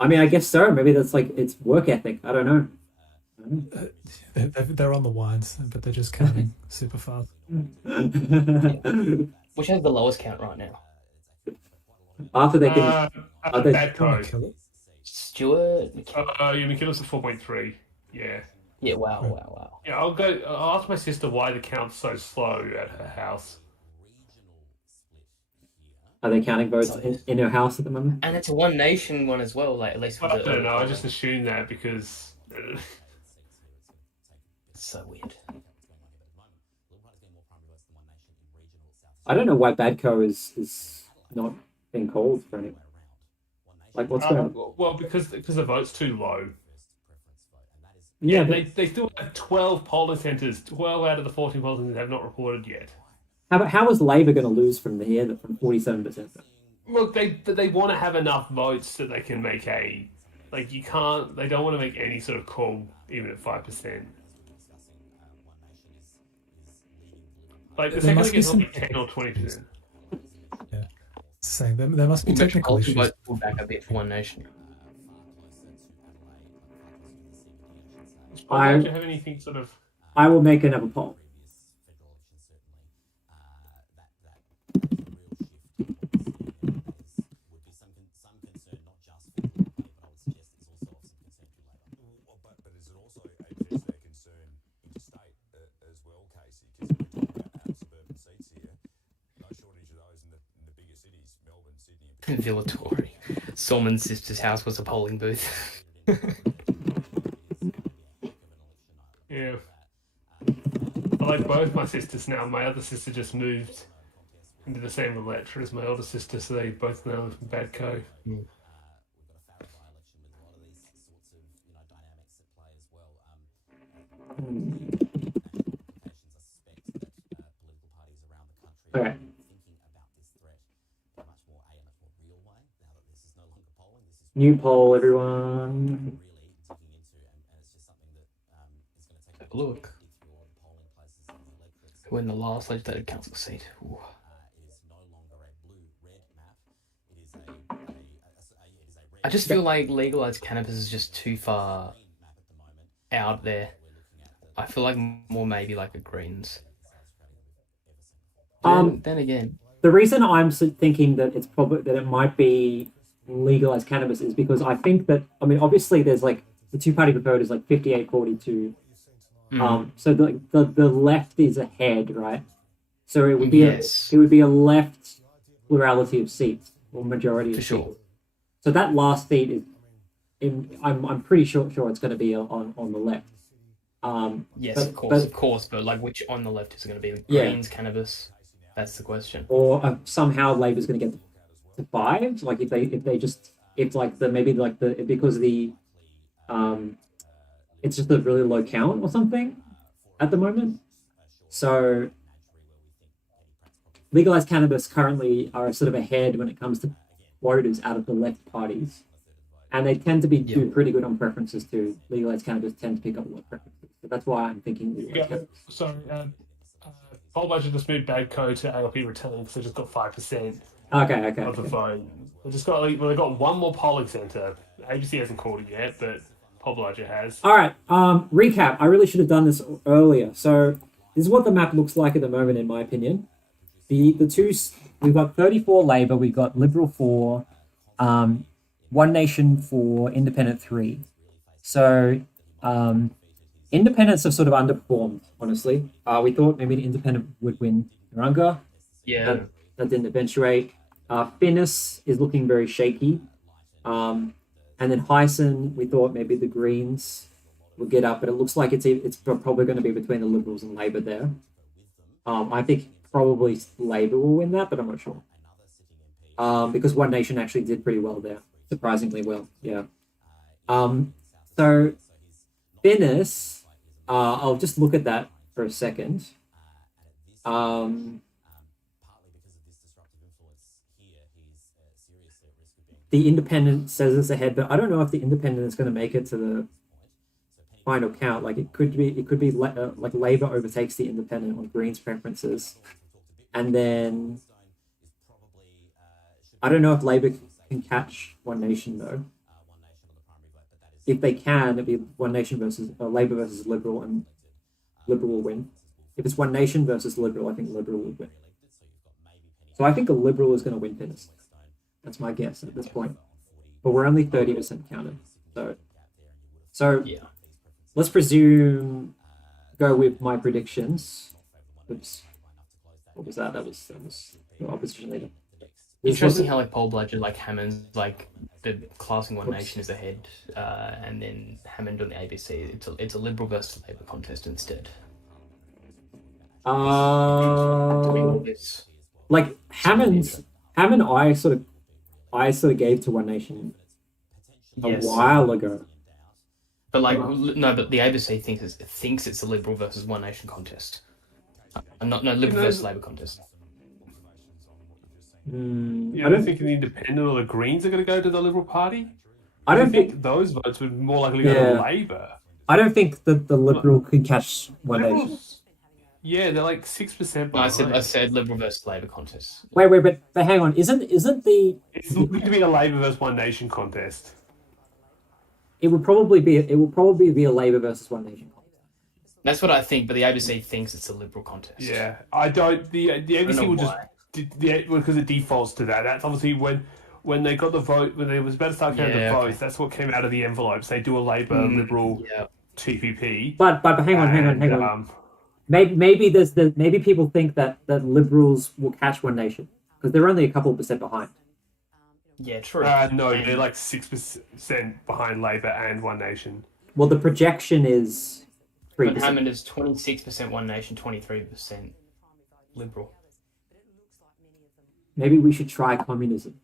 I mean, I guess so. Maybe that's like it's work ethic. I don't know. They're on the wines, but they're just counting super fast. Which has the lowest count right now? After they can, Bad code. Stuart. McKillop's at 4.3. Yeah. Yeah. Wow. Yeah, I'll ask my sister why the count's so slow at her house. Are they counting votes in her house at the moment? And it's a One Nation one as well. Like, at least. I don't know. I just assumed that because. It's so weird. I don't know why Badco is not being called for anything. Like, what's going on? Well, because the vote's too low. Yeah, they still have 12 polling centres. 12 out of the 14 polling centres have not reported yet. How is Labor going to lose from 47%? Look, they want to have enough votes that they can make they don't want to make any sort of call even at 5%. Like the There second must it be gets some- on 10 or 20%. Saying there must be technical Metropolitan issues. votes pulled back a bit for One Nation. Paul, don't you have anything sort of? I will make another poll. But is it also a fair concern interstate as well, Casey? Because we're talking about suburban seats here. No shortage of those in the bigger cities, Melbourne, Sydney. Villatory. Solomon's sister's house was a polling booth. Yeah. I like both my sisters now. My other sister just moved into the same electorate as my older sister, so they both now live in Badco. Okay. New poll, everyone. Have a look. Who in the last legislative council seat? Ooh. I just feel like legalized cannabis is just too far out there. I feel like more maybe like a Greens. Then again, The reason I'm thinking that it's probably that it might be legalized cannabis is because I think that, I mean, obviously there's like the two-party vote is like 58-42. So the left is ahead, right? So it would be Yes. it would be a left plurality of seats or majority of For sure. seats. So that last seat is, I'm pretty sure it's going to be on the left. yes, but- of course, but like which on the left is going to be? Yeah. Greens cannabis? That's the question. Or somehow Labor's going to get to 5. Like if because the it's just a really low count or something at the moment. So legalized cannabis currently are sort of ahead when it comes to voters out of the left parties, and they tend to do pretty good on preferences too. Legalized cannabis tend to pick up a lot of preferences, so that's why I'm thinking legalized cannabis. So, Paul Budget just moved Badco to ALP returning because they just got 5% Okay. of the vote. They got one more polling centre. ABC hasn't called it yet, but Paul Budget has. All right. Recap. I really should have done this earlier. So this is what the map looks like at the moment, in my opinion. We've got 34 Labor, we've got Liberal 4, One Nation 4, Independent 3. So independents have sort of underperformed, honestly. We thought maybe the independent would win Naranga. Yeah. That didn't eventuate. Finnis is looking very shaky. And then Hyson, we thought maybe the Greens would get up, but it looks like it's probably going to be between the Liberals and Labor there. I think probably Labor will win that, but I'm not sure. Because One Nation actually did pretty well there, surprisingly well. Yeah. So Finnis, I'll just look at that for a second. The Independent says it's ahead, but I don't know if the Independent is going to make it to the final count. Like it could be like Labor overtakes the Independent on Greens preferences, and then I don't know if Labor can catch One Nation though. If they can, it'd be One Nation versus Labor versus Liberal, and Liberal will win. If it's One Nation versus Liberal, I think Liberal will win. So I think a Liberal is going to win Finnis. That's my guess at this point. But we're only 30% counted. So Yeah. let's go with my predictions. Oops. What was that? That was the opposition leader. Interesting how like Paul Bludgeon, like Hammond's like the classing One Nation is ahead, and then Hammond on the ABC. It's a Liberal versus Labor contest instead. Like Hammond, I sort of gave to One Nation a Yes. while ago. But like no, but the ABC thinks it's a Liberal versus One Nation contest. Liberal versus Labor contest. I don't think the Independent or the Greens are going to go to the Liberal Party. I don't think those votes would more likely go to Labor. I don't think that the Liberal can catch One Nation. Liberals, Yeah, they're like 6% No, I behind. said Liberal versus Labor contest. Wait, but hang on. Isn't the It's looking to be a Labor versus One Nation contest. it will probably be a Labor versus One Nation contest. That's what I think, but the ABC thinks it's a Liberal contest. Yeah, I don't. The ABC know will just why. because it defaults to that. That's obviously when they got the vote, when they was about to start counting the votes. That's what came out of the envelopes. They do a Labor Liberal TPP. But hang on. Maybe maybe people think that Liberals will catch One Nation because they're only a couple of % behind. Yeah, true. No, they're like 6% behind Labor and One Nation. Well, the projection is 3%. But Hammond is 26% One Nation, 23% Liberal. Maybe we should try communism.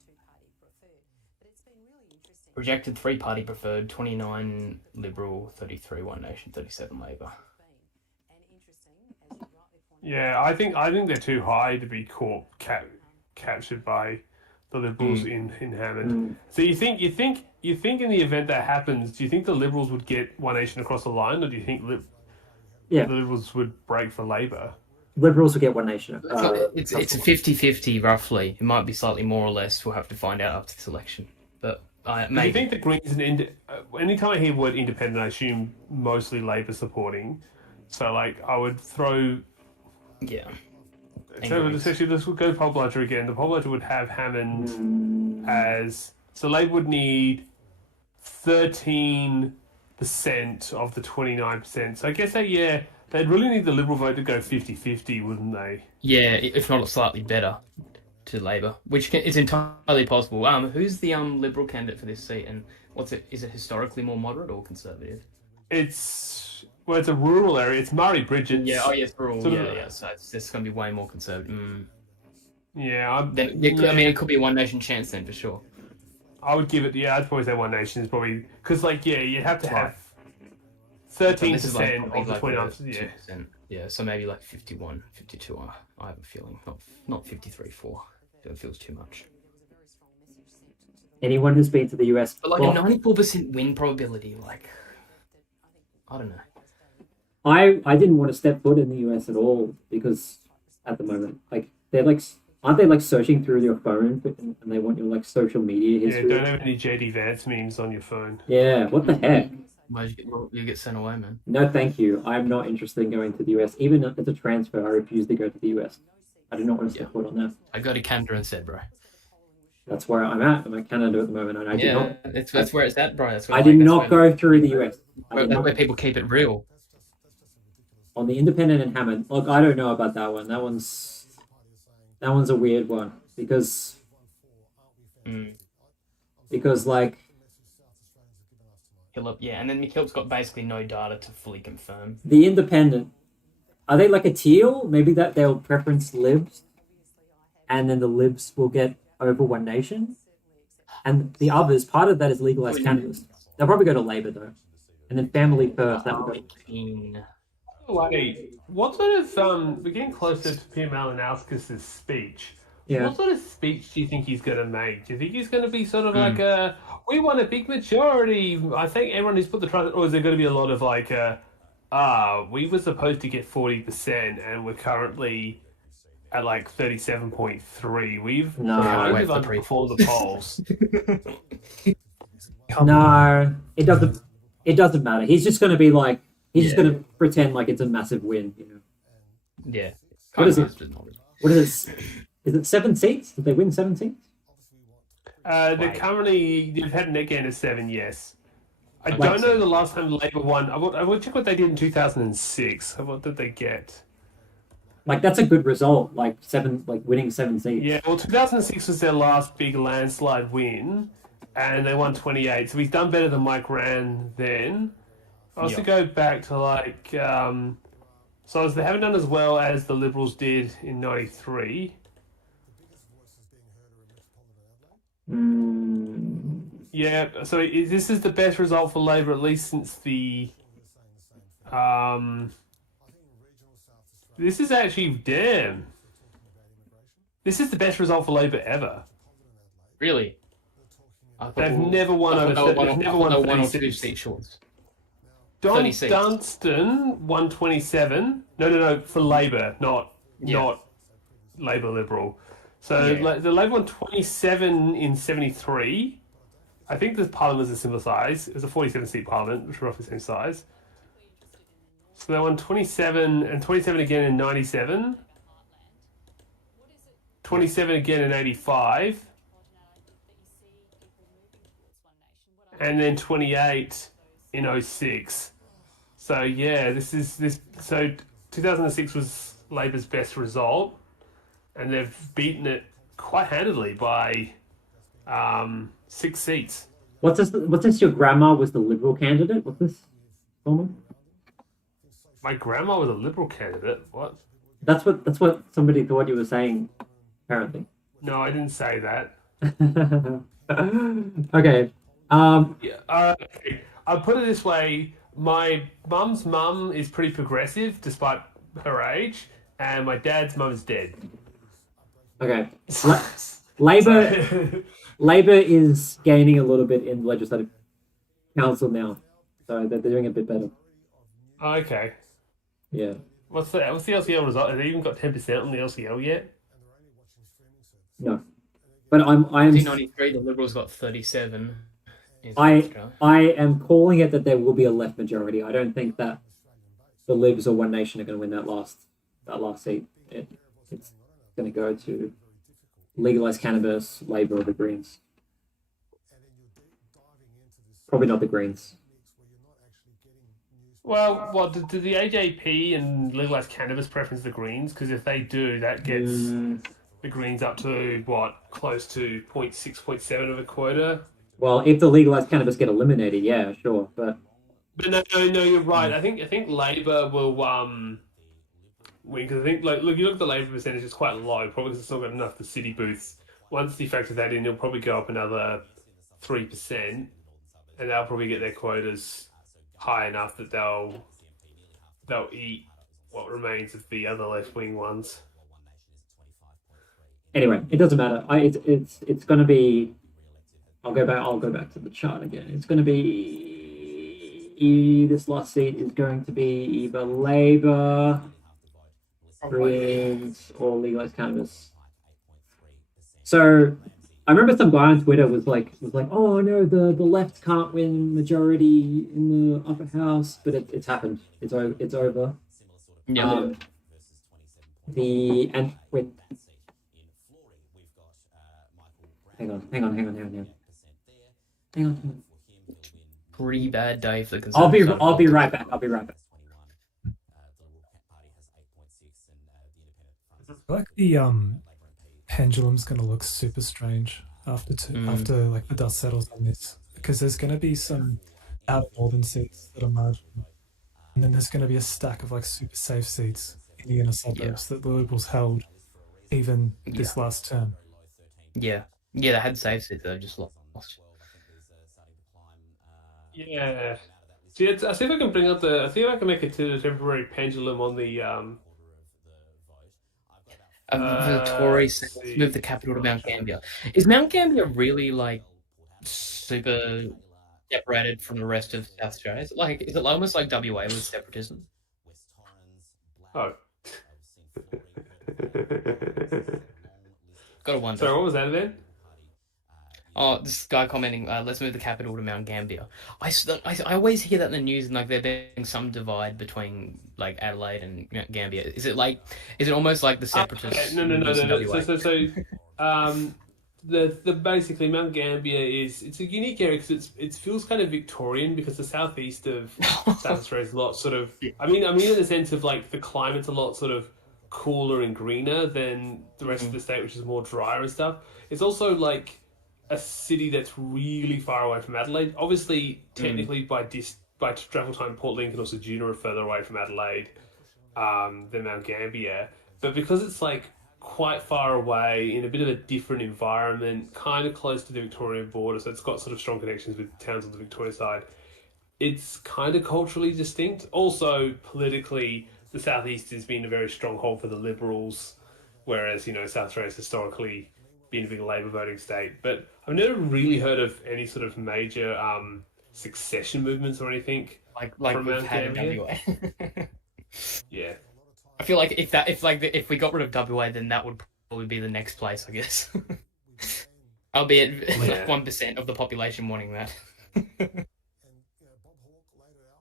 Projected 3-party preferred, 29 Liberal, 33 One Nation, 37 Labor. Yeah, I think they're too high to be captured by the Liberals in Hammond. So you think in the event that happens, do you think the Liberals would get One Nation across the line, or do you think the Liberals would break for Labor? Liberals will get One Nation. It's a 50-50 roughly. It might be slightly more or less. We'll have to find out after this election. But Do you think the Greens anytime I hear the word independent, I assume mostly Labor supporting. So like I would throw. Yeah. So essentially, let's go poll budget again. The poll budget would have Hammond as Labor would need 13% of the 29%. So I guess they'd really need the Liberal vote to go 50-50, wouldn't they? Yeah, if not slightly better to Labor, which is entirely possible. Who's the Liberal candidate for this seat, and is it historically more moderate or conservative? It's a rural area. It's Murray Bridges. Yeah, it's rural. So it's going to be way more conservative. Yeah, it could be a One Nation chance then for sure. I would give it. Yeah, I'd probably say One Nation is probably because you have to have 13% of the 29%. Yeah, so maybe like 51, 52. I have a feeling, not 53-4. It feels too much. Anyone who's been to the US, but like a 94% win probability, like I don't know. I didn't want to step foot in the US at all because at the moment, like aren't they like searching through your phone and they want your like social media history? Yeah, don't have any JD Vance memes on your phone. Yeah, what the heck? You get sent away, man. No, thank you. I'm not interested in going to the US. Even if it's a transfer, I refuse to go to the US. I do not want to step foot on that. I go to Canada instead, bro. That's where I'm at. I'm at Canada at the moment, and that's where it's at, bro. That's where I did not go through the US. That's where people keep it real. On the Independent and Hammond, look, I don't know about that one. That one's a weird one because like. And then McKillop's got basically no data to fully confirm. The Independent, are they like a teal? Maybe that they'll preference Libs, and then the Libs will get over One Nation, and the others, part of that is legalized cannabis. They'll probably go to Labor though, and then Family First. That would go. What sort of we're getting closer to Peter Malinowskis' speech. Yeah. What sort of speech do you think he's going to make? Do you think he's going to be sort of like we want a big majority? I think everyone who's put the trust, or is there going to be a lot of like we were supposed to get 40% and we're currently at like 37.3. We've underperformed the polls. No, it doesn't. It doesn't matter. He's just going to be like just going to pretend like it's a massive win. Yeah. What is it? What is it? Is it 7 seats? Did they win 7 seats? They're currently they've had a net gain of 7. Yes. I don't know the last time Labor won. I will check what they did in 2006. What did they get? Like that's a good result. Like winning 7 seats. Yeah. Well, 2006 was their last big landslide win, and they won 28. So he's done better than Mike Rann then. I also go back to like they haven't done as well as the Liberals did in 93. Yeah, so this is the best result for Labor, at least since the. This is actually This is the best result for Labor ever. Really? They've never won over. They've never won 1 or 2 36. seat shorts. Don 30 seats. Dunstan won 27. No, for Labor, not Labor Liberal. So Yeah. the Labor won 27 in 73. I think the parliament was a similar size. It was a 47-seat parliament, which was roughly the same size. So they won 27 and 27 again in 97. 27 again in 85. And then 28 in 06. So yeah, so 2006 was Labor's best result, and they've beaten it quite handily by 6 seats. What's this? What's this? Your grandma was the Liberal candidate? What's this? Solomon? My grandma was a Liberal candidate. What? That's what somebody thought you were saying. Apparently. No, I didn't say that. Okay. Yeah, okay. I'll put it this way. My mum's mum is pretty progressive despite her age, and my dad's mum is dead. Okay. Labor is gaining a little bit in the legislative council now, so they're doing a bit better. Okay. Yeah. What's the LCL result? Have they even got 10% on the LCL yet? No. But I'm 1993, the Liberals got 37. I am calling it that there will be a left majority. I don't think that the Libs or One Nation are going to win that last seat. It's going to go to legalize cannabis, Labor, or the Greens. Probably not the Greens. Well, what do the AJP and legalize cannabis preference the Greens? Because if they do, that gets the Greens up to close to 0.6, 0.7 of a quota. Well, if the legalized cannabis get eliminated, yeah, sure, but no, you're right. I think Labor will win because I think look, you look at the Labor percentage; it's quite low. Probably because it's not got enough for city booths. Once you factor that in, it'll probably go up another 3%, and they'll probably get their quotas high enough that they'll eat what remains of the other left wing ones. anyway, it doesn't matter. It's going to be. I'll go back to the chart again. It's going to be this last seat is going to be either Labor, Greens, or legalized cannabis. So I remember some guy on Twitter was like, oh no, the left can't win majority in the upper house, but it's happened. It's over. Yeah. Hang on. Pretty bad day for the Conservatives. I'll be right back. I feel like the pendulum's going to look super strange after like the dust settles on this, because there's going to be some outer northern seats that are marginal, and then there's going to be a stack of like super safe seats in the inner suburbs that the Liberals held even this last term. Yeah, they had safe seats that they've just lost. Yeah. See, I see if I can bring up I see if I can make it to the temporary pendulum on the the Tories moved the capital to Mount Gambier. Is Mount Gambier really like super separated from the rest of South Australia? Is it almost like WA with separatism? Oh. Gotta wonder. So what was that then? Oh, this guy commenting, let's move the capital to Mount Gambier. I always hear that in the news, and like there being some divide between like Adelaide and Mount Gambier. Is it almost like the separatists? Okay. No. The basically Mount Gambier it's a unique area because it feels kind of Victorian because the southeast of South Australia is a lot sort of. I mean in the sense of like the climate's a lot sort of cooler and greener than the rest of the state, which is more drier and stuff. It's also like a city that's really far away from Adelaide. Obviously, technically by travel time, Port Lincoln or Ceduna are further away from Adelaide than Mount Gambier. But because it's like quite far away in a bit of a different environment, kind of close to the Victorian border, so it's got sort of strong connections with towns on the Victoria side. It's kind of culturally distinct. Also, politically, the southeast has been a very strong hold for the Liberals, whereas South Australia's historically been a big Labor voting state. But I've never really heard of any sort of major succession movements or anything. Like from we've Mount had in Gambier. WA. Yeah. I feel like if we got rid of WA, then that would probably be the next place, I guess. Albeit Yeah. 1% of the population wanting that.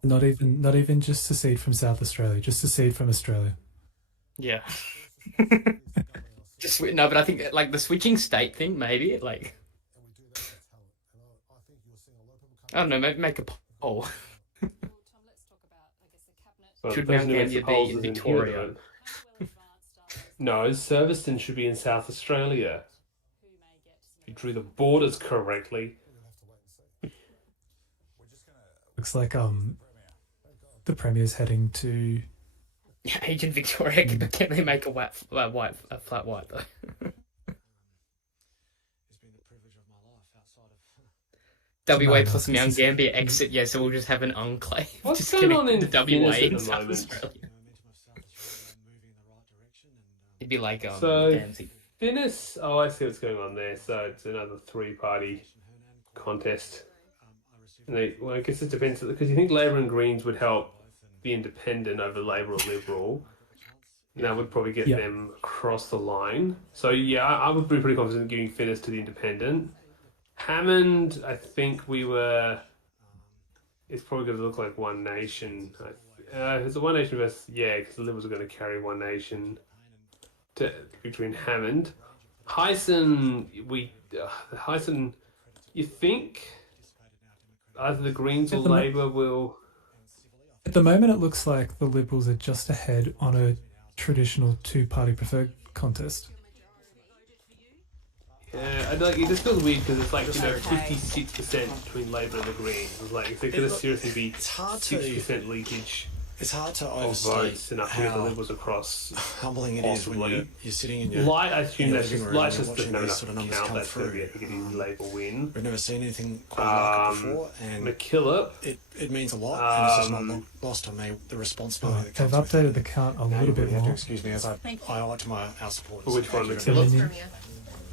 Not even just to seed from South Australia, just to seed from Australia. Yeah. No, but I think like the switching state thing, maybe like I don't know, maybe make a poll. Well, Should the person Mount who makes the Gambier polls be in isn't here, Victoria? though. No, Surveston should be in South Australia. If you drew the borders correctly. Looks like the Premier's heading to. Agent Victoria, can they make a flat white though? WA plus Mount Gambier exit, yeah, so we'll just have an enclave. What's just going on connected in to WA Finniss at and the South moment? Australia. It'd be like So Danzig. Finniss, oh, I see what's going on there. So it's another three-party contest. And well, I guess it depends because you think Labor and Greens would help the Independent over Labor or Liberal. And that would probably get them across the line. So yeah, I would be pretty confident in giving Finniss to the Independent. Hammond, I think it's probably going to look like One Nation. It's a One Nation versus, because the Liberals are going to carry One Nation to between Hammond. Hyson, you think either the Greens or Labor will... At the moment, it looks like the Liberals are just ahead on a traditional two-party preferred contest. Yeah, it just feels weird because it's like 56% between Labor and the Greens. It's like there could seriously be 6% leakage. It's hard to of votes overstate enough to get the how Liberals across. humbling it is when you're sitting in your Light, I assume that's living just room Light's and just you're doesn't watching have these enough sort to of numbers count. come That's going to through. be, I think, an easy Labor win. We've never seen anything quite like it before, and McKillop. It means a lot, and it's just not lost on me the responsibility that They've comes updated the count a little bit you have to more. excuse me as I highlight to our supporters. For which one, Thank you very McKillop? much.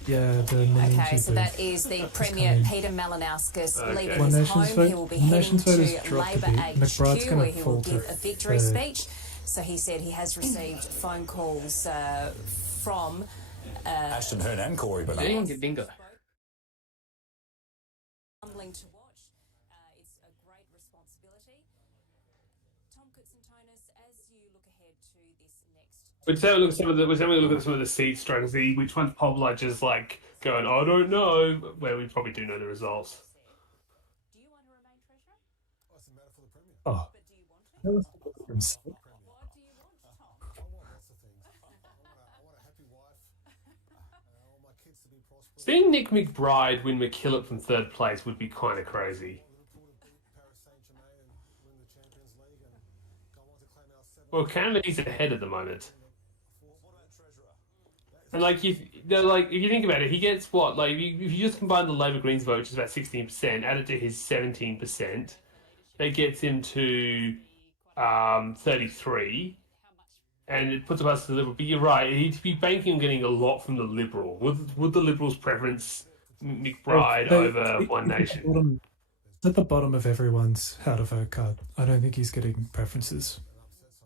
Yeah, the Meningi Okay, so booth. that is the Premier Peter Malinauskas leaving One his Nation's home. vote- He will be One heading Nation's vote has to dropped a Labor bit. McBride's HQ gonna where he will fall to give a victory third. speech. So he said he has received phone calls from... Ashton Hearn and Corey Did Bernard. anyone get bingo? Humbling to watch. It's a great responsibility. Tom Coutts-Antonis, as you look ahead to this next... We'd say we look at some of the seed strings, see which one's popular, just like going, I don't know, where we probably do know the results. Do you want to remain treasurer? Oh. But do you want to? That was from Sal. What do you want, Tom? Seeing Nick McBride win McKillop from third place would be kind of crazy. Well, Canada's ahead at the moment. And if you think about it, he gets what? Like, if you just combine the Labor Greens vote, which is about 16%, add it to his 17%, that gets him to 33, and it puts him past the Liberal. But you're right, he'd be banking on getting a lot from the Liberal. Would the Liberals preference McBride over One Nation? It's at the bottom of everyone's how to vote card. I don't think he's getting preferences.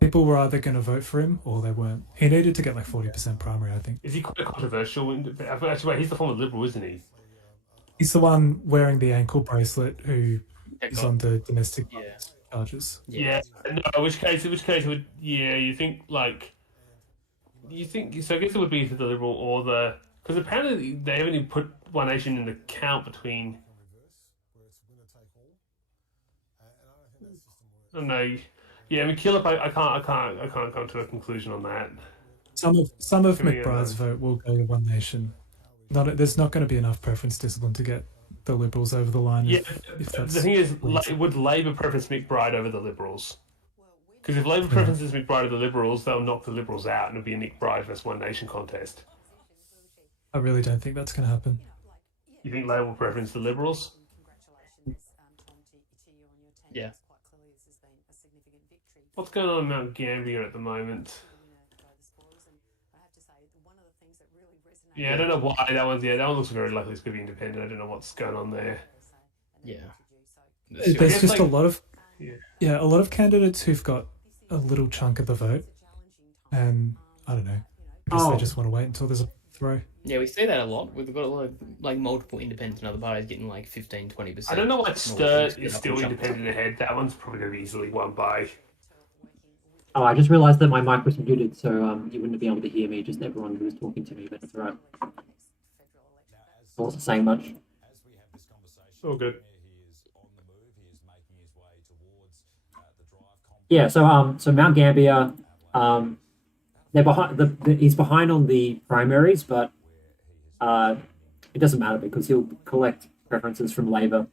People were either going to vote for him or they weren't. He needed to get like 40% primary, I think. Is he quite controversial? Actually, wait, he's the former Liberal, isn't he? He's the one wearing the ankle bracelet who is on the domestic charges. Yeah. No, in which case would you think so I guess it would be either the Liberal or the, because apparently they haven't even put One Nation in the count between. I don't know. Yeah, McKillop, I can't come to a conclusion on that. Some of Give me a- McBride's vote will go to One Nation. There's not going to be enough preference discipline to get the Liberals over the line. Yeah, if the that's thing is, would Labor preference McBride over the Liberals? Because if Labor preferences McBride over the Liberals, they'll knock the Liberals out, and it'll be a McBride versus One Nation contest. I really don't think that's going to happen. You think Labor will preference the Liberals? Yeah. What's going on in Mount Gambier at the moment? Yeah, I don't know why that one looks very likely it's going to be independent. I don't know what's going on there. Yeah. There's guess, just a like- lot of Yeah. a lot of candidates who've got a little chunk of the vote, and I don't know. I guess Oh. they just want to wait until there's a throw. Yeah, we see that a lot. We've got a lot of like multiple independents and other parties getting like 15-20%. I don't know why And all Sturt things get is up still and jump. independent ahead. That one's probably going to be easily won by. Oh, I just realized that my mic was muted, so you wouldn't be able to hear me, just everyone who was talking to me, but it's alright. I wasn't saying much. Oh, good. Yeah, so Mount Gambier, they're behind. He's behind on the primaries, but it doesn't matter because he'll collect preferences from Labor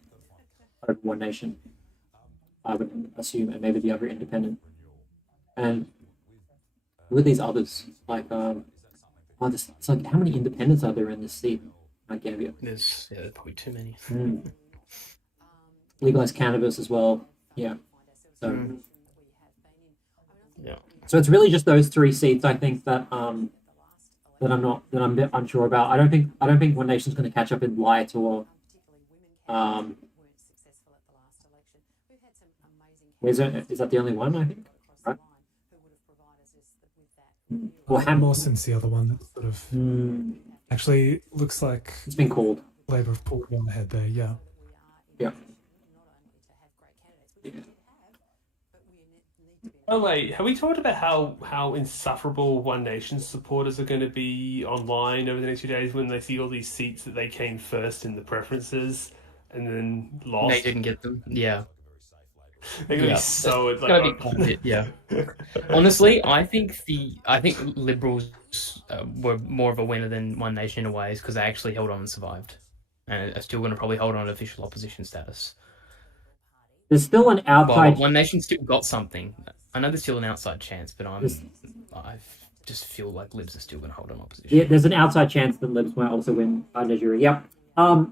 over One Nation. I would assume, and maybe the other independent. And with these others, like it's like how many independents are there in this seat? Mount Gambier. There's probably too many. Legalized cannabis as well. Yeah. So. Yeah. So it's really just those three seats, I think, that I'm a bit unsure about. I don't think One Nation's going to catch up in light or is that the only one? I think, right? Well, Mawson's the other one that sort of actually looks like it's been called. Labor have pulled one ahead there. Yeah. Yeah. Oh wait, have we talked about how insufferable One Nation supporters are going to be online over the next few days when they see all these seats that they came first in the preferences and then lost? They didn't get them. Yeah. They're going to be so It's gonna be part of it, yeah. Honestly, I think Liberals were more of a winner than One Nation in ways because they actually held on and survived, and are still going to probably hold on to official opposition status. There's still an Well, outside. One Nation still got something. I know there's still an outside chance, but I just feel like Libs are still going to hold on opposition. Yeah, there's an outside chance that Libs might also win under jury. Yep.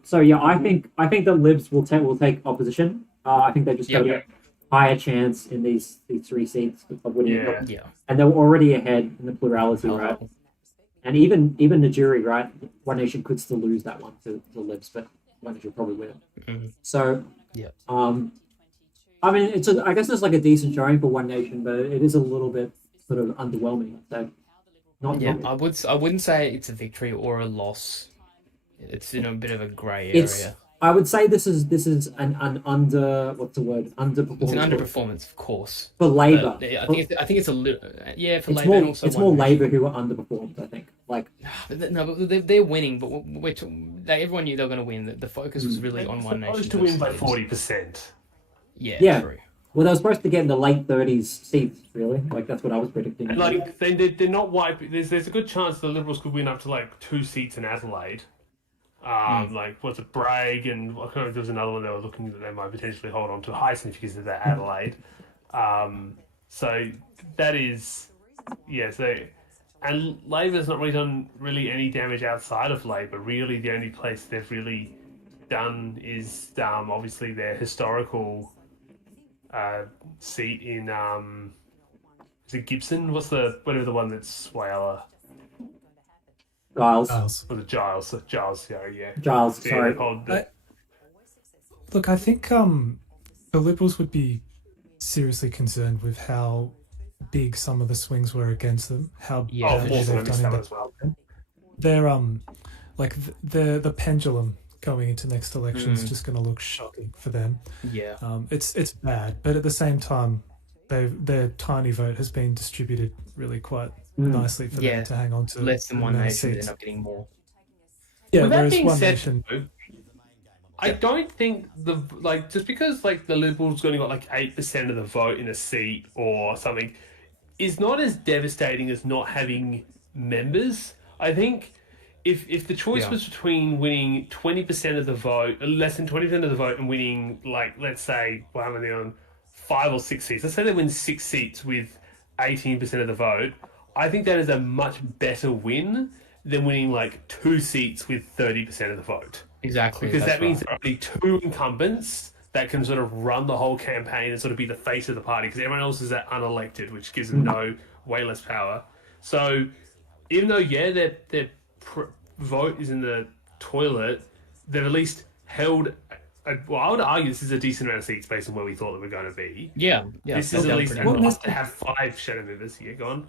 So yeah, I think that Libs will take opposition. I think they just got a higher chance in these three seats of winning. Yeah. And they were already ahead in the plurality, right? And even the jury, right? One Nation could still lose that one to the Libs, but One Nation will probably win it. Mhm. So yeah. I mean, I guess it's like a decent showing for One Nation, but it is a little bit sort of underwhelming. So, I wouldn't say it's a victory or a loss. It's in a bit of a grey area. I would say this is an underperformance. It's an underperformance, of course. For Labor. But I think it's a little for It's Labor more, and also it's more One Nation. Labor who are underperformed, I think. Like No, but they're winning. But everyone knew they were going to win. The focus was really on One Nation. Supposed to win by versus 40%. Yeah, true. Well, they were supposed to get in the late 30s seats, really. Like that's what I was predicting. And like they're not wiping. There's a good chance the Liberals could win up to like 2 seats in Adelaide. Like what's it, Bragg, and I can't remember if there was another one they were looking that they might potentially hold on to. Highsmith because of that Adelaide. So that is and Labor's not really done any damage outside of Labor. Really, the only place they've really done is obviously their historical seat in is it Gibson? Whatever the one that's Whaler. Giles. Was it Giles? Giles, yeah. Giles, Yeah, sorry. they hold the- Look, I think the Liberals would be seriously concerned with how big some of the swings were against them. How badly also they've missed done that in as well. They're like the pendulum going into next election is just going to look shocking for them. Yeah. It's bad, but at the same time, their tiny vote has been distributed really quite nicely for them to hang on to. Less than the One amount of Nation, they're seats. not getting more. Yeah, With that whereas being One said, Nation. though, I don't think just because the Liberals only got 8% of the vote in a seat or something is not as devastating as not having members. I think if the choice was between winning 20% of the vote, less than 20% of the vote, and winning let's say how many on 5 or 6 seats. Let's say they win 6 seats with 18% of the vote. I think that is a much better win than winning 2 seats with 30% of the vote. Exactly. Because that's that means right. there are only 2 incumbents that can sort of run the whole campaign and sort of be the face of the party, because everyone else is unelected, which gives them way less power. So even though their vote is in the toilet, they've at least held I would argue this is a decent amount of seats based on where we thought they were going to be. Yeah. This that's is at done least pretty well. enough to have 5 shadow movers here. Go on.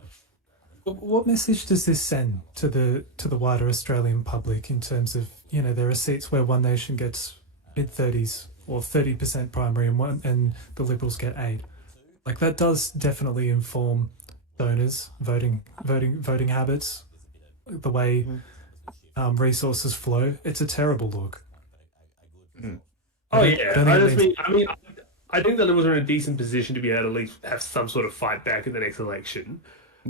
What message does this send to the wider Australian public in terms of, there are seats where One Nation gets mid-30s or 30% primary and the Liberals get 8. Like, that does definitely inform donors, voting habits, the way resources flow. It's a terrible look. Oh yeah, I think the Liberals are in a decent position to be able to at least have some sort of fight back in the next election.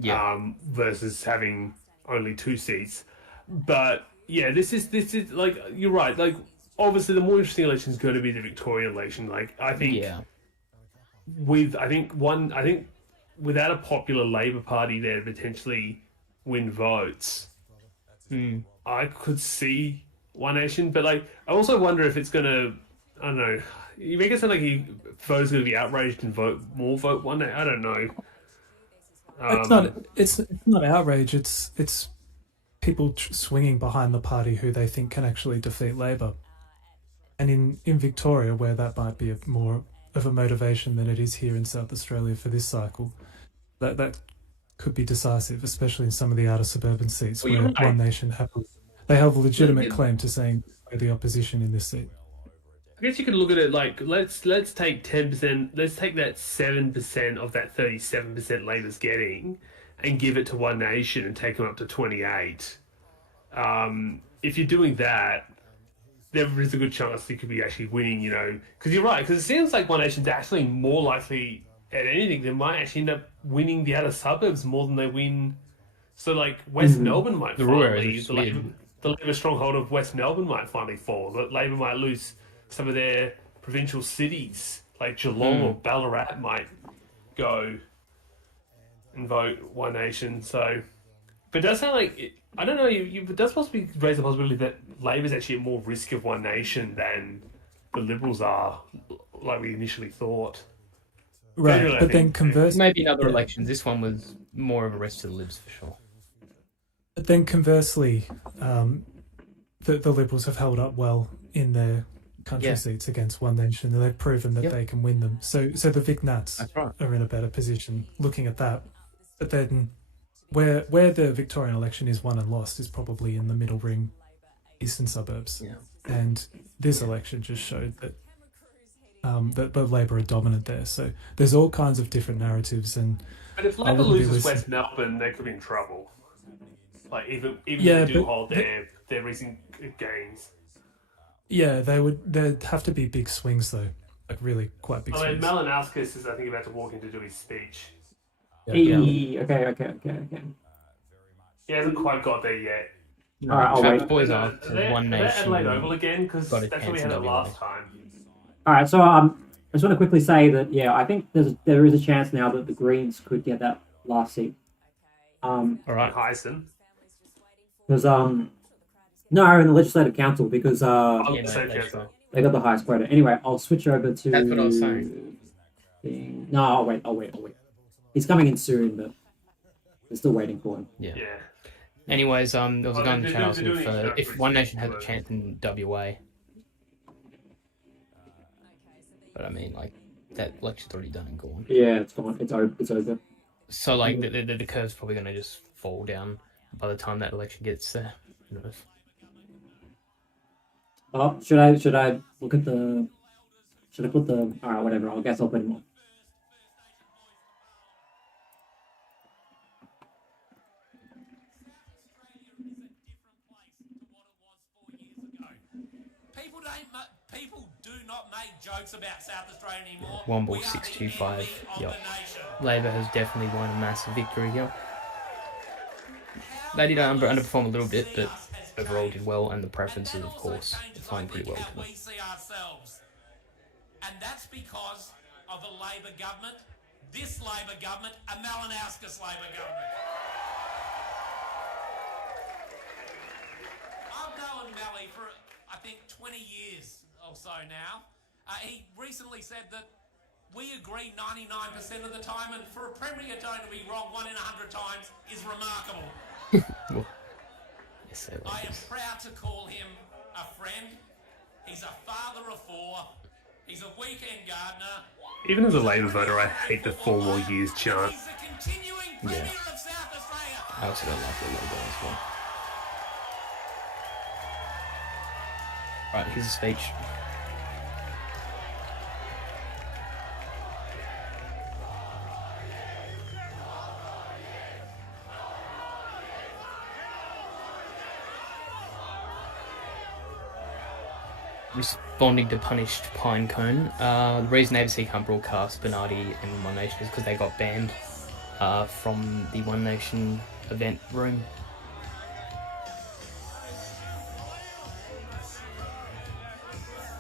Yeah. Versus having only 2 seats. But yeah, this is like, you're right. Like, obviously, the more interesting election is going to be the Victorian election. Like, I think without a popular Labor Party there to potentially win votes, I could see One Nation. But like, I also wonder if it's going to, I don't know. You make it sound like voters are going to be outraged and vote One Nation. I don't know. It's not outrage. It's people swinging behind the party who they think can actually defeat Labor. And in Victoria, where that might be more of a motivation than it is here in South Australia for this cycle, that could be decisive, especially in some of the outer suburban seats where One Nation have a legitimate claim to saying they're the opposition in this seat. I guess you could look at it like, let's take 10%, let's take that 7% of that 37% Labor's getting and give it to One Nation and take them up to 28. If you're doing that, there is a good chance you could be actually winning, because you're right, because it seems like One Nation's actually more likely at anything, they might actually end up winning the outer suburbs more than they win. So like West Melbourne might finally, the Labor stronghold of West Melbourne might finally fall. But Labor might lose some of their provincial cities, like Geelong or Ballarat might go and vote One Nation. So, but it does sound like, I don't know, it does possibly raise the possibility that Labor's actually at more risk of One Nation than the Liberals are, like we initially thought. Right, but then conversely... Maybe in other elections, this one was more of a risk to the Libs for sure. But then conversely, the Liberals have held up well in their country seats against One Nation, and they've proven that they can win them. So the Vic Nats are in a better position looking at that. But then where the Victorian election is won and lost is probably in the middle ring eastern suburbs. Yeah. And this election just showed that that Labor are dominant there. So there's all kinds of different narratives. But if Labor loses West Melbourne, they could be in trouble. Like even if they do hold their recent gains. Yeah, there'd have to be big swings though, like really quite big swings. Malinowskis is, I think, about to walk in to do his speech. Okay. He hasn't quite got there yet. All right, I'll wait. Boys are One Nation. Adelaide Oval again, because that's where we had it last time. All right, so I just want to quickly say that I think there is a chance now that the Greens could get that last seat. All right, Heisen. Because no, in the Legislative Council, because they got the highest quota. Anyway, I'll switch over to. That's what I was saying. No, I'll wait. He's coming in soon, but we're still waiting for him. Yeah. Anyways, there was a guy in the chat asking if One Nation had a chance in WA. But I mean, like, that election's already done and gone. Yeah, it's gone. It's over. So, like, the curve's probably going to just fall down by the time that election gets there. Who knows? Oh, should I look at the... Should I put the... Alright, whatever. I guess I'll put him on. People do not make jokes about South Australia anymore. Womble 625. Yep. Labor has definitely won a massive victory. Yep. They did underperform a little bit, but overall did well, and the preferences, of course, aligned pretty well. We see ourselves, and that's because of the Labor government, this Labor government, a Malinowskis Labor government. I've known Mally for, I think, 20 years or so now. He recently said that we agree 99% of the time, and for a Premier donor to be wrong 1 in 100 times is remarkable. Yes, I am proud to call him a friend. He's a father of 4. He's a weekend gardener. Even as a Labour voter, I hate the 4 more years chant. He's a continuing Premier of South Australia. I also don't like the logo as well. Right, here's a speech. Responding to punished Pinecone, the reason ABC can't broadcast Bernardi and One Nation is because they got banned from the One Nation event room.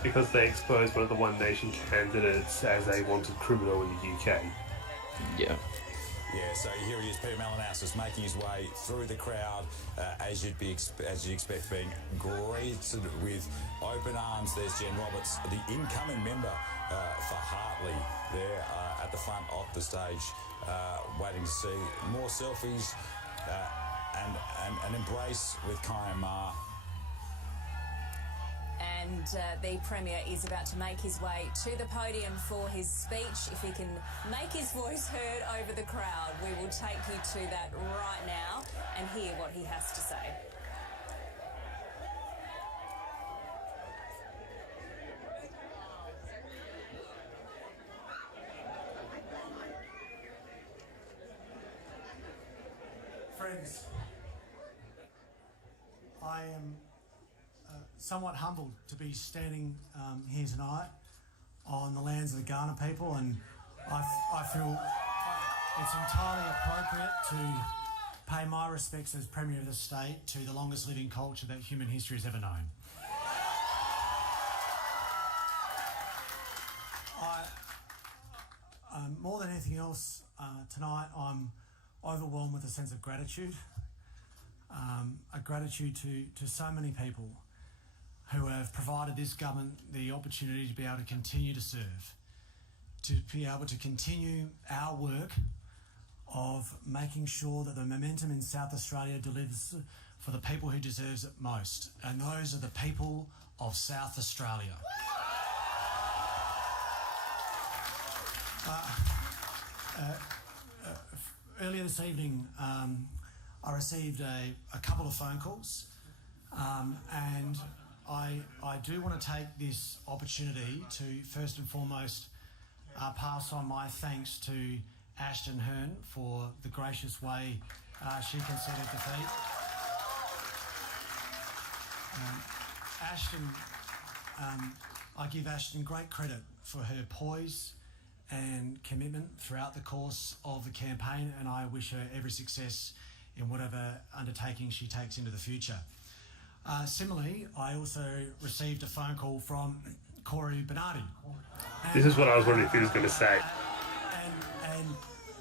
Because they exposed one of the One Nation candidates as a wanted criminal in the UK. Yeah. Yeah, so here he is, Peter Malinauskas, making his way through the crowd, as you'd expect, being greeted with open arms. There's Jen Roberts, the incoming member for Hartley, there at the front of the stage, waiting to see more selfies and an embrace with Kyan Ma. And the Premier is about to make his way to the podium for his speech. If he can make his voice heard over the crowd, we will take you to that right now and hear what he has to say. Friends, I am somewhat humbled to be standing here tonight on the lands of the Kaurna people, and I feel it's entirely appropriate to pay my respects as Premier of the state to the longest living culture that human history has ever known. More than anything else, tonight I'm overwhelmed with a sense of gratitude, a gratitude to so many people who have provided this government the opportunity to be able to continue to serve, to be able to continue our work of making sure that the momentum in South Australia delivers for the people who deserves it most, and those are the people of South Australia. Earlier this evening, I received a couple of phone calls, and I do want to take this opportunity to first and foremost pass on my thanks to Ashton Hearn for the gracious way she conceded defeat. I give Ashton great credit for her poise and commitment throughout the course of the campaign, and I wish her every success in whatever undertaking she takes into the future. Similarly, I also received a phone call from Cory Bernardi. This is what I was wondering if he was going to say.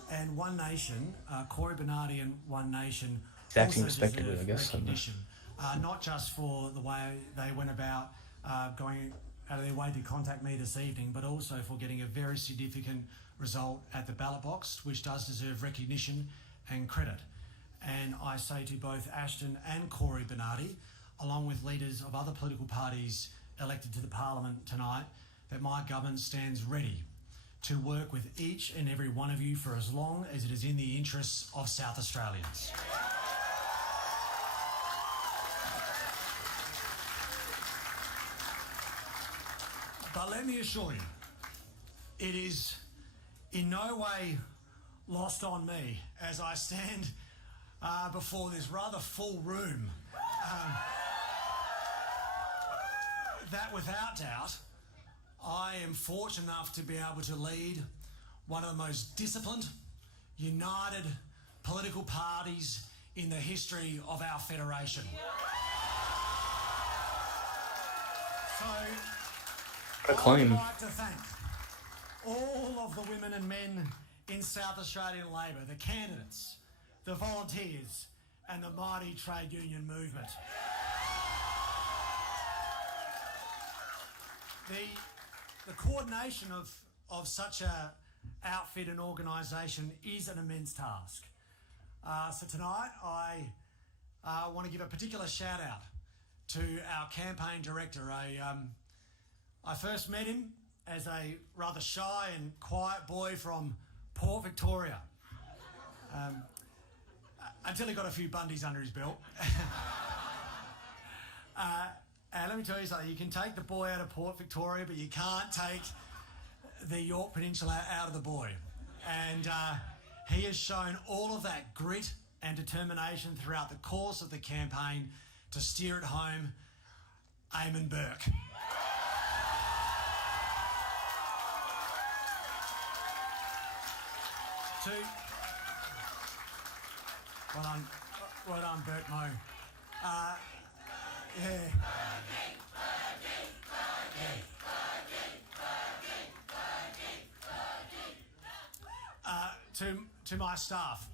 And One Nation, Cory Bernardi and One Nation Acting also respectively, deserve I guess. recognition, not just for the way they went about going out of their way to contact me this evening, but also for getting a very significant result at the ballot box, which does deserve recognition and credit. And I say to both Ashton and Cory Bernardi, along with leaders of other political parties elected to the Parliament tonight, that my government stands ready to work with each and every one of you for as long as it is in the interests of South Australians. But let me assure you, it is in no way lost on me as I stand before this rather full room that without doubt I am fortunate enough to be able to lead one of the most disciplined, united political parties in the history of our federation. So Acclaim. I'd like to thank all of the women and men in South Australian Labor, the candidates, the volunteers, and the mighty trade union movement. The coordination of such a outfit and organisation is an immense task. So tonight I want to give a particular shout out to our campaign director, I first met him as a rather shy and quiet boy from Port Victoria, until he got a few Bundies under his belt. And let me tell you something, you can take the boy out of Port Victoria, but you can't take the Yorke Peninsula out of the boy. And he has shown all of that grit and determination throughout the course of the campaign to steer it home. Eamon Burke. Well done, Burke Mo. Yeah. To my staff,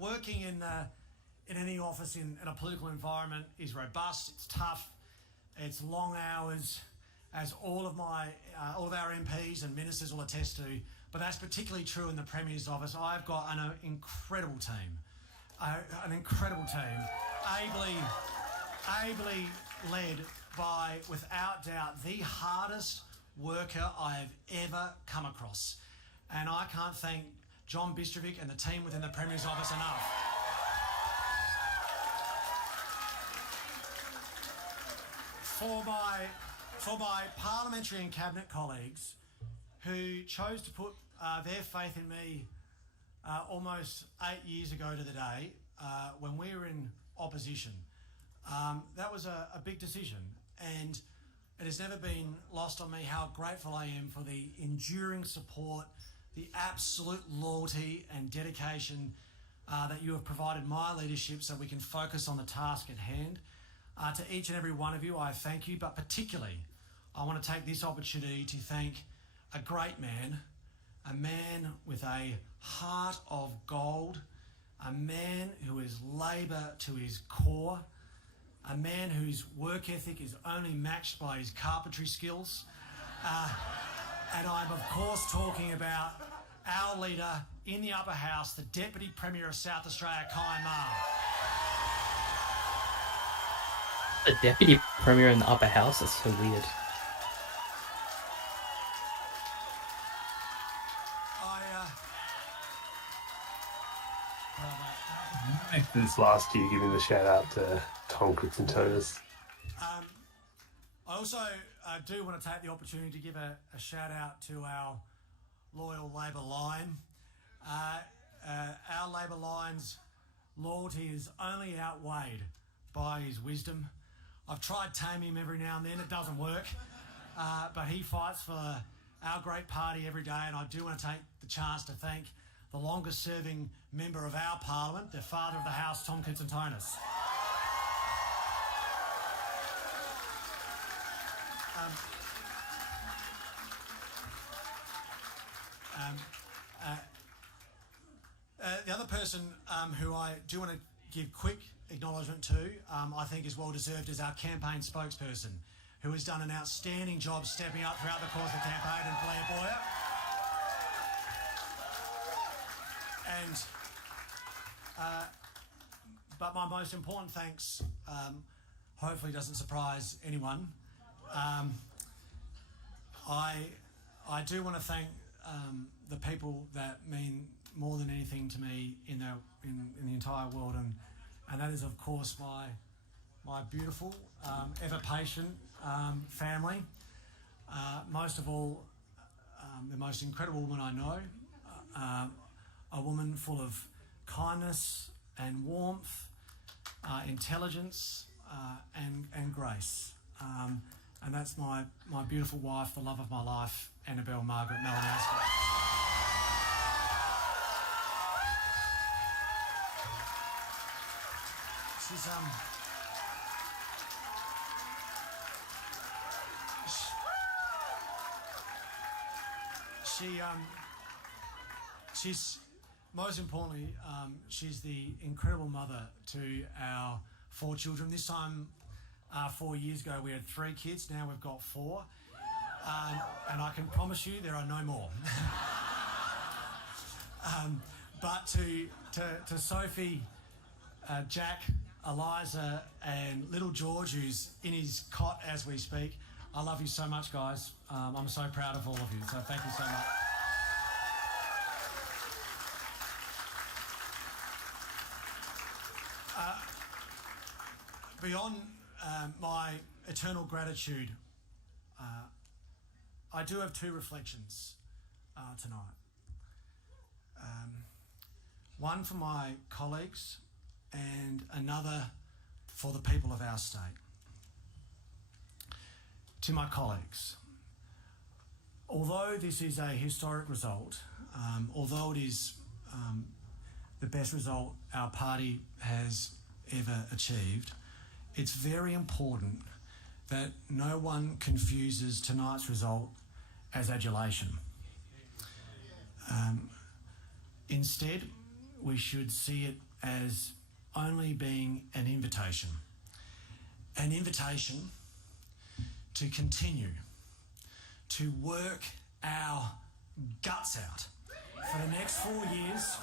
working in any office in a political environment is robust. It's tough. It's long hours, as all of our MPs and ministers will attest to. But that's particularly true in the Premier's office. I've got an incredible team, ably led by, without doubt, the hardest worker I have ever come across. And I can't thank John Bistrovic and the team within the Premier's office enough. For my parliamentary and cabinet colleagues who chose to put their faith in me almost 8 years ago to the day, when we were in opposition, that was a big decision, and it has never been lost on me how grateful I am for the enduring support, the absolute loyalty and dedication that you have provided my leadership so we can focus on the task at hand. To each and every one of you, I thank you, but particularly I want to take this opportunity to thank a great man, a man with a heart of gold, a man who is Labor to his core, a man whose work ethic is only matched by his carpentry skills. And I'm of course talking about our leader in the upper house, the Deputy Premier of South Australia, Kai Ma. The Deputy Premier in the upper house? That's so weird. This last year, giving the shout out to Tom Coutts-Antonis. I also do want to take the opportunity to give a shout out to our loyal Labor line. Our Labor line's loyalty is only outweighed by his wisdom. I've tried taming him every now and then, it doesn't work, but he fights for our great party every day, and I do want to take the chance to thank the longest serving member of our parliament, the father of the house, Tom Coutts-Antonis. The other person who I do want to give quick acknowledgement to, I think is well deserved, is our campaign spokesperson, who has done an outstanding job stepping up throughout the course of the campaign, and Blair Boyer. But my most important thanks, hopefully doesn't surprise anyone. I do want to thank the people that mean more than anything to me in the entire world, and that is of course my beautiful, ever patient family. Most of all, the most incredible woman I know. A woman full of kindness and warmth, intelligence and grace. And that's my beautiful wife, the love of my life, Annabelle Margaret Malinowski. She's most importantly, she's the incredible mother to our 4 children. This time, 4 years ago, we had 3 kids. Now we've got 4. And I can promise you there are no more. But to Sophie, Jack, Eliza, and little George, who's in his cot as we speak, I love you so much, guys. I'm so proud of all of you, so thank you so much. Beyond my eternal gratitude, I do have two reflections tonight. One for my colleagues and another for the people of our state. To my colleagues, although this is a historic result, although it is the best result our party has ever achieved, it's very important that no one confuses tonight's result as adulation. Instead, we should see it as only being an invitation to continue to work our guts out for the next 4 years,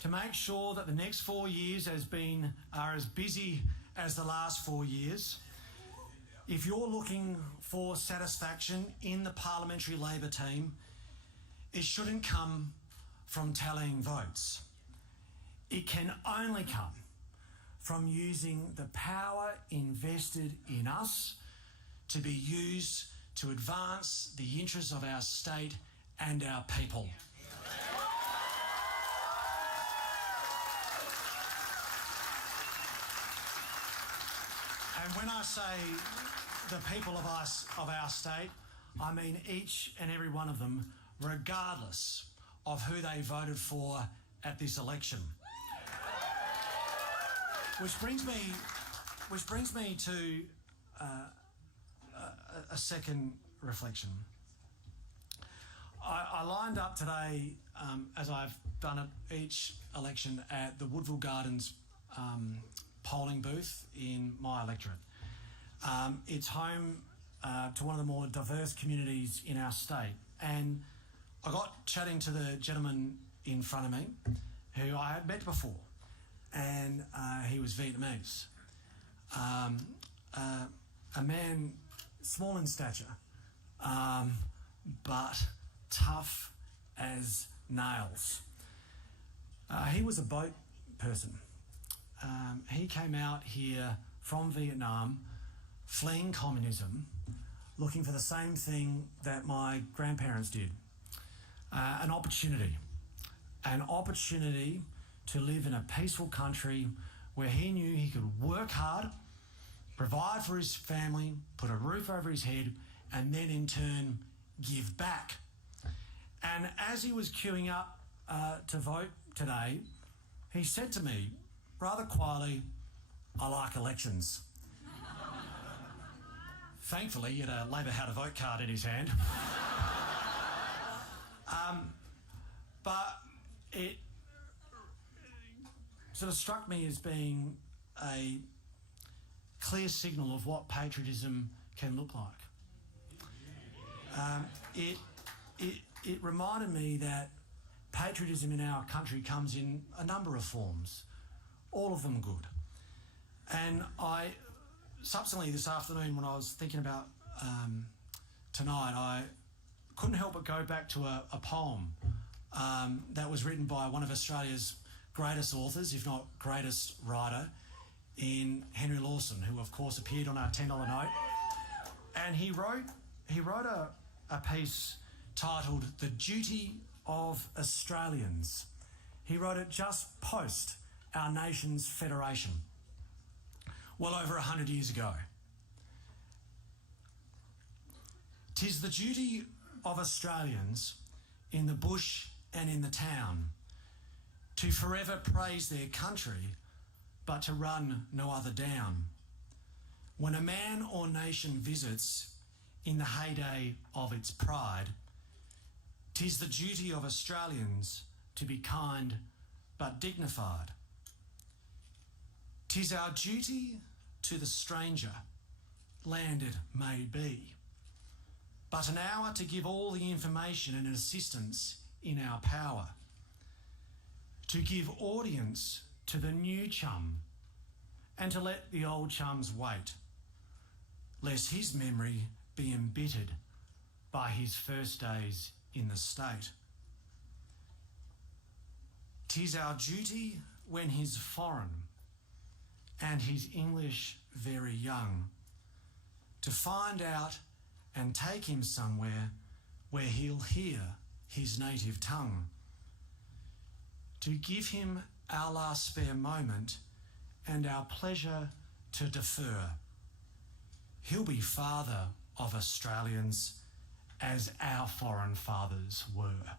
to make sure that the next 4 years are as busy as the last 4 years. If you're looking for satisfaction in the Parliamentary Labor team, it shouldn't come from tallying votes. It can only come from using the power invested in us to be used to advance the interests of our state and our people. And when I say the people of our state, I mean each and every one of them, regardless of who they voted for at this election. Which brings me to a second reflection. I lined up today, as I've done at each election, at the Woodville Gardens polling booth in my electorate. It's home to one of the more diverse communities in our state, and I got chatting to the gentleman in front of me who I had met before, and he was Vietnamese. A man small in stature, but tough as nails. He was a boat person. He came out here from Vietnam, fleeing communism, looking for the same thing that my grandparents did. An opportunity to live in a peaceful country where he knew he could work hard, provide for his family, put a roof over his head, and then in turn give back. And as he was queuing up to vote today, he said to me, rather quietly, "I like elections." Thankfully, he had a Labor How to Vote card in his hand. But it sort of struck me as being a clear signal of what patriotism can look like. It reminded me that patriotism in our country comes in a number of forms, all of them good. And I, subsequently this afternoon when I was thinking about tonight, I couldn't help but go back to a poem that was written by one of Australia's greatest authors, if not greatest writer, in Henry Lawson, who of course appeared on our $10 note. And he wrote a piece titled "The Duty of Australians." He wrote it just post our nation's federation, well over 100 years ago. "'Tis the duty of Australians in the bush and in the town to forever praise their country, but to run no other down. When a man or nation visits in the heyday of its pride, 'tis the duty of Australians to be kind but dignified. 'Tis our duty to the stranger, landed may be, but an hour to give all the information and assistance in our power, to give audience to the new chum and to let the old chums wait, lest his memory be embittered by his first days in the state. 'Tis our duty when he's foreign and his English very young to find out and take him somewhere where he'll hear his native tongue, to give him our last spare moment and our pleasure to defer. He'll be father of Australians as our foreign fathers were.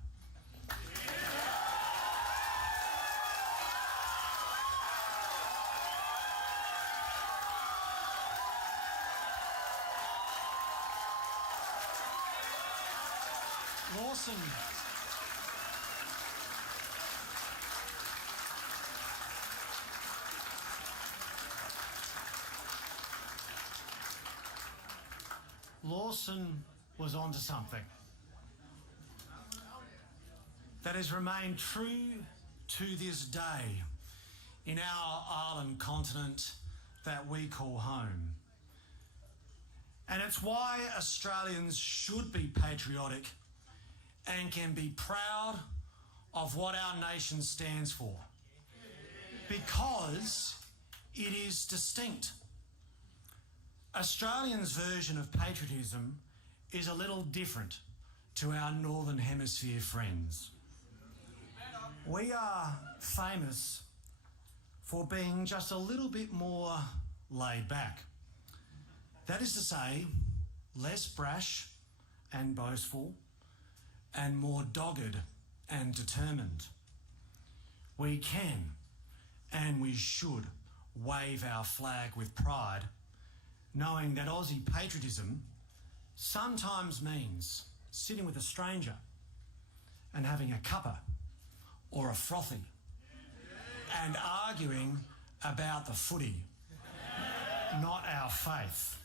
Lawson was onto something that has remained true to this day in our island continent that we call home. And it's why Australians should be patriotic and can be proud of what our nation stands for, because it is distinct. Australians' version of patriotism is a little different to our Northern Hemisphere friends. We are famous for being just a little bit more laid back. That is to say, less brash and boastful and more dogged and determined. We can and we should wave our flag with pride, knowing that Aussie patriotism sometimes means sitting with a stranger and having a cuppa or a frothy and arguing about the footy, not our faith.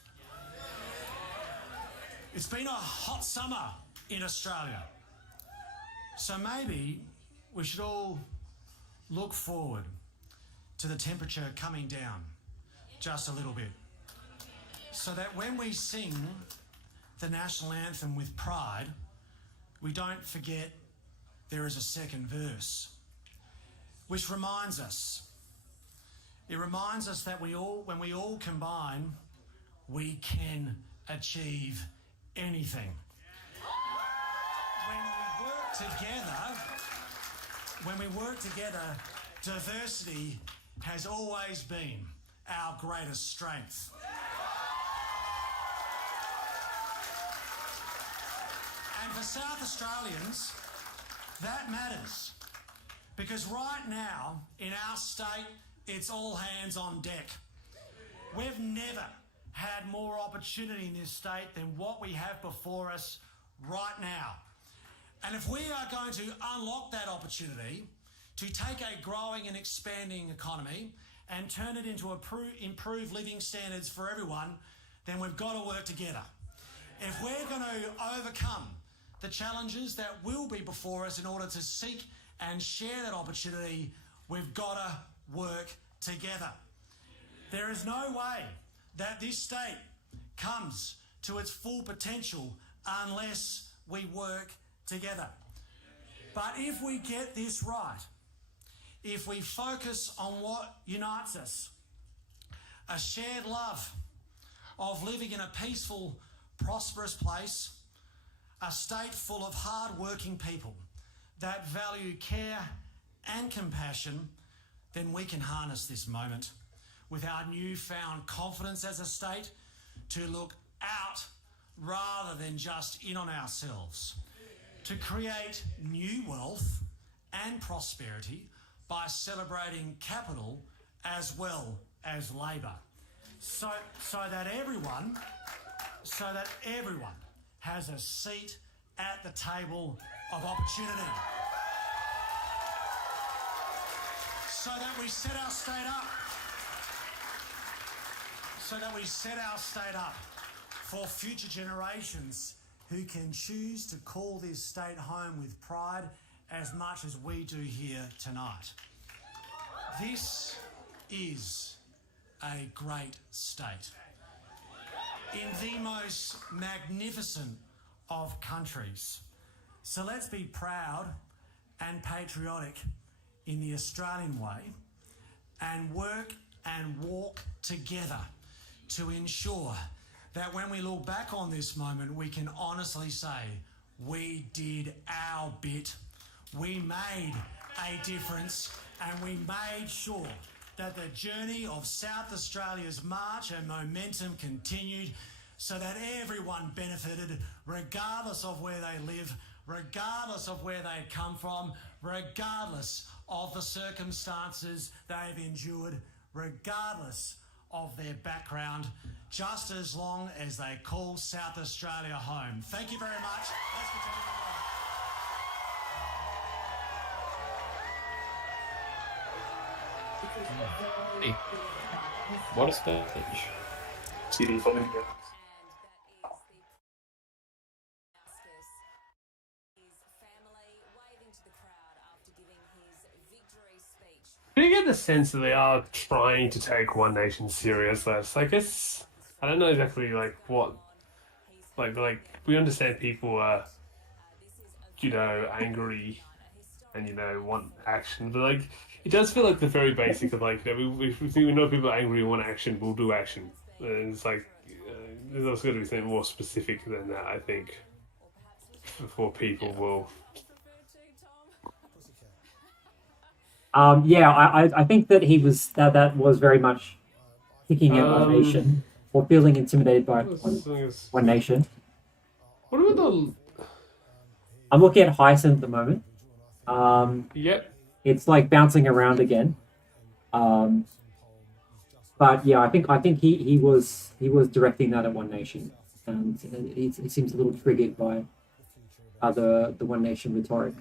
It's been a hot summer in Australia, so maybe we should all look forward to the temperature coming down just a little bit, so that when we sing the national anthem with pride, we don't forget there is a second verse, which reminds us. It reminds us that when we all combine, we can achieve anything. When we work together, diversity has always been our greatest strength. And for South Australians, that matters, because right now in our state, it's all hands on deck. We've never had more opportunity in this state than what we have before us right now. And if we are going to unlock that opportunity to take a growing and expanding economy and turn it into improved living standards for everyone, then we've got to work together. If we're going to overcome the challenges that will be before us in order to seek and share that opportunity, we've got to work together. There is no way that this state comes to its full potential unless we work together. But if we get this right, if we focus on what unites us, a shared love of living in a peaceful, prosperous place, a state full of hard-working people that value care and compassion, then we can harness this moment with our newfound confidence as a state to look out rather than just in on ourselves, to create new wealth and prosperity by celebrating capital as well as labour, so that everyone has a seat at the table of opportunity, so that we set our state up for future generations who can choose to call this state home with pride as much as we do here tonight. This is a great state. in the most magnificent of countries. So let's be proud and patriotic in the Australian way and work and walk together to ensure that when we look back on this moment, we can honestly say we did our bit, we made a difference, and we made sure that the journey of South Australia's march and momentum continued so that everyone benefited, regardless of where they live, regardless of where they come from, regardless of the circumstances they've endured, regardless of their background, just as long as they call South Australia home. Thank you very much. Let's continue the work. Hey, what a stage. CD for me. Do you get the sense that they are trying to take One Nation serious? I guess I don't know exactly like what, like we understand people are, angry, and want action, but like it does feel like the very basic of like if we know people are angry and want action, we'll do action. And it's like there's also got to be something more specific than that, I think, before people will. I think that he was that was very much picking at One Nation or feeling intimidated by One Nation. What about the? I'm looking at Hyacinth at the moment. Yep. It's like bouncing around again. But yeah, I think he was directing that at One Nation, and he seems a little triggered by the One Nation rhetoric.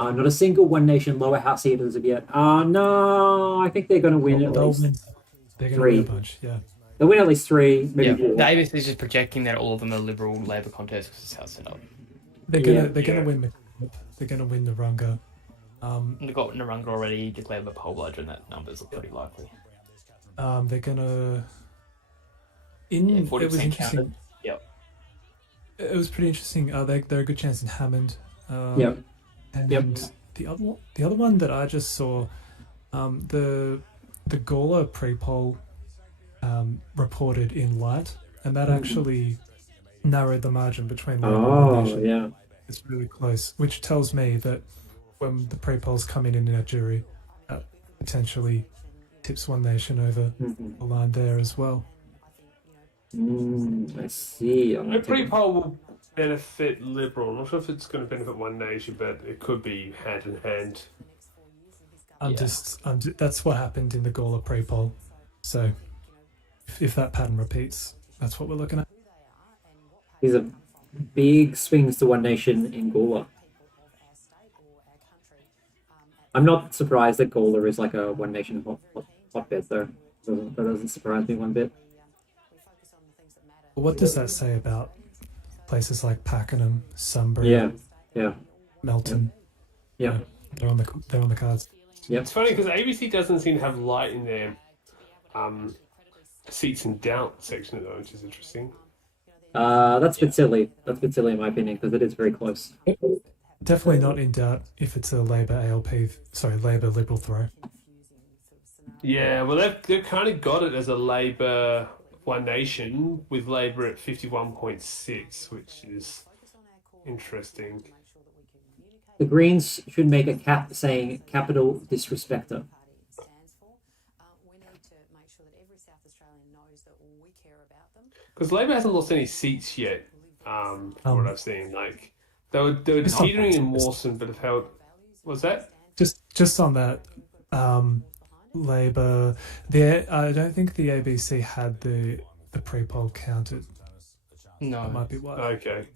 Not a single One Nation lower house seat as of yet. No, I think they're going to win at least They're going to three. win a bunch, yeah. They'll win at least three, maybe Yeah, four. the ABC is just projecting that all of them are Liberal Labor contests because it's how it's set up. They're gonna win the Cup. They're gonna win the Runga. They've got Narungga already declared by poll budget, and that numbers look pretty likely. They're gonna. It 40% was interesting. counted. Yep. It was pretty interesting. They're a good chance in Hammond. Yep. And the other one that I just saw, the Gawler pre-poll reported in Light, and that actually narrowed the margin between Labor and One Nation. Yeah. It's really close, which tells me that when the pre-polls come in our jury, that potentially tips One Nation over the line there as well. I see. A pre-poll will benefit Liberal. I'm not sure if it's going to benefit One Nation, but it could be hand in hand. That's what happened in the Gawler pre-poll. So if that pattern repeats, that's what we're looking at. These are big swings to One Nation in Gawler. I'm not surprised that Gawler is like a One Nation hotbed, though. That doesn't surprise me one bit. What does that say about places like Pakenham, Sunbury, Melton? Yeah. They're on the cards. Yep. It's funny because ABC doesn't seem to have Light in their seats in doubt section though, which is interesting. That's a bit silly. That's a bit silly in my opinion because it is very close. Definitely not in doubt if it's a Labor Liberal throw. Yeah, well they've kind of got it as a Labor One Nation with Labor at 51.6, which is interesting. The Greens should make a cap saying capital disrespecter. Because Labor hasn't lost any seats yet, from what I've seen. Like they were teetering in Mawson, but have held. What's that? Just on that, Labor. I don't think the ABC had the pre-poll counted. No, that might be why. Okay.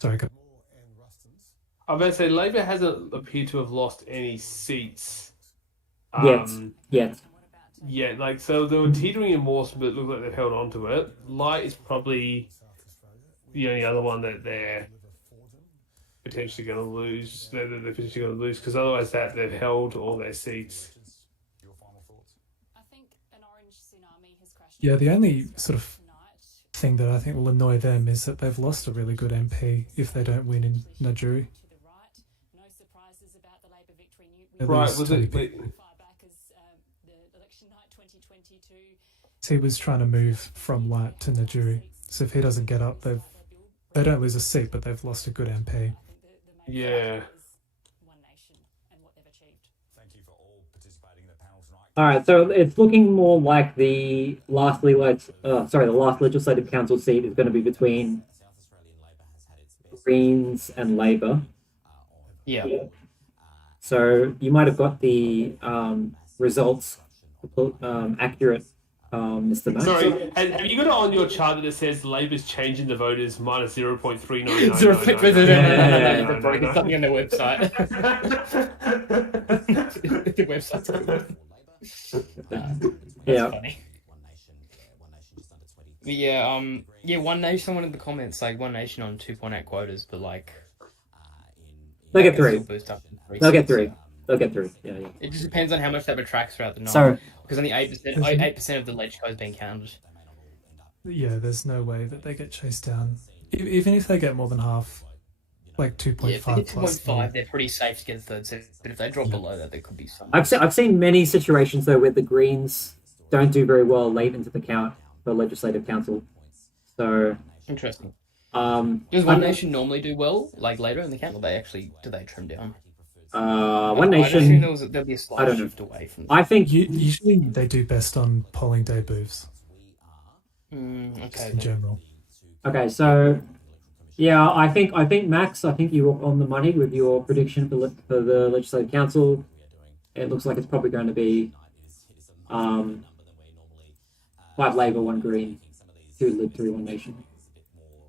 Sorry. Go. I was about to say Labor hasn't appeared to have lost any seats. Yet. Yeah, like so they were teetering in Mawson, but it looks like they've held on to it. Light is probably the only other one that they're potentially going to lose. They're potentially going to lose because otherwise they've held all their seats. I think an orange tsunami has crashed. Yeah, the only sort of thing that I think will annoy them is that they've lost a really good MP if they don't win in Najuri. No surprises about the Labor victory. They Right, lose was 20 it? people. Far back as the election night 2022. He was trying to move from Light to Najuri. So if he doesn't get up, they don't lose a seat, but they've lost a good MP. Yeah. Thank you for all participating in the panel tonight. All right, so it's looking more like the last the last legislative council seat is going to be between Greens and Labor. Yeah. So you might have got the results accurate, Mr. Max. Sorry, have you got it on your chart that it says Labor's changing the voters minus 0.399? 0.399. No, They're breaking something on their website. The website's Yeah. funny. But yeah, One Nation, one in the comments, like One Nation on 2.8 quotas, but like... They'll get can three. still boost up to three They'll get seats, three. yeah. They'll get three. Yeah, yeah. It just depends on how much that retracts throughout the night. So- because only 8% of the ledge code is being counted. Yeah, there's no way that they get chased down. Even if they get more than half, like 2.5 Yeah, if they get plus. 2.5, they're pretty safe to get a third seat. But if they drop below that, there could be some. I've seen many situations though where the Greens don't do very well late into the count for legislative council. So Interesting. One Does One Nation normally do well, like later in the count, or do they trim down? One I Nation. assume there'll be a I slight don't know. shift away from. I think Usually they do best on polling day booths Okay. in general. Okay, so yeah, I think Max, I think you were on the money with your prediction for the legislative council. It looks like it's probably going to be 5 Labor, 1 Green, 2 Lib, 3 One Nation.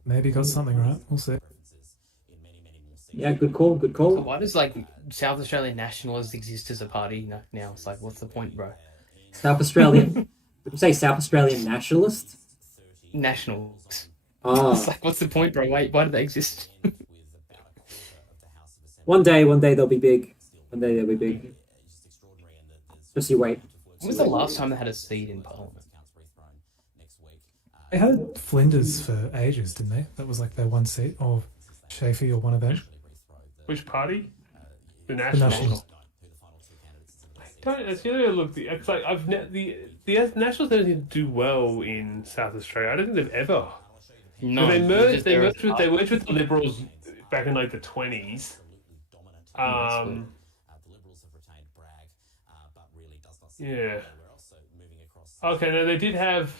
Maybe got something right. We'll see. Yeah, good call, good So call. why does like South Australian Nationalists exist as a party now? It's like, what's the point, bro? South Australian. Did you say South Australian nationalist? Nationals. Oh. It's like, what's the point, bro? Why do they exist? One day they'll be big. One day they'll be big. Just you wait. When was the last time they had a seat in Parliament? They had Flinders for ages, didn't they? That was like their one seat, or Chafee, or one of them. Which party? The The Nationals. Nationals. It's gonna look. It's like the Nationals don't do well in South Australia. I don't think they've ever. No, They they're merged. just They there merged as with. a They party. merged with the Liberals back in like the 20s. Yeah. Okay, no, they did have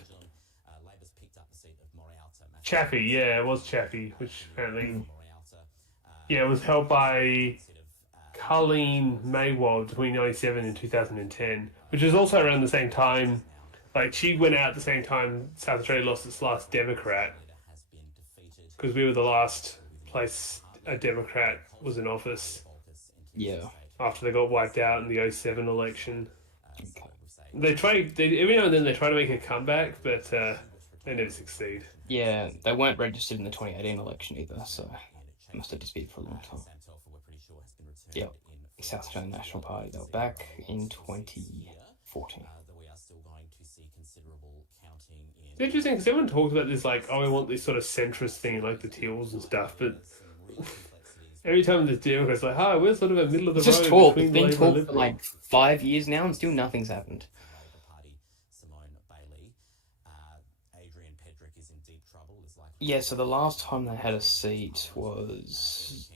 Chaffee. Yeah, it was Chaffee, which apparently, yeah, it was held by Colleen Maywald between 97 and 2010, which is also around the same time. Like, she went out at the same time South Australia lost its last Democrat, because we were the last place a Democrat was in office. Yeah. After they got wiped out in the 07 election. They every now and then they try to make a comeback, but they never succeed. Yeah, they weren't registered in the 2018 election either, so they must have disappeared for a long time. Yeah, South Australian National Party, they were back in 2014. It's interesting because everyone talks about this like, oh, we want this sort of centrist thing like the Teals and stuff, but every time the Democrats like, oh, we're sort of a middle of the It's just road talk. between It's been Labor and talk for Liberal. like 5 years now, and still nothing's happened. Yeah, so the last time they had a seat was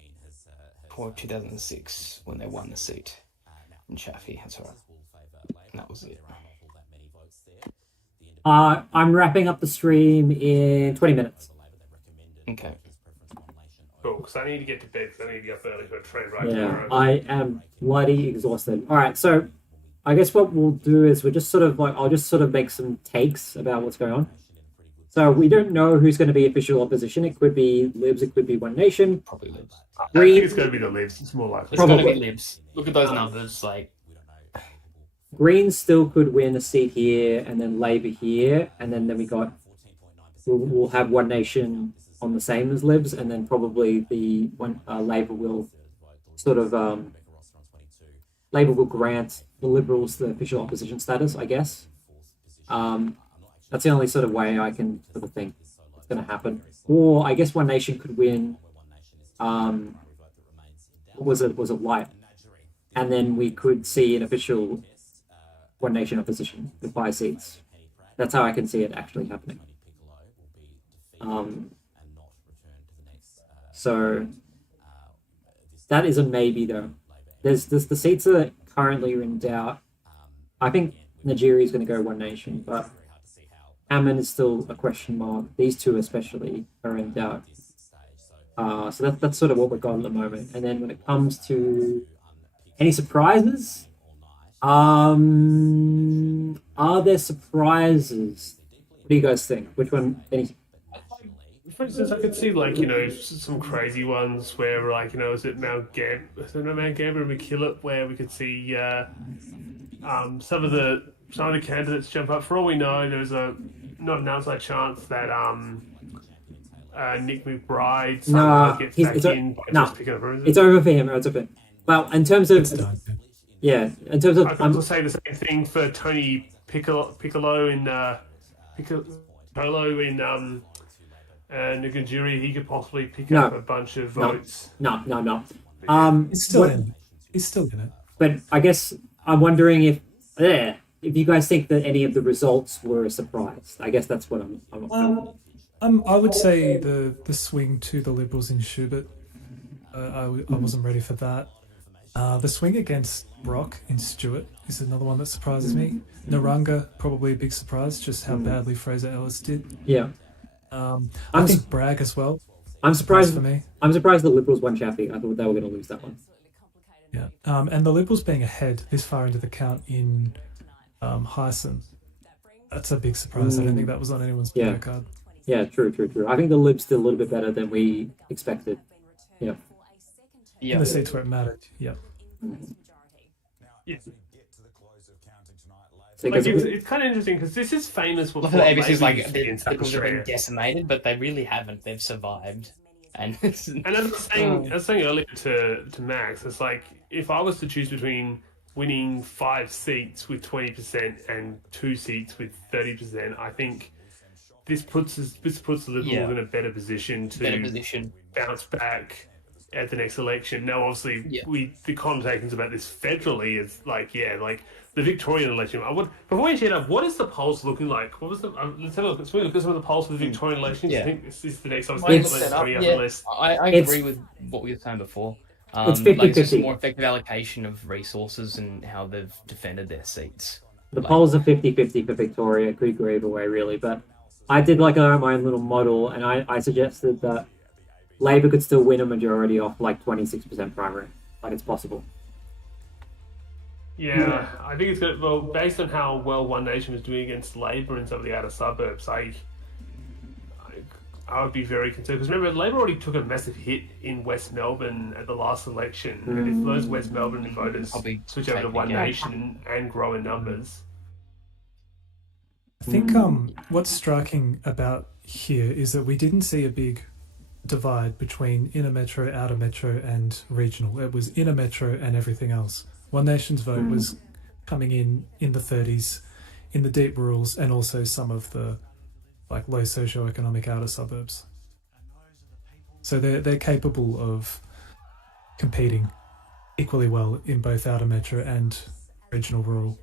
2006 when they won the seat in Chaffee. That's right. And that was it. I'm wrapping up the stream in 20 minutes. Okay. Cool, because I need to get to bed because I need to get up early for a train ride Yeah, tomorrow. I am bloody exhausted. All right, so I guess what we'll do is we'll just sort of like I'll just sort of make some takes about what's going on. So we don't know who's going to be official opposition. It could be Libs, it could be One Nation. Probably Libs. I think it's going to be the Libs. It's more likely. It's going to be Libs. Look at those numbers. Like, Greens still could win a seat here, and then Labor here, and then we got we'll have One Nation on the same as Libs, and then probably the one Labor will sort of Labor will grant the Liberals the official opposition status, I guess. That's the only sort of way I can sort of think it's going to happen. Or I guess One Nation could win. What was it? Was it Light? And then we could see an official One Nation opposition with 5 seats. That's how I can see it actually happening. So that is a maybe though. There's the seats that currently are in doubt. I think Nigeria is going to go One Nation, but Ammon is still a question mark. These two especially are in doubt. So that's sort of what we've got at the moment. And then when it comes to any surprises, are there surprises? What do you guys think? Which one? Any? For instance, I could see some crazy ones where is it Mount Gambier and McKillop where we could see some of the candidates jump up. For all we know, there's not an outside chance that Nick McBride gets back in by just picking up bruises. It's over for him. It's over. Well, in terms of I could also say the same thing for Tony Piccolo in Nugajiri. He could possibly pick up a bunch of votes. No. He's still in it. But I guess I'm wondering if you guys think that any of the results were a surprise. I guess that's what I would say the swing to the Liberals in Schubert. I wasn't ready for that. The swing against Brock in Stewart is another one that surprises me. Naranga, probably a big surprise, just how badly Fraser Ellis did. Yeah. I think Bragg as well. I'm surprised for me. I'm surprised the Liberals won Chaffey. I thought they were going to lose that one. Yeah. And the Liberals being ahead this far into the count in Hyson, that's a big surprise. I don't think that was on anyone's bingo card. Yeah, true. I think the Libs did a little bit better than we expected. Yeah. In the seats where it mattered. Yeah. Yeah. So it's kind of interesting because this is famous for Look at the ABC's Labour the in South Liberals have been Australia. decimated, but they really haven't. They've survived. And as I was saying earlier to Max, it's like if I was to choose between winning 5 seats with 20% and 2 seats with 30%, I think this puts the Liberals in a better position to bounce back at the next election. Now, obviously, the conversations about this federally is the Victorian election. Before we head up, what is the polls looking like? What was the? Let's have a look. Let's look at some of the polls for the Victorian elections. I think this is the next. I agree with what we were saying before. It's it's just 50-50. a more effective allocation of resources and how they've defended their seats. The polls are 50-50 for Victoria. It could go either way, really. But I did my own little model, and I suggested that Labor could still win a majority off 26% primary. It's possible. Yeah, I think it's good. Well, based on how well One Nation was doing against Labor in some of the outer suburbs, I would be very concerned. Because remember, Labor already took a massive hit in West Melbourne at the last election. And if those West Melbourne voters switch over to One Nation and grow in numbers... I think what's striking about here is that we didn't see a big divide between inner metro, outer metro, and regional. It was inner metro and everything else. One Nation's vote was coming in the 30s, in the deep rurals, and also some of the low socioeconomic outer suburbs. So they're capable of competing equally well in both outer metro and regional rural.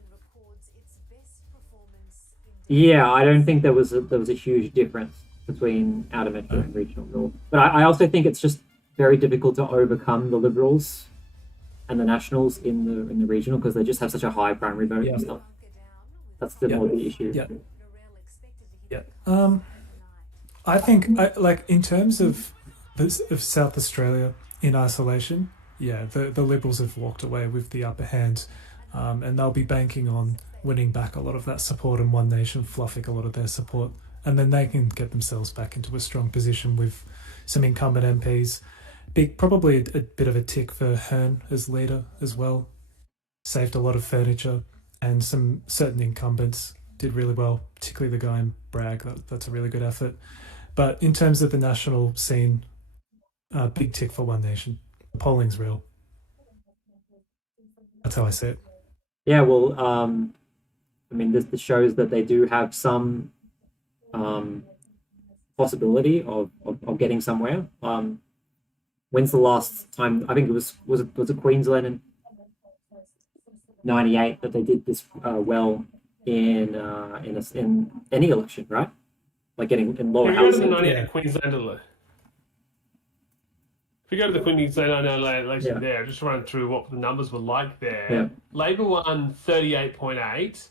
Yeah, I don't think there was a huge difference between outer metro and regional rural. But I also think it's just very difficult to overcome the Liberals and the Nationals in the regional because they just have such a high primary vote and stuff. That's more the issue. Yeah. I think in terms of South Australia in isolation, the Liberals have walked away with the upper hand, and they'll be banking on winning back a lot of that support and One Nation fluffing a lot of their support, and then they can get themselves back into a strong position with some incumbent MPs. Probably a bit of a tick for Hearn as leader as well. Saved a lot of furniture, and some certain incumbents did really well, particularly the guy in Bragg. That's a really good effort. But in terms of the national scene, big tick for One Nation. The polling's real. That's how I see it. Yeah, well, I mean, this shows that they do have some possibility of getting somewhere. When's the last time? I think it was it Queensland in '98 that they did this well in any election, right? Like getting in lower If we go to the housing. 98 Queensland election, if we go to the Queensland election Yeah. there, just to run through what the numbers were like there. Yeah. Labor won 38.8,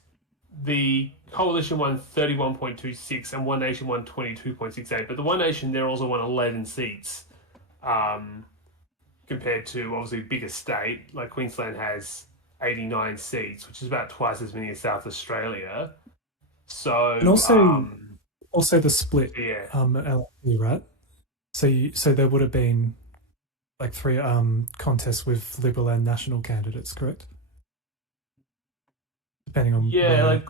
the Coalition won 31.26, and One Nation won 22.68. But the One Nation there also won 11 seats, compared to obviously bigger state like Queensland has 89 seats, which is about twice as many as South Australia. So And also the split yeah. LNP, right? So there would have been like 3 contests with Liberal and National candidates, correct? Depending on Yeah, like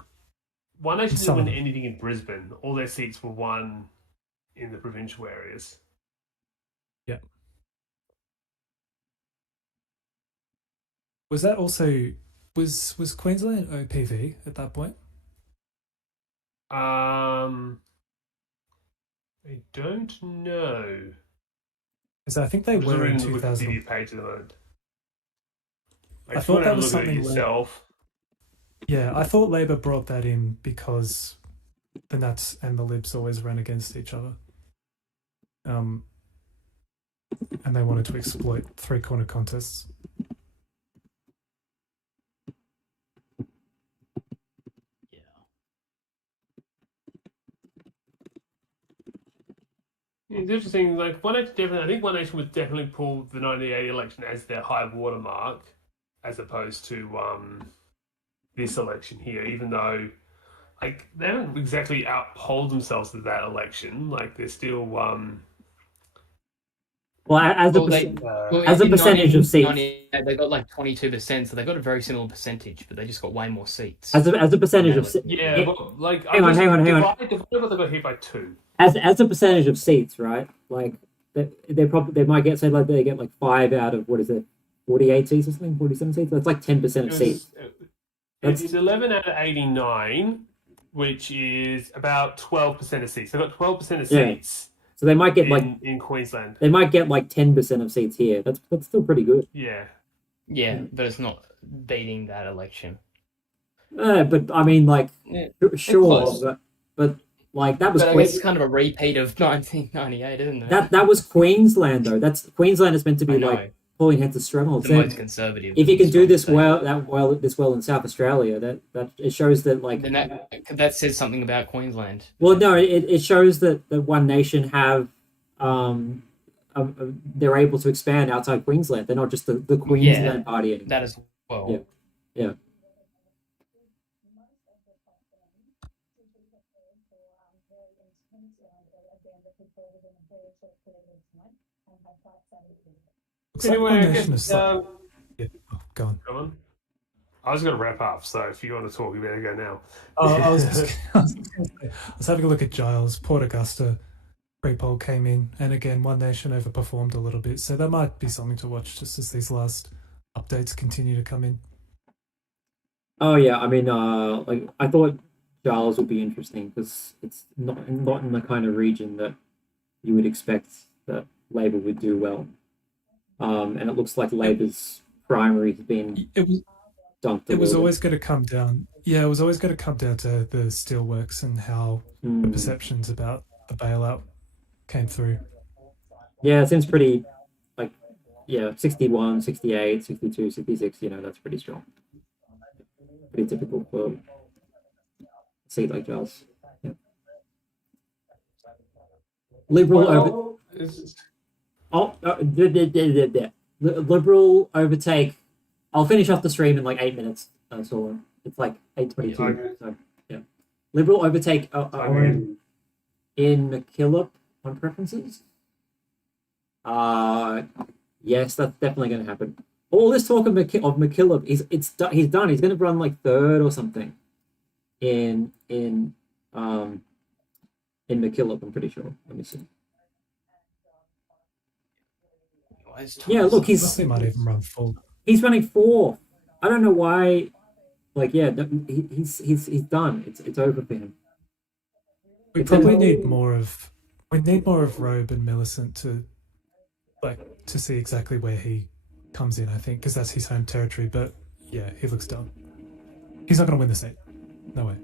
One Nation didn't win Some. anything in Brisbane. All their seats were won in the provincial areas. Yeah. Was that also was Queensland OPV at that point? I don't know. Because I think they I'm just were in reading the 2000. Wikipedia page at the moment. Like, I if you thought want to that was look at it something where- yourself. Yeah, I thought Labor brought that in because the Nats and the Libs always ran against each other. And they wanted to exploit 3-corner contests. It's interesting. Like One Nation definitely, I think One Nation would definitely pull the 1980 election as their high watermark, as opposed to this election here. Even though, like, they haven't exactly outpolled themselves to that election. Like they're still Well, as a as a in percentage of seats, 1998, they got like 22%, so they got a very similar percentage, but they just got way more seats. as a percentage of yeah, but like hang on. divide what they got hit by 2. As a percentage of seats, right? Like they might get, say, like they get like 5 out of, what is it, 48 seats or something, 47 seats. That's like 10% of seats. It's 11 out of 89, which is about 12% of seats. They've got 12% of Yeah. seats. So they might get in Queensland. They might get like 10% of seats here. That's still pretty good. Yeah. Yeah, but it's not beating that election. But I mean, like, sure, close. but like that was But I guess it's kind of a repeat of 1998, isn't it? that was Queensland though. Queensland is meant to I be know. like pulling heads of struggle. The most conservative. If you can do this state. well in South Australia, that it shows that, like, Then that says something about Queensland. well, no, it shows that One Nation have they're able to expand outside Queensland. They're not just the Queensland party anymore. That as well. Yeah. Looks like Anyway, One I Nation guess, is like- yeah. Oh, go on. Go on. I was going to wrap up, so if you want to talk, you better go now. I was having a look at Giles. Port Augusta pre-poll came in, and again, One Nation overperformed a little bit. So that might be something to watch just as these last updates continue to come in. Oh yeah, I mean, like, I thought Giles would be interesting because it's not in the kind of region that you would expect that Labor would do well. And it looks like Labor's primary has been dumped. It was always going to come down. Yeah, it was always going to come down to the steelworks and how the perceptions about the bailout came through. Yeah, it seems pretty, like, 61, 68, 62, 66, that's pretty strong. Pretty typical for a seat like Giles. Yeah. Liberal Liberal overtake. I'll finish off the stream in like 8 minutes. So it's like 8:22. Okay. So yeah, Liberal overtake Owen in McKillop on preferences. Yes, that's definitely going to happen. All this talk of McKillop he's done. He's going to run like 3rd or something in McKillop. I'm pretty sure. Let me see. Yeah, look, He might even run full. He's running 4th. I don't know why Like, yeah, he's done. It's over for him. We It's probably in- need more of Robe and Millicent to see exactly where he comes in. I think because that's his home territory. But yeah, he looks done. He's not going to win the seat. No way.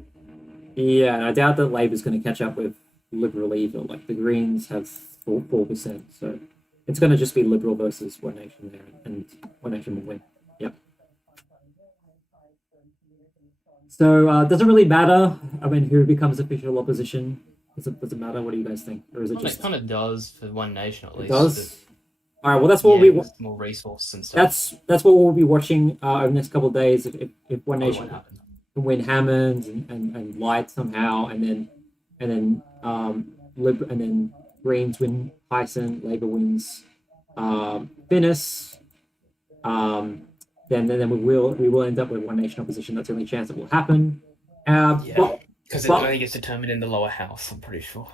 Yeah, and I doubt that Labor's going to catch up with Liberal either. Like the Greens have 4%, so it's going to just be Liberal versus One Nation there, and One Nation will win. Yep. So does it really matter? I mean, who becomes official opposition? Does it matter? What do you guys think, or is it Well, just it kind of does for One Nation at it least. does? All right. Well, that's what Yeah, we'll be. with more resource and stuff. That's what we'll be watching over the next couple of days. If One Probably Nation won't happen. can win Hammond and Light somehow, and then and then Greens win Hyson, Labour wins Finnis, then we will end up with One Nation opposition. That's the only chance it will happen. Yeah, because but- I think it's determined in the lower house. I'm pretty sure,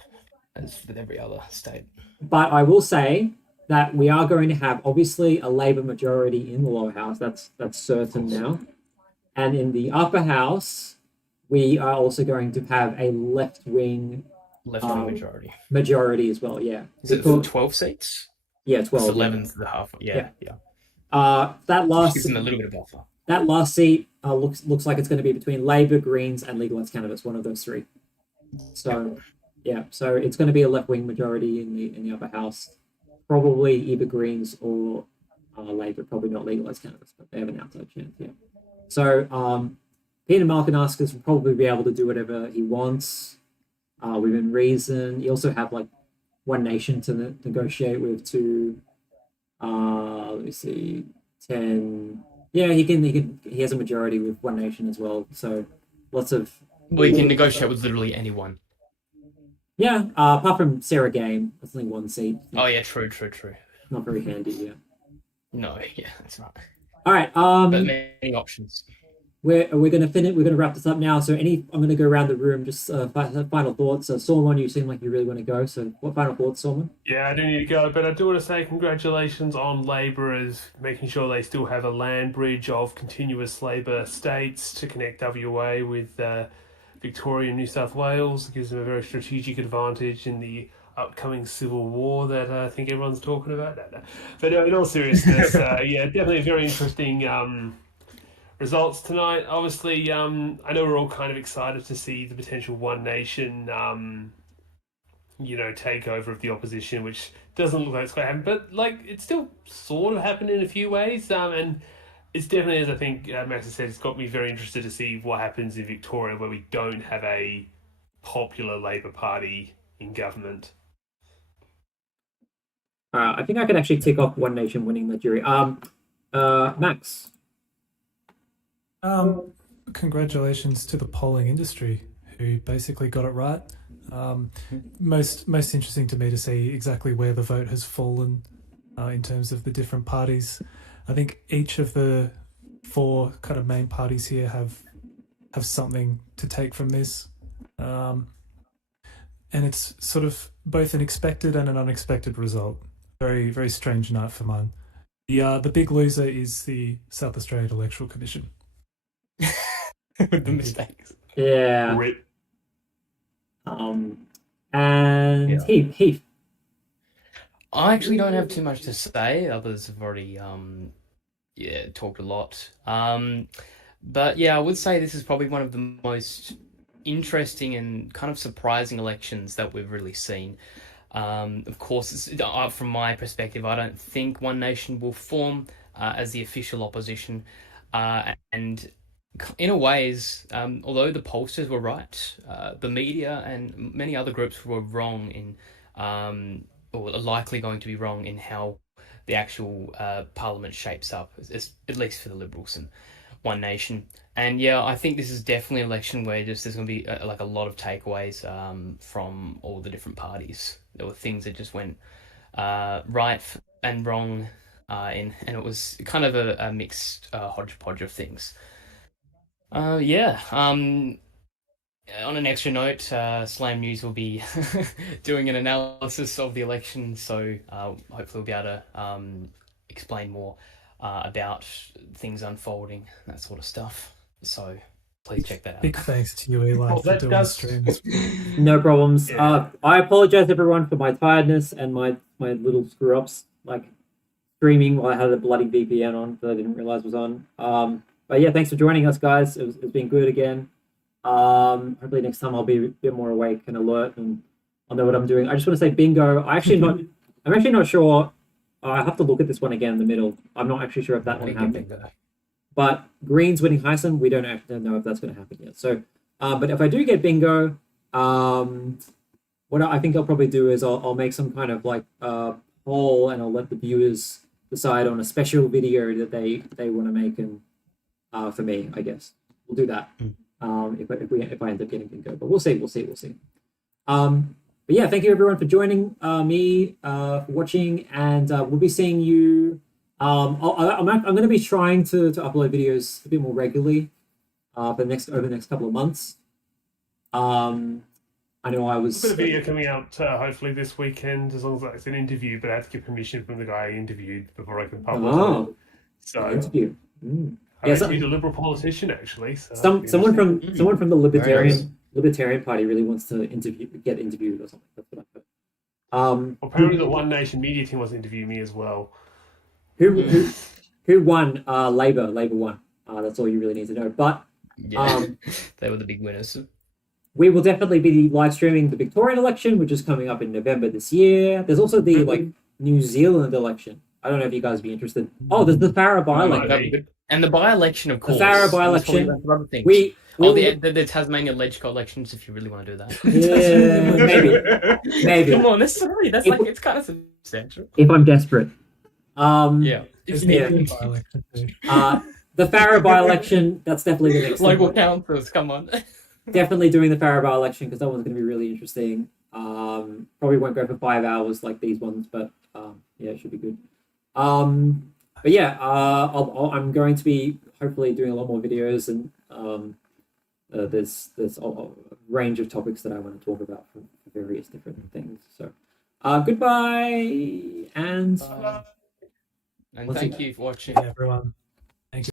as with every other state. But I will say that we are going to have obviously a Labour majority in the lower house. That's certain now. And in the upper house, we are also going to have a left-wing Left-wing majority as well. Yeah. Is it 12 seats? Yeah, 12. It's 11's the half. Yeah. That Which last gives them a little bit of buffer. that last seat looks like it's going to be between Labour, Greens, and legalised cannabis. One of those three. So yeah, so it's going to be a left-wing majority in the upper house. Probably either Greens or Labour. Probably not legalised cannabis, but they have an outside chance. Yeah. So Peter Malkinauskas will probably be able to do whatever he wants within reason. You also have like One Nation to negotiate with to let me see, 10. Yeah, he has a majority with One Nation as well. So lots of. Well, you can negotiate with literally anyone. Yeah, apart from Sarah Game, that's only one seat. Oh yeah, true. Not very handy. Yeah. No, yeah, that's right. All right. But many options. We're gonna finish. We're gonna wrap this up now. So I'm gonna go around the room. Just final thoughts. Solomon, you seem like you really want to go. So what final thoughts, Solomon? Yeah, I do need to go, but I do want to say congratulations on Labourers making sure they still have a land bridge of continuous Labor states to connect WA with Victoria and New South Wales. It gives them a very strategic advantage in the upcoming civil war that I think everyone's talking about. No. But in all seriousness, yeah, definitely a very interesting results tonight. Obviously, I know we're all kind of excited to see the potential One Nation, takeover of the opposition, which doesn't look like it's going to happen, but like it's still sort of happened in a few ways. And it's definitely, as I think Max has said, it's got me very interested to see what happens in Victoria, where we don't have a popular Labor Party in government. I think I can actually tick off One Nation winning the jury. Max. Congratulations to the polling industry who basically got it right. Most interesting to me to see exactly where the vote has fallen in terms of the different parties. I think each of the four kind of main parties here have something to take from this, and it's sort of both an expected and an unexpected result. Very, very strange night for mine. The big loser is the South Australian Electoral Commission. With the mistakes. Yeah. Rip. And Heath. I actually don't have too much to say. Others have already talked a lot. But yeah, I would say this is probably one of the most interesting and kind of surprising elections that we've really seen. Of course, from my perspective, I don't think One Nation will form as the official opposition. And in a ways, although the pollsters were right, the media and many other groups were wrong in, or are likely going to be wrong in how the actual parliament shapes up, at least for the Liberals and One Nation. And yeah, I think this is definitely an election where there's going to be a lot of takeaways from all the different parties. There were things that just went right and wrong, and it was kind of a mixed hodgepodge of things. On an extra note, Slam News will be doing an analysis of the election, so hopefully we'll be able to explain more about things unfolding, that sort of stuff. So please check that out. Big thanks to you, Eli, Well, for that doing does- the streams. No problems. Yeah. I apologize everyone for my tiredness and my little screw ups, like streaming while I had a bloody VPN on that I didn't realize was on. But yeah, thanks for joining us, guys. It's been good again. Hopefully next time I'll be a bit more awake and alert, and I'll know what I'm doing. I just want to say bingo. I'm actually not sure. I have to look at this one again in the middle. I'm not actually sure if that one happened. But Green's winning Heisen, we don't actually know if that's going to happen yet. So, but if I do get bingo, what I think I'll probably do is I'll make some kind of like poll, and I'll let the viewers decide on a special video that they want to make, and for me, I guess we'll do that. If I end up getting bingo, but we'll see. But yeah, thank you everyone for joining me, for watching, and we'll be seeing you. I'm going to be trying to upload videos a bit more regularly over the next couple of months. I know I was. I've got a video coming out hopefully this weekend, as long as it's an interview, but I have to get permission from the guy I interviewed before I can publish Oh, it. So interview. I Yeah, interviewed a Liberal politician actually. So someone from the nice. Libertarian Party really wants to get interviewed or something. That's what I heard. Apparently the One Nation media team wants to interview me as well. Who won? Labor won. That's all you really need to know. But Yeah, they were the big winners. we will definitely be live streaming the Victorian election, which is coming up in November this year. There's also the like New Zealand election. I don't know if you guys would be interested. Oh, there's the Farah by-election. And the by-election, of course. The Farah by-election. That's probably the We the Tasmania Ledge elections, if you really want to do that. Yeah, maybe. Come on, that's like it's kind of substantial. If I'm desperate. Yeah. There's Yeah. the by-election too. The Farah by-election, that's definitely the next Local one. councils, come on. Definitely doing the Farah by-election because that one's going to be really interesting. Probably won't go for 5 hours like these ones, but yeah, it should be good. But yeah, I'm going to be hopefully doing a lot more videos, and there's a range of topics that I want to talk about for various different things. So goodbye, and And thank you for watching. Yeah, everyone.